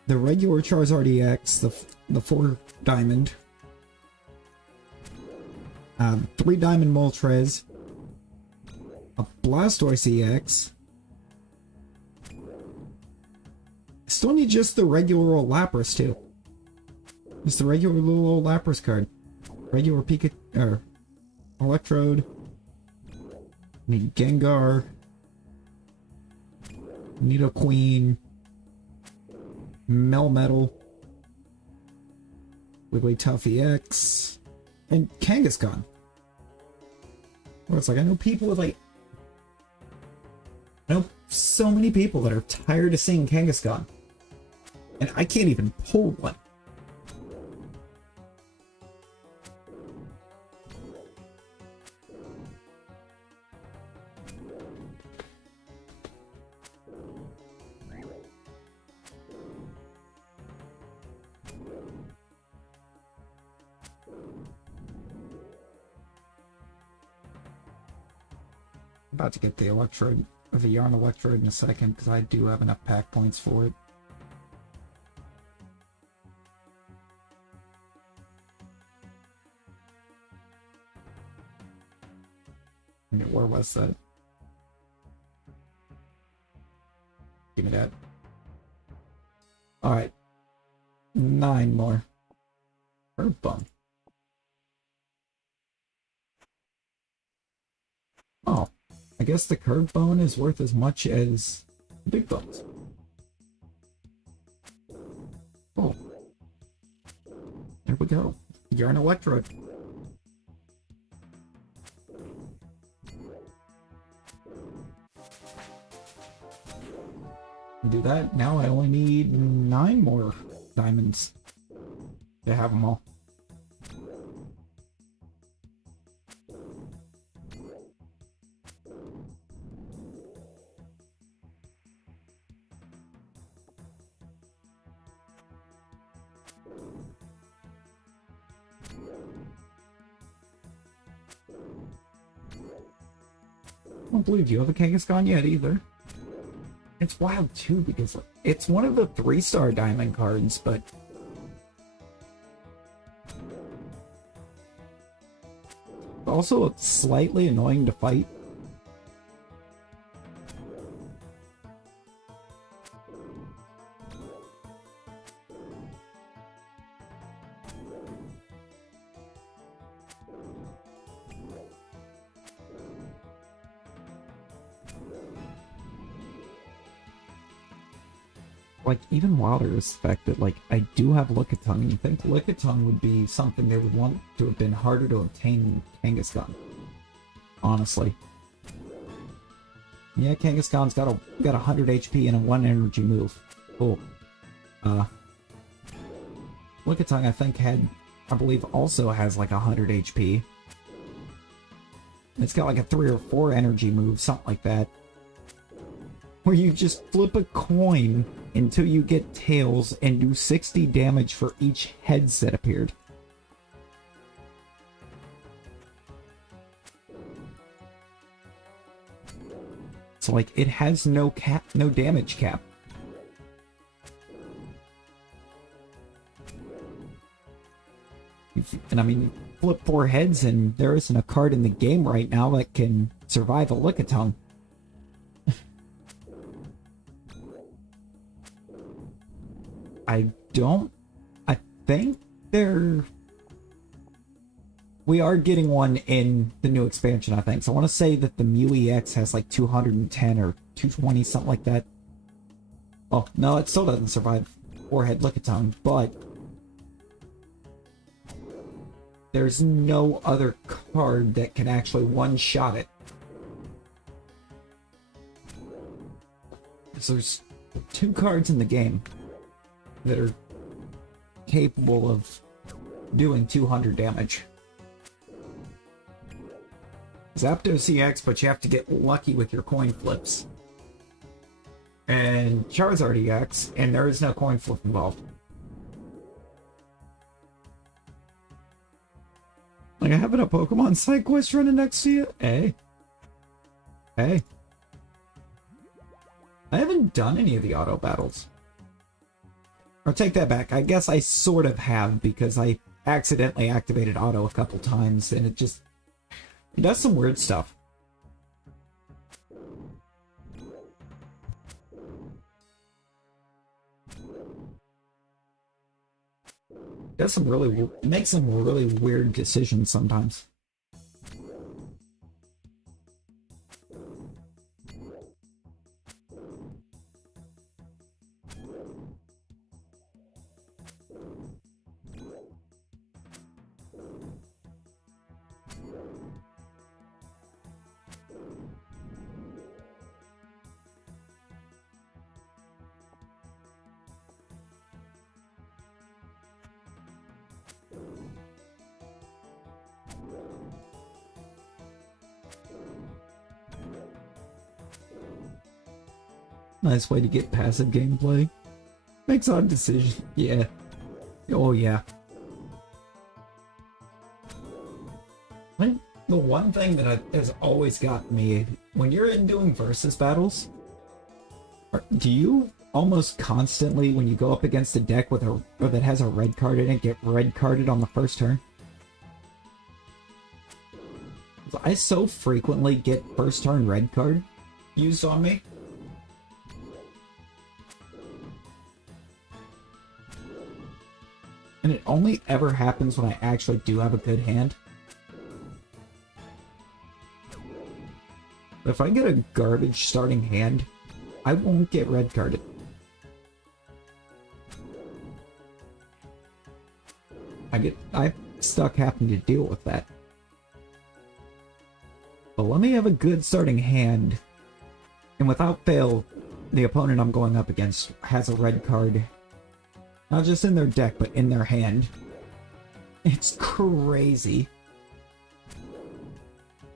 the regular Charizard EX, the 4 diamond, 3 diamond Moltres, a Blastoise EX. I still need just the regular old Lapras too. Just the regular little old Lapras card. Regular Pikachu, or Electrode. Need Gengar. Nidoqueen. Melmetal. Wigglytuff EX. And Kangaskhan. Where it's like, I know people with like... I know so many people that are tired of seeing Kangaskhan. And I can't even pull one. About to get the Electrode, the Yarn Electrode in a second, because I do have enough pack points for it. Okay, where was that? Give me that. Alright. 9 more. Herb Bum. Oh. I guess the curved bone is worth as much as the big bones. Oh. There we go. You're an Electrode. Do that. Now I only need 9 more diamonds to have them all. don't believe you have a Kangaskhan yet either. It's wild too because it's one of the 3-star diamond cards, but also slightly annoying to fight. Like, even wilder is the fact that, like, I do have Lickitung, and you think Lickitung would be something they would want to have been harder to obtain than Kangaskhan. Honestly. Yeah, Kangaskhan's got 100 HP and a 1 energy move. Cool. Lickitung, I think, I believe, also has, like, 100 HP. It's got, like, a 3 or 4 energy move, something like that. Where you just flip a coin until you get tails and do 60 damage for each heads that appeared. So like it has no damage cap. And I mean, flip 4 heads and there isn't a card in the game right now that can survive a Lickitung. I think we are getting one in the new expansion, I think. So I want to say that the Mew EX has like 210 or 220, something like that. Oh, no, it still doesn't survive 4-head Lickitung, but there's no other card that can actually one-shot it. So there's 2 cards in the game that are capable of doing 200 damage. Zapdos EX, but you have to get lucky with your coin flips. And Charizard EX, and there is no coin flip involved. Like, I have a Pokemon side quest running next to you? Hey. Hey. I haven't done any of the auto battles. Or take that back. I guess I sort of have, because I accidentally activated auto a couple times, and it does some weird stuff. Makes some really weird decisions sometimes. Nice way to get passive gameplay. Makes odd decisions. Yeah. Oh, yeah. The one thing that has always got me, when you're doing versus battles, do you almost constantly, when you go up against a deck that has a red card in it, get red carded on the first turn? I so frequently get first turn red card used on me. And it only ever happens when I actually do have a good hand. But if I get a garbage starting hand, I won't get red carded. I'm stuck having to deal with that. But let me have a good starting hand, and without fail, the opponent I'm going up against has a red card. Not just in their deck, but in their hand. It's crazy.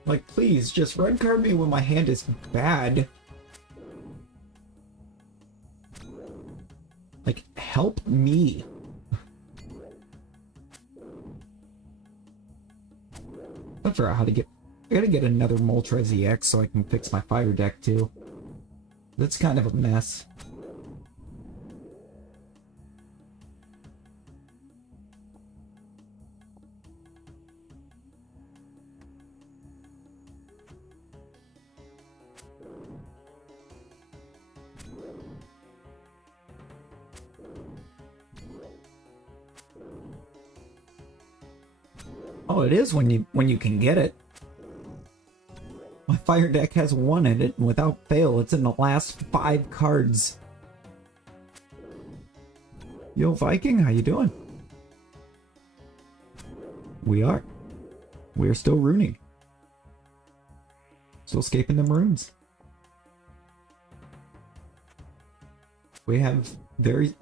Like, please, just red card me when my hand is bad. Like, help me. I figure out how to get I gotta get another Moltres EX so I can fix my fire deck too. That's kind of a mess. Oh, it is when you can get it. My fire deck has 1 in it, and without fail, it's in the last 5 cards. Yo, Viking, how you doing? We are. We are still runing. Still scaping them runes. We had very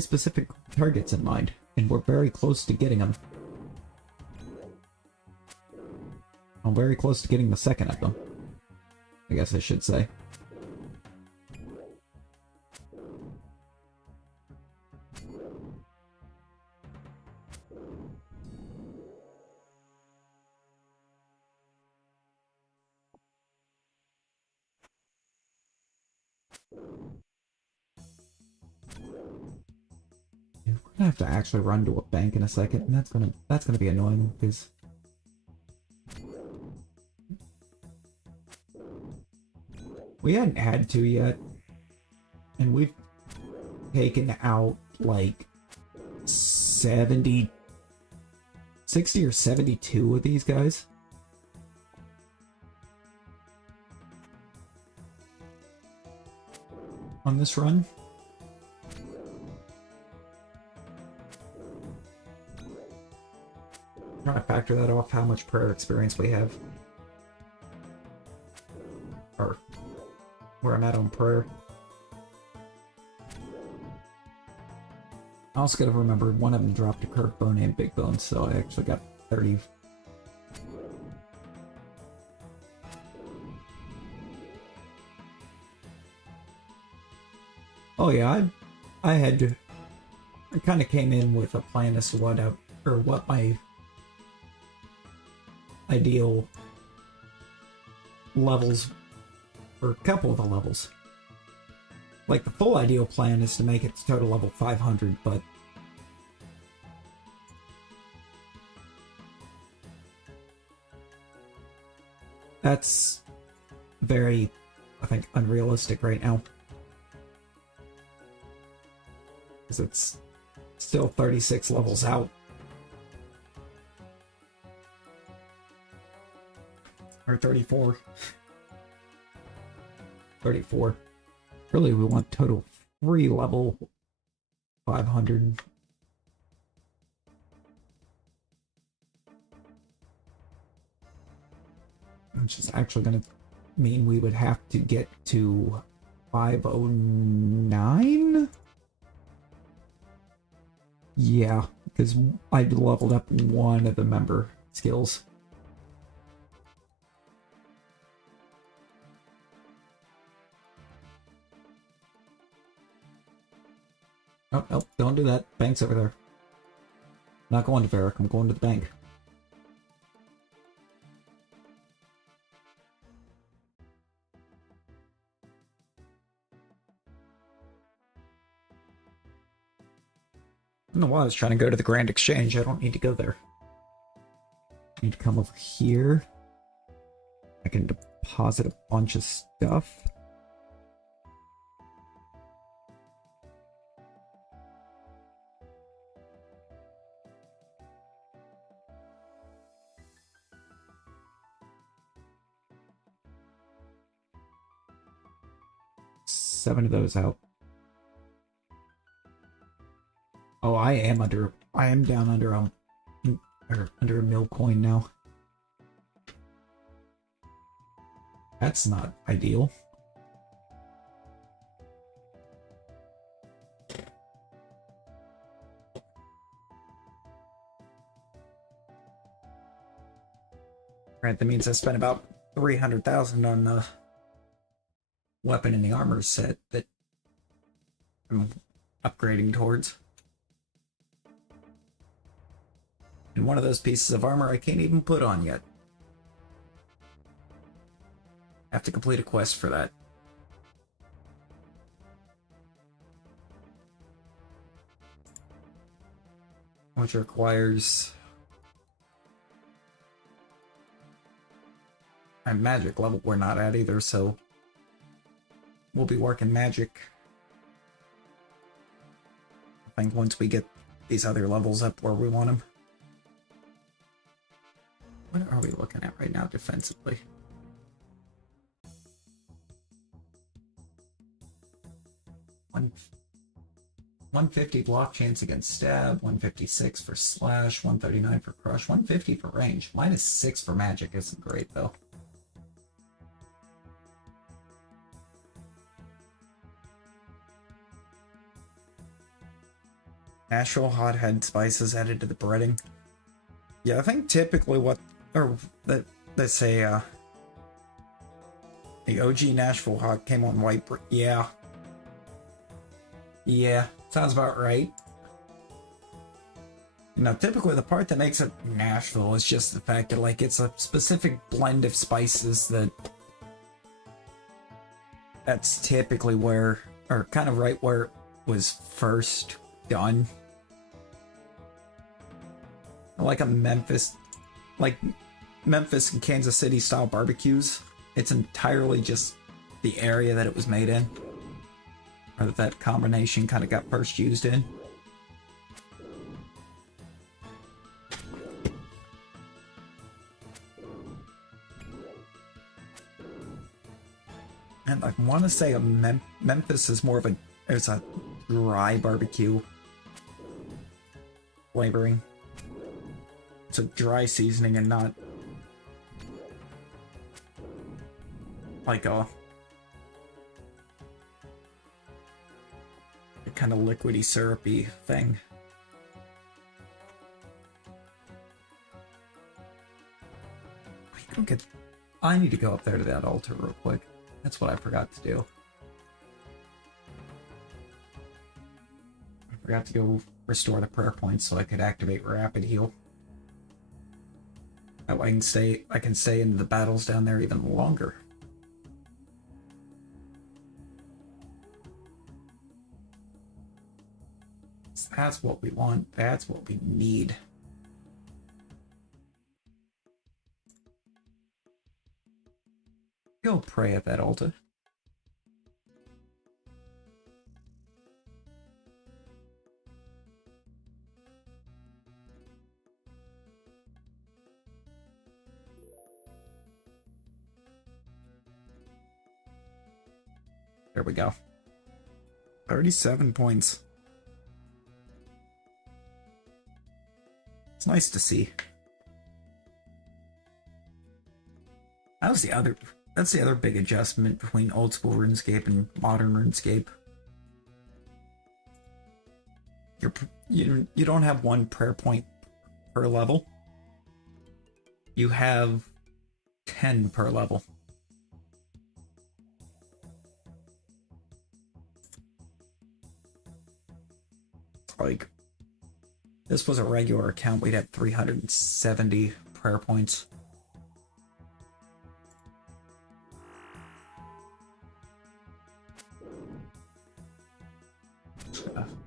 specific targets in mind, and we're very close to getting them. I'm very close to getting the second of them, I guess I should say. We're gonna have to actually run to a bank in a second, and that's gonna be annoying because we hadn't had to yet, and we've taken out like 60 or 72 of these guys. On this run. Trying to factor that off how much prayer experience we have. Or where I'm at on prayer. I also gotta remember one of them dropped a curve bone and big bone, so I actually got 30. Oh yeah, I kind of came in with a plan as to what my ideal levels, or a couple of the levels. Like, the full ideal plan is to make it to total level 500, but that's very, I think, unrealistic right now. Because it's still 36 levels out. Or 34. 34. Really, we want total free level 500. Which is actually going to mean we would have to get to 509? Yeah, because I leveled up one of the member skills. Oh, no, don't do that. Bank's over there. I'm not going to Varric, I'm going to the bank. I don't know why I was trying to go to the Grand Exchange. I don't need to go there. I need to come over here. I can deposit a bunch of stuff. Seven of those out. Oh, I am down under a mil coin now. That's not ideal. Right, that means I spent about 300,000 on the weapon and the armor set that I'm upgrading towards. And one of those pieces of armor I can't even put on yet. Have to complete a quest for that. Which requires a magic level we're not at either, so we'll be working magic. I think once we get these other levels up where we want them. What are we looking at right now defensively? One 150 block chance against stab, 156 for slash, 139 for crush, 150 for range. -6 for magic isn't great though. Natural hothead spices added to the breading. Yeah, I think typically what, or that they say, the OG Nashville hot came on white. Yeah. Yeah, sounds about right. You know, typically the part that makes it Nashville is just the fact that, like, it's a specific blend of spices that's typically where, or kind of right where it was first done. Like a Memphis and Kansas City style barbecues. It's entirely just the area that it was made in, or that combination kind of got first used in. And I want to say a Memphis is more of a, it's a dry barbecue flavoring. It's a dry seasoning and not like a kind of liquidy, syrupy thing. I need to go up there to that altar real quick. That's what I forgot to do. I forgot to go restore the prayer points so I could activate rapid heal. That way I can stay in the battles down there even longer. That's what we want. That's what we need. Go pray at that altar. There we go. 37 points. It's nice to see. That's the other big adjustment between old school RuneScape and modern RuneScape. You don't have one prayer point per level. You have 10 per level. Like, this was a regular account, we'd have 370 prayer points.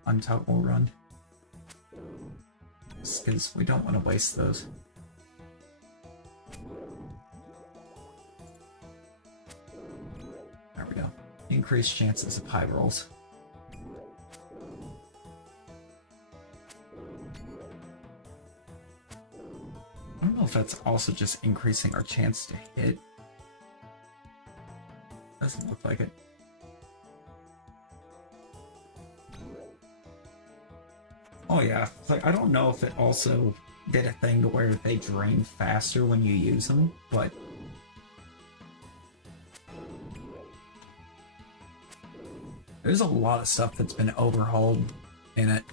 Untoggle run. Just because we don't want to waste those. There we go. Increased chances of high rolls. I don't know if that's also just increasing our chance to hit. Doesn't look like it. Oh yeah, like I don't know if it also did a thing to where they drain faster when you use them, but there's a lot of stuff that's been overhauled in it.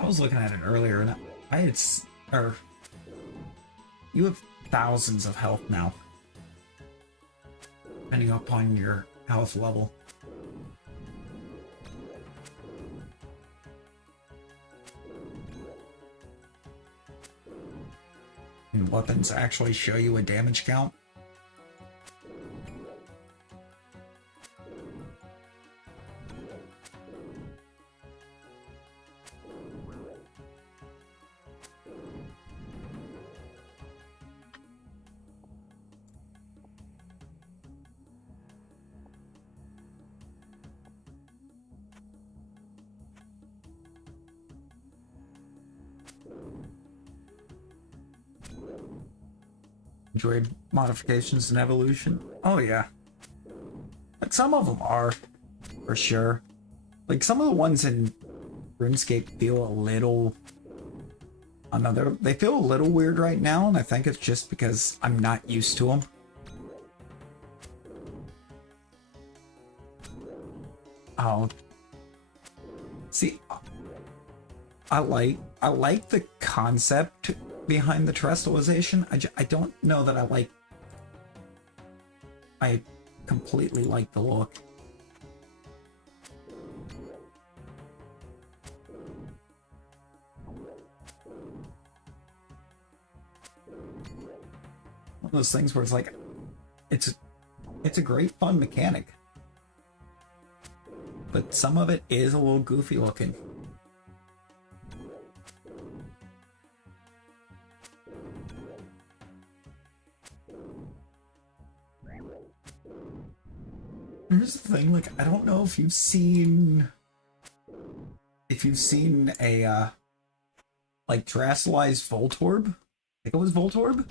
I was looking at it earlier and I had, you have thousands of health now, depending upon your health level. weapons actually show you a damage count. Enjoyed modifications and evolution. Oh yeah. Like some of them are, for sure. Like some of the ones in RuneScape feel a little... I don't know, they feel a little weird right now, and I think it's just because I'm not used to them. Oh. See, I like the concept behind the terrestrialization. I don't know that I completely like the look. One of those things where it's like, it's a great fun mechanic, but some of it is a little goofy looking. Here's the thing, like, I don't know if you've seen a like terrestrialized Voltorb. I think it was Voltorb.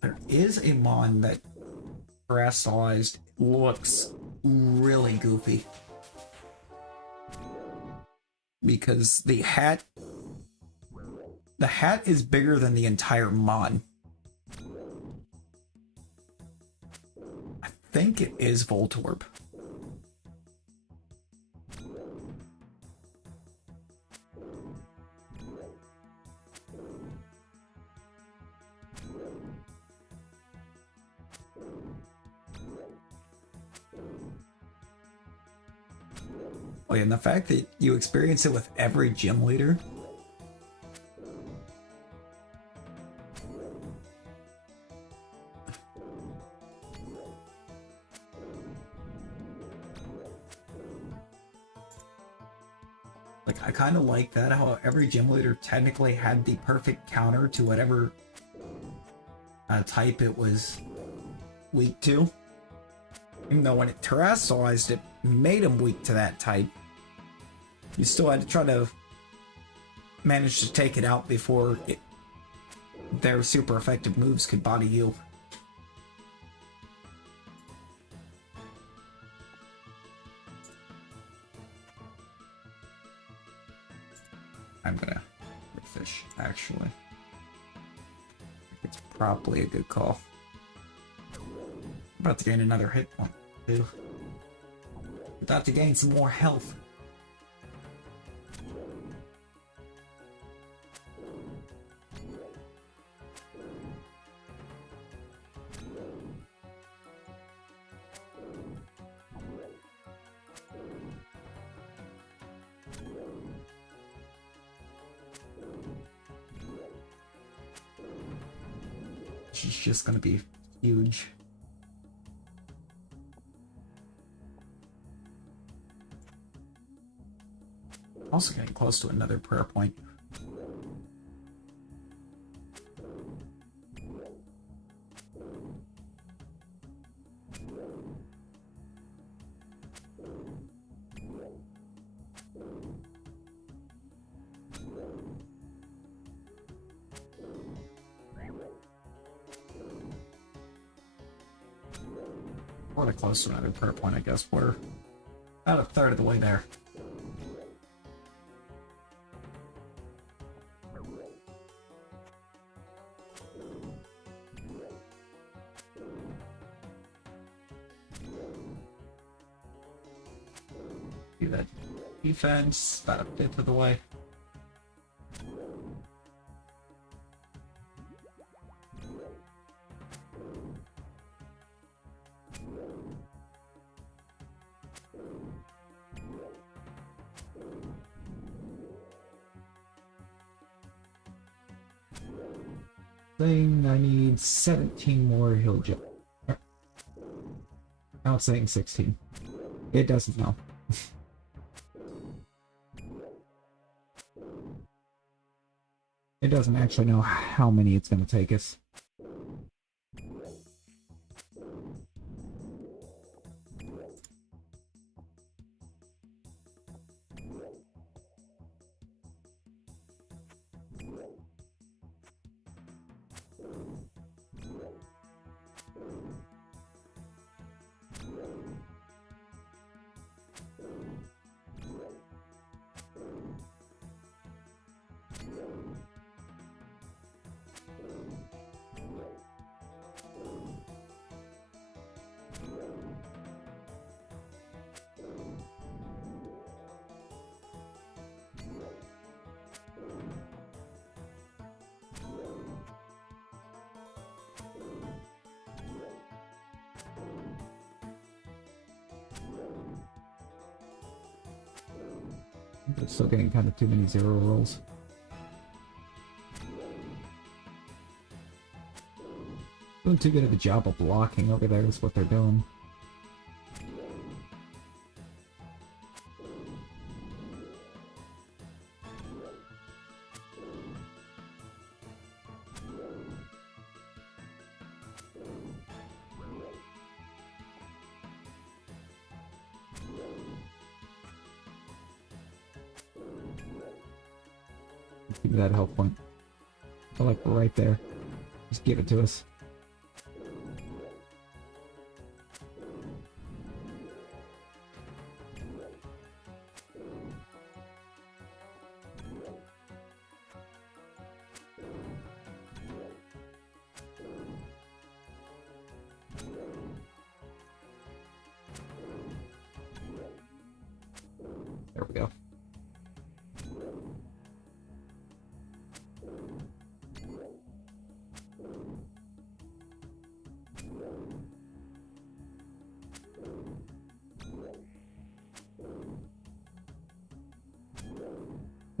There is a mon that terrestrialized looks really goofy because the hat is bigger than the entire mon. I think it is Voltorb. Oh yeah, and the fact that you experience it with every gym leader. Like, I kind of like that, how every gym leader technically had the perfect counter to whatever type it was weak to. Even though when it terrestrialized, it made him weak to that type. You still had to try to manage to take it out before their super effective moves could body you. I'm gonna fish, actually. It's probably a good call. I'm about to gain another hit point, too. About to gain some more health. She's just gonna be huge. Also getting close to another prayer point. Or close to another prayer point, I guess. We're about a third of the way there. Do that defense, about a fifth of the way. saying I need 17 more hill jump. Now it's saying 16. It doesn't know. It doesn't actually know how many it's going to take us. I'm still getting kind of too many 0 rolls. Doing too good of a job of blocking over there is what they're doing. Give me that health point. I like right there. Just give it to us. There we go.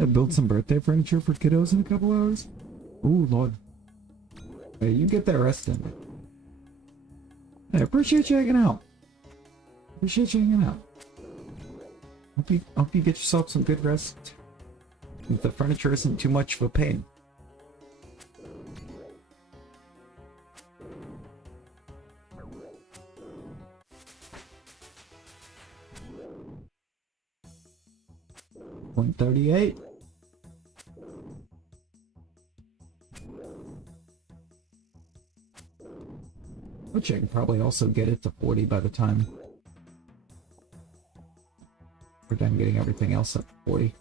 I built some birthday furniture for kiddos in a couple hours. Ooh, Lord. Hey, you get that rest in. I appreciate you hanging out. Appreciate you hanging out. Hope you get yourself some good rest. If the furniture isn't too much of a pain. .38. Which I can probably also get it to 40 by the time we're done getting everything else up to 40.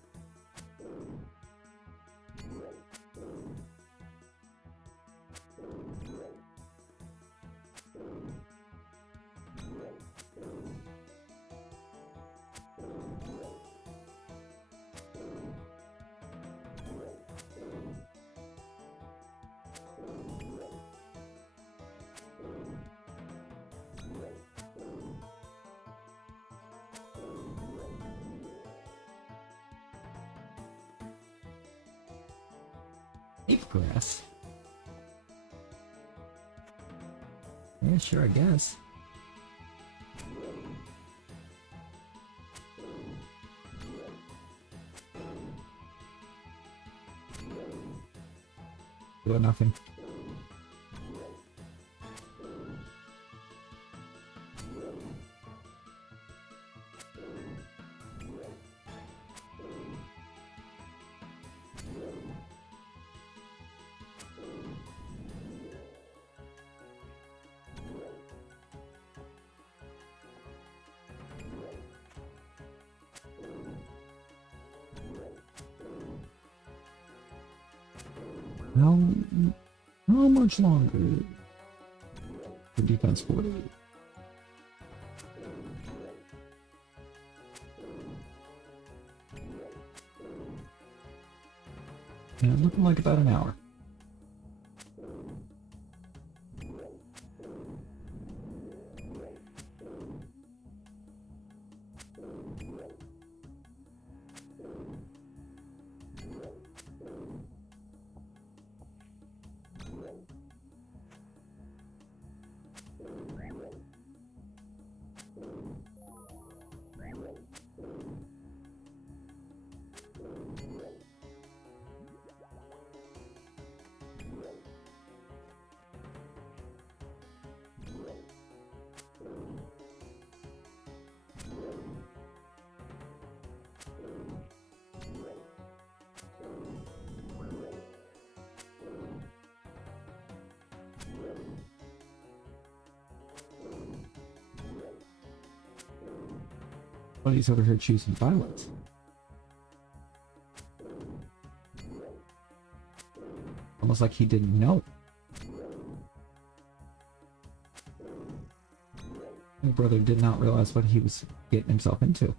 Ape grass? Yeah, sure, I guess. Doing nothing. How much longer? The defense 40. Yeah, looking like about an hour. But he's over here choosing violence. Almost like he didn't know. My brother did not realize what he was getting himself into.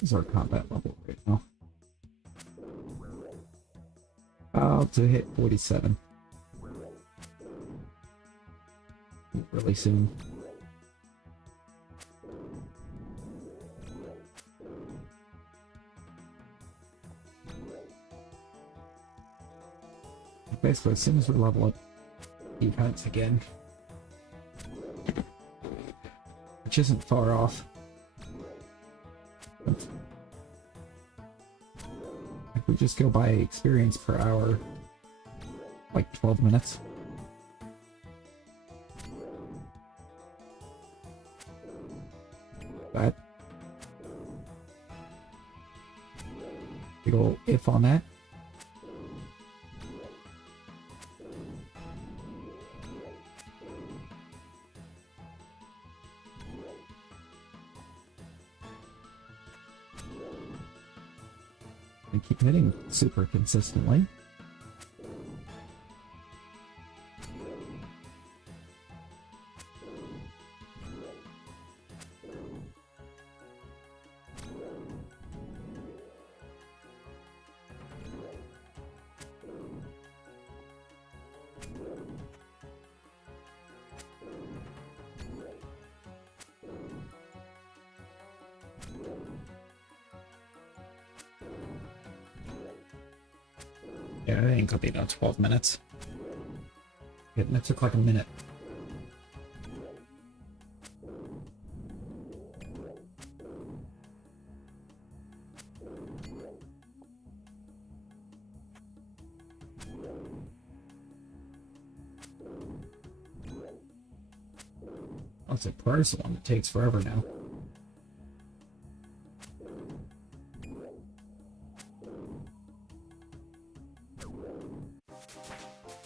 This is our combat level right now. About to hit 47. Really soon. Basically, as soon as we level up defense again, which isn't far off. If we just go by experience per hour, like 12 minutes. That. Big ol' if on that. And keep hitting super consistently. Yeah, it ain't gonna be no 12 minutes. It took like a minute. Oh, it's a personal one that takes forever now.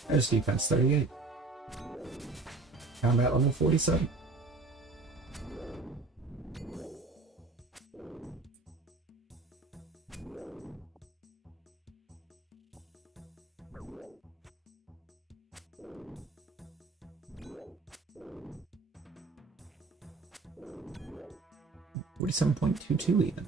There's defense 38. Combat level 47. $47.22 even.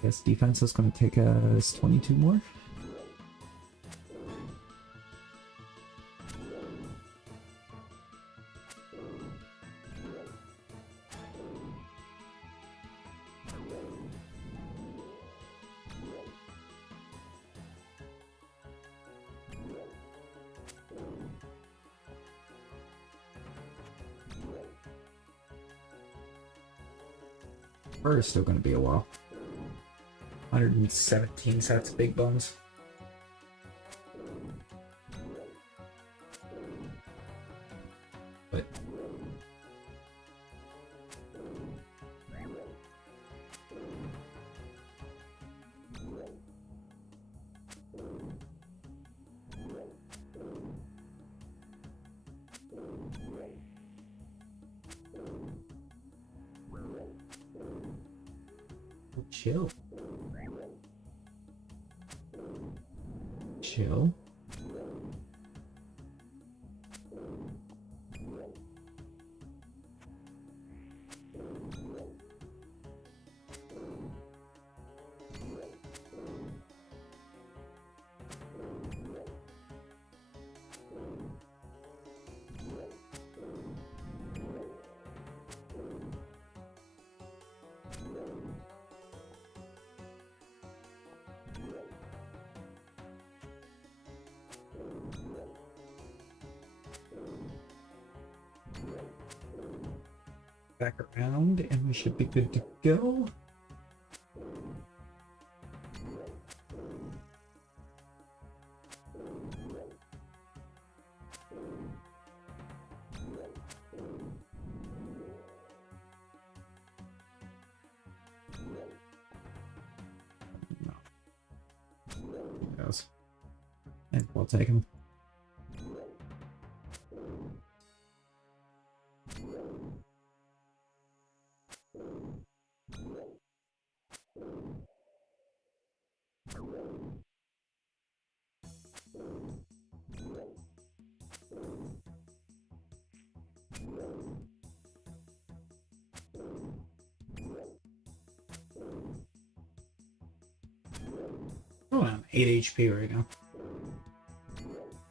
Guess defense is going to take us 22 more. Or it's still going to be a while. 117 sets of big bones. But Chill. Chill. Back around, and we should be good to go. No. Yes. And we'll take him. Oh, I'm 8 HP right now.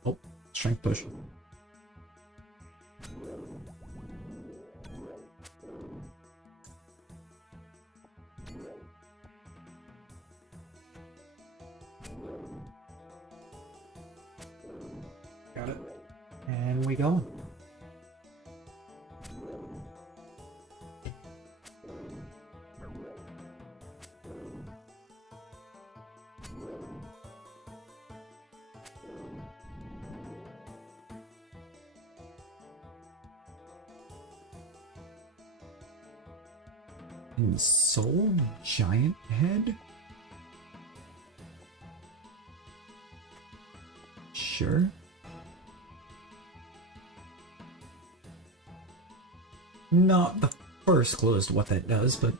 Oh, strength push. Got it. And we go. And Soul Giant Head? Sure. Not the first clue as to what that does, but...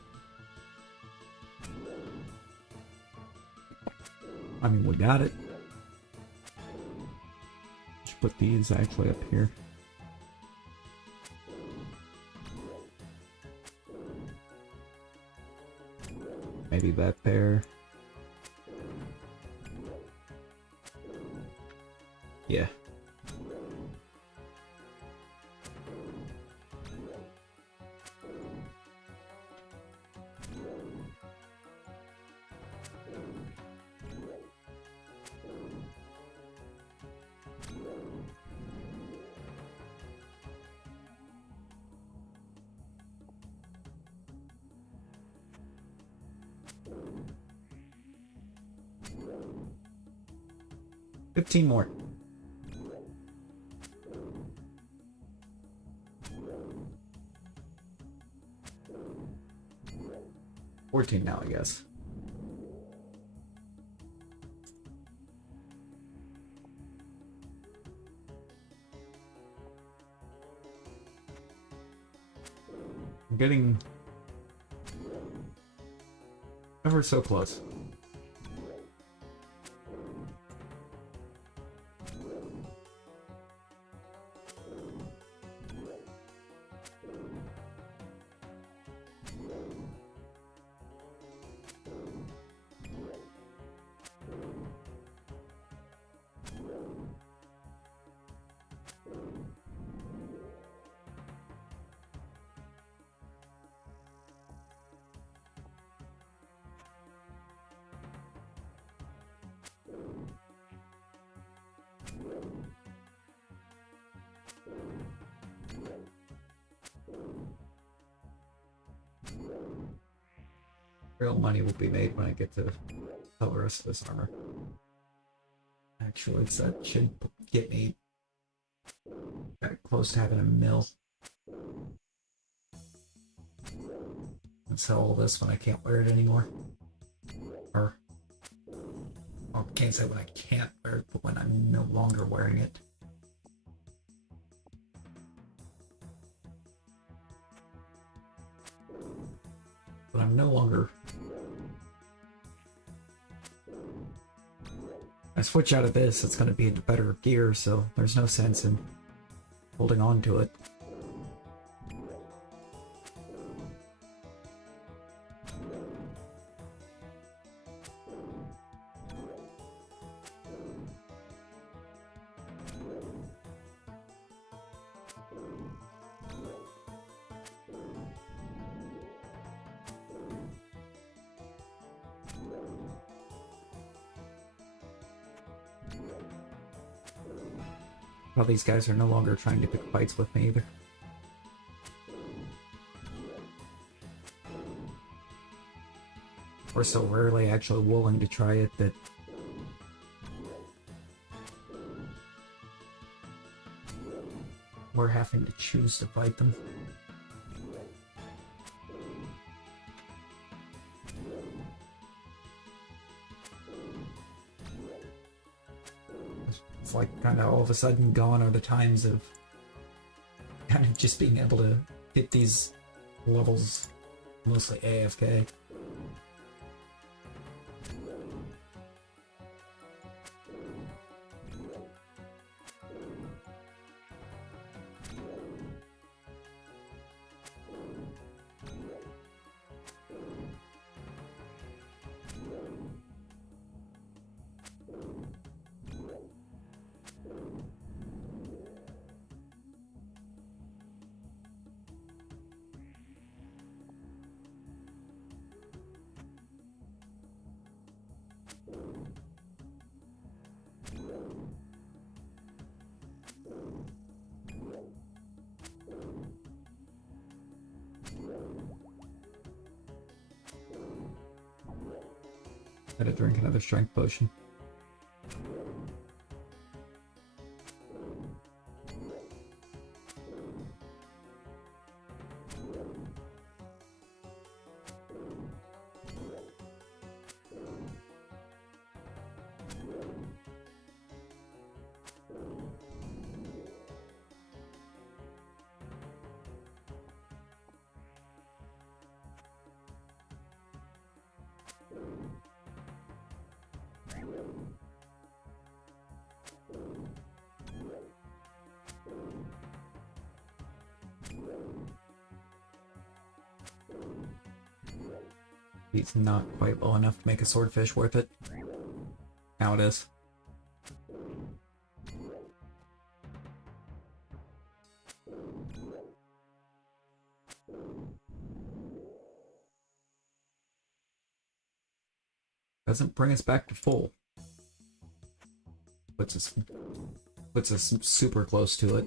I mean, we got it. Should put these actually up here. Maybe that there. Yeah. $15 more. $14 now, I guess. I'm getting ever so close. Real money will be made when I get to sell the rest of this armor. Actually, that should get me back close to having a mill. And sell all this when I can't wear it anymore. Or, I can't say when I can't wear it, but when I'm no longer wearing it. But I'm no longer I switch out of this, it's going to be into better gear, so there's no sense in holding on to it. Well, these guys are no longer trying to pick fights with me either. We're so rarely actually willing to try it that we're having to choose to fight them. It's like kind of all of a sudden gone are the times of kind of just being able to hit these levels mostly AFK. Gotta drink another strength potion. He's not quite low enough to make a swordfish worth it. Now it is. Doesn't bring us back to full. Puts us super close to it.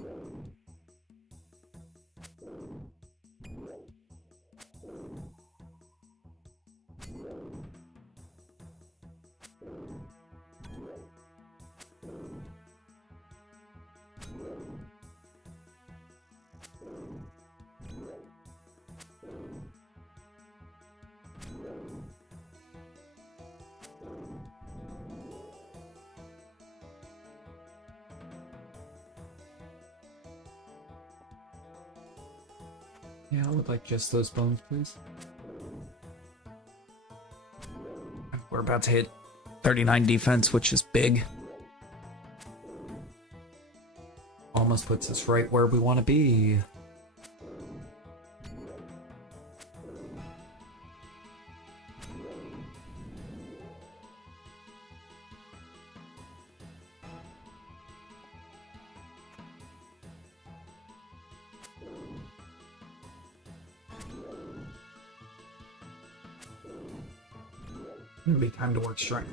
Yeah, I would like just those bones, please. We're about to hit 39 defense, which is big. Almost puts us right where we want to be. It'll be time to work strength.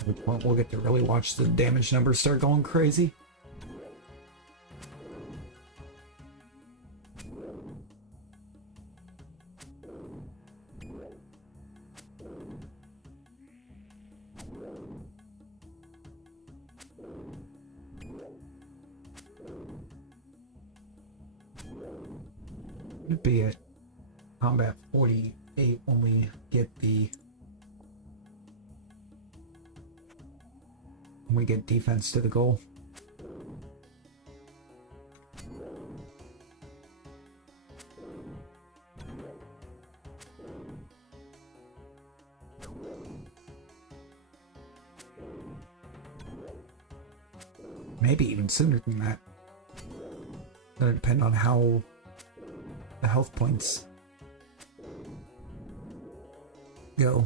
At which point we'll get to really watch the damage numbers start going crazy. It'd be at combat 48 when we get defense to the goal. Maybe even sooner than that. Gonna depend on how the health points go.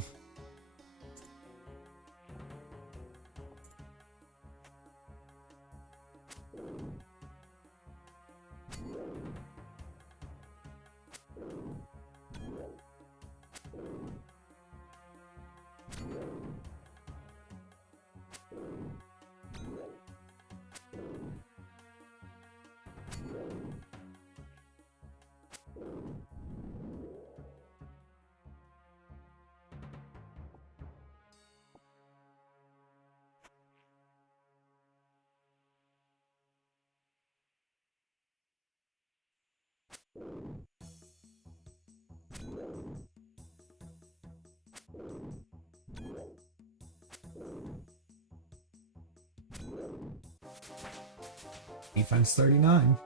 Defense 39.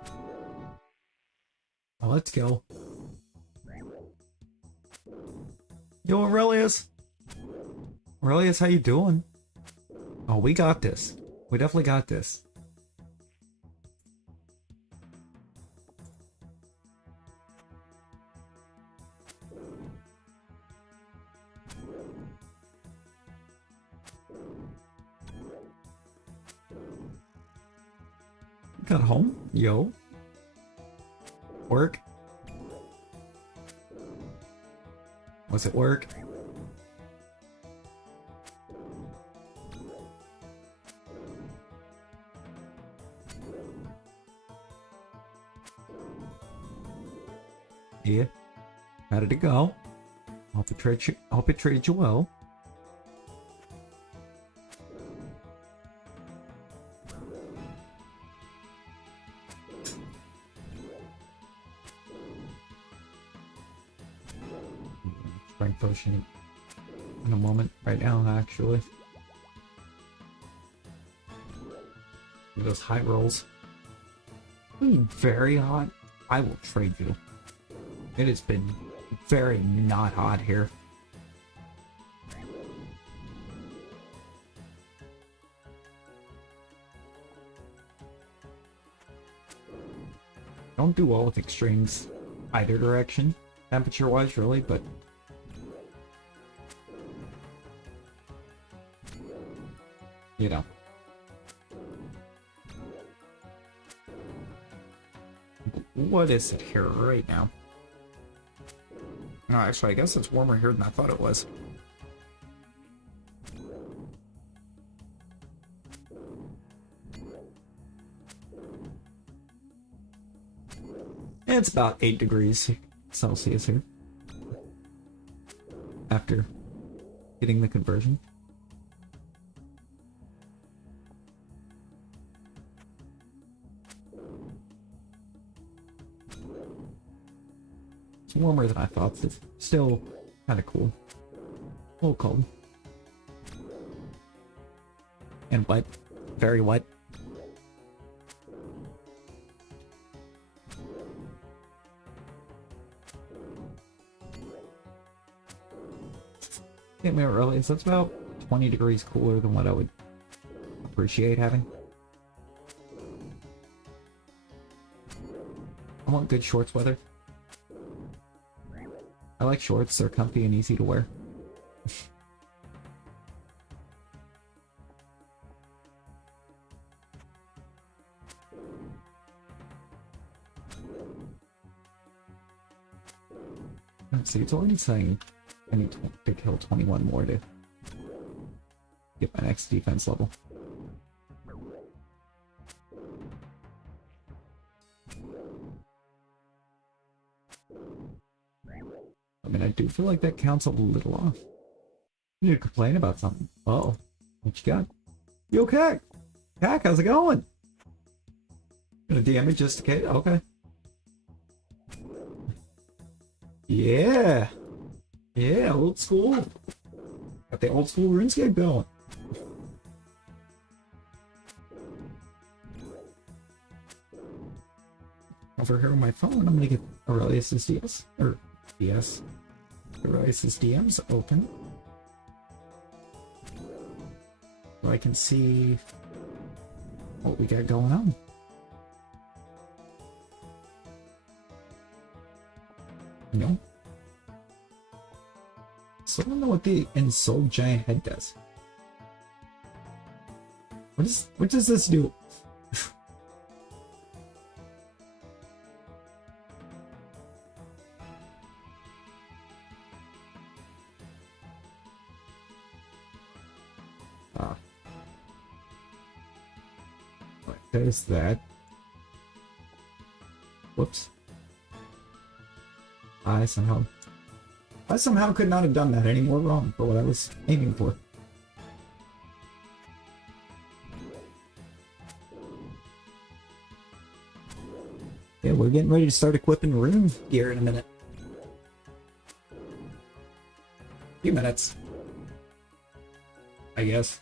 Well, let's go. Yo, Aurelius! Aurelius, how you doing? Oh, we got this. We definitely got this. Got home? Yo. Work? Was it work? Yeah. How did it go? Hope it treated you well. Strength potion in a moment, right now, actually. Those high rolls. Very hot. I will trade you. It has been very not hot here. Don't do well with extremes either direction, temperature-wise, really, but you know. What is it here right now? No, actually, I guess it's warmer here than I thought it was. It's about 8 degrees Celsius here. After getting the conversion. It's warmer than I thought, so it's still kind of cool. A little cold. And wet. Very wet. Get me early, so it's about 20 degrees cooler than what I would appreciate having. I want good shorts weather. I like shorts, they're comfy and easy to wear. Let's see, it's already saying I need to kill 21 more to get my next defense level. I mean, I do feel like that counts a little off. You need to complain about something. Uh-oh. What you got? You okay? Cack, how's it going? Gonna DM me just in case? Okay. Yeah. Yeah, old school. Got the old school RuneScape going. Over here on my phone, I'm gonna get Aurelius's DS, or DS, Aurelius's DMs open. So I can see what we got going on. No. So I don't know what the ensouled giant head does. What does this do? There's that. Whoops. I somehow could not have done that any more wrong for what I was aiming for. Yeah, we're getting ready to start equipping rune gear in a minute. Few minutes, I guess.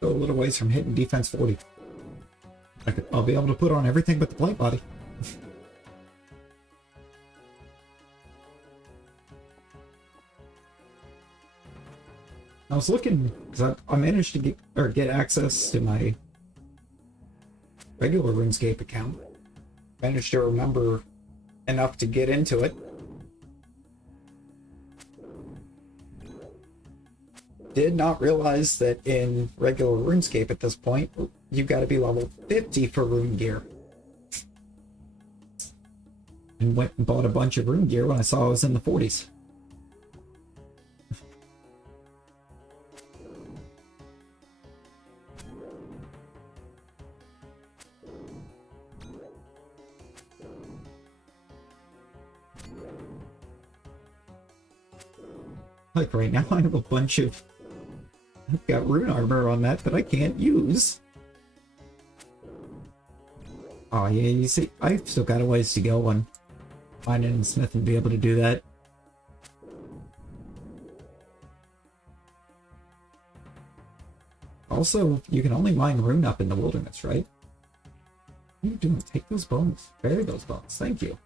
Go a little ways from hitting defense 40. I'll be able to put on everything but the plate body. I was looking because I managed to get access to my regular RuneScape account. Managed to remember enough to get into it. Did not realize that in regular RuneScape at this point, you've got to be level 50 for rune gear. And went and bought a bunch of rune gear when I saw I was in the 40s. Like right now I have a bunch of... I've got rune armor on that I can't use. Oh yeah, you see, I've still got a ways to go on mining and smithing to be able to do that. Also, you can only mine rune up in the wilderness, right? What are you doing? Take those bones. Bury those bones. Thank you.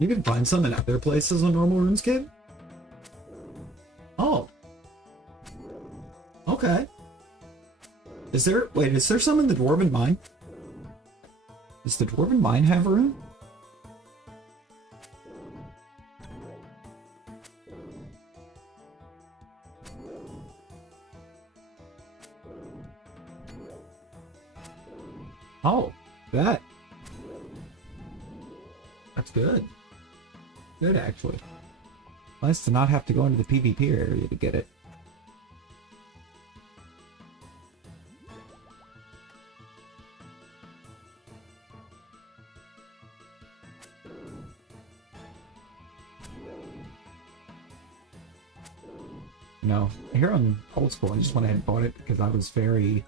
You can find some in other places on normal RuneScape? Oh. Okay. Is there some in the Dwarven Mine? Does the Dwarven Mine have rune? Oh, that's good. Good, actually. Nice to not have to go into the PvP area to get it. No, here on Old School, I just went ahead and bought it because I was very...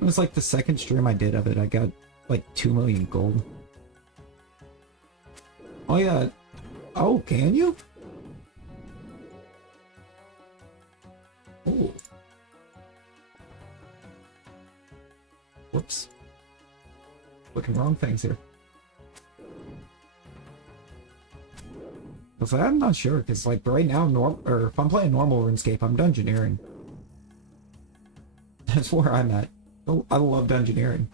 It was like the second stream I did of it, I got like 2 million gold. Oh yeah. Oh, can you? Oh. Whoops. Looking wrong things here. honestly, I'm not sure, because, like, right now, or if I'm playing normal RuneScape, I'm dungeoneering. That's where I'm at. Oh, I love dungeoneering.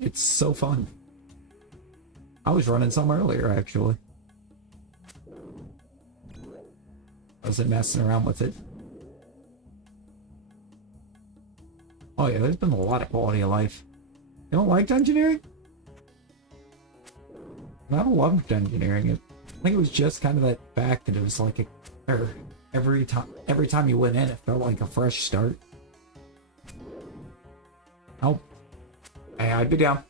It's so fun. I was running some earlier, actually. I wasn't messing around with it. Oh yeah, there's been a lot of quality of life. You don't like dungeoneering? I don't love dungeoneering. I think it was just kind of that fact that it was like every time you went in, it felt like a fresh start. Oh, hey, I'd be down.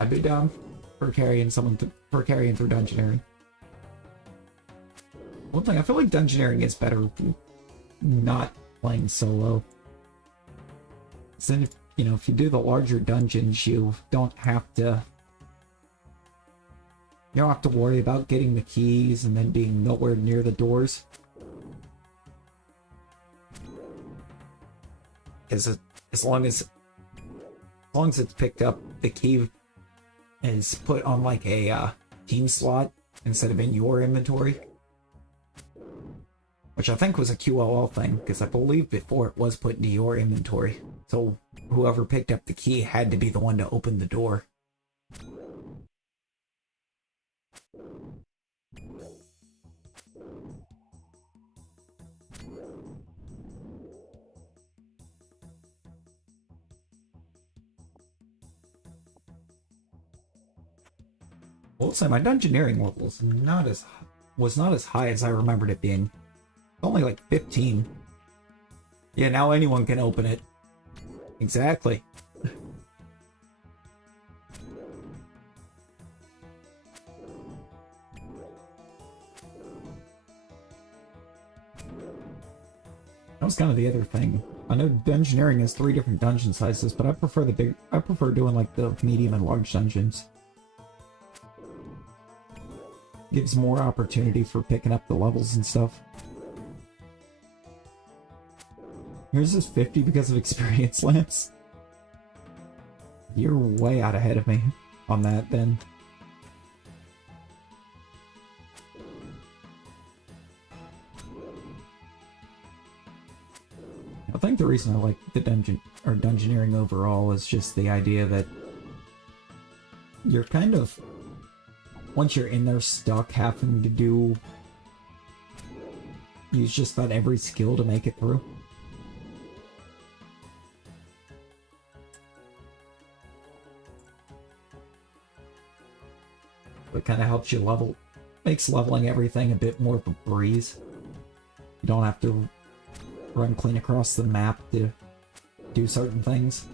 I'd be down for carrying for carrying through dungeoneering. One thing, I feel like dungeoneering is better not playing solo. So then, if you do the larger dungeons, you don't have to worry about getting the keys and then being nowhere near the doors. As long as it's picked up, the key is put on like a team slot instead of in your inventory. Which I think was a QLL thing, because I believe before it was put into your inventory. So whoever picked up the key had to be the one to open the door. Well, say my dungeoneering level was not as high as I remembered it being. Only like 15. Yeah, now anyone can open it. Exactly. That was kind of the other thing. I know dungeoneering has 3 different dungeon sizes, but I prefer doing like the medium and large dungeons. Gives more opportunity for picking up the levels and stuff. Yours is 50 because of experience lamps. You're way out ahead of me on that then. I think the reason I like the dungeoneering overall is just the idea that you're kind of, once you're in there, stuck having to use just about every skill to make it through. It kind of helps you makes leveling everything a bit more of a breeze. You don't have to run clean across the map to do certain things.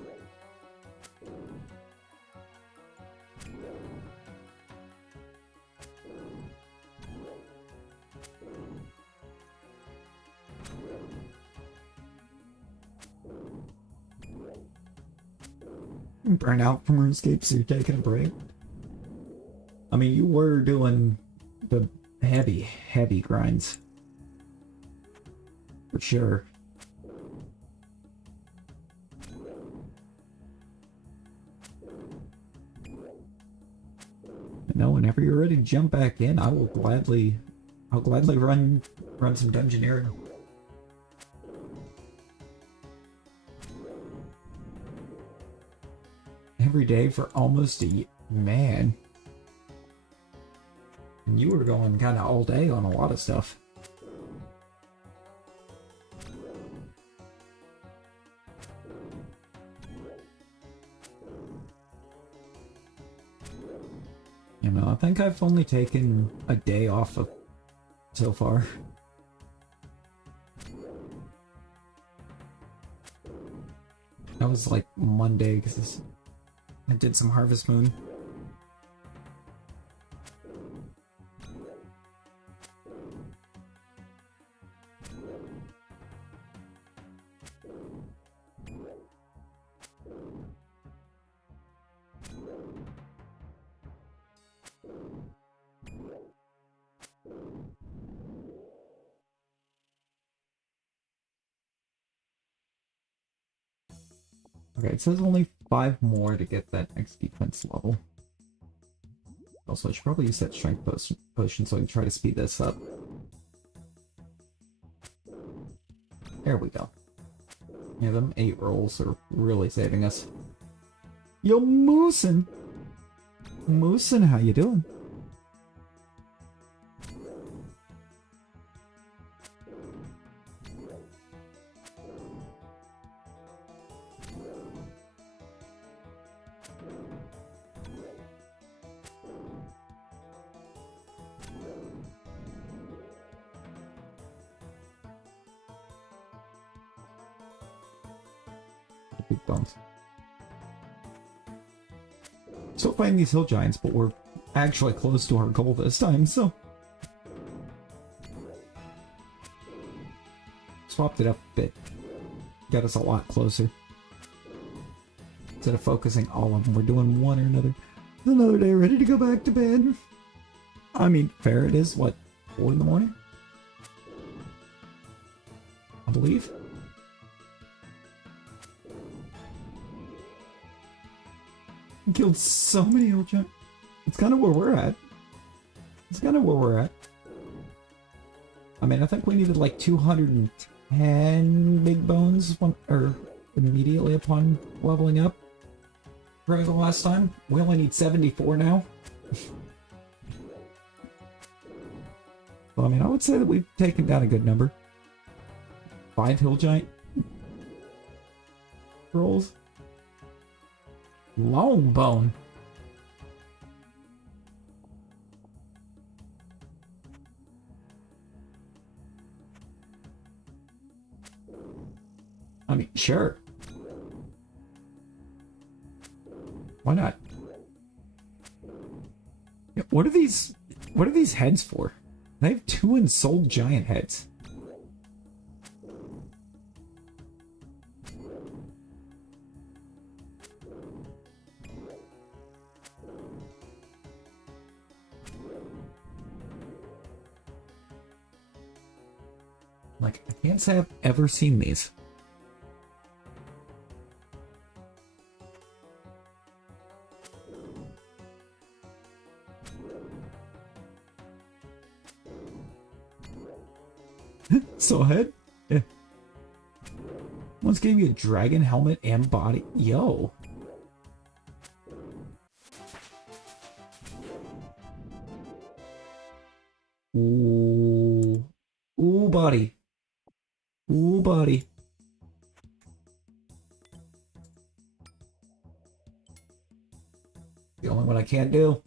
Burn out from RuneScape, so you're taking a break. I mean, you were doing the heavy grinds. For sure. No, whenever you're ready to jump back in, I'll gladly run some dungeoneering. Every day for almost a year. Man. And you were going kind of all day on a lot of stuff. I think I've only taken a day off so far. That was like Monday because I did some Harvest Moon. Okay, it says only 5 more to get that next defense level. Also, I should probably use that strength potion so I can try to speed this up. There we go. Yeah, them 8 rolls are really saving us. Yo, Moosin! Moosin, how you doing? Big bumps. Still fighting these hill giants, but we're actually close to our goal this time, so... Swapped it up a bit. Got us a lot closer. Instead of focusing all of them, we're doing one or another. Another day, ready to go back to bed. I mean, fair it is, what, 4 in the morning? I believe. Killed so many hill giants. It's kind of where we're at. It's kind of where we're at. I mean, I think we needed like 210 big bones immediately upon leveling up. For the last time. We only need 74 now. Well, I mean, I would say that we've taken down a good number. 5 hill giant rolls. Long bone. I mean, sure. Why not? Yeah, what are these heads for? They have 2 ensouled giant heads. Like, I can't say I've ever seen these. So ahead? Yeah. Once gave you a dragon helmet and body. Yo. Ooh. Ooh, buddy. Ooh, buddy. The only one I can't do.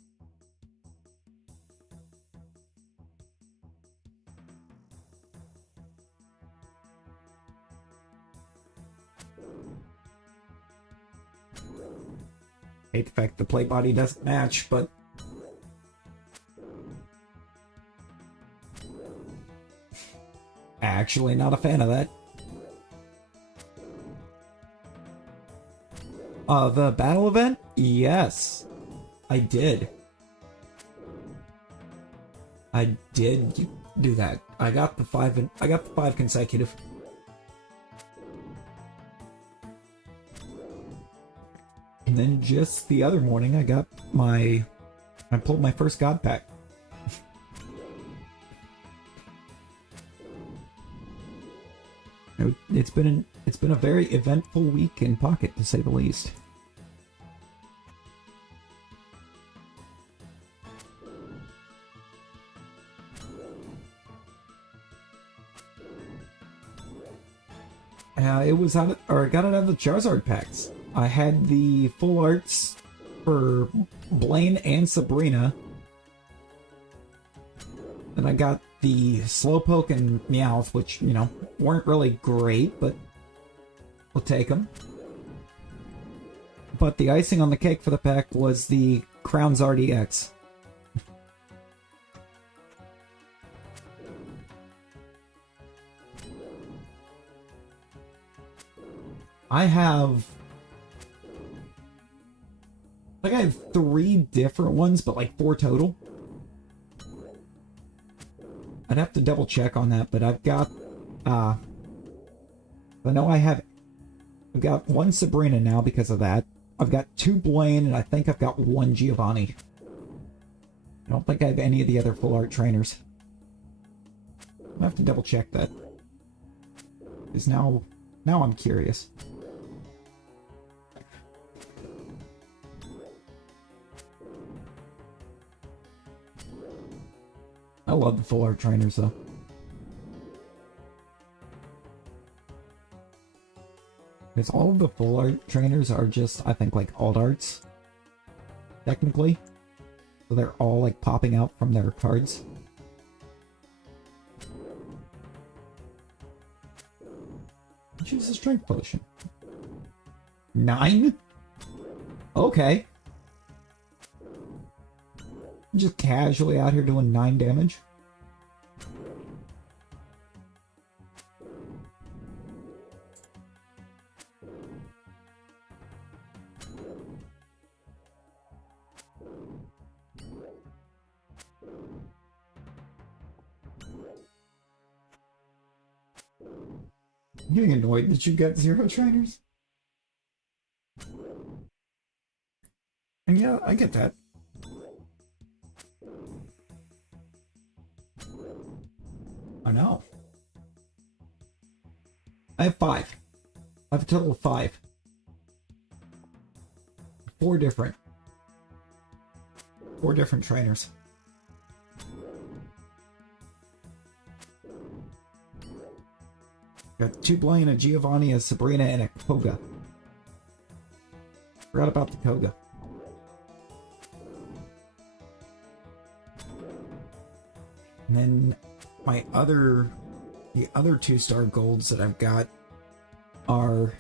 Hate the fact the plate body doesn't match, but actually not a fan of that. The battle event? Yes. I did. I did do that. I got the 5 consecutive. And then just the other morning I pulled my first god pack. It's been a very eventful week in Pocket, to say the least. I got it out of the Charizard packs. I had the full arts for Blaine and Sabrina. And I got the Slowpoke and Meowth, which, you know, weren't really great, but we'll take them. But the icing on the cake for the pack was the Crown's RDX. I think I have 3 different ones, but like 4 total. I'd have to double check on that, but I've got, I know I've got 1 Sabrina now because of that. I've got 2 Blaine, and I think I've got 1 Giovanni. I don't think I have any of the other full art trainers. I'll have to double check that. Because now I'm curious. I love the full art trainers though. Because all of the full art trainers are just, I think, like alt arts. Technically. So they're all like popping out from their cards. Choose a strength potion. 9? Okay. Just casually out here doing 9 damage. I'm getting annoyed that you got 0 trainers. And yeah, I get that. I know. I have 5. I have a total of 5. 4 different trainers. Got 2 Blaine, a Giovanni, a Sabrina, and a Koga. Forgot about the Koga. And then the other 2-star golds that I've got are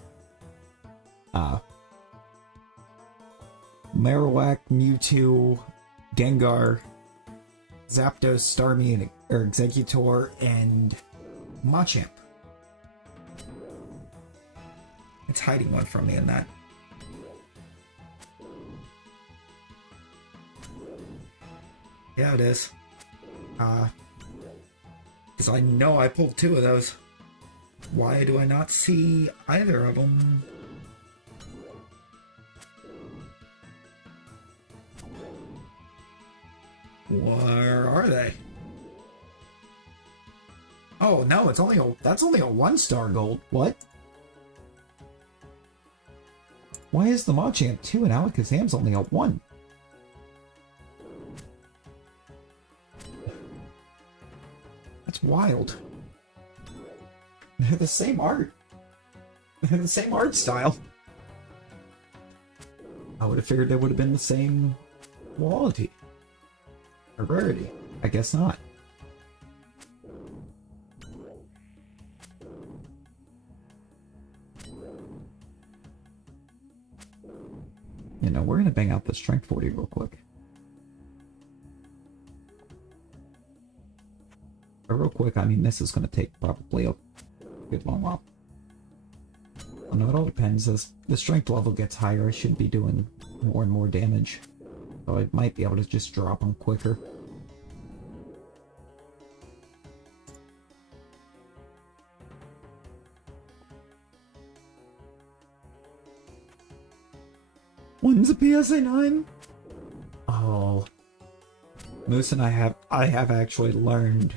Marowak, Mewtwo, Gengar, Zapdos, Starmie, or Exeggutor, and Machamp. It's hiding one from me in that. Yeah, it is. Because I know I pulled 2 of those. Why do I not see either of them? Where are they? Oh no, it's only that's only a 1-star gold. What? Why is the Machamp 2 and Alakazam's only a 1? That's wild. They're the same art. They're the same art style. I would have figured they would have been the same quality. Or rarity. I guess not. You know, we're gonna bang out the strength 40 real quick. But real quick, I mean, this is gonna take probably a good long while. I know it all depends. As the strength level gets higher, I should be doing more and more damage. So I might be able to just drop them quicker. When's a PSA 9? Oh. Moose and I have actually learned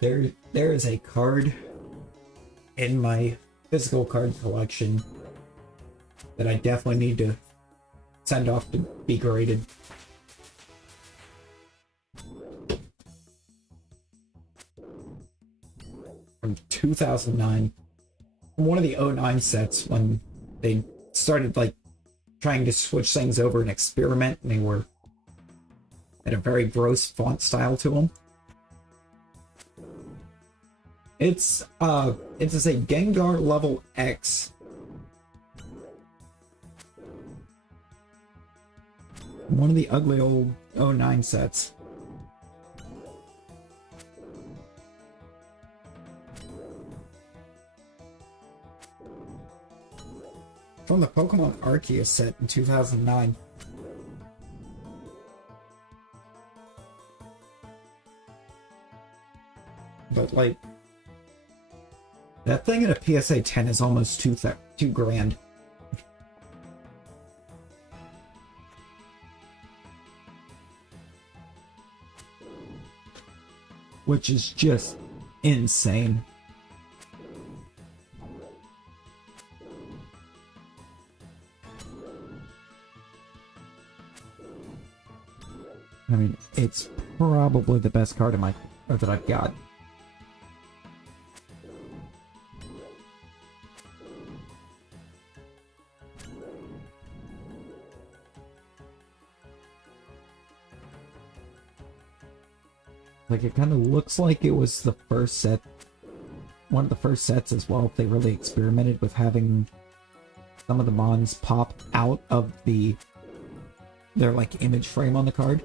there is a card in my physical card collection that I definitely need to send off to be graded. From 2009. One of the 09 sets when they started like trying to switch things over and experiment, and they were at a very gross font style to them. It's a Gengar level X. One of the ugly old 09 sets. From the Pokemon Arceus set in 2009. But like, that thing in a PSA 10 is almost $2 grand. which is just insane. I mean, it's probably the best card in my or that I've got. Like, it kind of looks like it was the first set, one of the first sets as well. They really experimented with having some of the mons pop out of their like image frame on the card.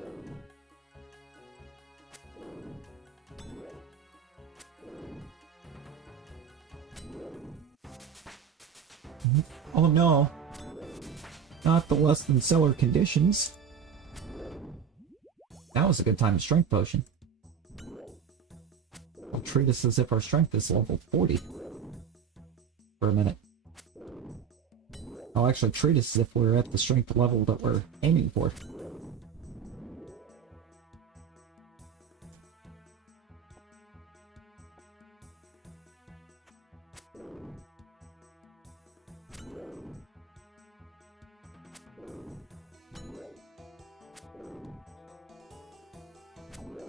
Oh no, not the less than stellar conditions. That was a good time to strength potion. I'll treat us as if our strength is level 40 for a minute. I'll actually treat us as if we're at the strength level that we're aiming for.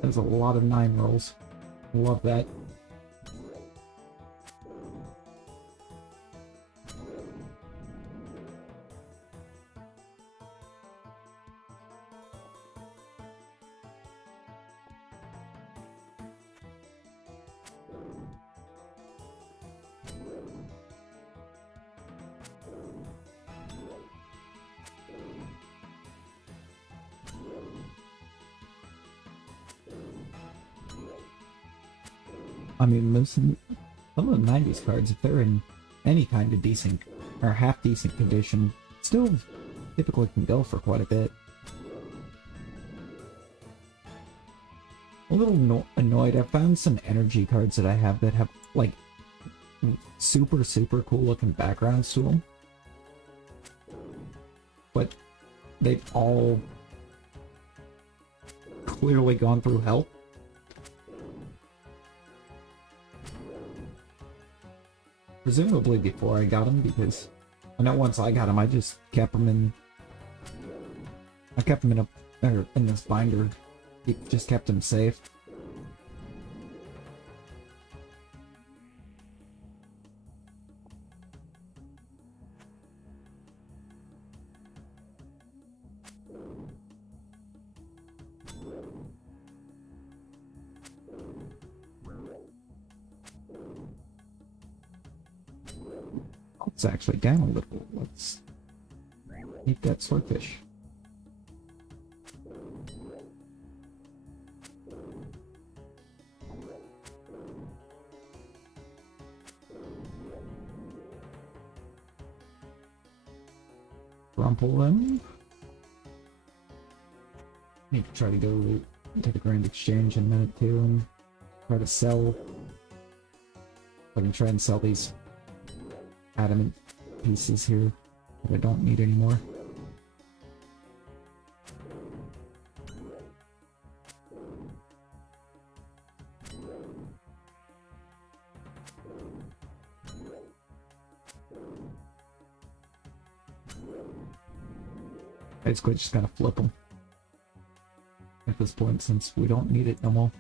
There's a lot of 9 rolls. Love that. I mean, some of the 90s cards, if they're in any kind of decent or half decent condition, still typically can go for quite a bit. A little annoyed. I found some energy cards that I have that have like super cool looking backgrounds to them, but they've all clearly gone through hell. Presumably before I got them, because I know once I got them, I just kept them in. I kept them in this binder. Just kept them safe. It's actually down a little. Let's eat that swordfish. Rumple them. Need to try to go to the Grand Exchange in a minute too and try to sell. I can try and sell these adamant pieces here that I don't need anymore. Basically just gotta flip them at this point since we don't need it no more.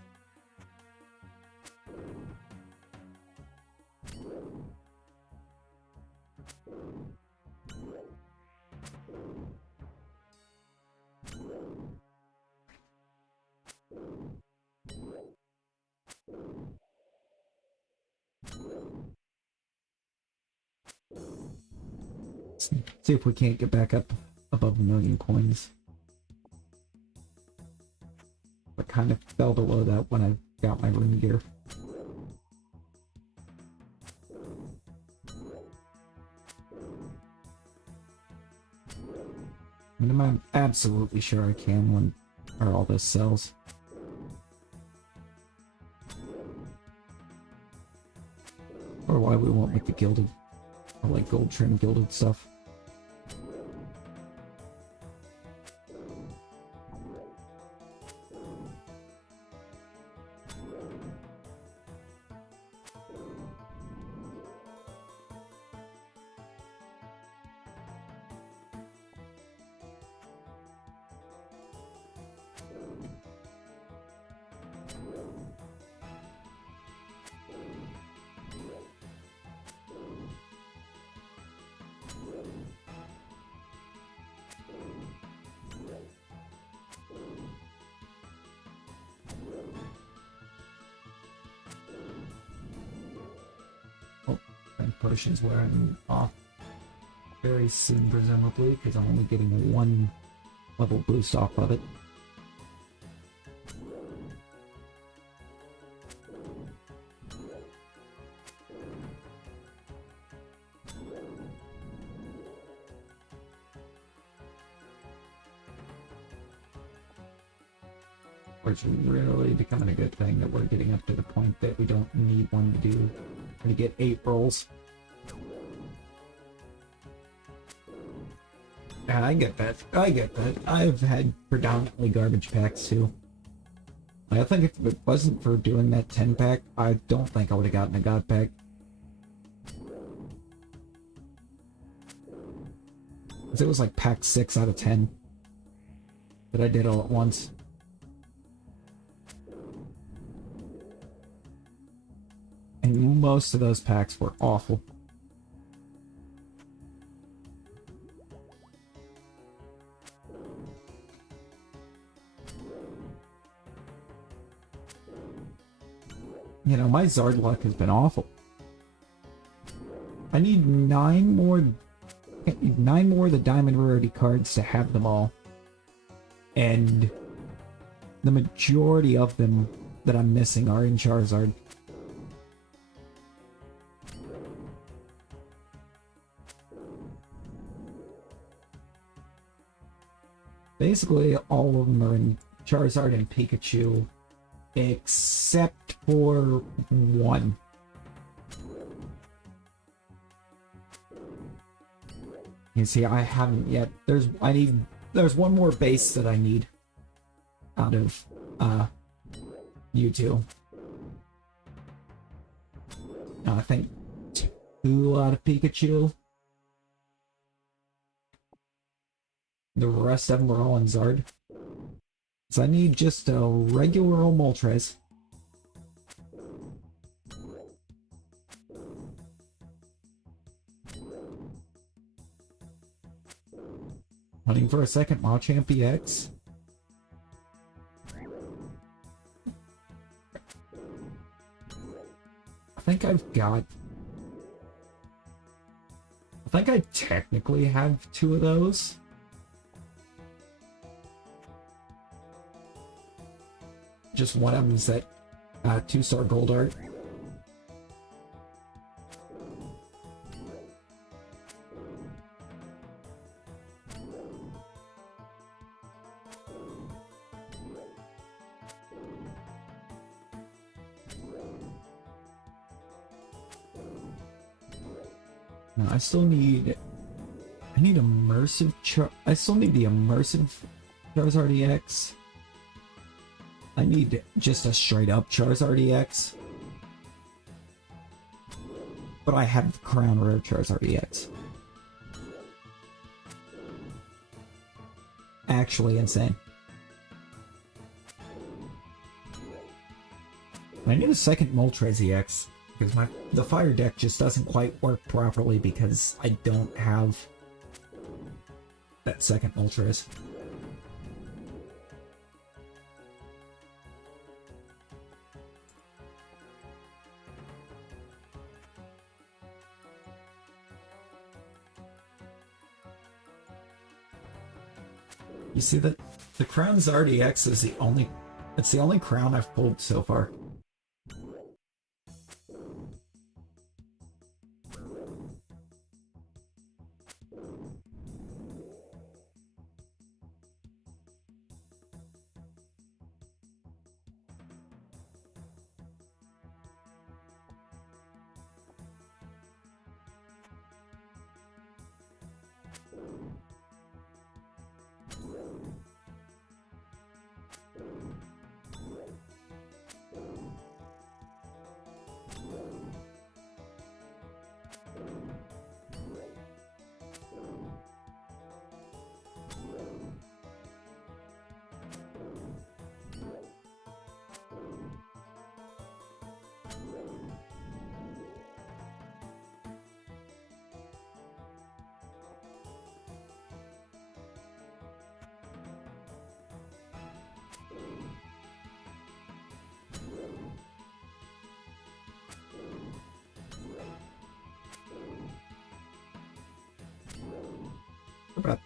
See if we can't get back up above 1,000,000 coins. I kind of fell below that when I got my rune gear. And I'm absolutely sure I can when all this sells. Or why we won't make the gilded, or like gold trim gilded stuff. push is where I'm off very soon, presumably, because I'm only getting 1 level boost off of it. Which is really becoming a good thing that we're getting up to the point that we don't need one to do. We're gonna get 8 rolls. Yeah, I get that. I get that. I've had predominantly garbage packs too. I think if it wasn't for doing that 10 pack, I don't think I would have gotten a god pack. Because it was like pack 6 out of 10 that I did all at once. And most of those packs were awful. You know, my Zard luck has been awful. I need 9 more of the Diamond Rarity cards to have them all. And the majority of them that I'm missing are in Charizard. Basically, all of them are in Charizard and Pikachu, except for 1. You see, I haven't yet. There's 1 more base that I need out of you two. I think 2 out of Pikachu. The rest of them are all in Zard. So I need just a regular old Moltres. Hunting for a second Machamp EX. I think I technically have 2 of those. Just one of them is that 2-star gold art. No, I still need immersive I still need the immersive Charizard EX. I need just a straight up Charizard EX. But I have the Crown Rare Charizard EX. Actually insane. I need a second Moltres EX because the fire deck just doesn't quite work properly because I don't have that second Moltres. You see that the Crown Zard EX is the only crown I've pulled so far.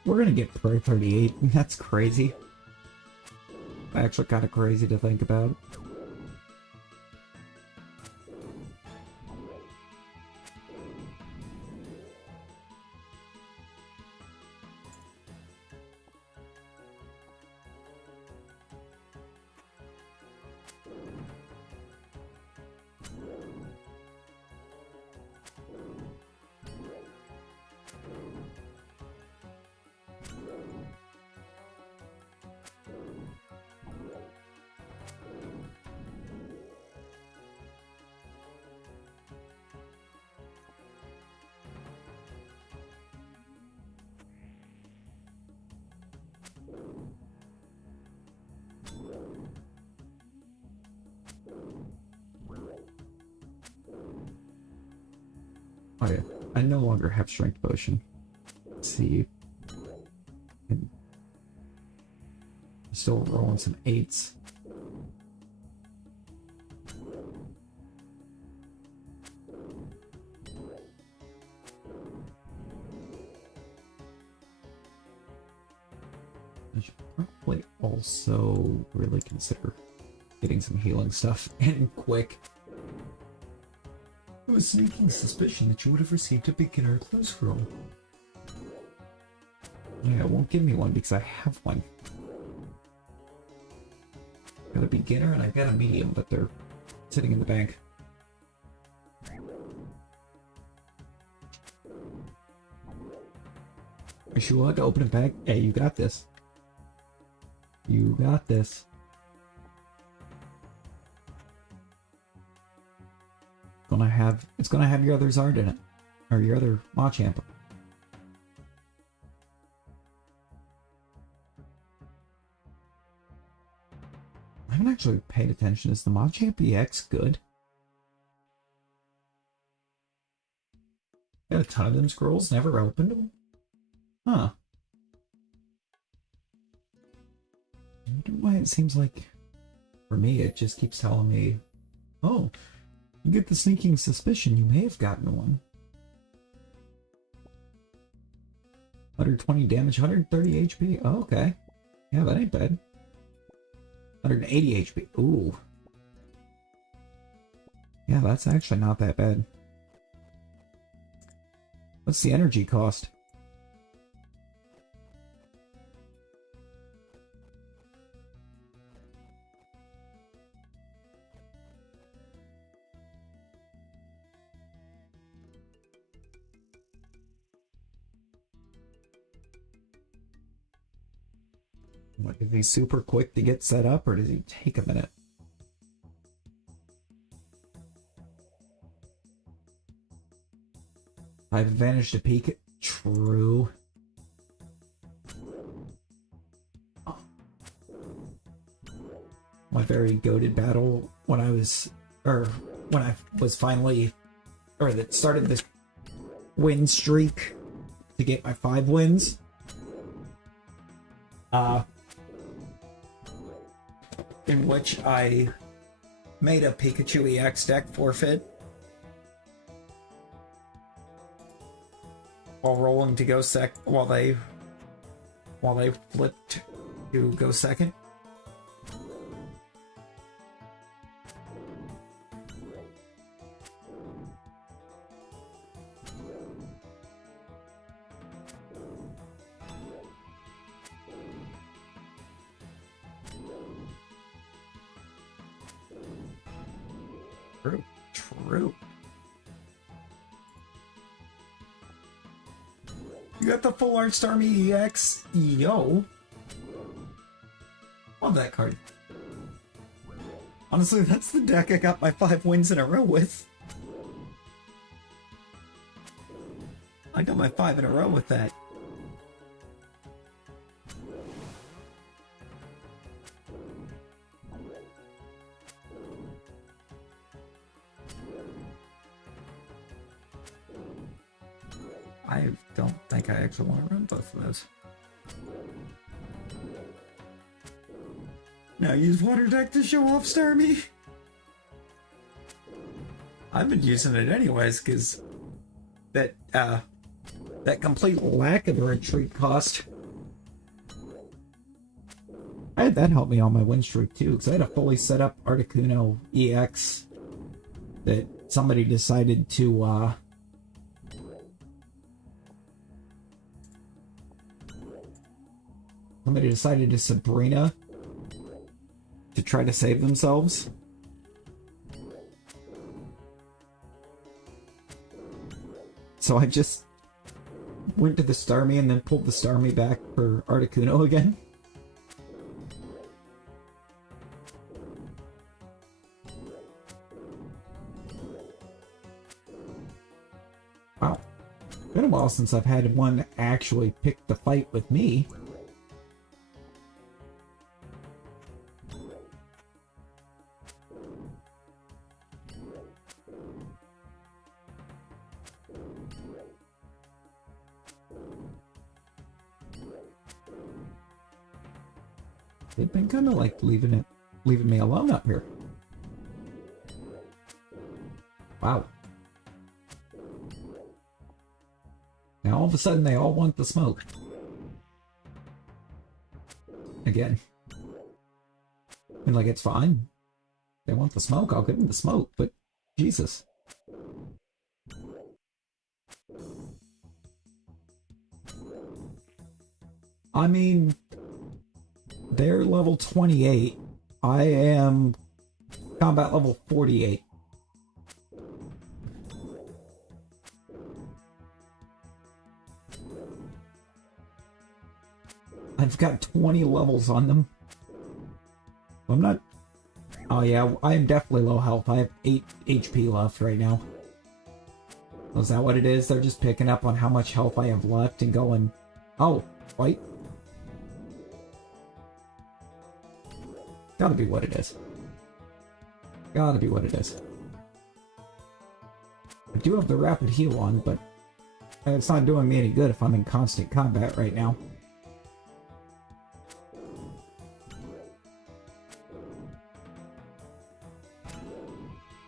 we're gonna get Pro 38. That's crazy. Actually kind of crazy to think about. Oh yeah, I no longer have strength potion. Let's see. I'm still rolling some 8s. I should probably also really consider getting some healing stuff, and quick. I have a sneaking suspicion that you would have received a beginner clue scroll. Yeah, it won't give me one because I have one. I got a beginner and I got a medium, but they're sitting in the bank. Are you allowed to open a bag? Hey, you got this. You got this. It's gonna have your other Zard in it. Or your other Machamp. I haven't actually paid attention. Is the Machamp EX good? Got a ton of them scrolls, never opened them? Huh. I wonder why it seems like, for me, it just keeps telling me, oh, you get the sneaking suspicion you may have gotten one. 120 damage, 130 HP. Oh, okay. Yeah, that ain't bad. 180 HP. Ooh. Yeah, that's actually not that bad. What's the energy cost? What, is he super quick to get set up, or does he take a minute? I have advantage to peek it. True. Oh. My very goated battle when I was finally, or that started this win streak to get my 5 wins. In which I made a Pikachu EX deck forfeit while rolling to go while they flipped to go second. True. You got the full art Starmie EX. Yo. Love that card. Honestly, that's the deck I got my 5 wins in a row with. I got my 5 in a row with that. I don't think I actually want to run both of those. Now use Water Deck to show off Starmie. I've been using it anyways, because that That complete lack of a retreat cost. I had that help me on my win streak too, because I had a fully set up Articuno EX that somebody decided to Sabrina to try to save themselves. So I just went to the Starmie and then pulled the Starmie back for Articuno again. Wow. Been a while since I've had one actually pick the fight with me. They've been kind of like leaving me alone up here. Wow. Now all of a sudden they all want the smoke. Again. I mean, like, it's fine. They want the smoke, I'll give them the smoke, but Jesus. I mean, they're level 28. I am combat level 48. I've got 20 levels on them. I'm not... Oh yeah, I am definitely low health. I have 8 HP left right now. Is that what it is? They're just picking up on how much health I have left and going... Oh, wait. Gotta be what it is. Gotta be what it is. I do have the rapid heal on, but it's not doing me any good if I'm in constant combat right now.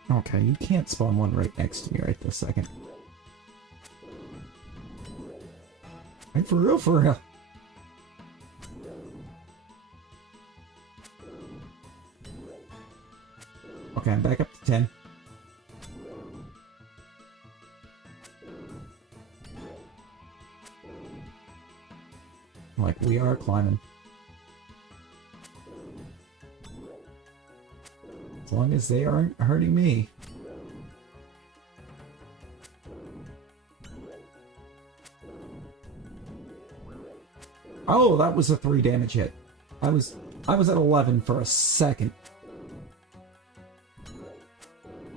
Okay, you can't spawn one right next to me right this second. Like, for real, for real. Okay, I'm back up to 10. Like, we are climbing. As long as they aren't hurting me. Oh, that was a 3 damage hit. I was at 11 for a second.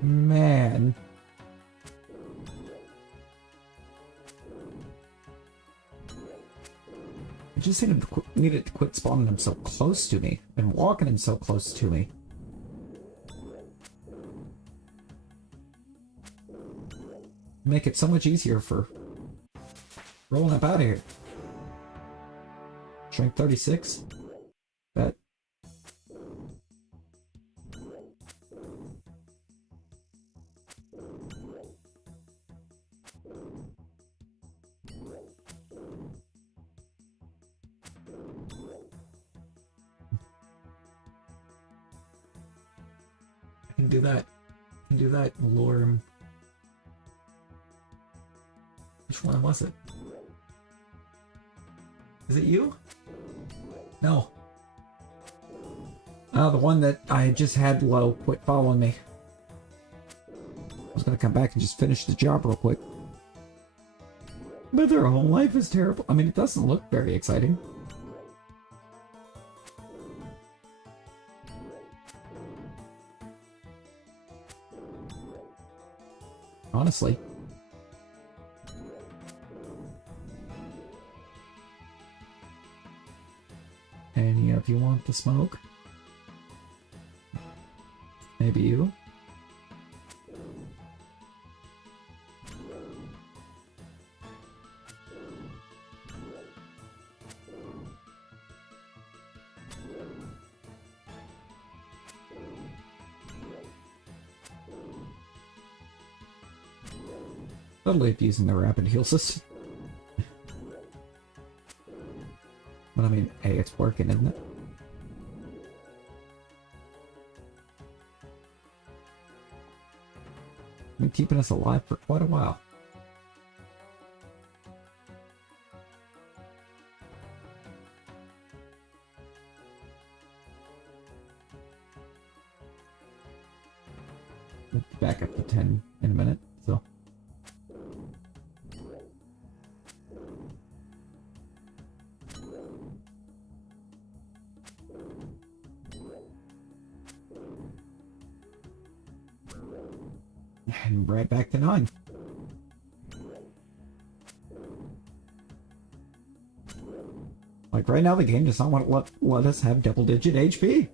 Man. I just needed to quit spawning him so close to me and walking him so close to me. Make it so much easier for rolling up out of here. Strength 36. Bet. I can do that. I can do that and lure him. Which one was it? Is it you? No. Oh, the one that I just had low quit following me. I was gonna come back and just finish the job real quick. But their whole life is terrible. I mean, it doesn't look very exciting. Honestly. Any of you want the smoke? Maybe you? Totally using the rapid heal system. mean, hey, it's working, isn't it? Been keeping us alive for quite a while. We'll be back up to 10 in a minute, so. And right back to 9. Like right now the game does not want to let us have double-digit HP.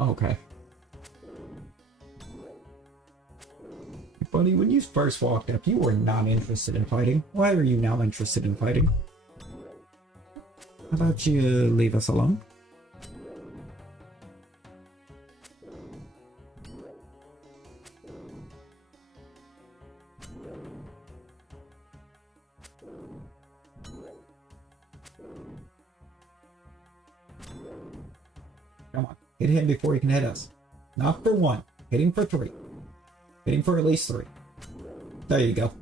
Okay. Buddy, when you first walked up, you were not interested in fighting. Why are you now interested in fighting? How about you leave us alone? Come on, hit him before he can hit us. Not for 1, hitting for 3. Hitting for at least 3. There you go.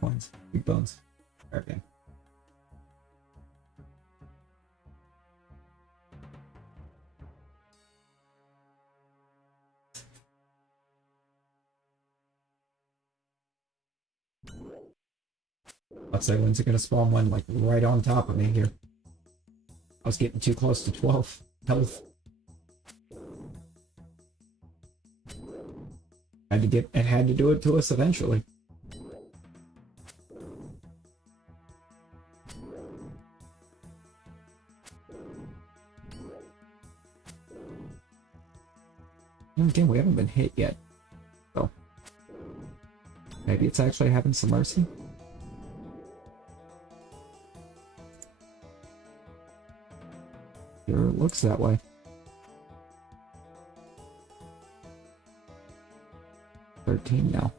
Coins, big bones. Okay. Let's say when's it gonna spawn one like right on top of me here? I was getting too close to 12 health. It had to do it to us eventually. Again, we haven't been hit yet. So maybe it's actually having some mercy. Sure, it looks that way. 13 now.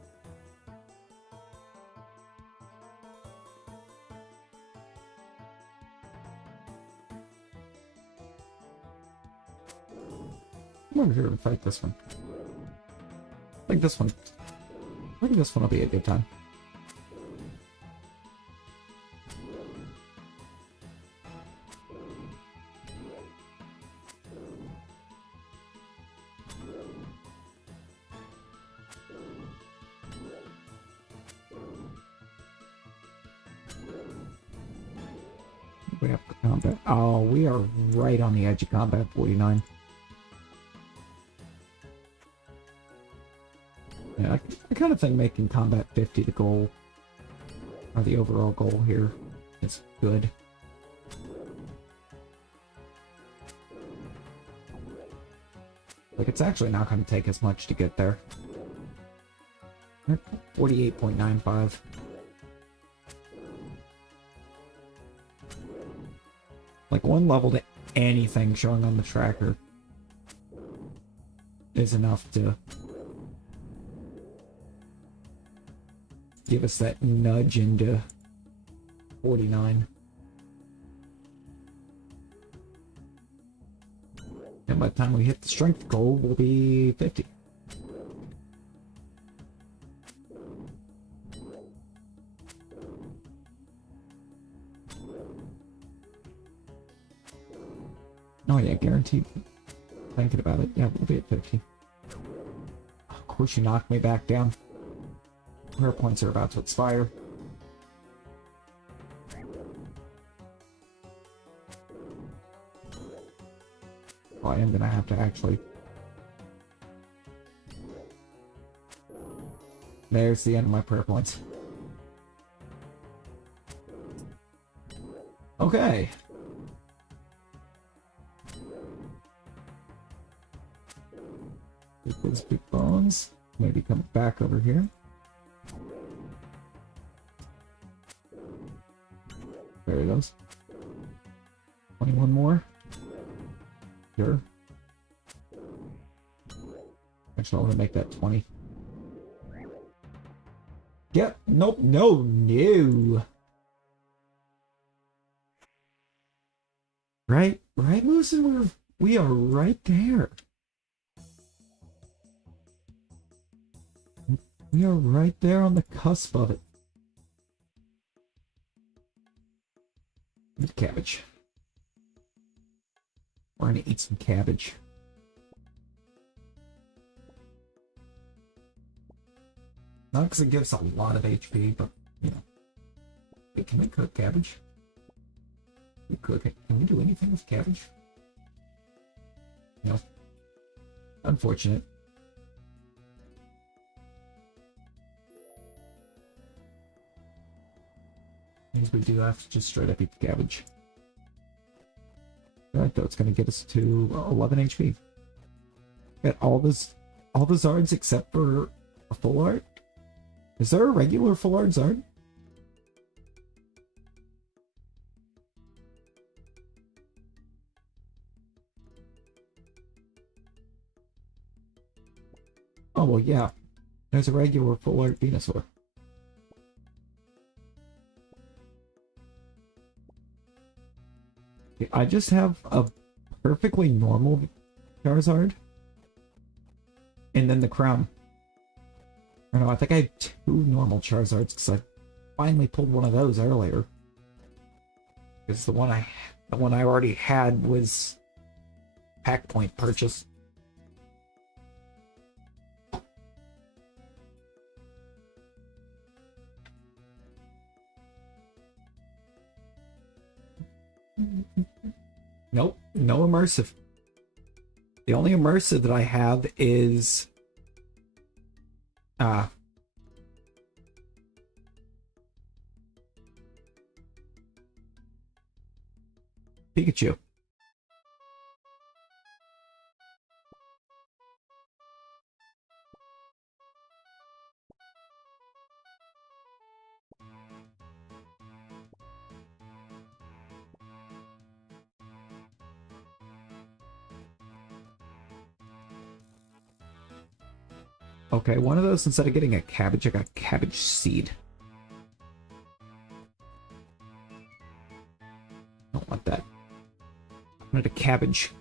I'm over here to fight this one. I think this one will be a good time. We have combat. Oh, we are right on the edge of combat 49. Yeah, I kind of think making combat 50 the goal, or the overall goal here, is good. Like, it's actually not going to take as much to get there. 48.95. Like, 1 level to anything showing on the tracker is enough to give us that nudge into 49. And by the time we hit the strength goal, we'll be 50. Oh yeah, guaranteed. Thinking about it, yeah, we'll be at 50. Of course you knocked me back down. Prayer points are about to expire. Well, I am gonna have to actually... There's the end of my prayer points. Okay. Get those big bones. Maybe come back over here. There he goes. 21 more. Sure. Actually, I want to make that 20. Yep. Nope. No. No. Right. Right, Moosin? We are right there. We are right there on the cusp of it. Eat cabbage. We're gonna eat some cabbage. Not because it gives a lot of HP, but, you know. Wait, can we cook cabbage? We cook it. Can we do anything with cabbage? No. Unfortunate. Means we do have to just straight up eat the cabbage. Alright, though, it's gonna get us to 11 HP. Got all the Zards except for a full art. Is there a regular full art Zard? Oh, well, yeah. There's a regular full art Venusaur. I just have a perfectly normal Charizard. And then the crown. I don't know, I think I had 2 normal Charizards because I finally pulled one of those earlier. Because the one I already had was pack point purchase. Nope, no immersive. The only immersive that I have is Pikachu. Okay, one of those, instead of getting a cabbage, I got cabbage seed. Don't want that. I wanted a cabbage.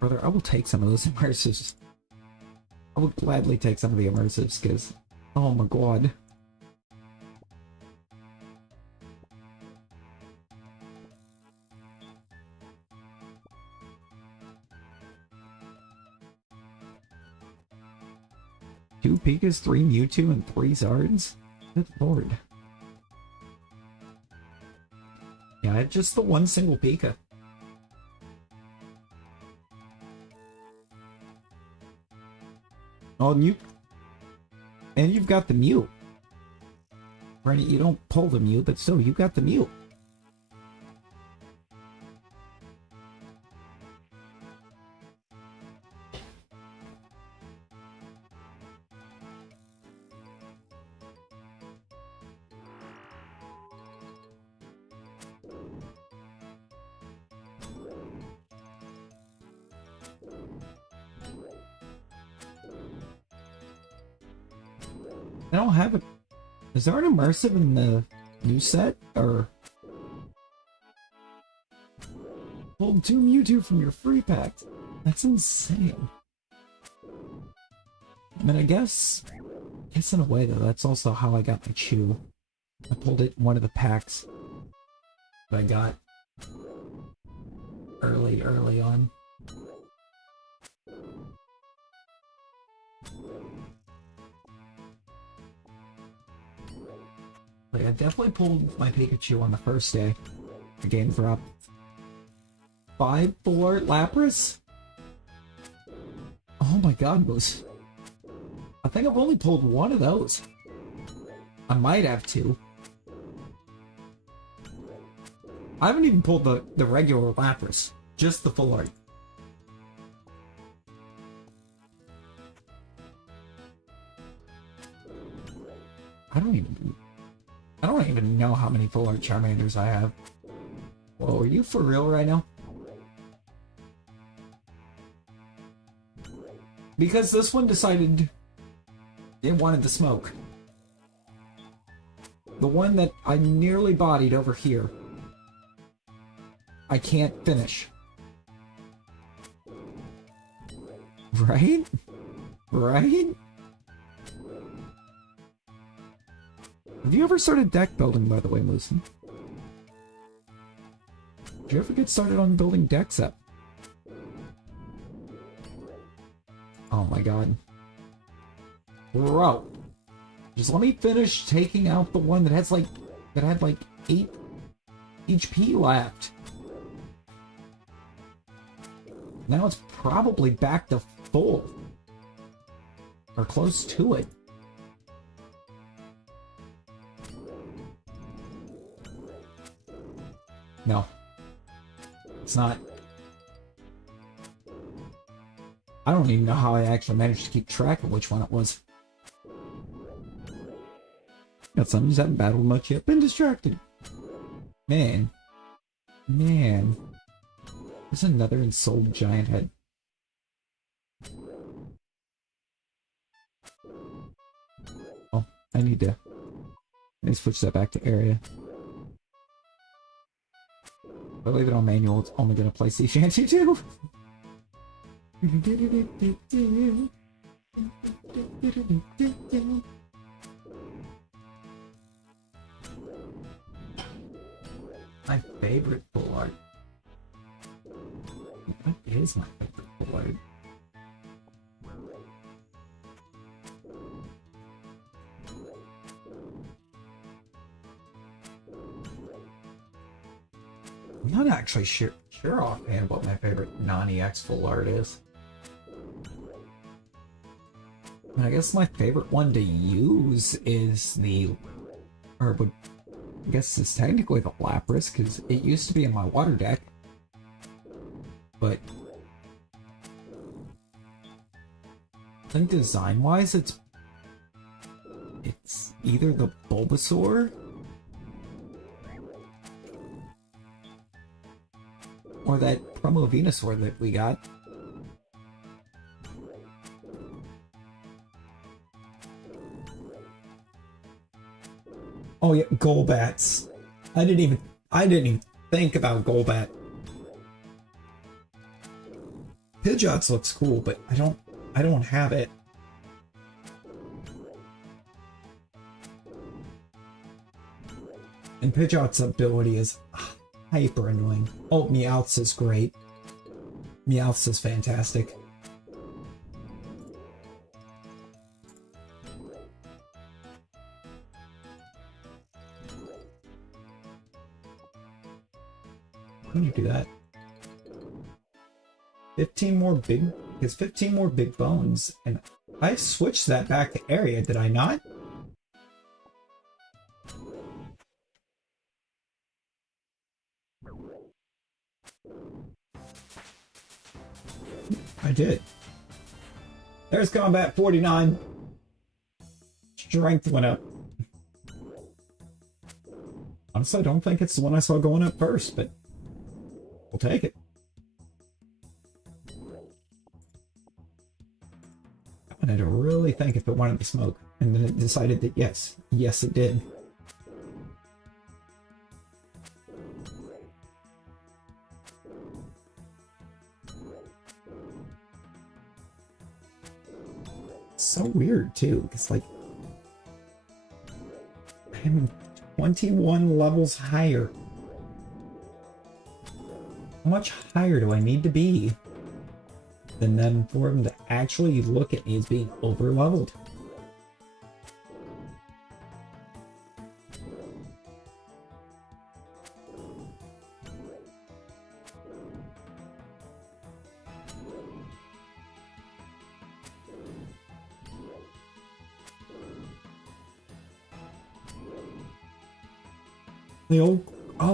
Brother, I will take some of those immersives. I would gladly take some of the immersives, because, oh my god. Two Pikas, 3 Mewtwo, and 3 Zards? Good lord. Yeah, just the one single Pika. Oh, and you've got the Mew. Granted, you don't pull the Mew, but still, you got the Mew. I don't have it. Is there an immersive in the new set? Or pulled 2 Mewtwo from your free pack? That's insane. I mean, I guess in a way though, that's also how I got my Chew. I pulled it in one of the packs that I got early on. Like, I definitely pulled my Pikachu on the first day. The game dropped. 5-4 Lapras? Oh my god, those. I think I've only pulled one of those. I might have 2. I haven't even pulled the regular Lapras. Just the full art. I don't even know how many full art Charmanders I have. Whoa, are you for real right now? Because this one decided it wanted the smoke. The one that I nearly bodied over here, I can't finish. Right? Right? Have you ever started deck building, by the way, Lucy? Did you ever get started on building decks up? Oh my god. Bro. Just let me finish taking out the one that has like, that had like 8 HP left. Now it's probably back to full. Or close to it. No. It's not. I don't even know how I actually managed to keep track of which one it was. Got some just haven't battled much yet. Been distracted. Man. Man. There's another ensouled giant head. Oh, I need to switch that back to area. If I leave it on manual, it's only gonna play Sea Shanty 2. My favorite full art. What is my favorite full art? I'm not actually sure offhand what my favorite non-EX full art is. I guess my favorite one to use is the, or would, I guess it's technically the Lapras, because it used to be in my water deck. But I think design-wise, it's either the Bulbasaur or that promo Venusaur that we got. Oh yeah, Golbats. I didn't even think about Golbat. Pidgeot's looks cool, but I don't have it. And Pidgeot's ability is hyper annoying. Oh, Meowth's is great. Meowth's is fantastic. When you do that, 15 more big bones, and I switched that back to area, did I not? I did. There's combat 49. Strength went up. Honestly, I don't think it's the one I saw going up first, but we'll take it. I wanted to really think if it wanted to smoke, and then it decided that yes. Yes, it did. It's so weird, too, because, like, I'm 21 levels higher. How much higher do I need to be than them for them to actually look at me as being over-leveled?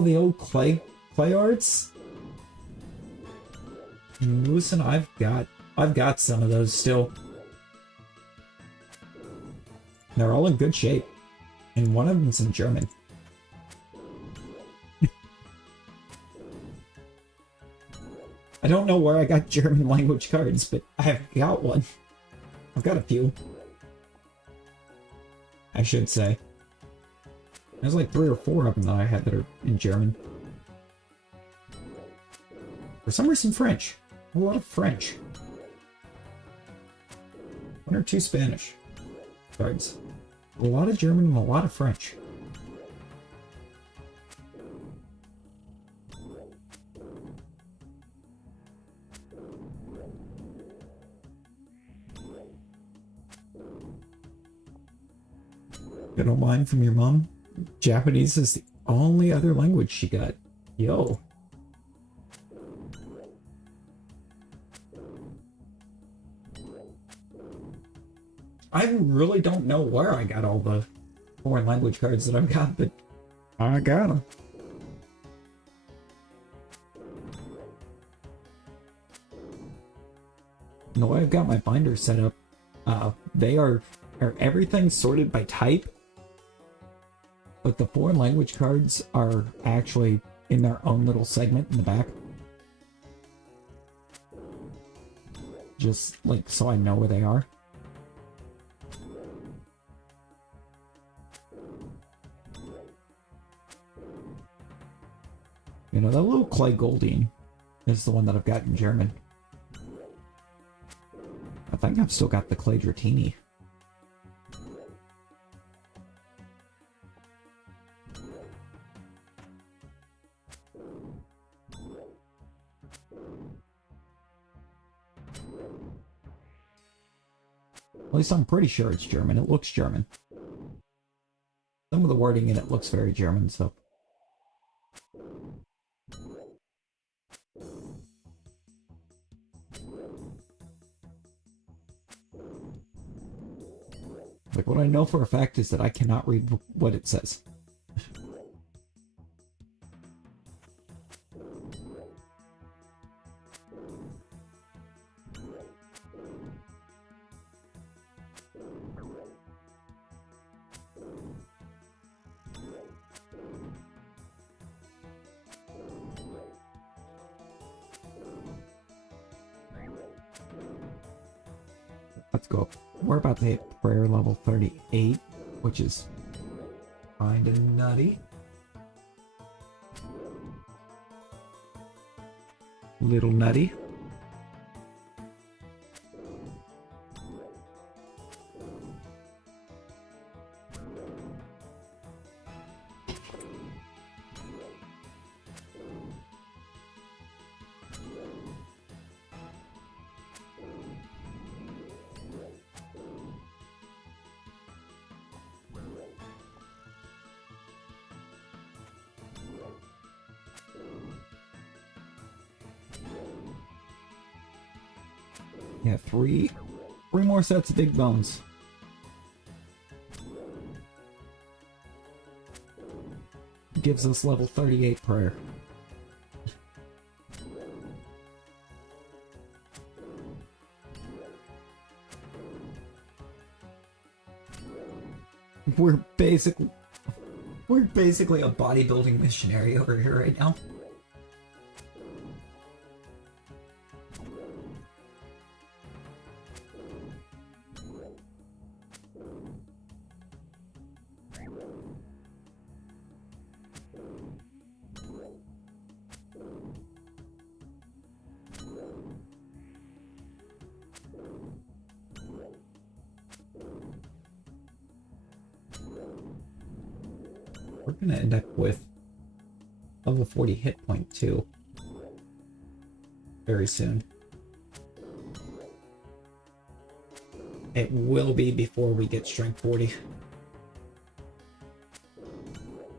The old clay arts. Listen, I've got some of those still. They're all in good shape. And one of them's in German. I don't know where I got German language cards, but I've got one. I've got a few. I should say. There's like 3 or 4 of them that I had that are in German. For some reason, French. A lot of French. 1 or 2 Spanish cards. A lot of German and a lot of French. Got a line from your mom? Japanese is the only other language she got. Yo. I really don't know where I got all the foreign language cards that I've got, but I got them. The way I've got my binder set up, they are everything's sorted by type, but the foreign language cards are actually in their own little segment in the back. Just like so I know where they are. You know, that little clay Goldine is the one that I've got in German. I think I've still got the clay Dratini. At least I'm pretty sure it's German. It looks German. Some of the wording in it looks very German, so... Like, what I know for a fact is that I cannot read what it says. Let's go. We're about to hit prayer level 38, which is kinda nutty. Little nutty. Yeah, three more sets of big bones. Gives us level 38 prayer. We're basically a bodybuilding missionary over here right now. We're gonna end up with level 40 hit point too. Very soon. It will be before we get strength 40.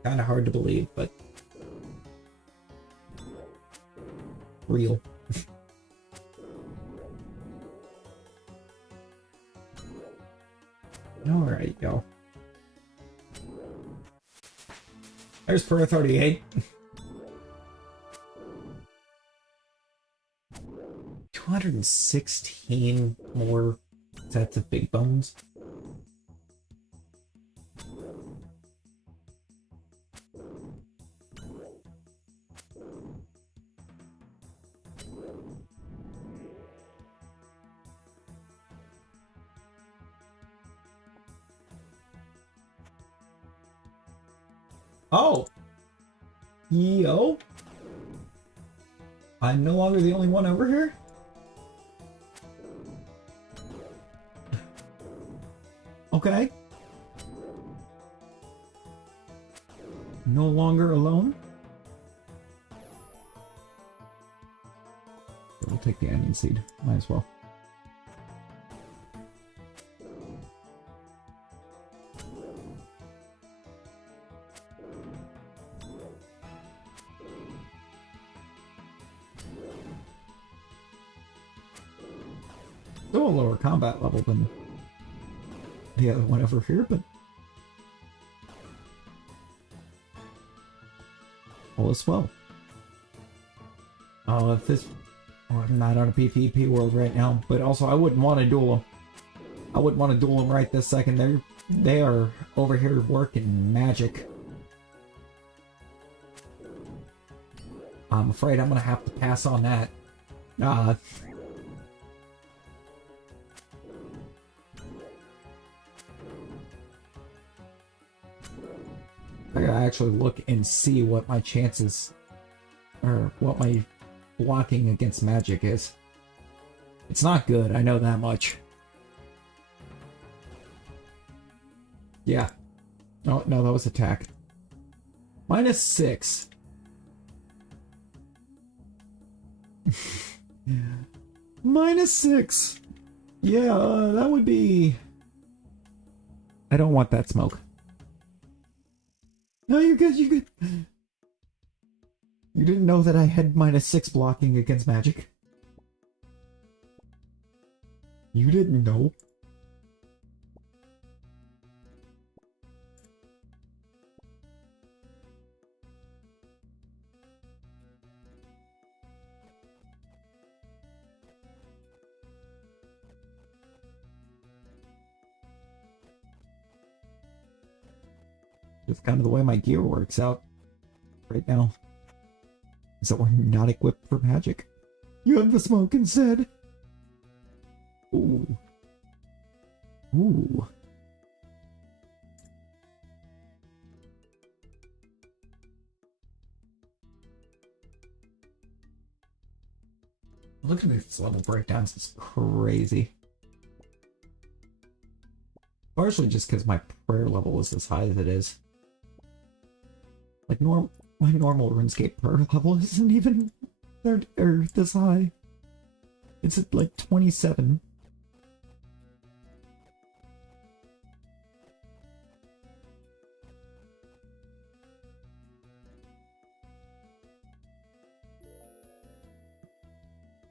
Kinda hard to believe, but real. Alright, y'all. There's prayer 38. 216 more sets of big bones. Oh! Yo! I'm no longer the only one over here? Okay. No longer alone? We'll take the onion seed. Might as well. Still a lower combat level than the other one over here, but all is well. Oh, if this... Oh, I'm not on a PvP world right now, but also I wouldn't want to duel them. I wouldn't want to duel them right this second. They are over here working magic. I'm afraid I'm gonna have to pass on that. I gotta actually look and see what my chances, or what my blocking against magic is. It's not good, I know that much. Yeah. Oh, no, that was attack. -6. -6. Yeah, that would be... I don't want that smoke. No, you're good, you're good. You didn't know that I had -6 blocking against magic? You didn't know? It's kind of the way my gear works out right now. Is that we're not equipped for magic? You have the smoke instead. Ooh. Ooh. Look at these level breakdowns, it's crazy. Partially just because my prayer level is as high as it is. Like my normal RuneScape prayer level isn't even this high. It's at like 27.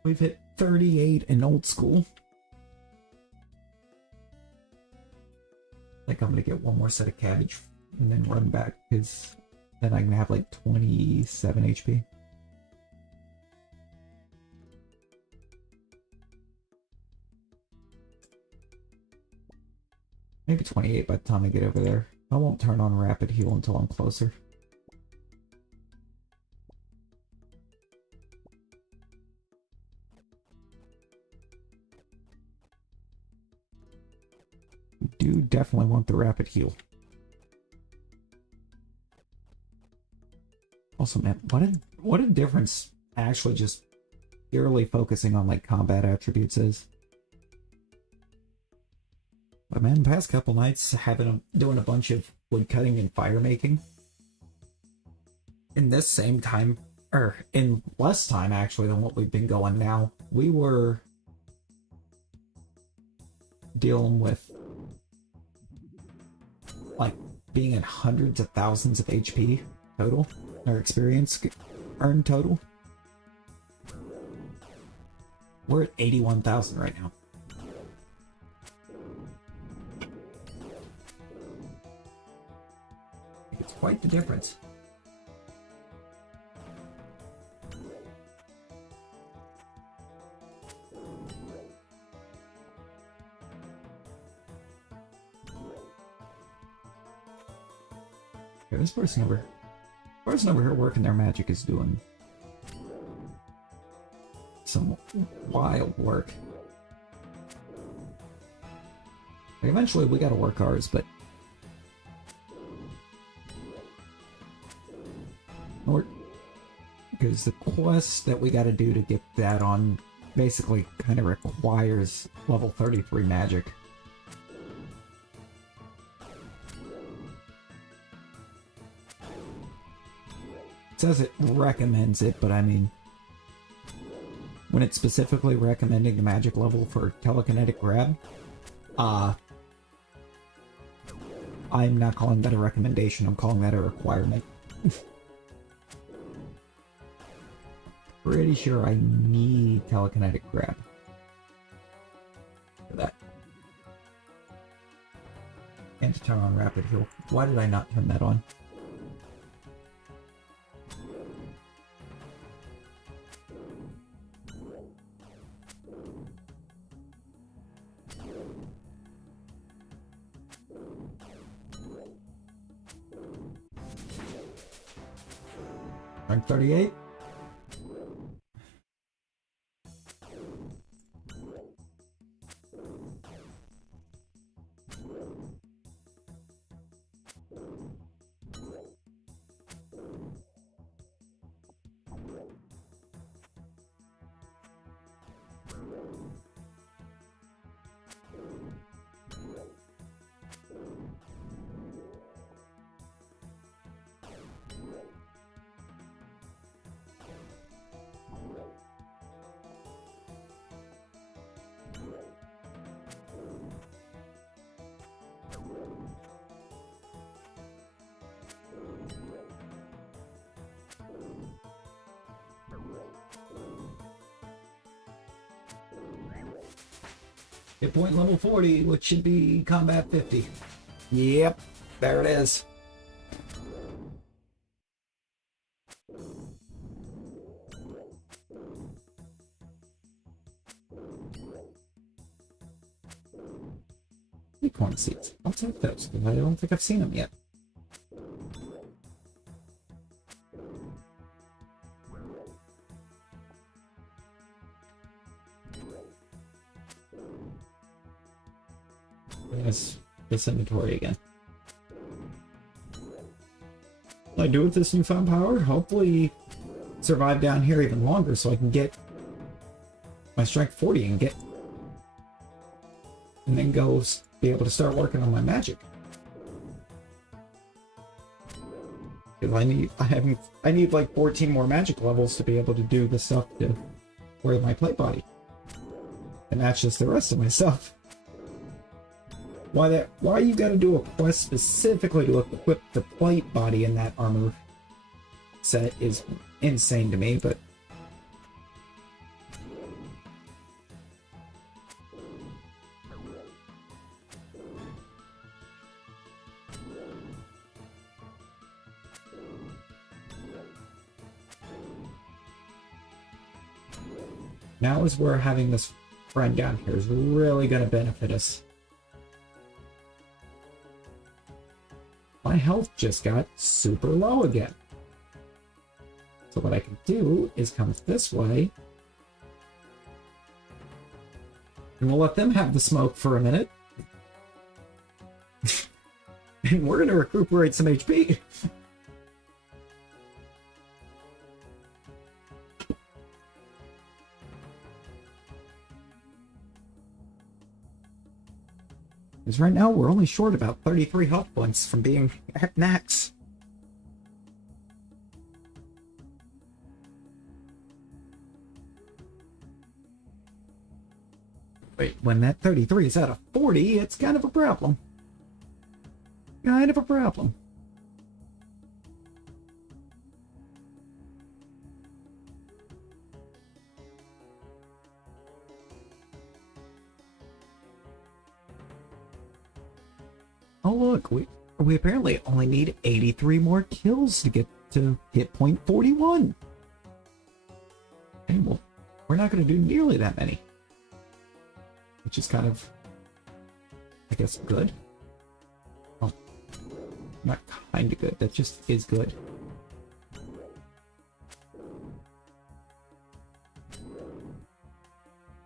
We've hit 38 in old school. I think I'm gonna get one more set of cabbage and then run back, because then I can have like 27 HP. Maybe 28 by the time I get over there. I won't turn on rapid heal until I'm closer. We do definitely want the rapid heal. Also, man, what a difference actually just purely focusing on like combat attributes is. But man, past couple nights doing a bunch of wood cutting and fire making. In this same time, or in less time actually than what we've been going now, we were dealing with like being at hundreds of thousands of HP total, or experience earned total. We're at 81,000 right now. It's quite the difference. Okay, this person over here working their magic is doing some wild work. Like, eventually we gotta work ours, but Or because the quest that we got to do to get that on basically kind of requires level 33 magic. It says it recommends it, but I mean, when it's specifically recommending the magic level for telekinetic grab, I'm not calling that a recommendation, I'm calling that a requirement. Pretty sure I need telekinetic grab for that. And to turn on rapid heal. Why did I not turn that on? Rank 38? Hit point level 40, which should be combat 50. Yep, there it is. Acorn seeds. I'll take those, because I don't think I've seen them yet. This inventory again. What I do with this newfound power? Hopefully survive down here even longer so I can get my strength 40 and then be able to start working on my magic. Because I need like 14 more magic levels to be able to do the stuff to wear my plate body. And that's just the rest of my stuff. Why you gotta do a quest specifically to equip the plate body in that armor set is insane to me, but now is where having this friend down here is really gonna benefit us. My health just got super low again. So what I can do is come this way. And we'll let them have the smoke for a minute. And we're going to recuperate some HP. Because right now we're only short about 33 health points from being at max. Wait, when that 33 is out of 40, it's kind of a problem. Kind of a problem. Oh look, we apparently only need 83 more kills to get to hit point 41. Okay, well, we're not going to do nearly that many. Which is kind of, I guess, good. Oh, not kind of good, that just is good.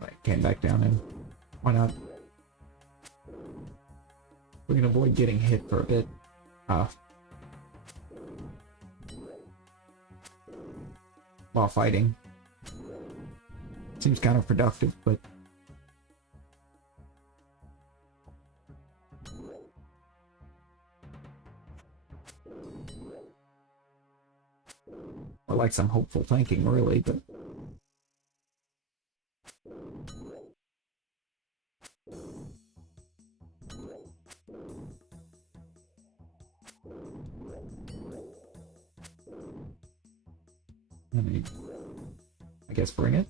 Right, came back down and why not? We can avoid getting hit for a bit. while fighting. Seems counterproductive, but... Or like some hopeful thinking, really, but... I guess bring it.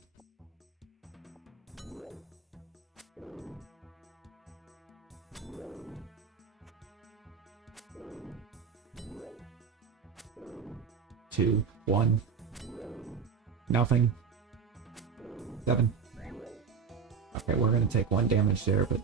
Two, one, nothing. 7. Okay, we're gonna take 1 damage there, but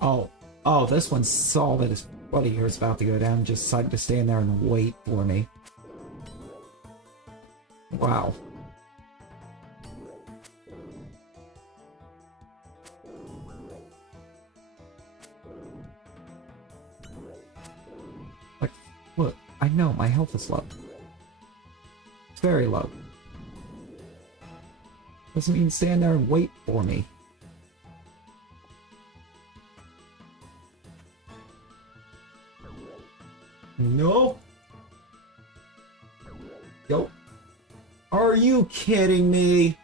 oh, this one saw that his buddy here is about to go down and just decided to stand there and wait for me. Wow. Like, look, I know my health is low. It's very low. Doesn't mean stand there and wait for me. No. Yo. Are you kidding me?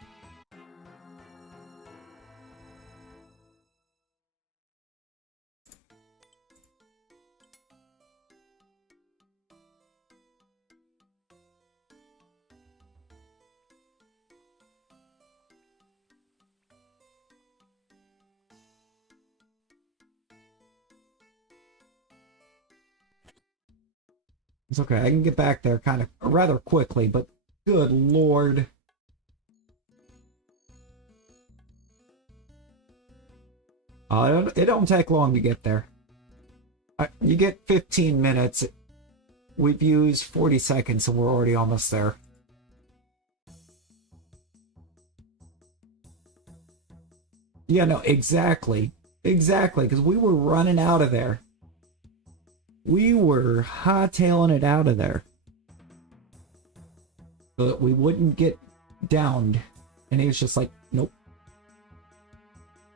It's okay, I can get back there kind of rather quickly, but good lord. It don't take long to get there. You get 15 minutes. We've used 40 seconds, so we're already almost there. Yeah, no, exactly. Exactly, because we were running out of there. We were hightailing it out of there. So that we wouldn't get downed. And he was just like, nope.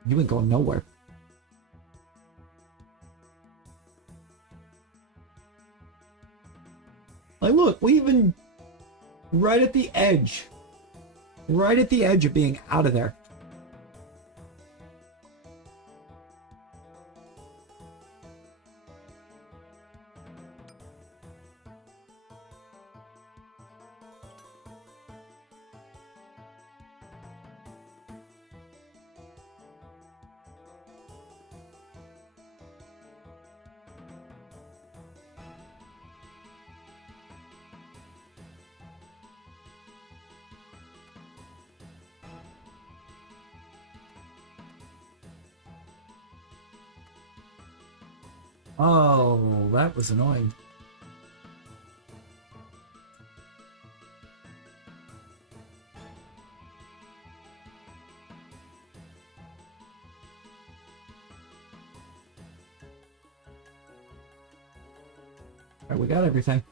You ain't going nowhere. Like, look, we even... Right at the edge. Right at the edge of being out of there. Oh, that was annoying. Alright, we got everything.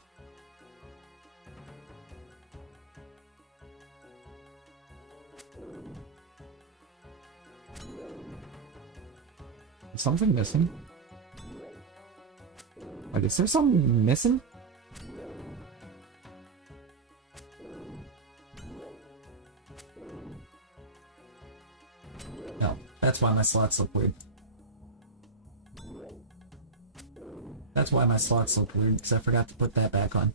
Is something missing? Like, is there something missing? No, that's why my slots look weird. That's why my slots look weird, because I forgot to put that back on.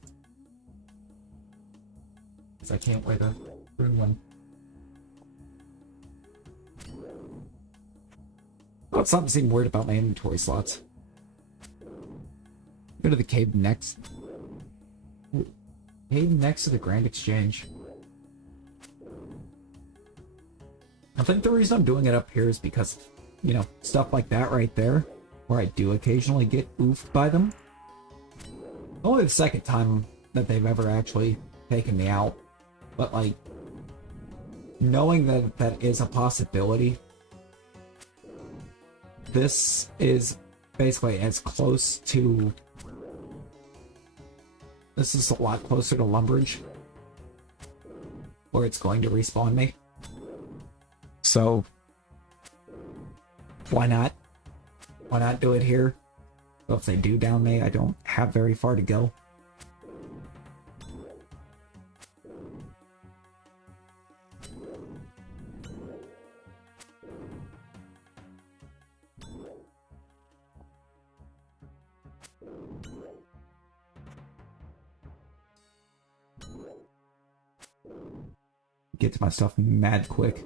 Because I can't wear the rune one. Oh, something seemed weird about my inventory slots. Go to the cave next. Cave next to the Grand Exchange. I think the reason I'm doing it up here is because, you know, stuff like that right there, where I do occasionally get oofed by them. Only the second time that they've ever actually taken me out. But, like, knowing that that is a possibility, this is basically as close to... This is a lot closer to Lumbridge, where it's going to respawn me. So, why not? Why not do it here? So if they do down me, I don't have very far to go. Get to my stuff mad quick.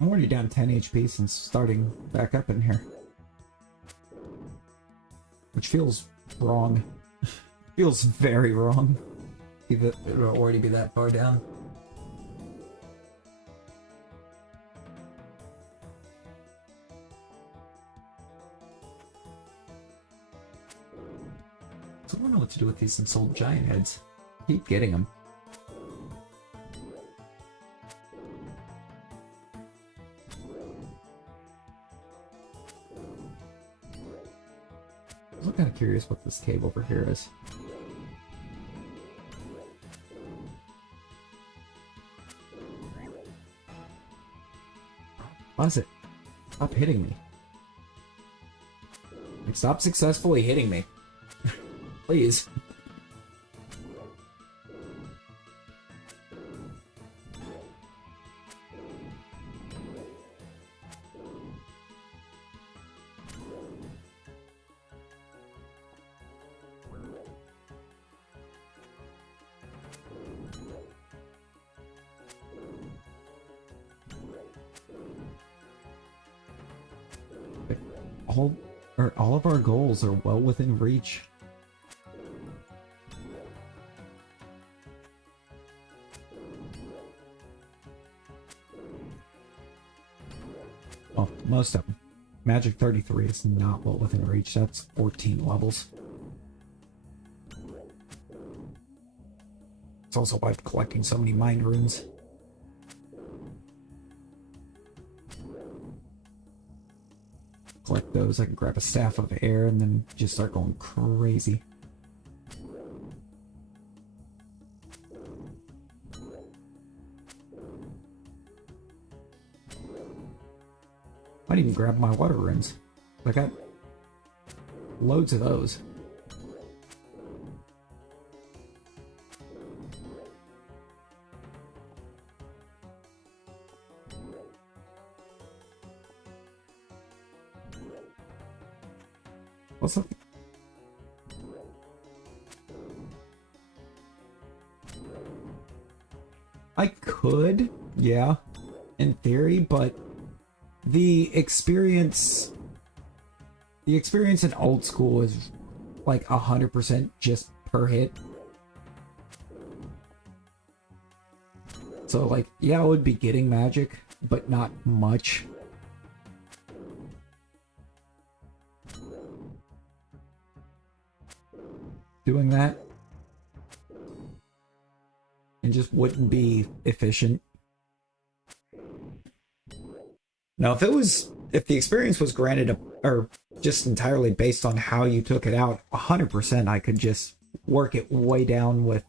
I'm already down 10 HP since starting back up in here. Which feels wrong. Feels very wrong. If it would already be that far down. So I don't know what to do with these unsold giant heads. I keep getting them. I'm kind of curious what this cave over here is. Why is it? Stop hitting me. Like, stop successfully hitting me. Please. All of our goals are well within reach. Well, most of them. Magic 33 is not well within reach. That's 14 levels. It's also why I'm collecting so many mind runes. Collect those, I can grab a staff of air and then just start going crazy. Might even grab my water runes. I got loads of those. What's up? I could, yeah, in theory, but the experience in old school is like 100% just per hit. So like, yeah, I would be getting magic, but not much. Doing that and just wouldn't be efficient. Now if the experience was granted or just entirely based on how you took it out, 100% I could just work it way down with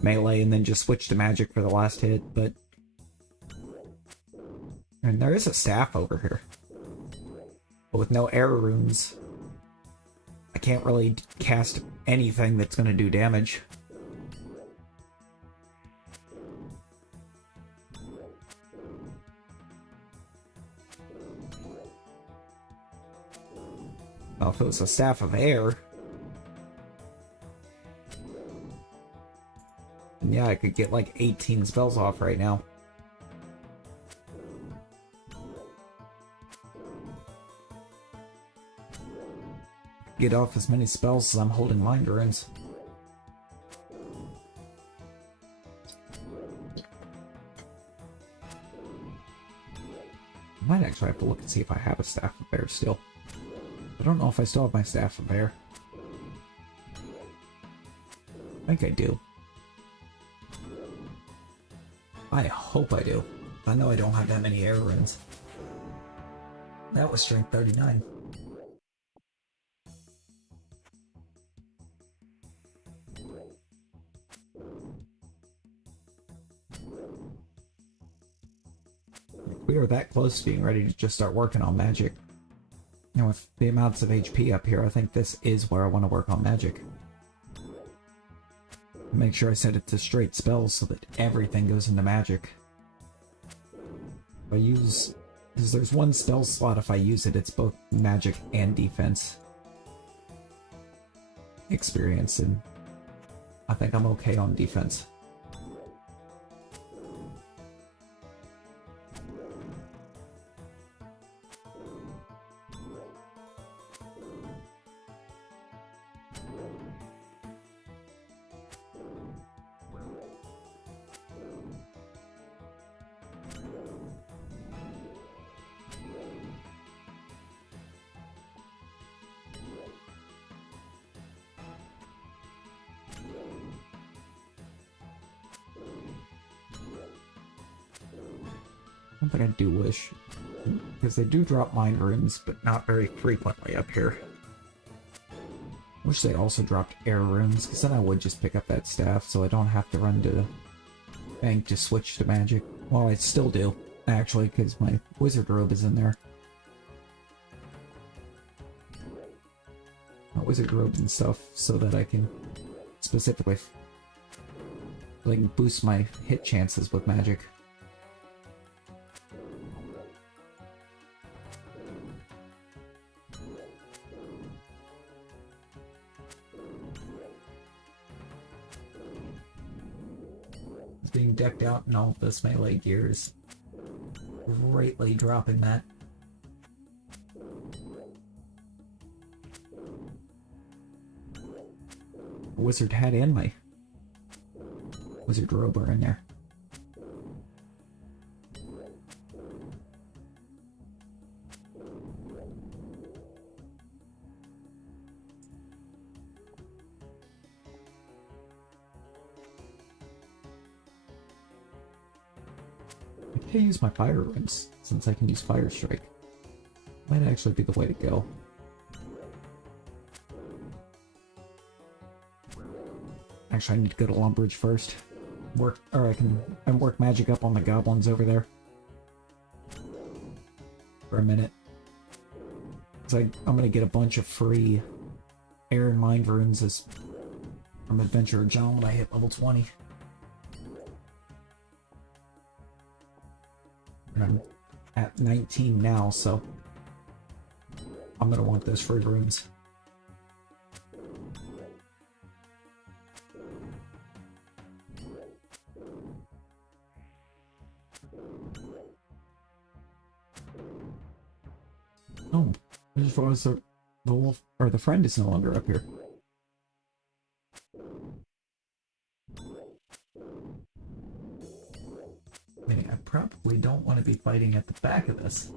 melee and then just switch to magic for the last hit, but and there is a staff over here, but with no air runes I can't really cast anything that's going to do damage. Well, if it was a staff of air, then yeah, I could get like 18 spells off right now. Get off as many spells as I'm holding mind runes. I might actually have to look and see if I have a Staff of Bear still. I don't know if I still have my Staff of Bear. I think I do. I hope I do. I know I don't have that many air runes. That was strength 39. We are that close to being ready to just start working on magic. And with the amounts of HP up here, I think this is where I want to work on magic. Make sure I set it to straight spells so that everything goes into magic. If I use... because there's one spell slot, if I use it, it's both magic and defense experience, and I think I'm okay on defense. One thing I do wish, because they do drop mind runes, but not very frequently up here. Wish they also dropped air runes, because then I would just pick up that staff, so I don't have to run to the bank to switch to magic. Well, I still do, actually, because my wizard robe is in there. My wizard robe and stuff, so that I can specifically like boost my hit chances with magic. Being decked out in all of this melee gear is greatly dropping that. Wizard hat and my wizard robe are in there. I can't use my fire runes, since I can use Fire Strike. Might actually be the way to go. Actually, I need to go to Lumbridge first. I can work magic up on the goblins over there. For a minute. Because I'm gonna get a bunch of free air and mind runes as from Adventurer John when I hit level 20. And I'm at 19 now, so I'm gonna want those free rooms. Oh, I just realized the wolf or the friend is no longer up here. I mean, I probably don't want to be fighting at the back of this.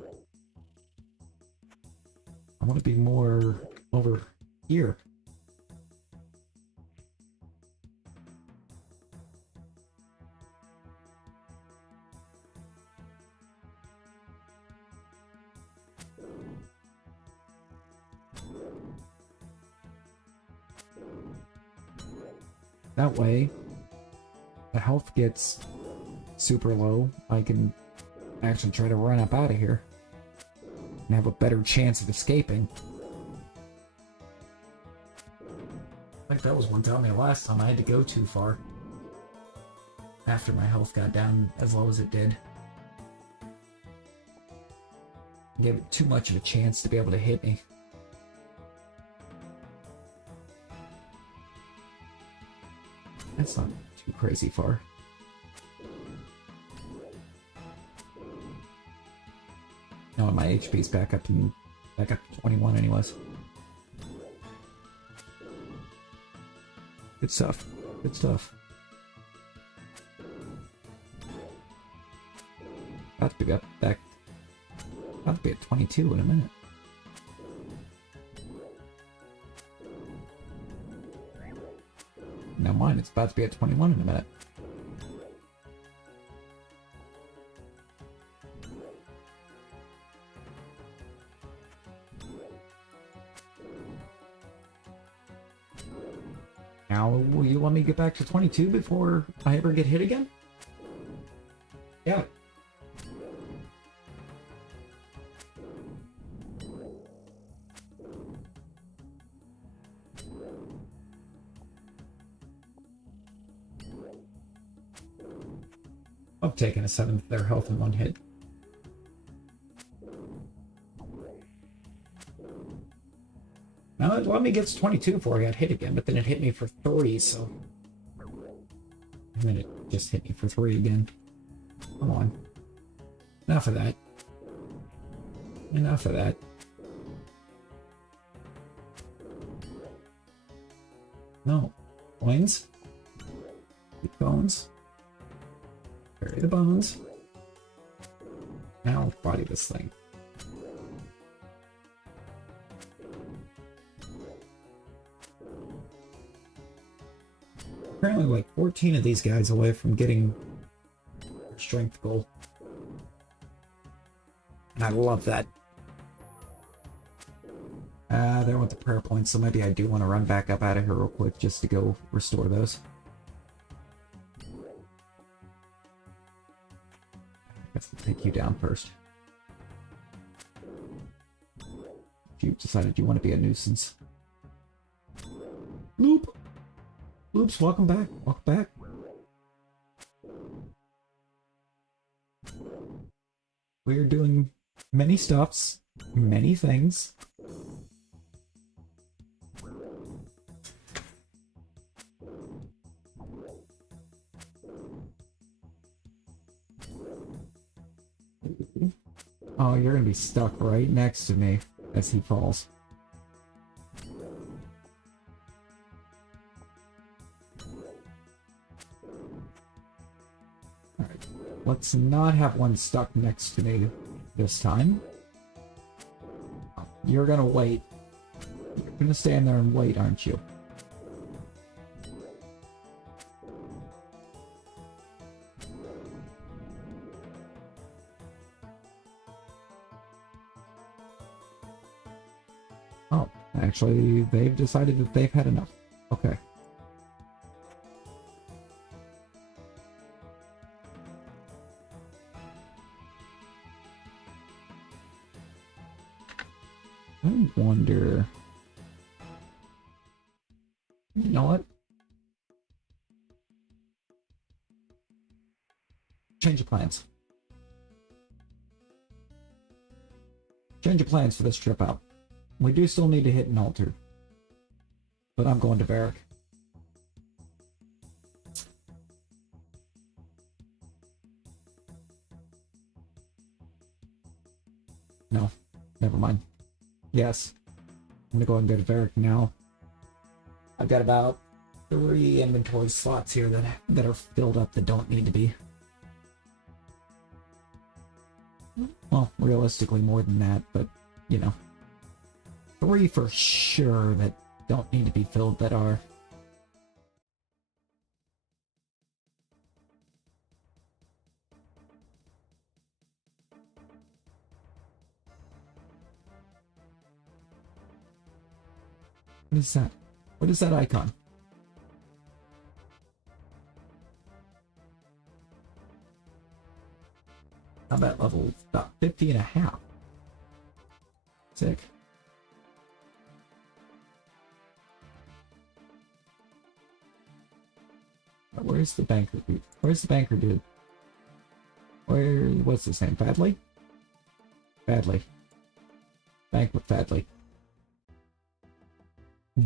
I want to be more over here. That way, the health gets super low. I can actually try to run up out of here and have a better chance of escaping. I think that was one telling me last time I had to go too far after my health got down as low as it did. Gave it too much of a chance to be able to hit me. That's not too crazy far. No, my HP's back up to 21 anyways. Good stuff. Good stuff. About to be back About to be at 22 in a minute. Now mine, it's about to be at 21 in a minute. Now, will you let me get back to 22 before I ever get hit again? Yeah. I've taken a 7th of their health in one hit. Now it let me get to 22 before I got hit again, but then it hit me for 3, so... And then it just hit me for 3 again. Come on. Enough of that. Enough of that. No. Coins. Keep bones. Bury the bones. Now body this thing. Apparently like 14 of these guys away from getting their strength goal. And I love that. There went the prayer points, so maybe I do want to run back up out of here real quick just to go restore those. I guess I'll take you down first. If you decided you want to be a nuisance. Loop! Loops, welcome back. Welcome back. We're doing many stuffs, many things. Oh, you're gonna be stuck right next to me as he falls. Alright, let's not have one stuck next to me this time. You're gonna wait. You're gonna stand there and wait, aren't you? Oh, actually, they've decided that they've had enough. Okay. I wonder... You know what? Change of plans. Change of plans for this trip out. We do still need to hit an altar. But I'm going to Varric. No. Never mind. Yes. I'm gonna go ahead and go to Varric now. I've got about 3 inventory slots here that are filled up that don't need to be. Well, realistically more than that, but, you know. 3 for sure that don't need to be filled that are. What is that? What is that icon? Combat level about 50 and a half. Sick. Where's the banker dude? Where's the banker dude? What's his name? Fadley? Fadley. Bank with Fadley.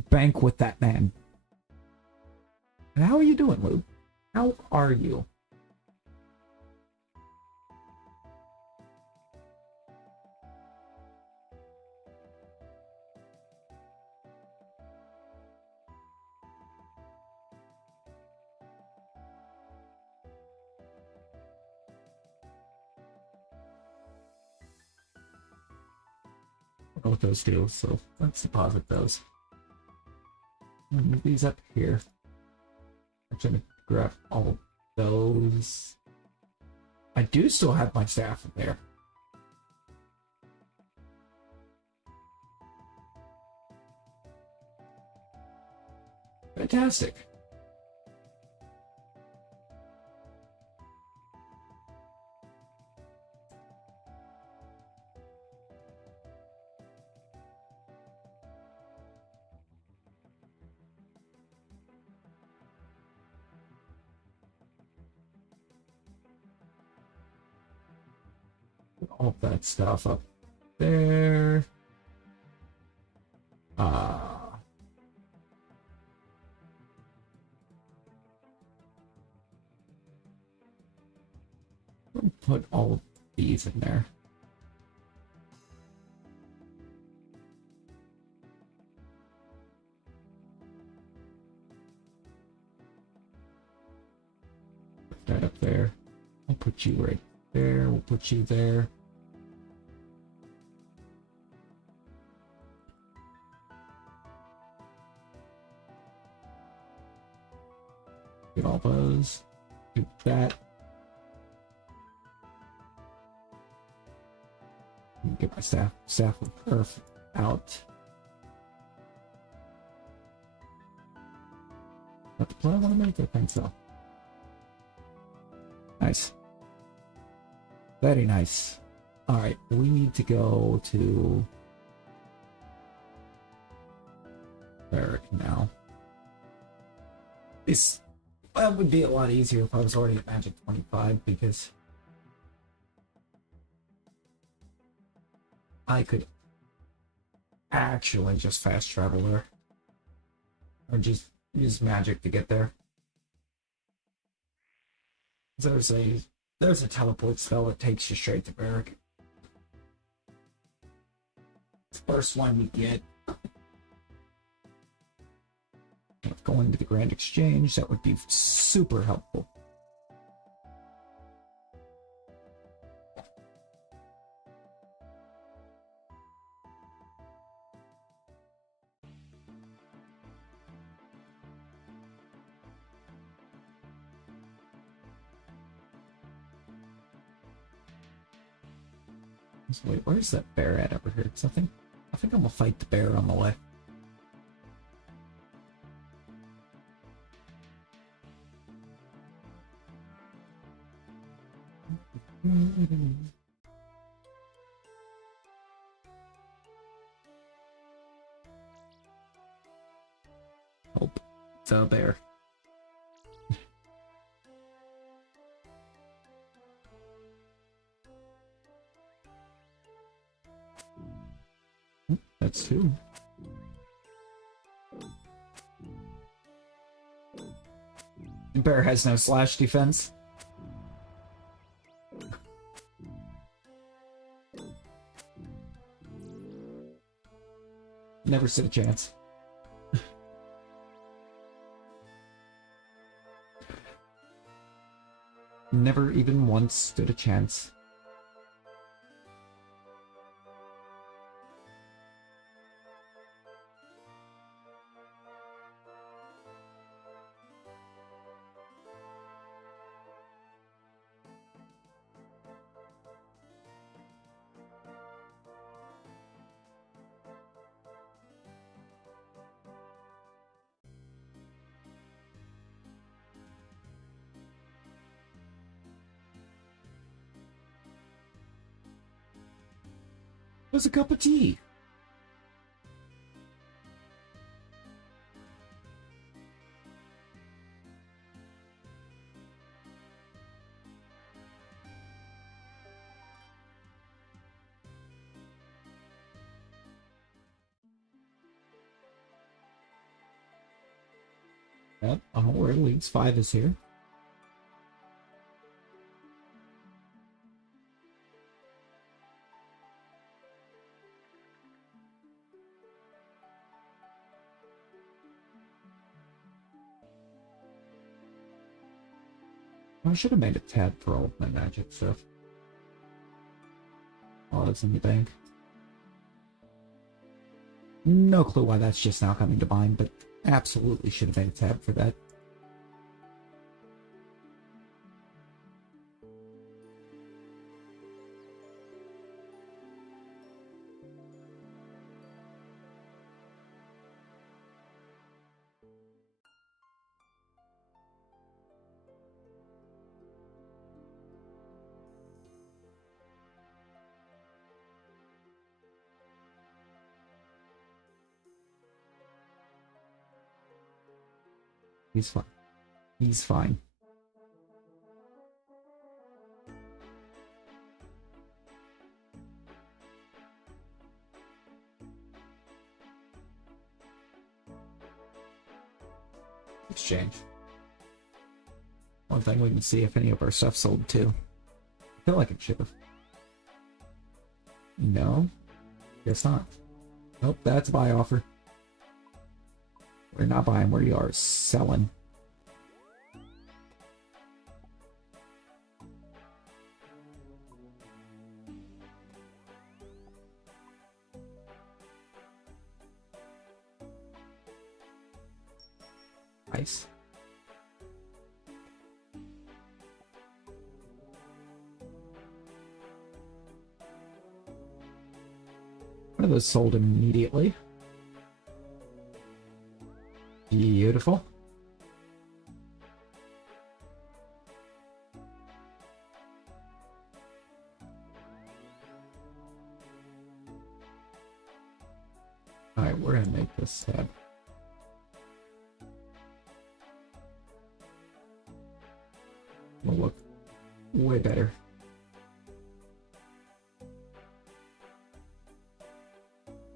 Bank with that man. And how are you doing, Lou? How are you? don't know what those do, so let's deposit those. Move these up here. I'm trying to grab all of those. I do still have my staff in there. Fantastic. Put all that stuff up there. Put all of these in there. Put that up there. I'll put you right there. We'll put you there. Get all those. Do that. Get my staff of earth out. Not the plan I want to make, I think so. Nice. Very nice. Alright, we need to go to Barrack now. This would be a lot easier if I was already at Magic 25 because I could actually just fast travel there. Or just use magic to get there. So there's a teleport spell that takes you straight to Barrack. First one we get. Going to the Grand Exchange, that would be super helpful. So wait, where's that bear at over here? 'Cause I think I'm gonna fight the bear on the way. Oh, it's a bear. That's two. The bear has no slash defense. Never stood a chance. Never even once stood a chance. What's a cup of tea? Yep, I don't know where Leagues 5 is here. I should have made a tab for all of my magic stuff. Oh, that's in the bank. No clue why that's just now coming to mind, but absolutely should have made a tab for that. He's fine. He's fine. Exchange. One thing we can see if any of our stuff sold too. I feel like it should have. No. Guess not. Nope, that's a buy offer. We're not buying, we are selling. Nice. One of those sold immediately. Beautiful. Alright, we're gonna make this tab. Will look way better.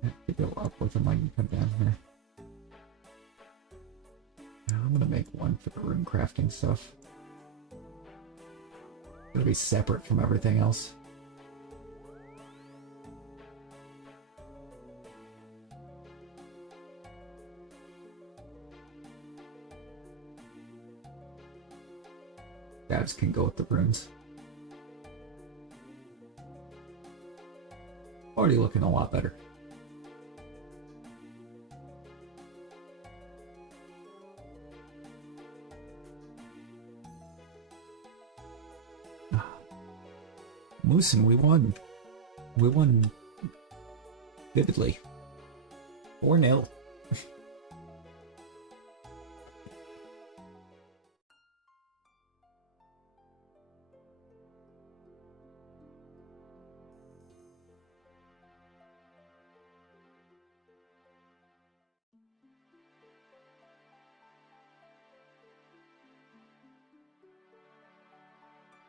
I have to go up with them, I can come down here. Now I'm gonna make one for the rune crafting stuff. It'll be separate from everything else. Tabs can go with the runes. Already looking a lot better. Moosin, we won. We won vividly. 4-0.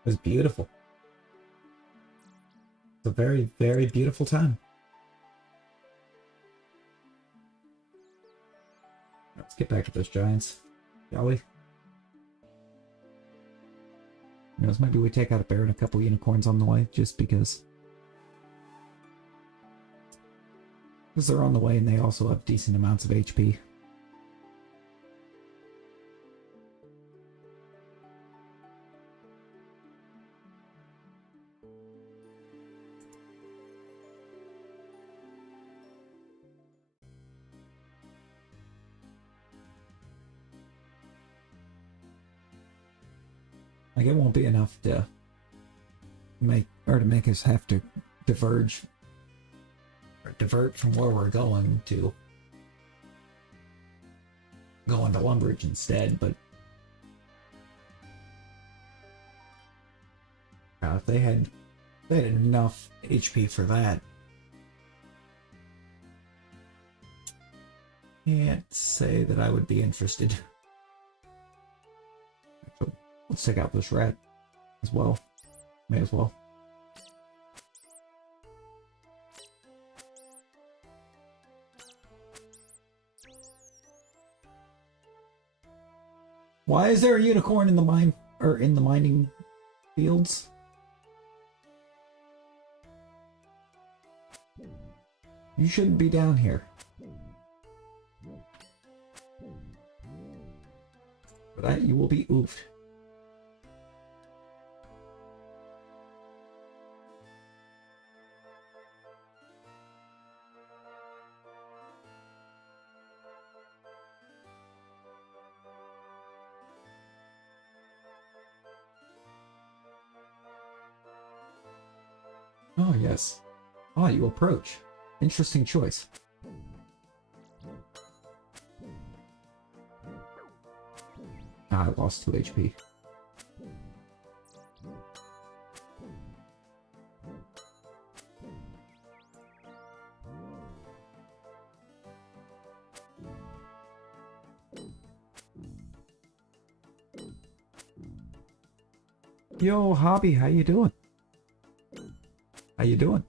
It was beautiful. It's a very, very beautiful time. Let's get back to those giants, shall we? Who knows, maybe we take out a bear and a couple unicorns on the way, just because. Because they're on the way and they also have decent amounts of HP. Like, it won't be enough to make us have to divert from where we're going to go into Lumbridge instead, but if they had enough HP for that. Can't say that I would be interested. Let's take out this rat as well. May as well. Why is there a unicorn in the mine or in the mining fields? You shouldn't be down here. For that you will be oofed. Oh, yes. Ah, you approach. Interesting choice. Ah, I lost 2 HP. Yo, Hobby, how you doing? How you doing?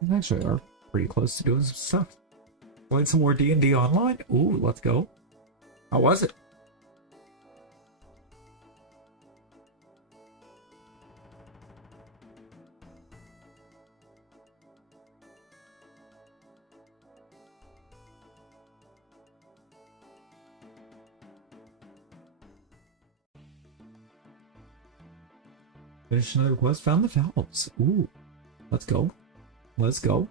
We actually are pretty close to doing some stuff. Playing some more D&D online? Ooh, let's go. How was it? Finish another quest, found the valves. Ooh, let's go. Let's go.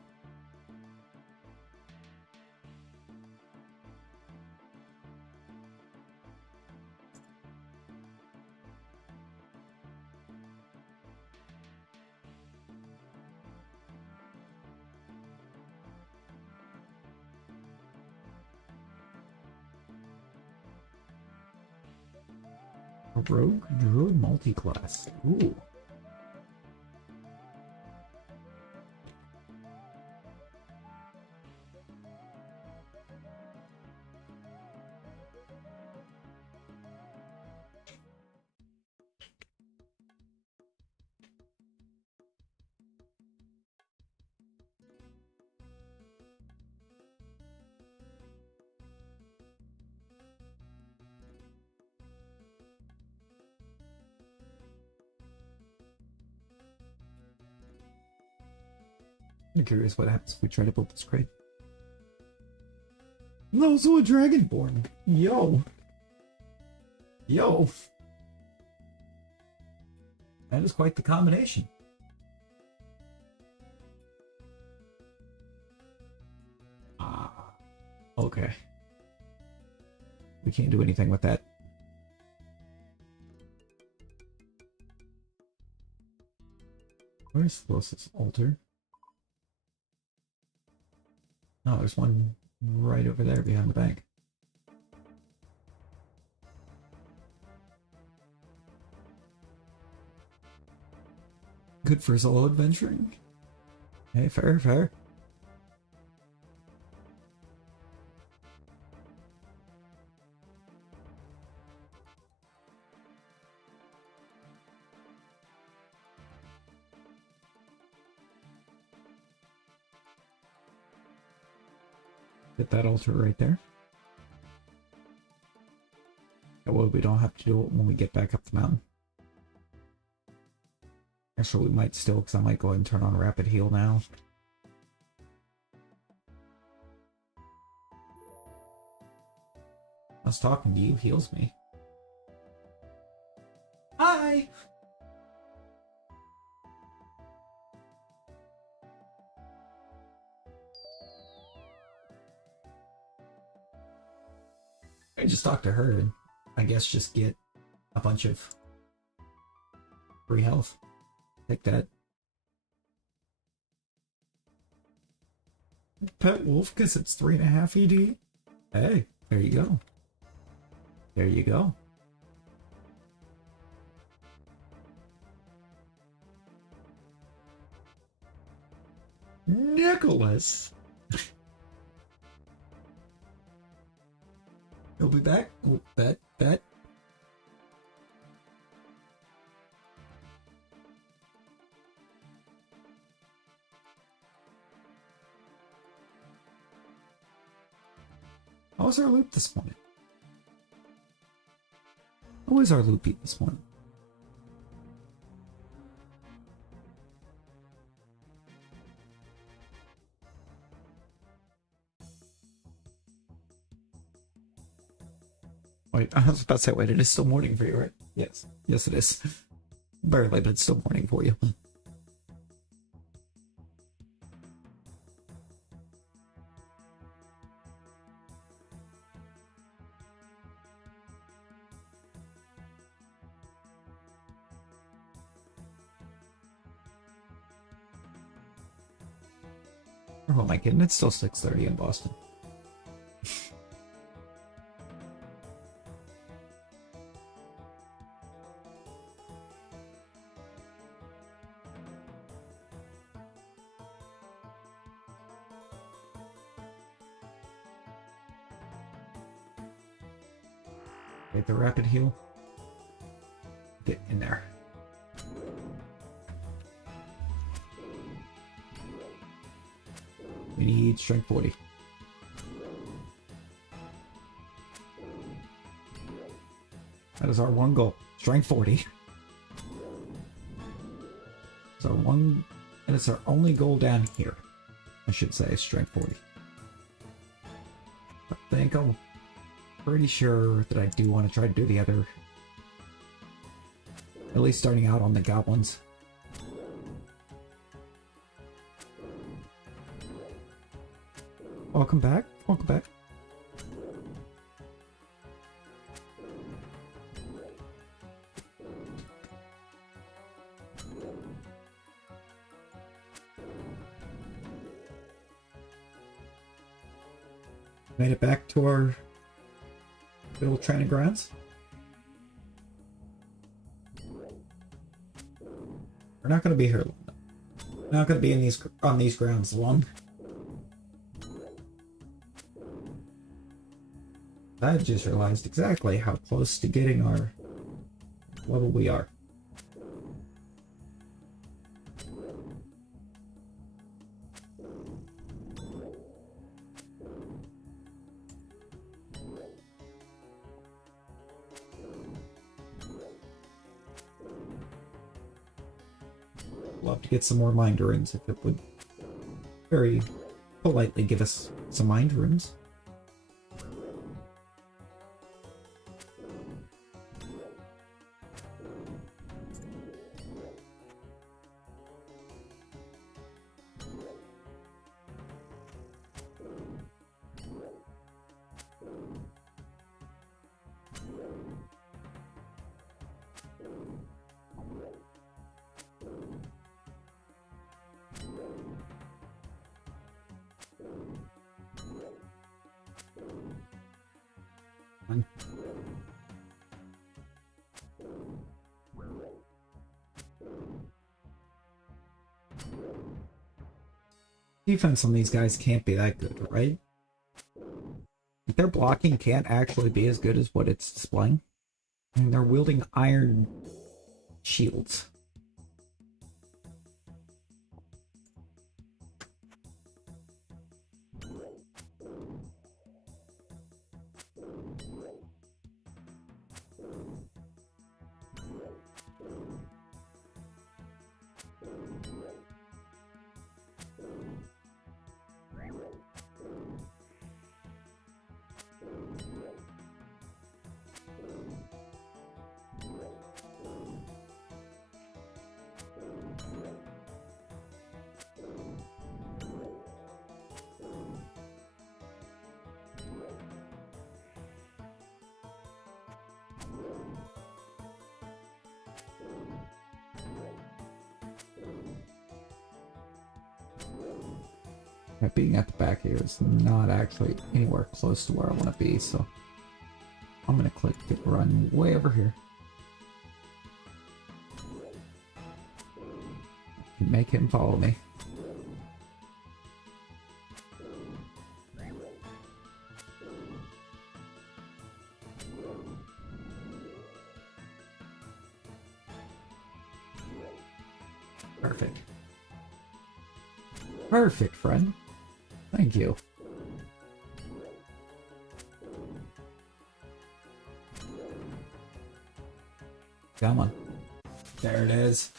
A rogue druid multi-class. Ooh. I'm curious what happens if we try to build this crate. And also a dragonborn. Yo. Yo. That is quite the combination. Ah. Okay. We can't do anything with that. Where's the closest altar? Oh, there's one right over there behind the bank. Good for solo adventuring. Hey, fair, fair. Get that altar right there. That way we don't have to do it when we get back up the mountain. Actually, we might still, because I might go ahead and turn on rapid heal now. Us talking to you heals me. Hi! I just talked to her and I guess just get a bunch of free health. Take that. Pet wolf because it's 3.5 ED. Hey, there you go. There you go. Nicholas! He'll be back. Oh, bet. How was our loop this morning? How was our loopy this morning? Wait, I was about to say, wait, it is still morning for you, right? Yes. Yes, it is. Barely, but it's still morning for you. Oh my goodness, it's still 6:30 in Boston. Take the rapid heal. Get in there. We need strength 40. That is our one goal. Strength 40. It's our one, and it's our only goal down here. I should say strength 40. I think I'm pretty sure that I do want to try to do the other. At least starting out on the goblins. Welcome back. Welcome back. Made it back to our little training grounds. We're not going to be here long. We're not going to be in on these grounds long. I just realized exactly how close to getting our level we are. Love to get some more mind runes if it would very politely give us some mind runes. Defense on these guys can't be that good, right? Their blocking can't actually be as good as what it's displaying. I mean, they're wielding iron shields. Being at the back here is not actually anywhere close to where I want to be, so I'm going to click to run way over here. Make him follow me. Perfect. Perfect, friend. Thank you. Come on. There it is.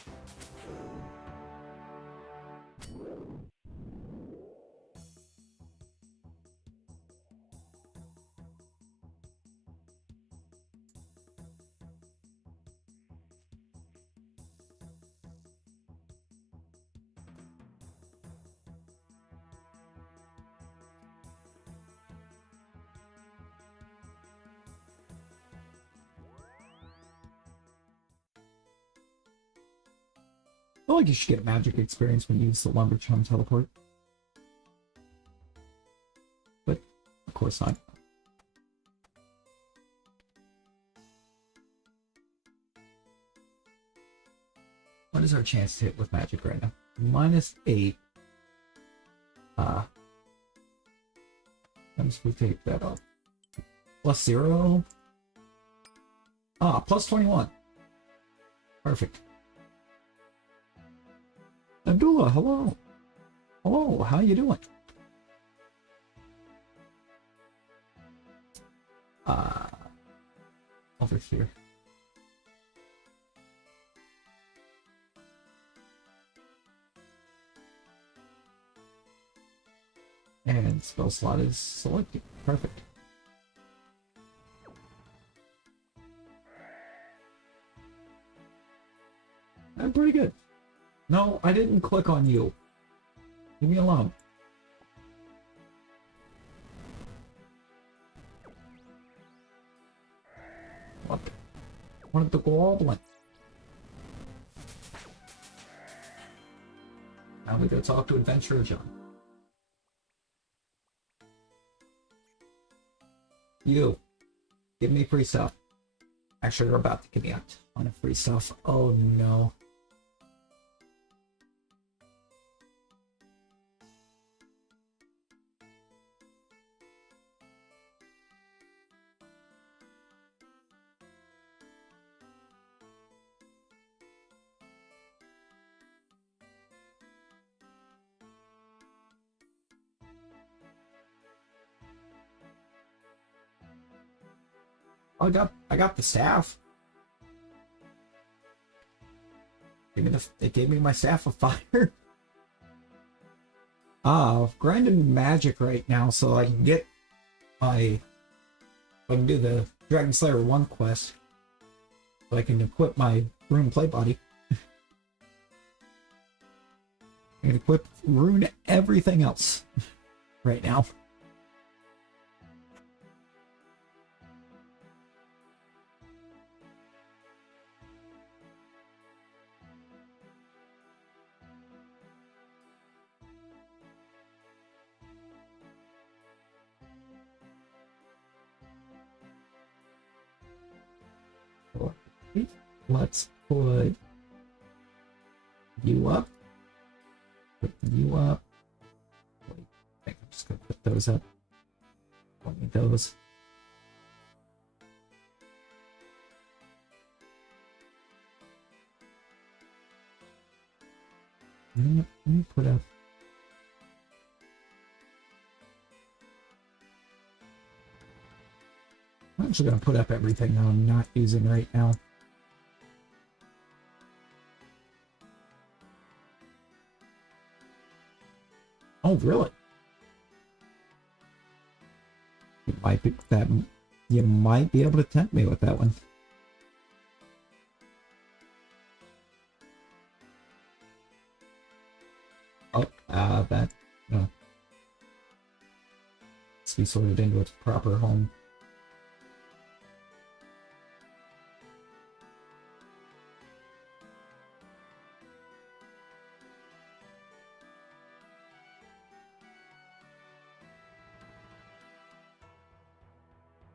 feel like you should get magic experience when you use the Lumberchum teleport. But, of course not. What is our chance to hit with magic right now? -8. Once we take that off. +0. +21. Perfect. Abdullah, hello. Hello, how you doing? Over here. And spell slot is selected. Perfect. I'm pretty good. No, I didn't click on you. Leave me alone. What? Wanted the goblin. Now we go talk to Adventurer John. You. Give me free stuff. Actually, they're about to give me a ton of free stuff. Oh no. I got the staff. It gave me my staff of fire. Grinding magic right now so I can get I can do the Dragon Slayer 1 quest. So I can equip my rune plate body. I can equip rune everything else right now. Let's put you up. Put you up. Wait, I think I'm just gonna put those up. Don't need those. Let me put up. I'm actually gonna put up everything that I'm not using right now. Oh, really? You might be able to tempt me with that one. Oh, that let's be sorted into its proper home.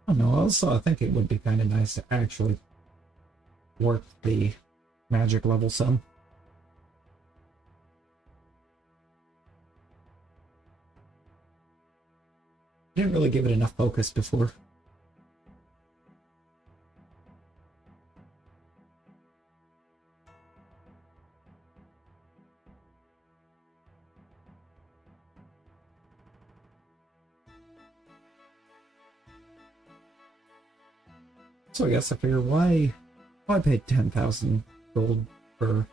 I don't know, also I think it would be kind of nice to actually work the magic level some. Didn't really give it enough focus before. So I guess I figure why pay 10,000 gold for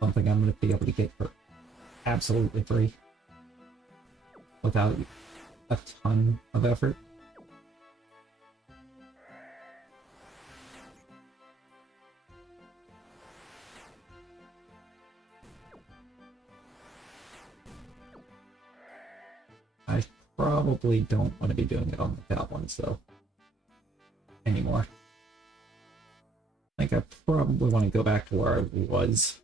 something I'm going to be able to get for absolutely free without a ton of effort. I probably don't want to be doing it on that one, so anymore. I think I probably want to go back to where I was.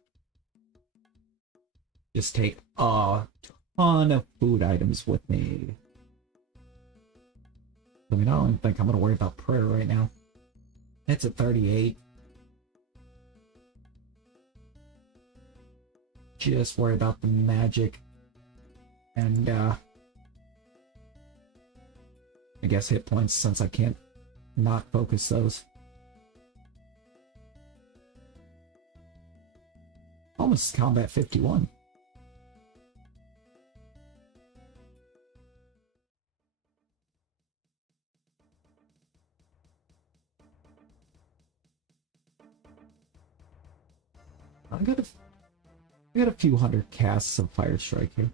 just take a ton of food items with me. I mean, I don't think I'm gonna worry about prayer right now. It's at 38. Just worry about the magic. And, I guess hit points since I can't not focus those. Almost combat 51. I got a few hundred casts of Fire Strike here.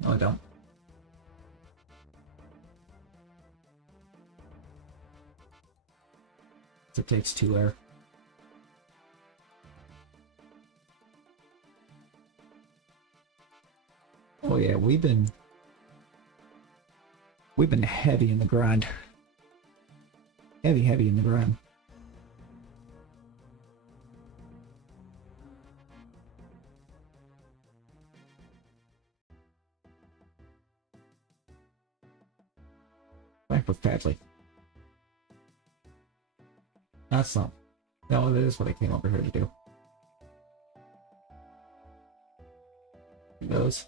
No, I don't. It takes 2 air. Oh yeah, we've been heavy in the grind. Heavy in the grind. Back with Fadley. That's not. No, that is what I came over here to do. Who knows?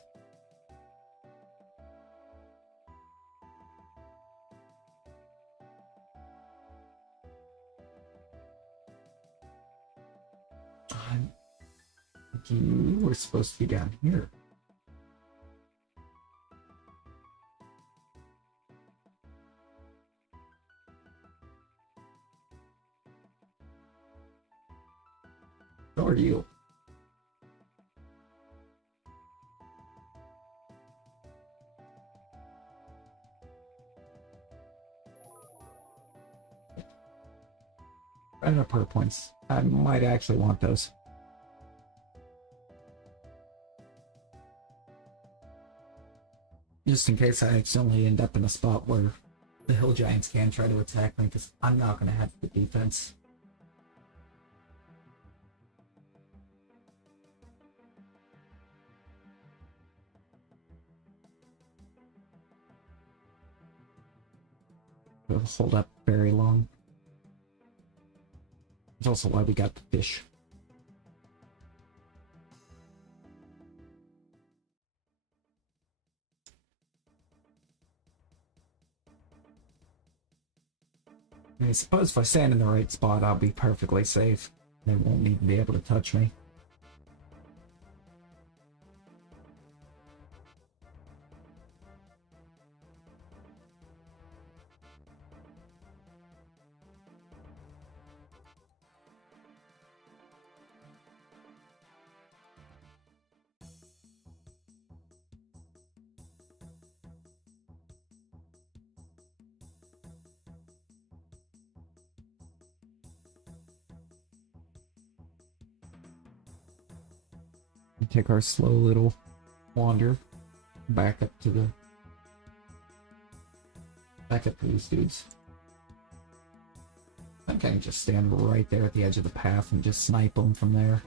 You were supposed to be down here. So are you. I don't know per points. I might actually want those. Just in case I accidentally end up in a spot where the hill giants can try to attack me, because I'm not going to have the defense. It'll hold up very long. That's also why we got the fish. I suppose if I stand in the right spot, I'll be perfectly safe. They won't even be able to touch me. Take our slow little wander back up to these dudes. I think I can just stand right there at the edge of the path and just snipe them from there.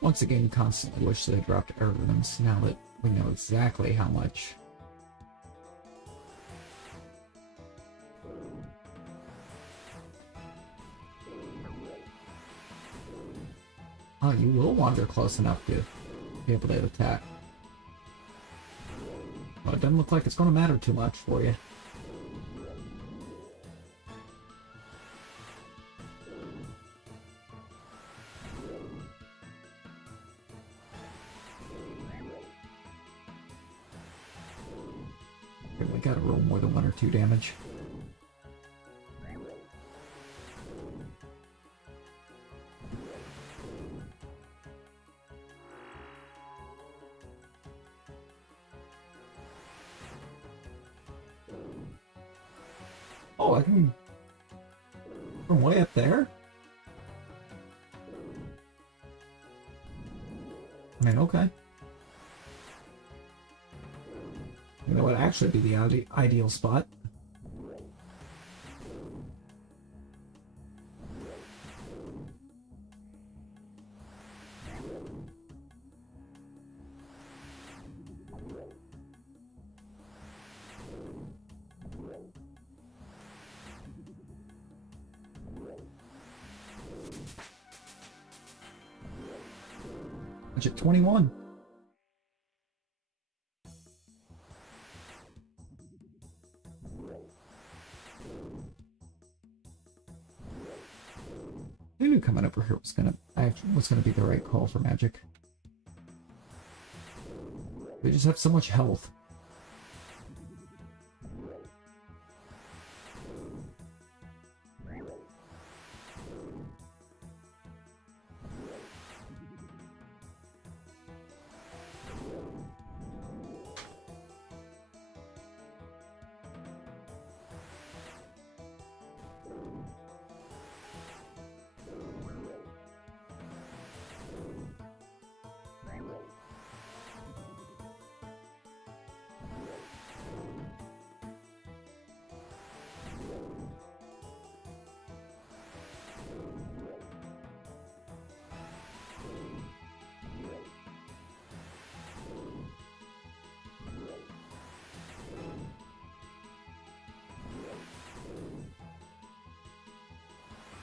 Once again, constantly wish they dropped air runes now that we know exactly how much. Oh, you will wander close enough to be able to attack. Well, it doesn't look like it's going to matter too much for you. We gotta roll more than 1 or 2 damage. Oh, I can... From way up there? I mean, okay. That would actually be the ideal spot. At 21. I knew coming over here was gonna be the right call for magic. They just have so much health.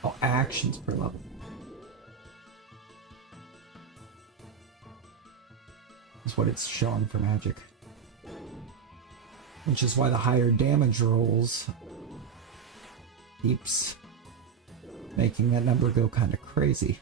Oh, actions per level. That's what it's showing for magic. Which is why the higher damage rolls keeps making that number go kind of crazy.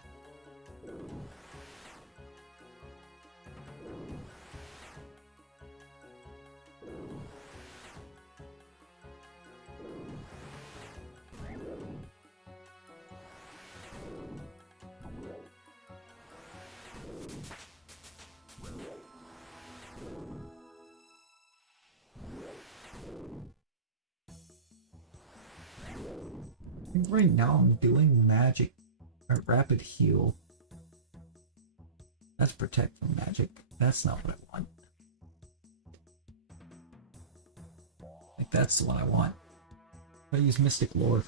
Right now I'm doing magic, or rapid heal. That's protect from magic. That's not what I want. I think that's the one I want. I use mystic lore.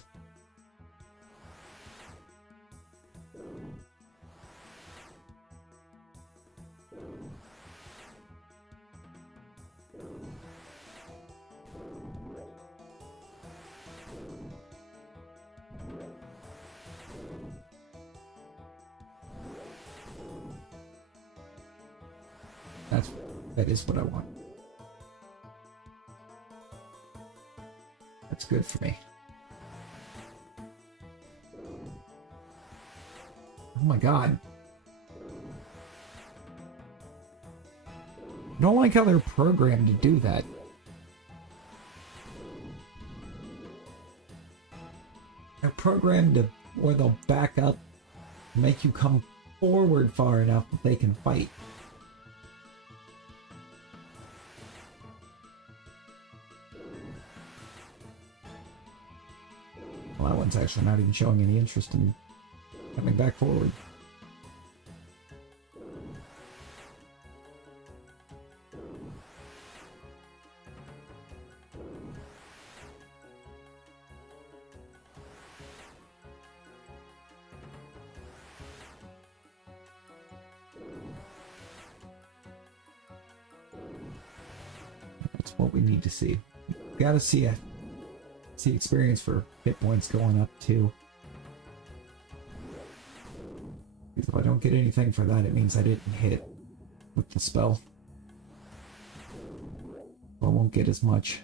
That is what I want. That's good for me. Oh my god. I don't like how they're programmed to do that. They're programmed to, or they'll back up, make you come forward far enough that they can fight. Well, that one's actually not even showing any interest in coming back forward. That's what we need to see. Gotta see experience for hit points going up too. Because if I don't get anything for that, it means I didn't hit with the spell. I won't get as much.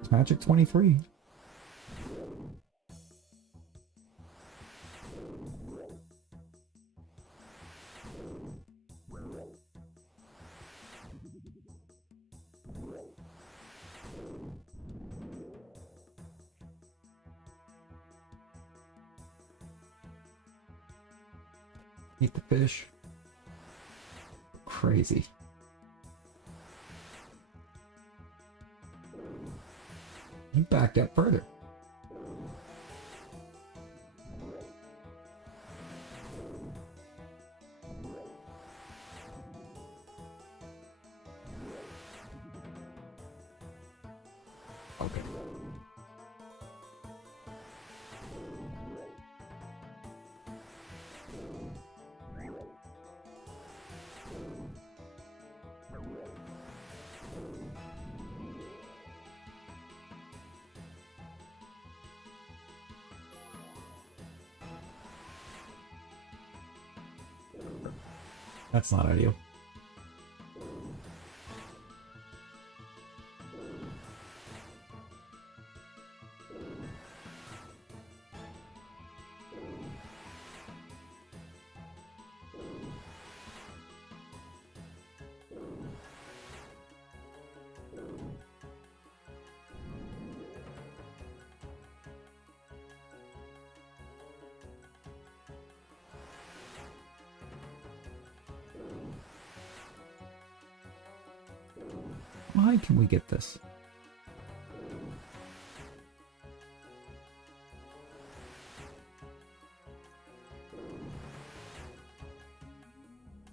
It's magic 23. Eat the fish. crazy. He backed up further. Okay. That's not ideal. Why can we get this?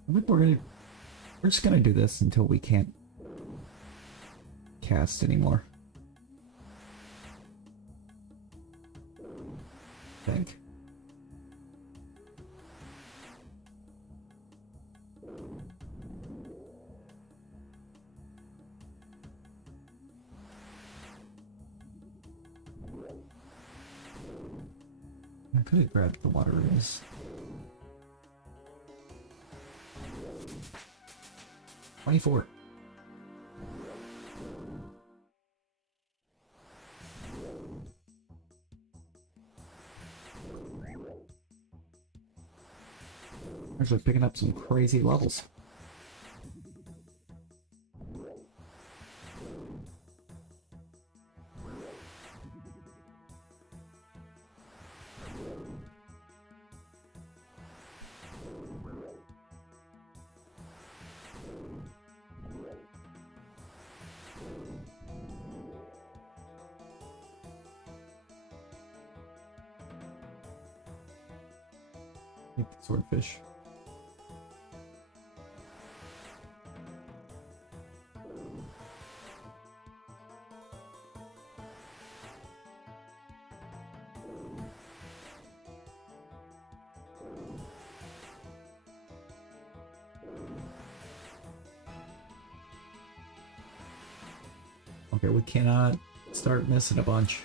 I think we're just gonna do this until we can't cast anymore. I think. I could have grabbed the water runes. 24. Actually picking up some crazy levels. Eat the swordfish. Okay, we cannot start missing a bunch.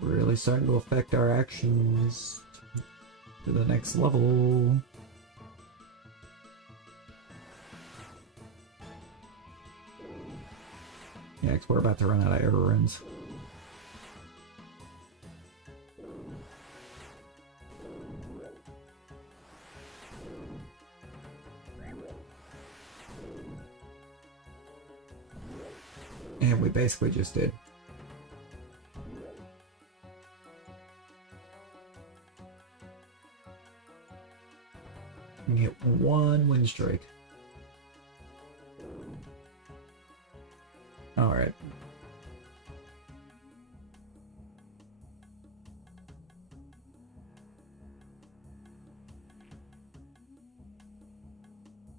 Really starting to affect our actions to the next level. Yeah, 'cause we're about to run out of arrow runes. And we basically just did. We hit one wind strike. Alright.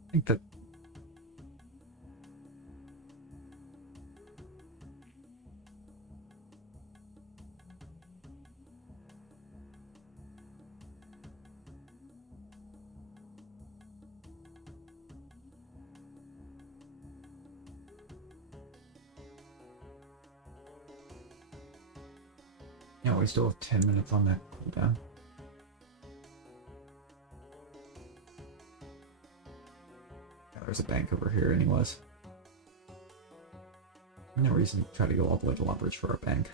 I think that yeah, we still have 10 minutes on that cooldown. Yeah, there's a bank over here anyways. No reason to try to go all the way to Lumbridge for a bank.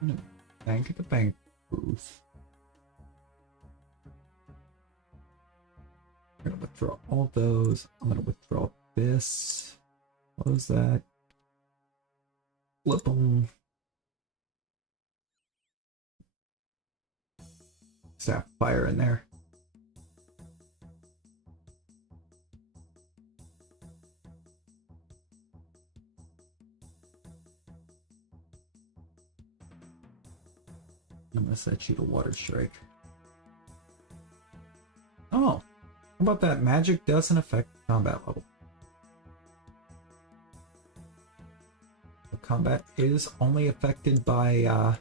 I'm gonna bank at the bank booth. I'm gonna withdraw all those. I'm gonna withdraw this. Close that. Flip them. Sapphire in there. I'm gonna set you to Water Strike. Oh, how about that? Magic doesn't affect combat level. The combat is only affected by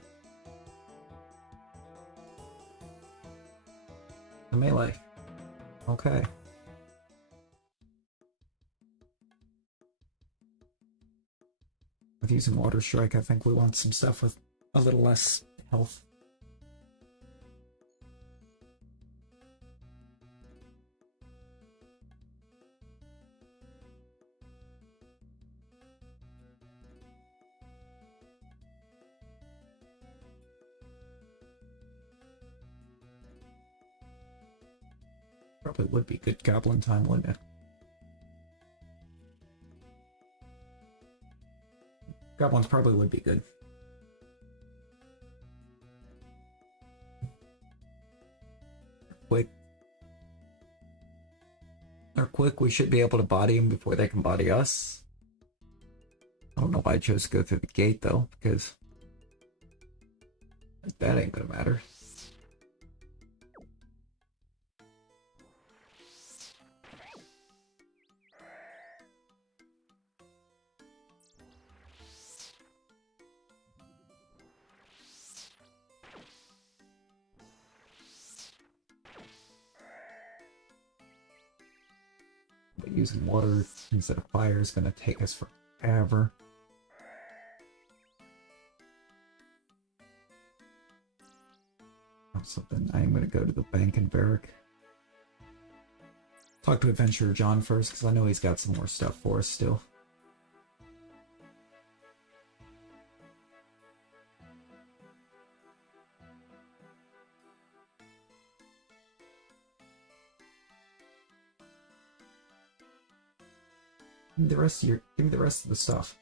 the melee. Okay. With using Water Strike, I think we want some stuff with a little less health. Probably would be good goblin time, wouldn't it? Goblins probably would be good. Quick. They're quick, we should be able to body them before they can body us. I don't know why I chose to go through the gate though, because that ain't gonna matter. But using water instead of fire is gonna take us forever. So then I'm gonna go to the bank in Varric. Talk to Adventurer John first, because I know he's got some more stuff for us still. Give me the rest of the stuff.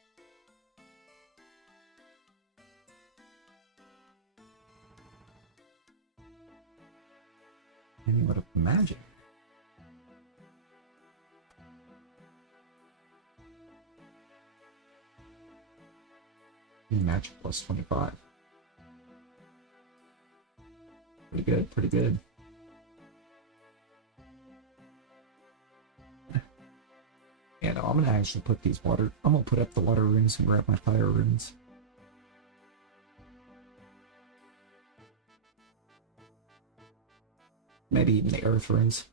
Amulet of Magic. Magic plus 25. Pretty good, pretty good. Yeah, no, I'm gonna actually put these I'm gonna put up the water runes and grab my fire runes. Maybe even the earth runes.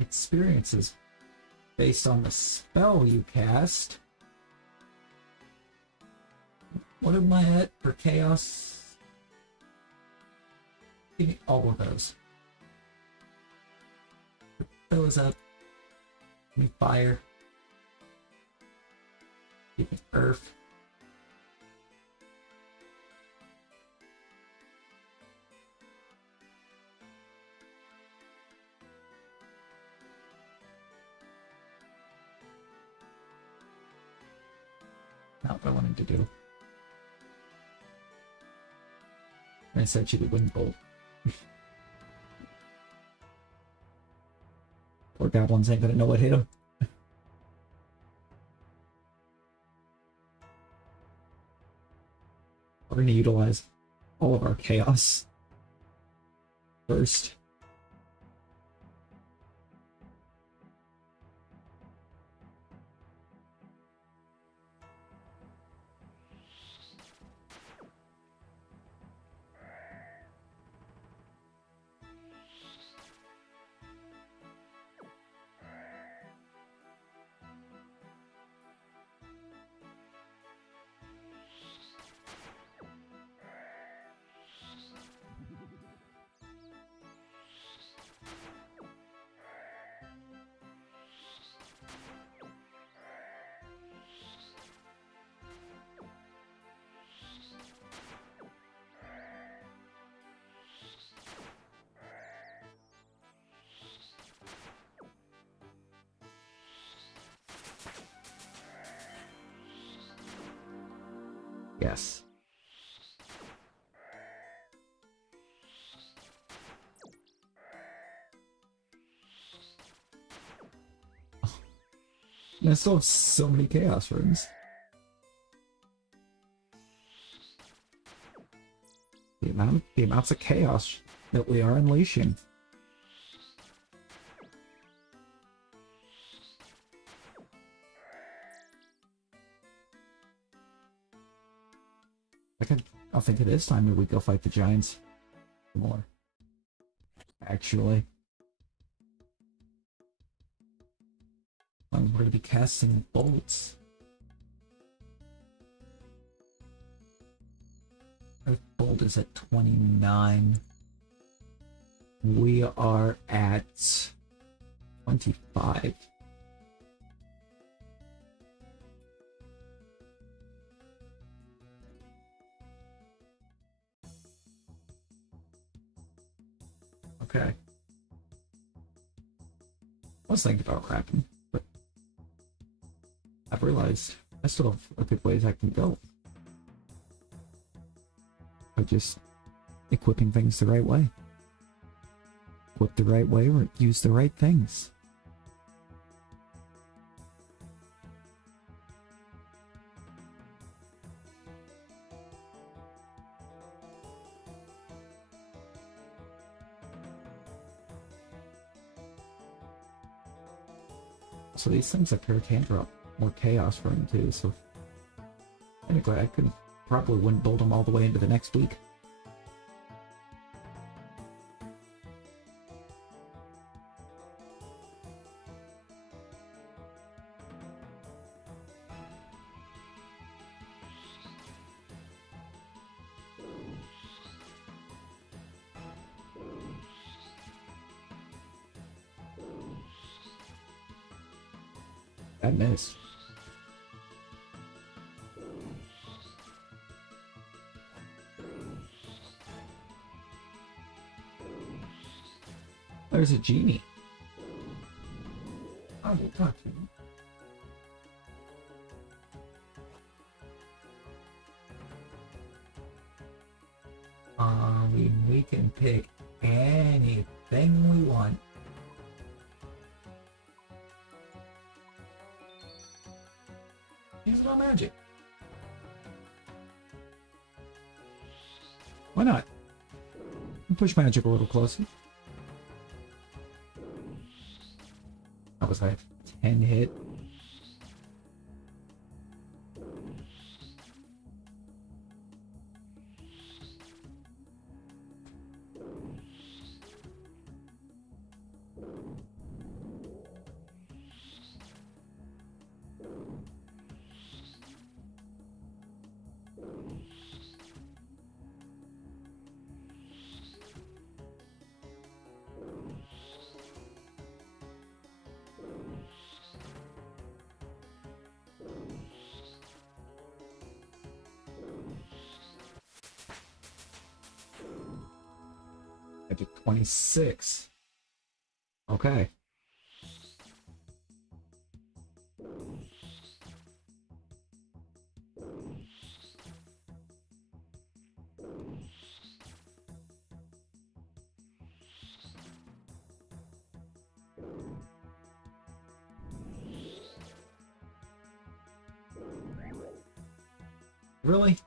Experiences based on the spell you cast. What am I at for chaos? Give me all of those. Put those up. Give me fire. Give me earth. Not what I wanted to do. I said you the wind bolt. Poor goblins ain't gonna know what hit them. We're gonna utilize all of our chaos first. Yes. And I still have so many chaos runes. The amounts of chaos that we are unleashing. I'll think it is time that we go fight the giants more. Actually. We're going to be casting bolts. Our bolt is at 29. We are at 25. Okay. I was thinking about crafting, but I've realized I still have a good ways I can go. By just equipping things the right way. Equip the right way or use the right things. So these things up here can drop more chaos for him too, so anyway, I could probably wouldn't build them all the way into the next week. That miss. There's a genie. I will talk to him. We can pick anything we want. Use no magic. Why not? Push magic a little closer. That was like 10 hit. I did 26. Okay. Really?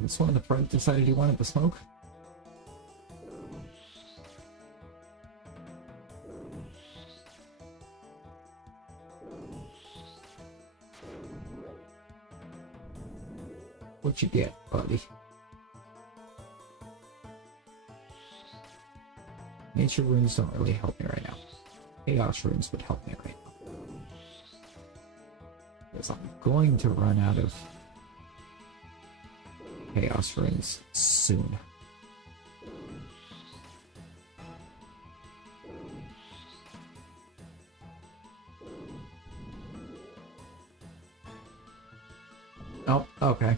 This one in the front decided he wanted the smoke? What you get, buddy? Nature runes don't really help me right now. Chaos runes would help me right now. Because I'm going to run out of chaos runes soon. Oh, okay.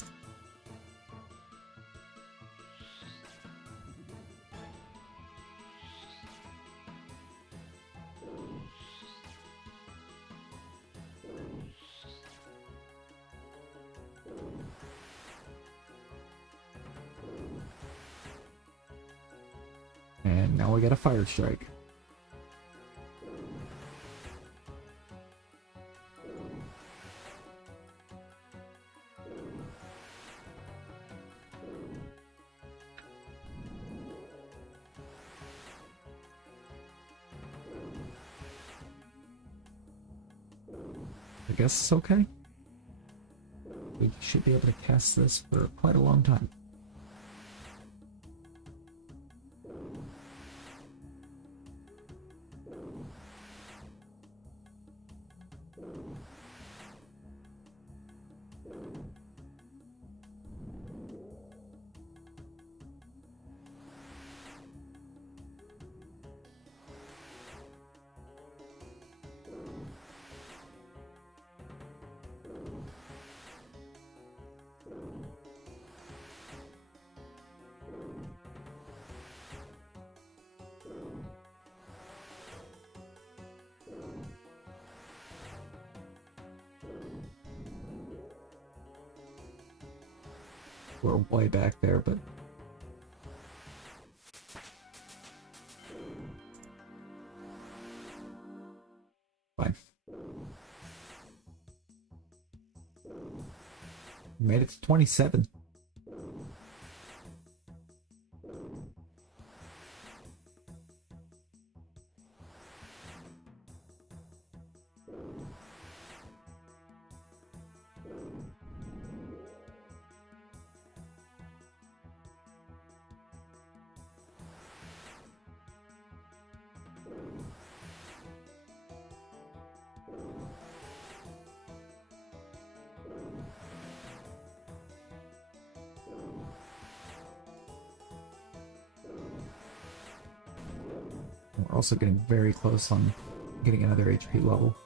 And now we got a fire strike. I guess it's okay. We should be able to cast this for quite a long time. We're way back there, but fine. Made it to 27. We're also getting very close on getting another HP level.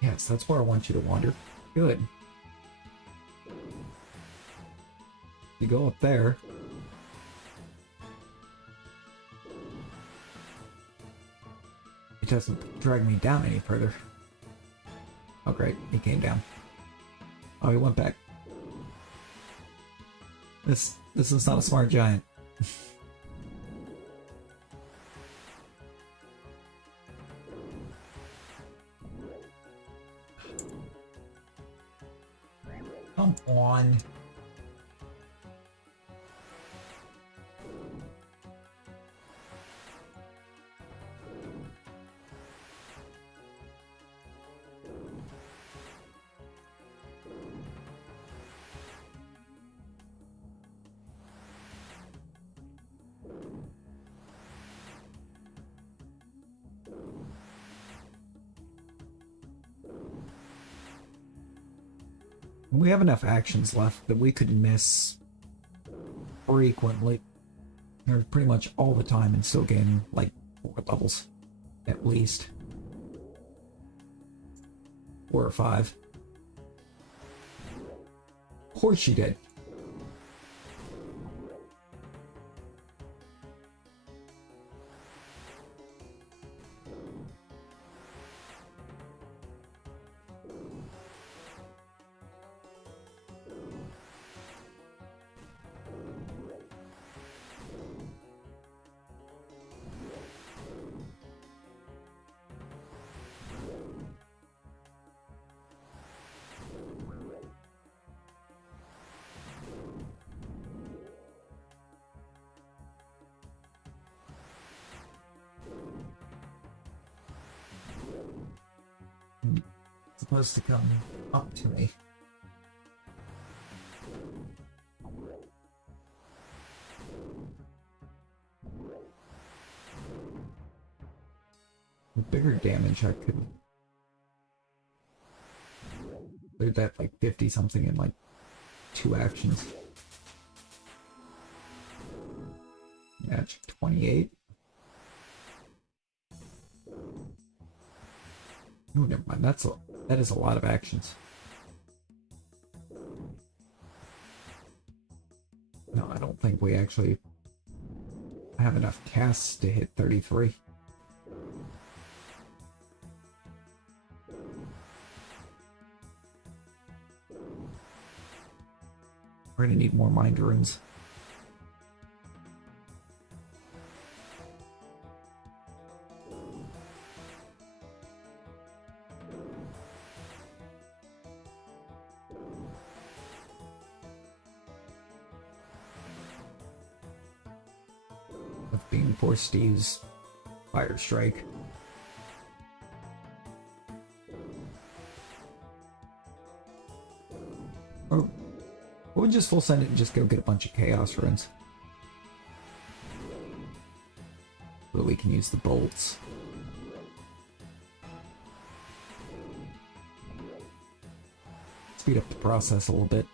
Yes, that's where I want you to wander. Good. You go up there. It doesn't drag me down any further. Oh great, he came down. Oh, he went back. This is not a smart giant. Come on. We have enough actions left that we could miss frequently, or pretty much all the time, and still gain like 4 levels at least, 4 or 5. Of course she did. Supposed to come up to me. With bigger damage, I could do that like 50 something in like 2 actions. Match 28. Oh, never mind. That is a lot of actions. No, I don't think we actually I have enough casts to hit 33. We're gonna need more mind runes. Of being forced to use Fire Strike. Or we'll just full send it and just go get a bunch of Chaos Runes. But we can use the bolts. Speed up the process a little bit.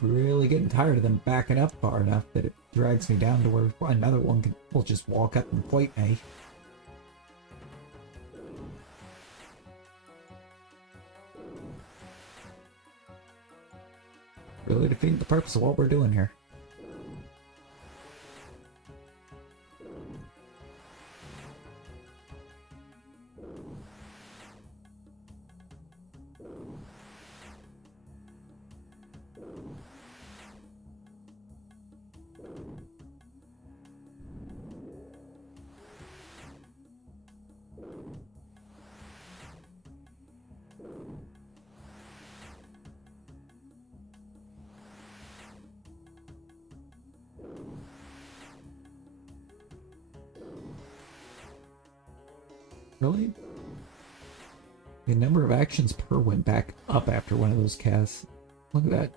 Really getting tired of them backing up far enough that it drags me down to where another one will just walk up and fight me. Really defeating the purpose of what we're doing here. Really? The number of actions per went back up after one of those casts. Look at that.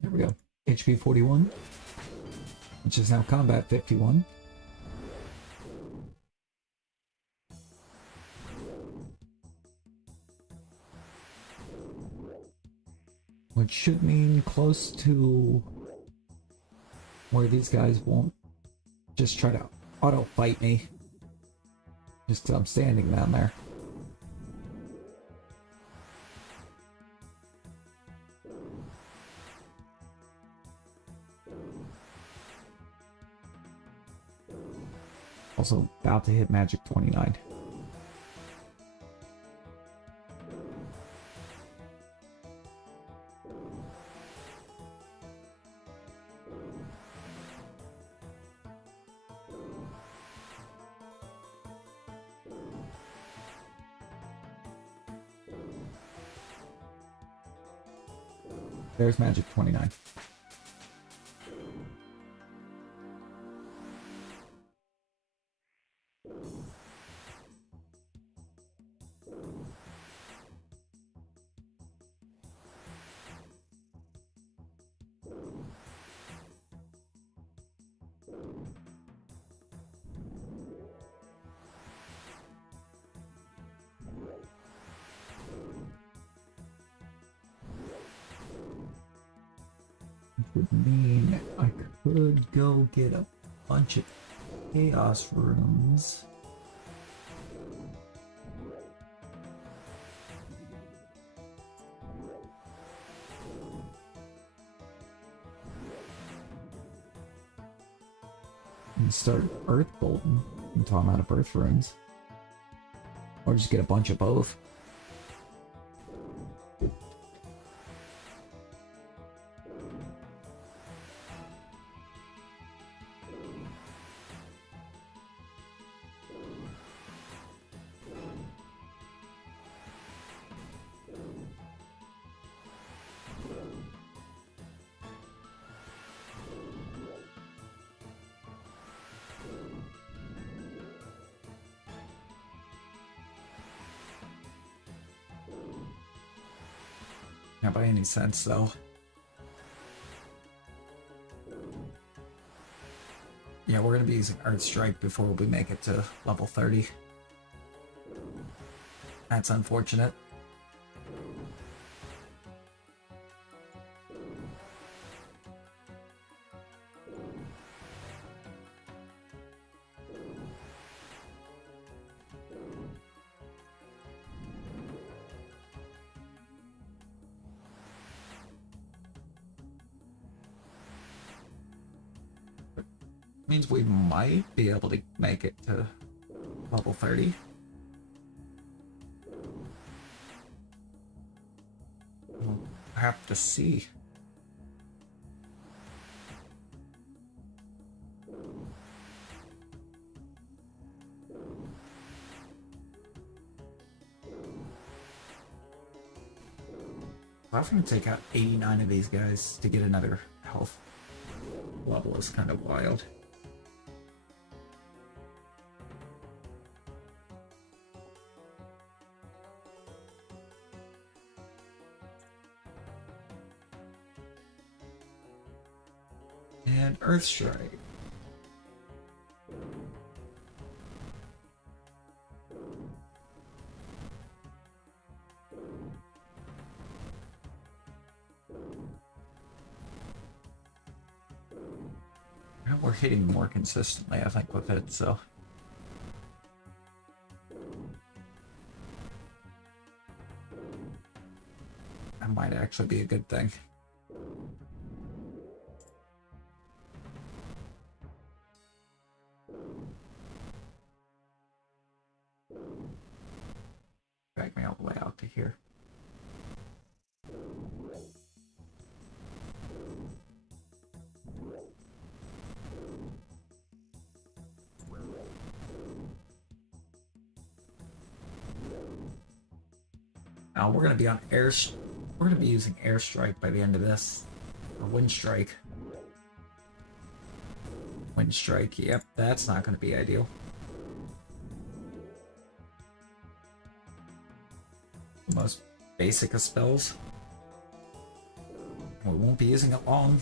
There we go. HP 41, which is now combat 51. Which should mean close to where these guys won't just try to auto-fight me. Just 'cause I'm standing down there. Also about to hit magic 29. There's magic 29. Would mean I could go get a bunch of chaos runes. And start earth bolting until I'm out of earth runes. Or just get a bunch of both. Not by any sense, though. Yeah, we're gonna be using Earth Strike before we make it to level 30. That's unfortunate. Means we might be able to make it to level 30. We'll have to see. I'm going to take out 89 of these guys to get another health level is kind of wild. And Earth Strike. And we're hitting more consistently, I think, with it, so. That might actually be a good thing. Drag me all the way out to here. Now we're gonna be on air. We're gonna be using airstrike by the end of this, or wind strike. Wind strike. Yep, that's not gonna be ideal. The most basic of spells. We won't be using it long.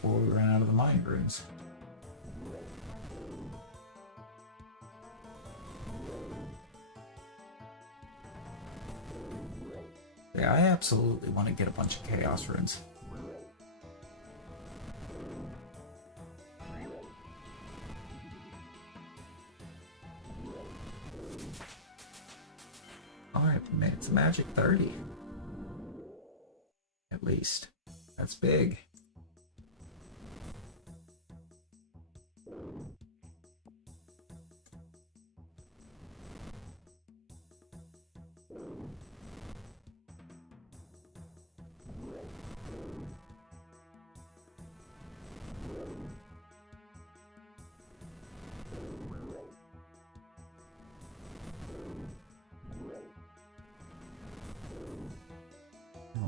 Before we run out of the mind runes. Yeah, I absolutely want to get a bunch of chaos runes. Alright, we made it to Magic 30. At least. That's big.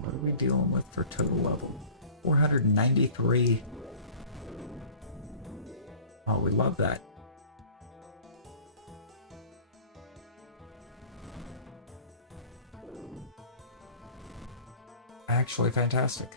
What are we dealing with for total level? 493. Oh, we love that. Actually fantastic.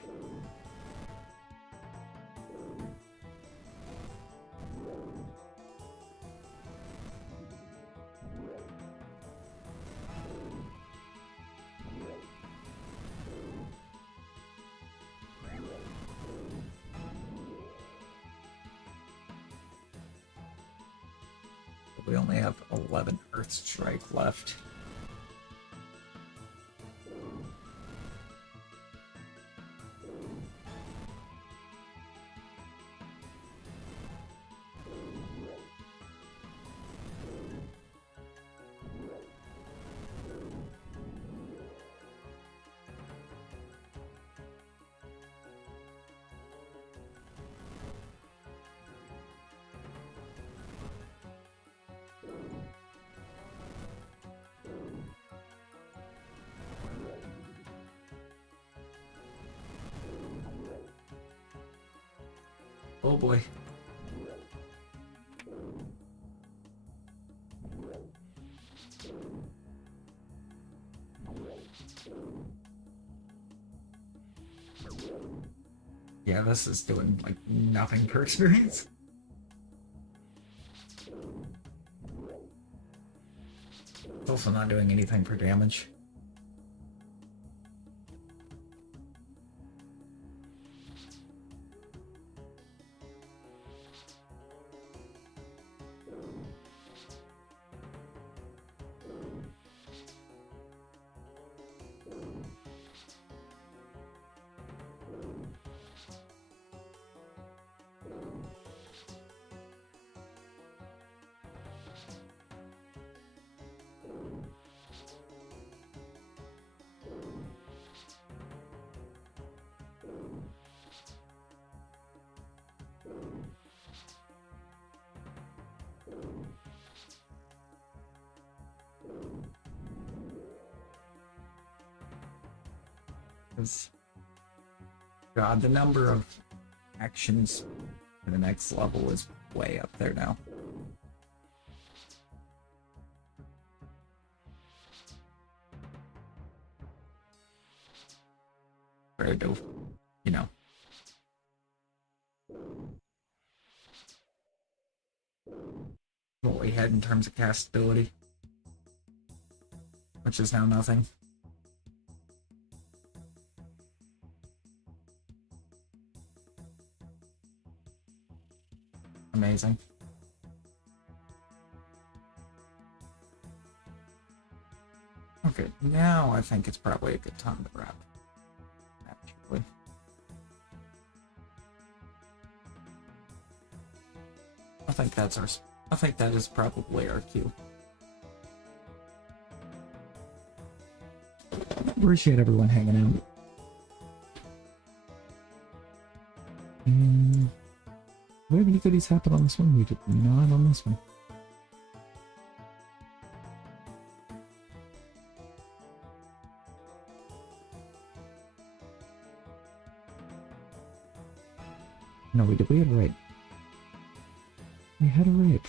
We only have 11 Earth Strike left. Oh boy. Yeah, this is doing like nothing per experience. It's also not doing anything for damage. God, the number of actions for the next level is way up there now. Compared to, you know. What we had in terms of castability. Which is now nothing. Amazing. Okay, now I think it's probably a good time to wrap. Actually. I think that is probably our cue. Appreciate everyone hanging out. Do we have any goodies happen on this one? We did not on this one. No, we did. We had a raid. We had a raid.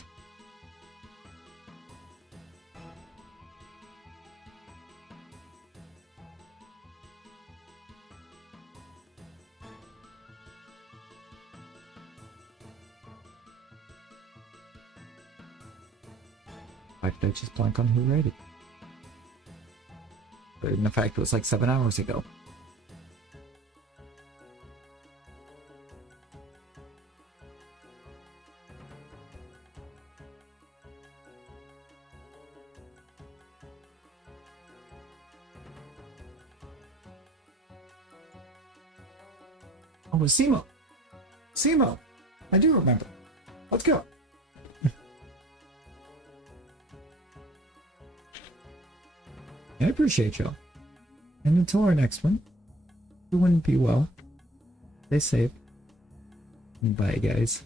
Why did I just blank on who raided? But in fact, it was like 7 hours ago. Oh, it was Simo. Simo! I do remember. Let's go. I appreciate y'all. And until our next one, everyone be well. Stay safe. And bye, guys.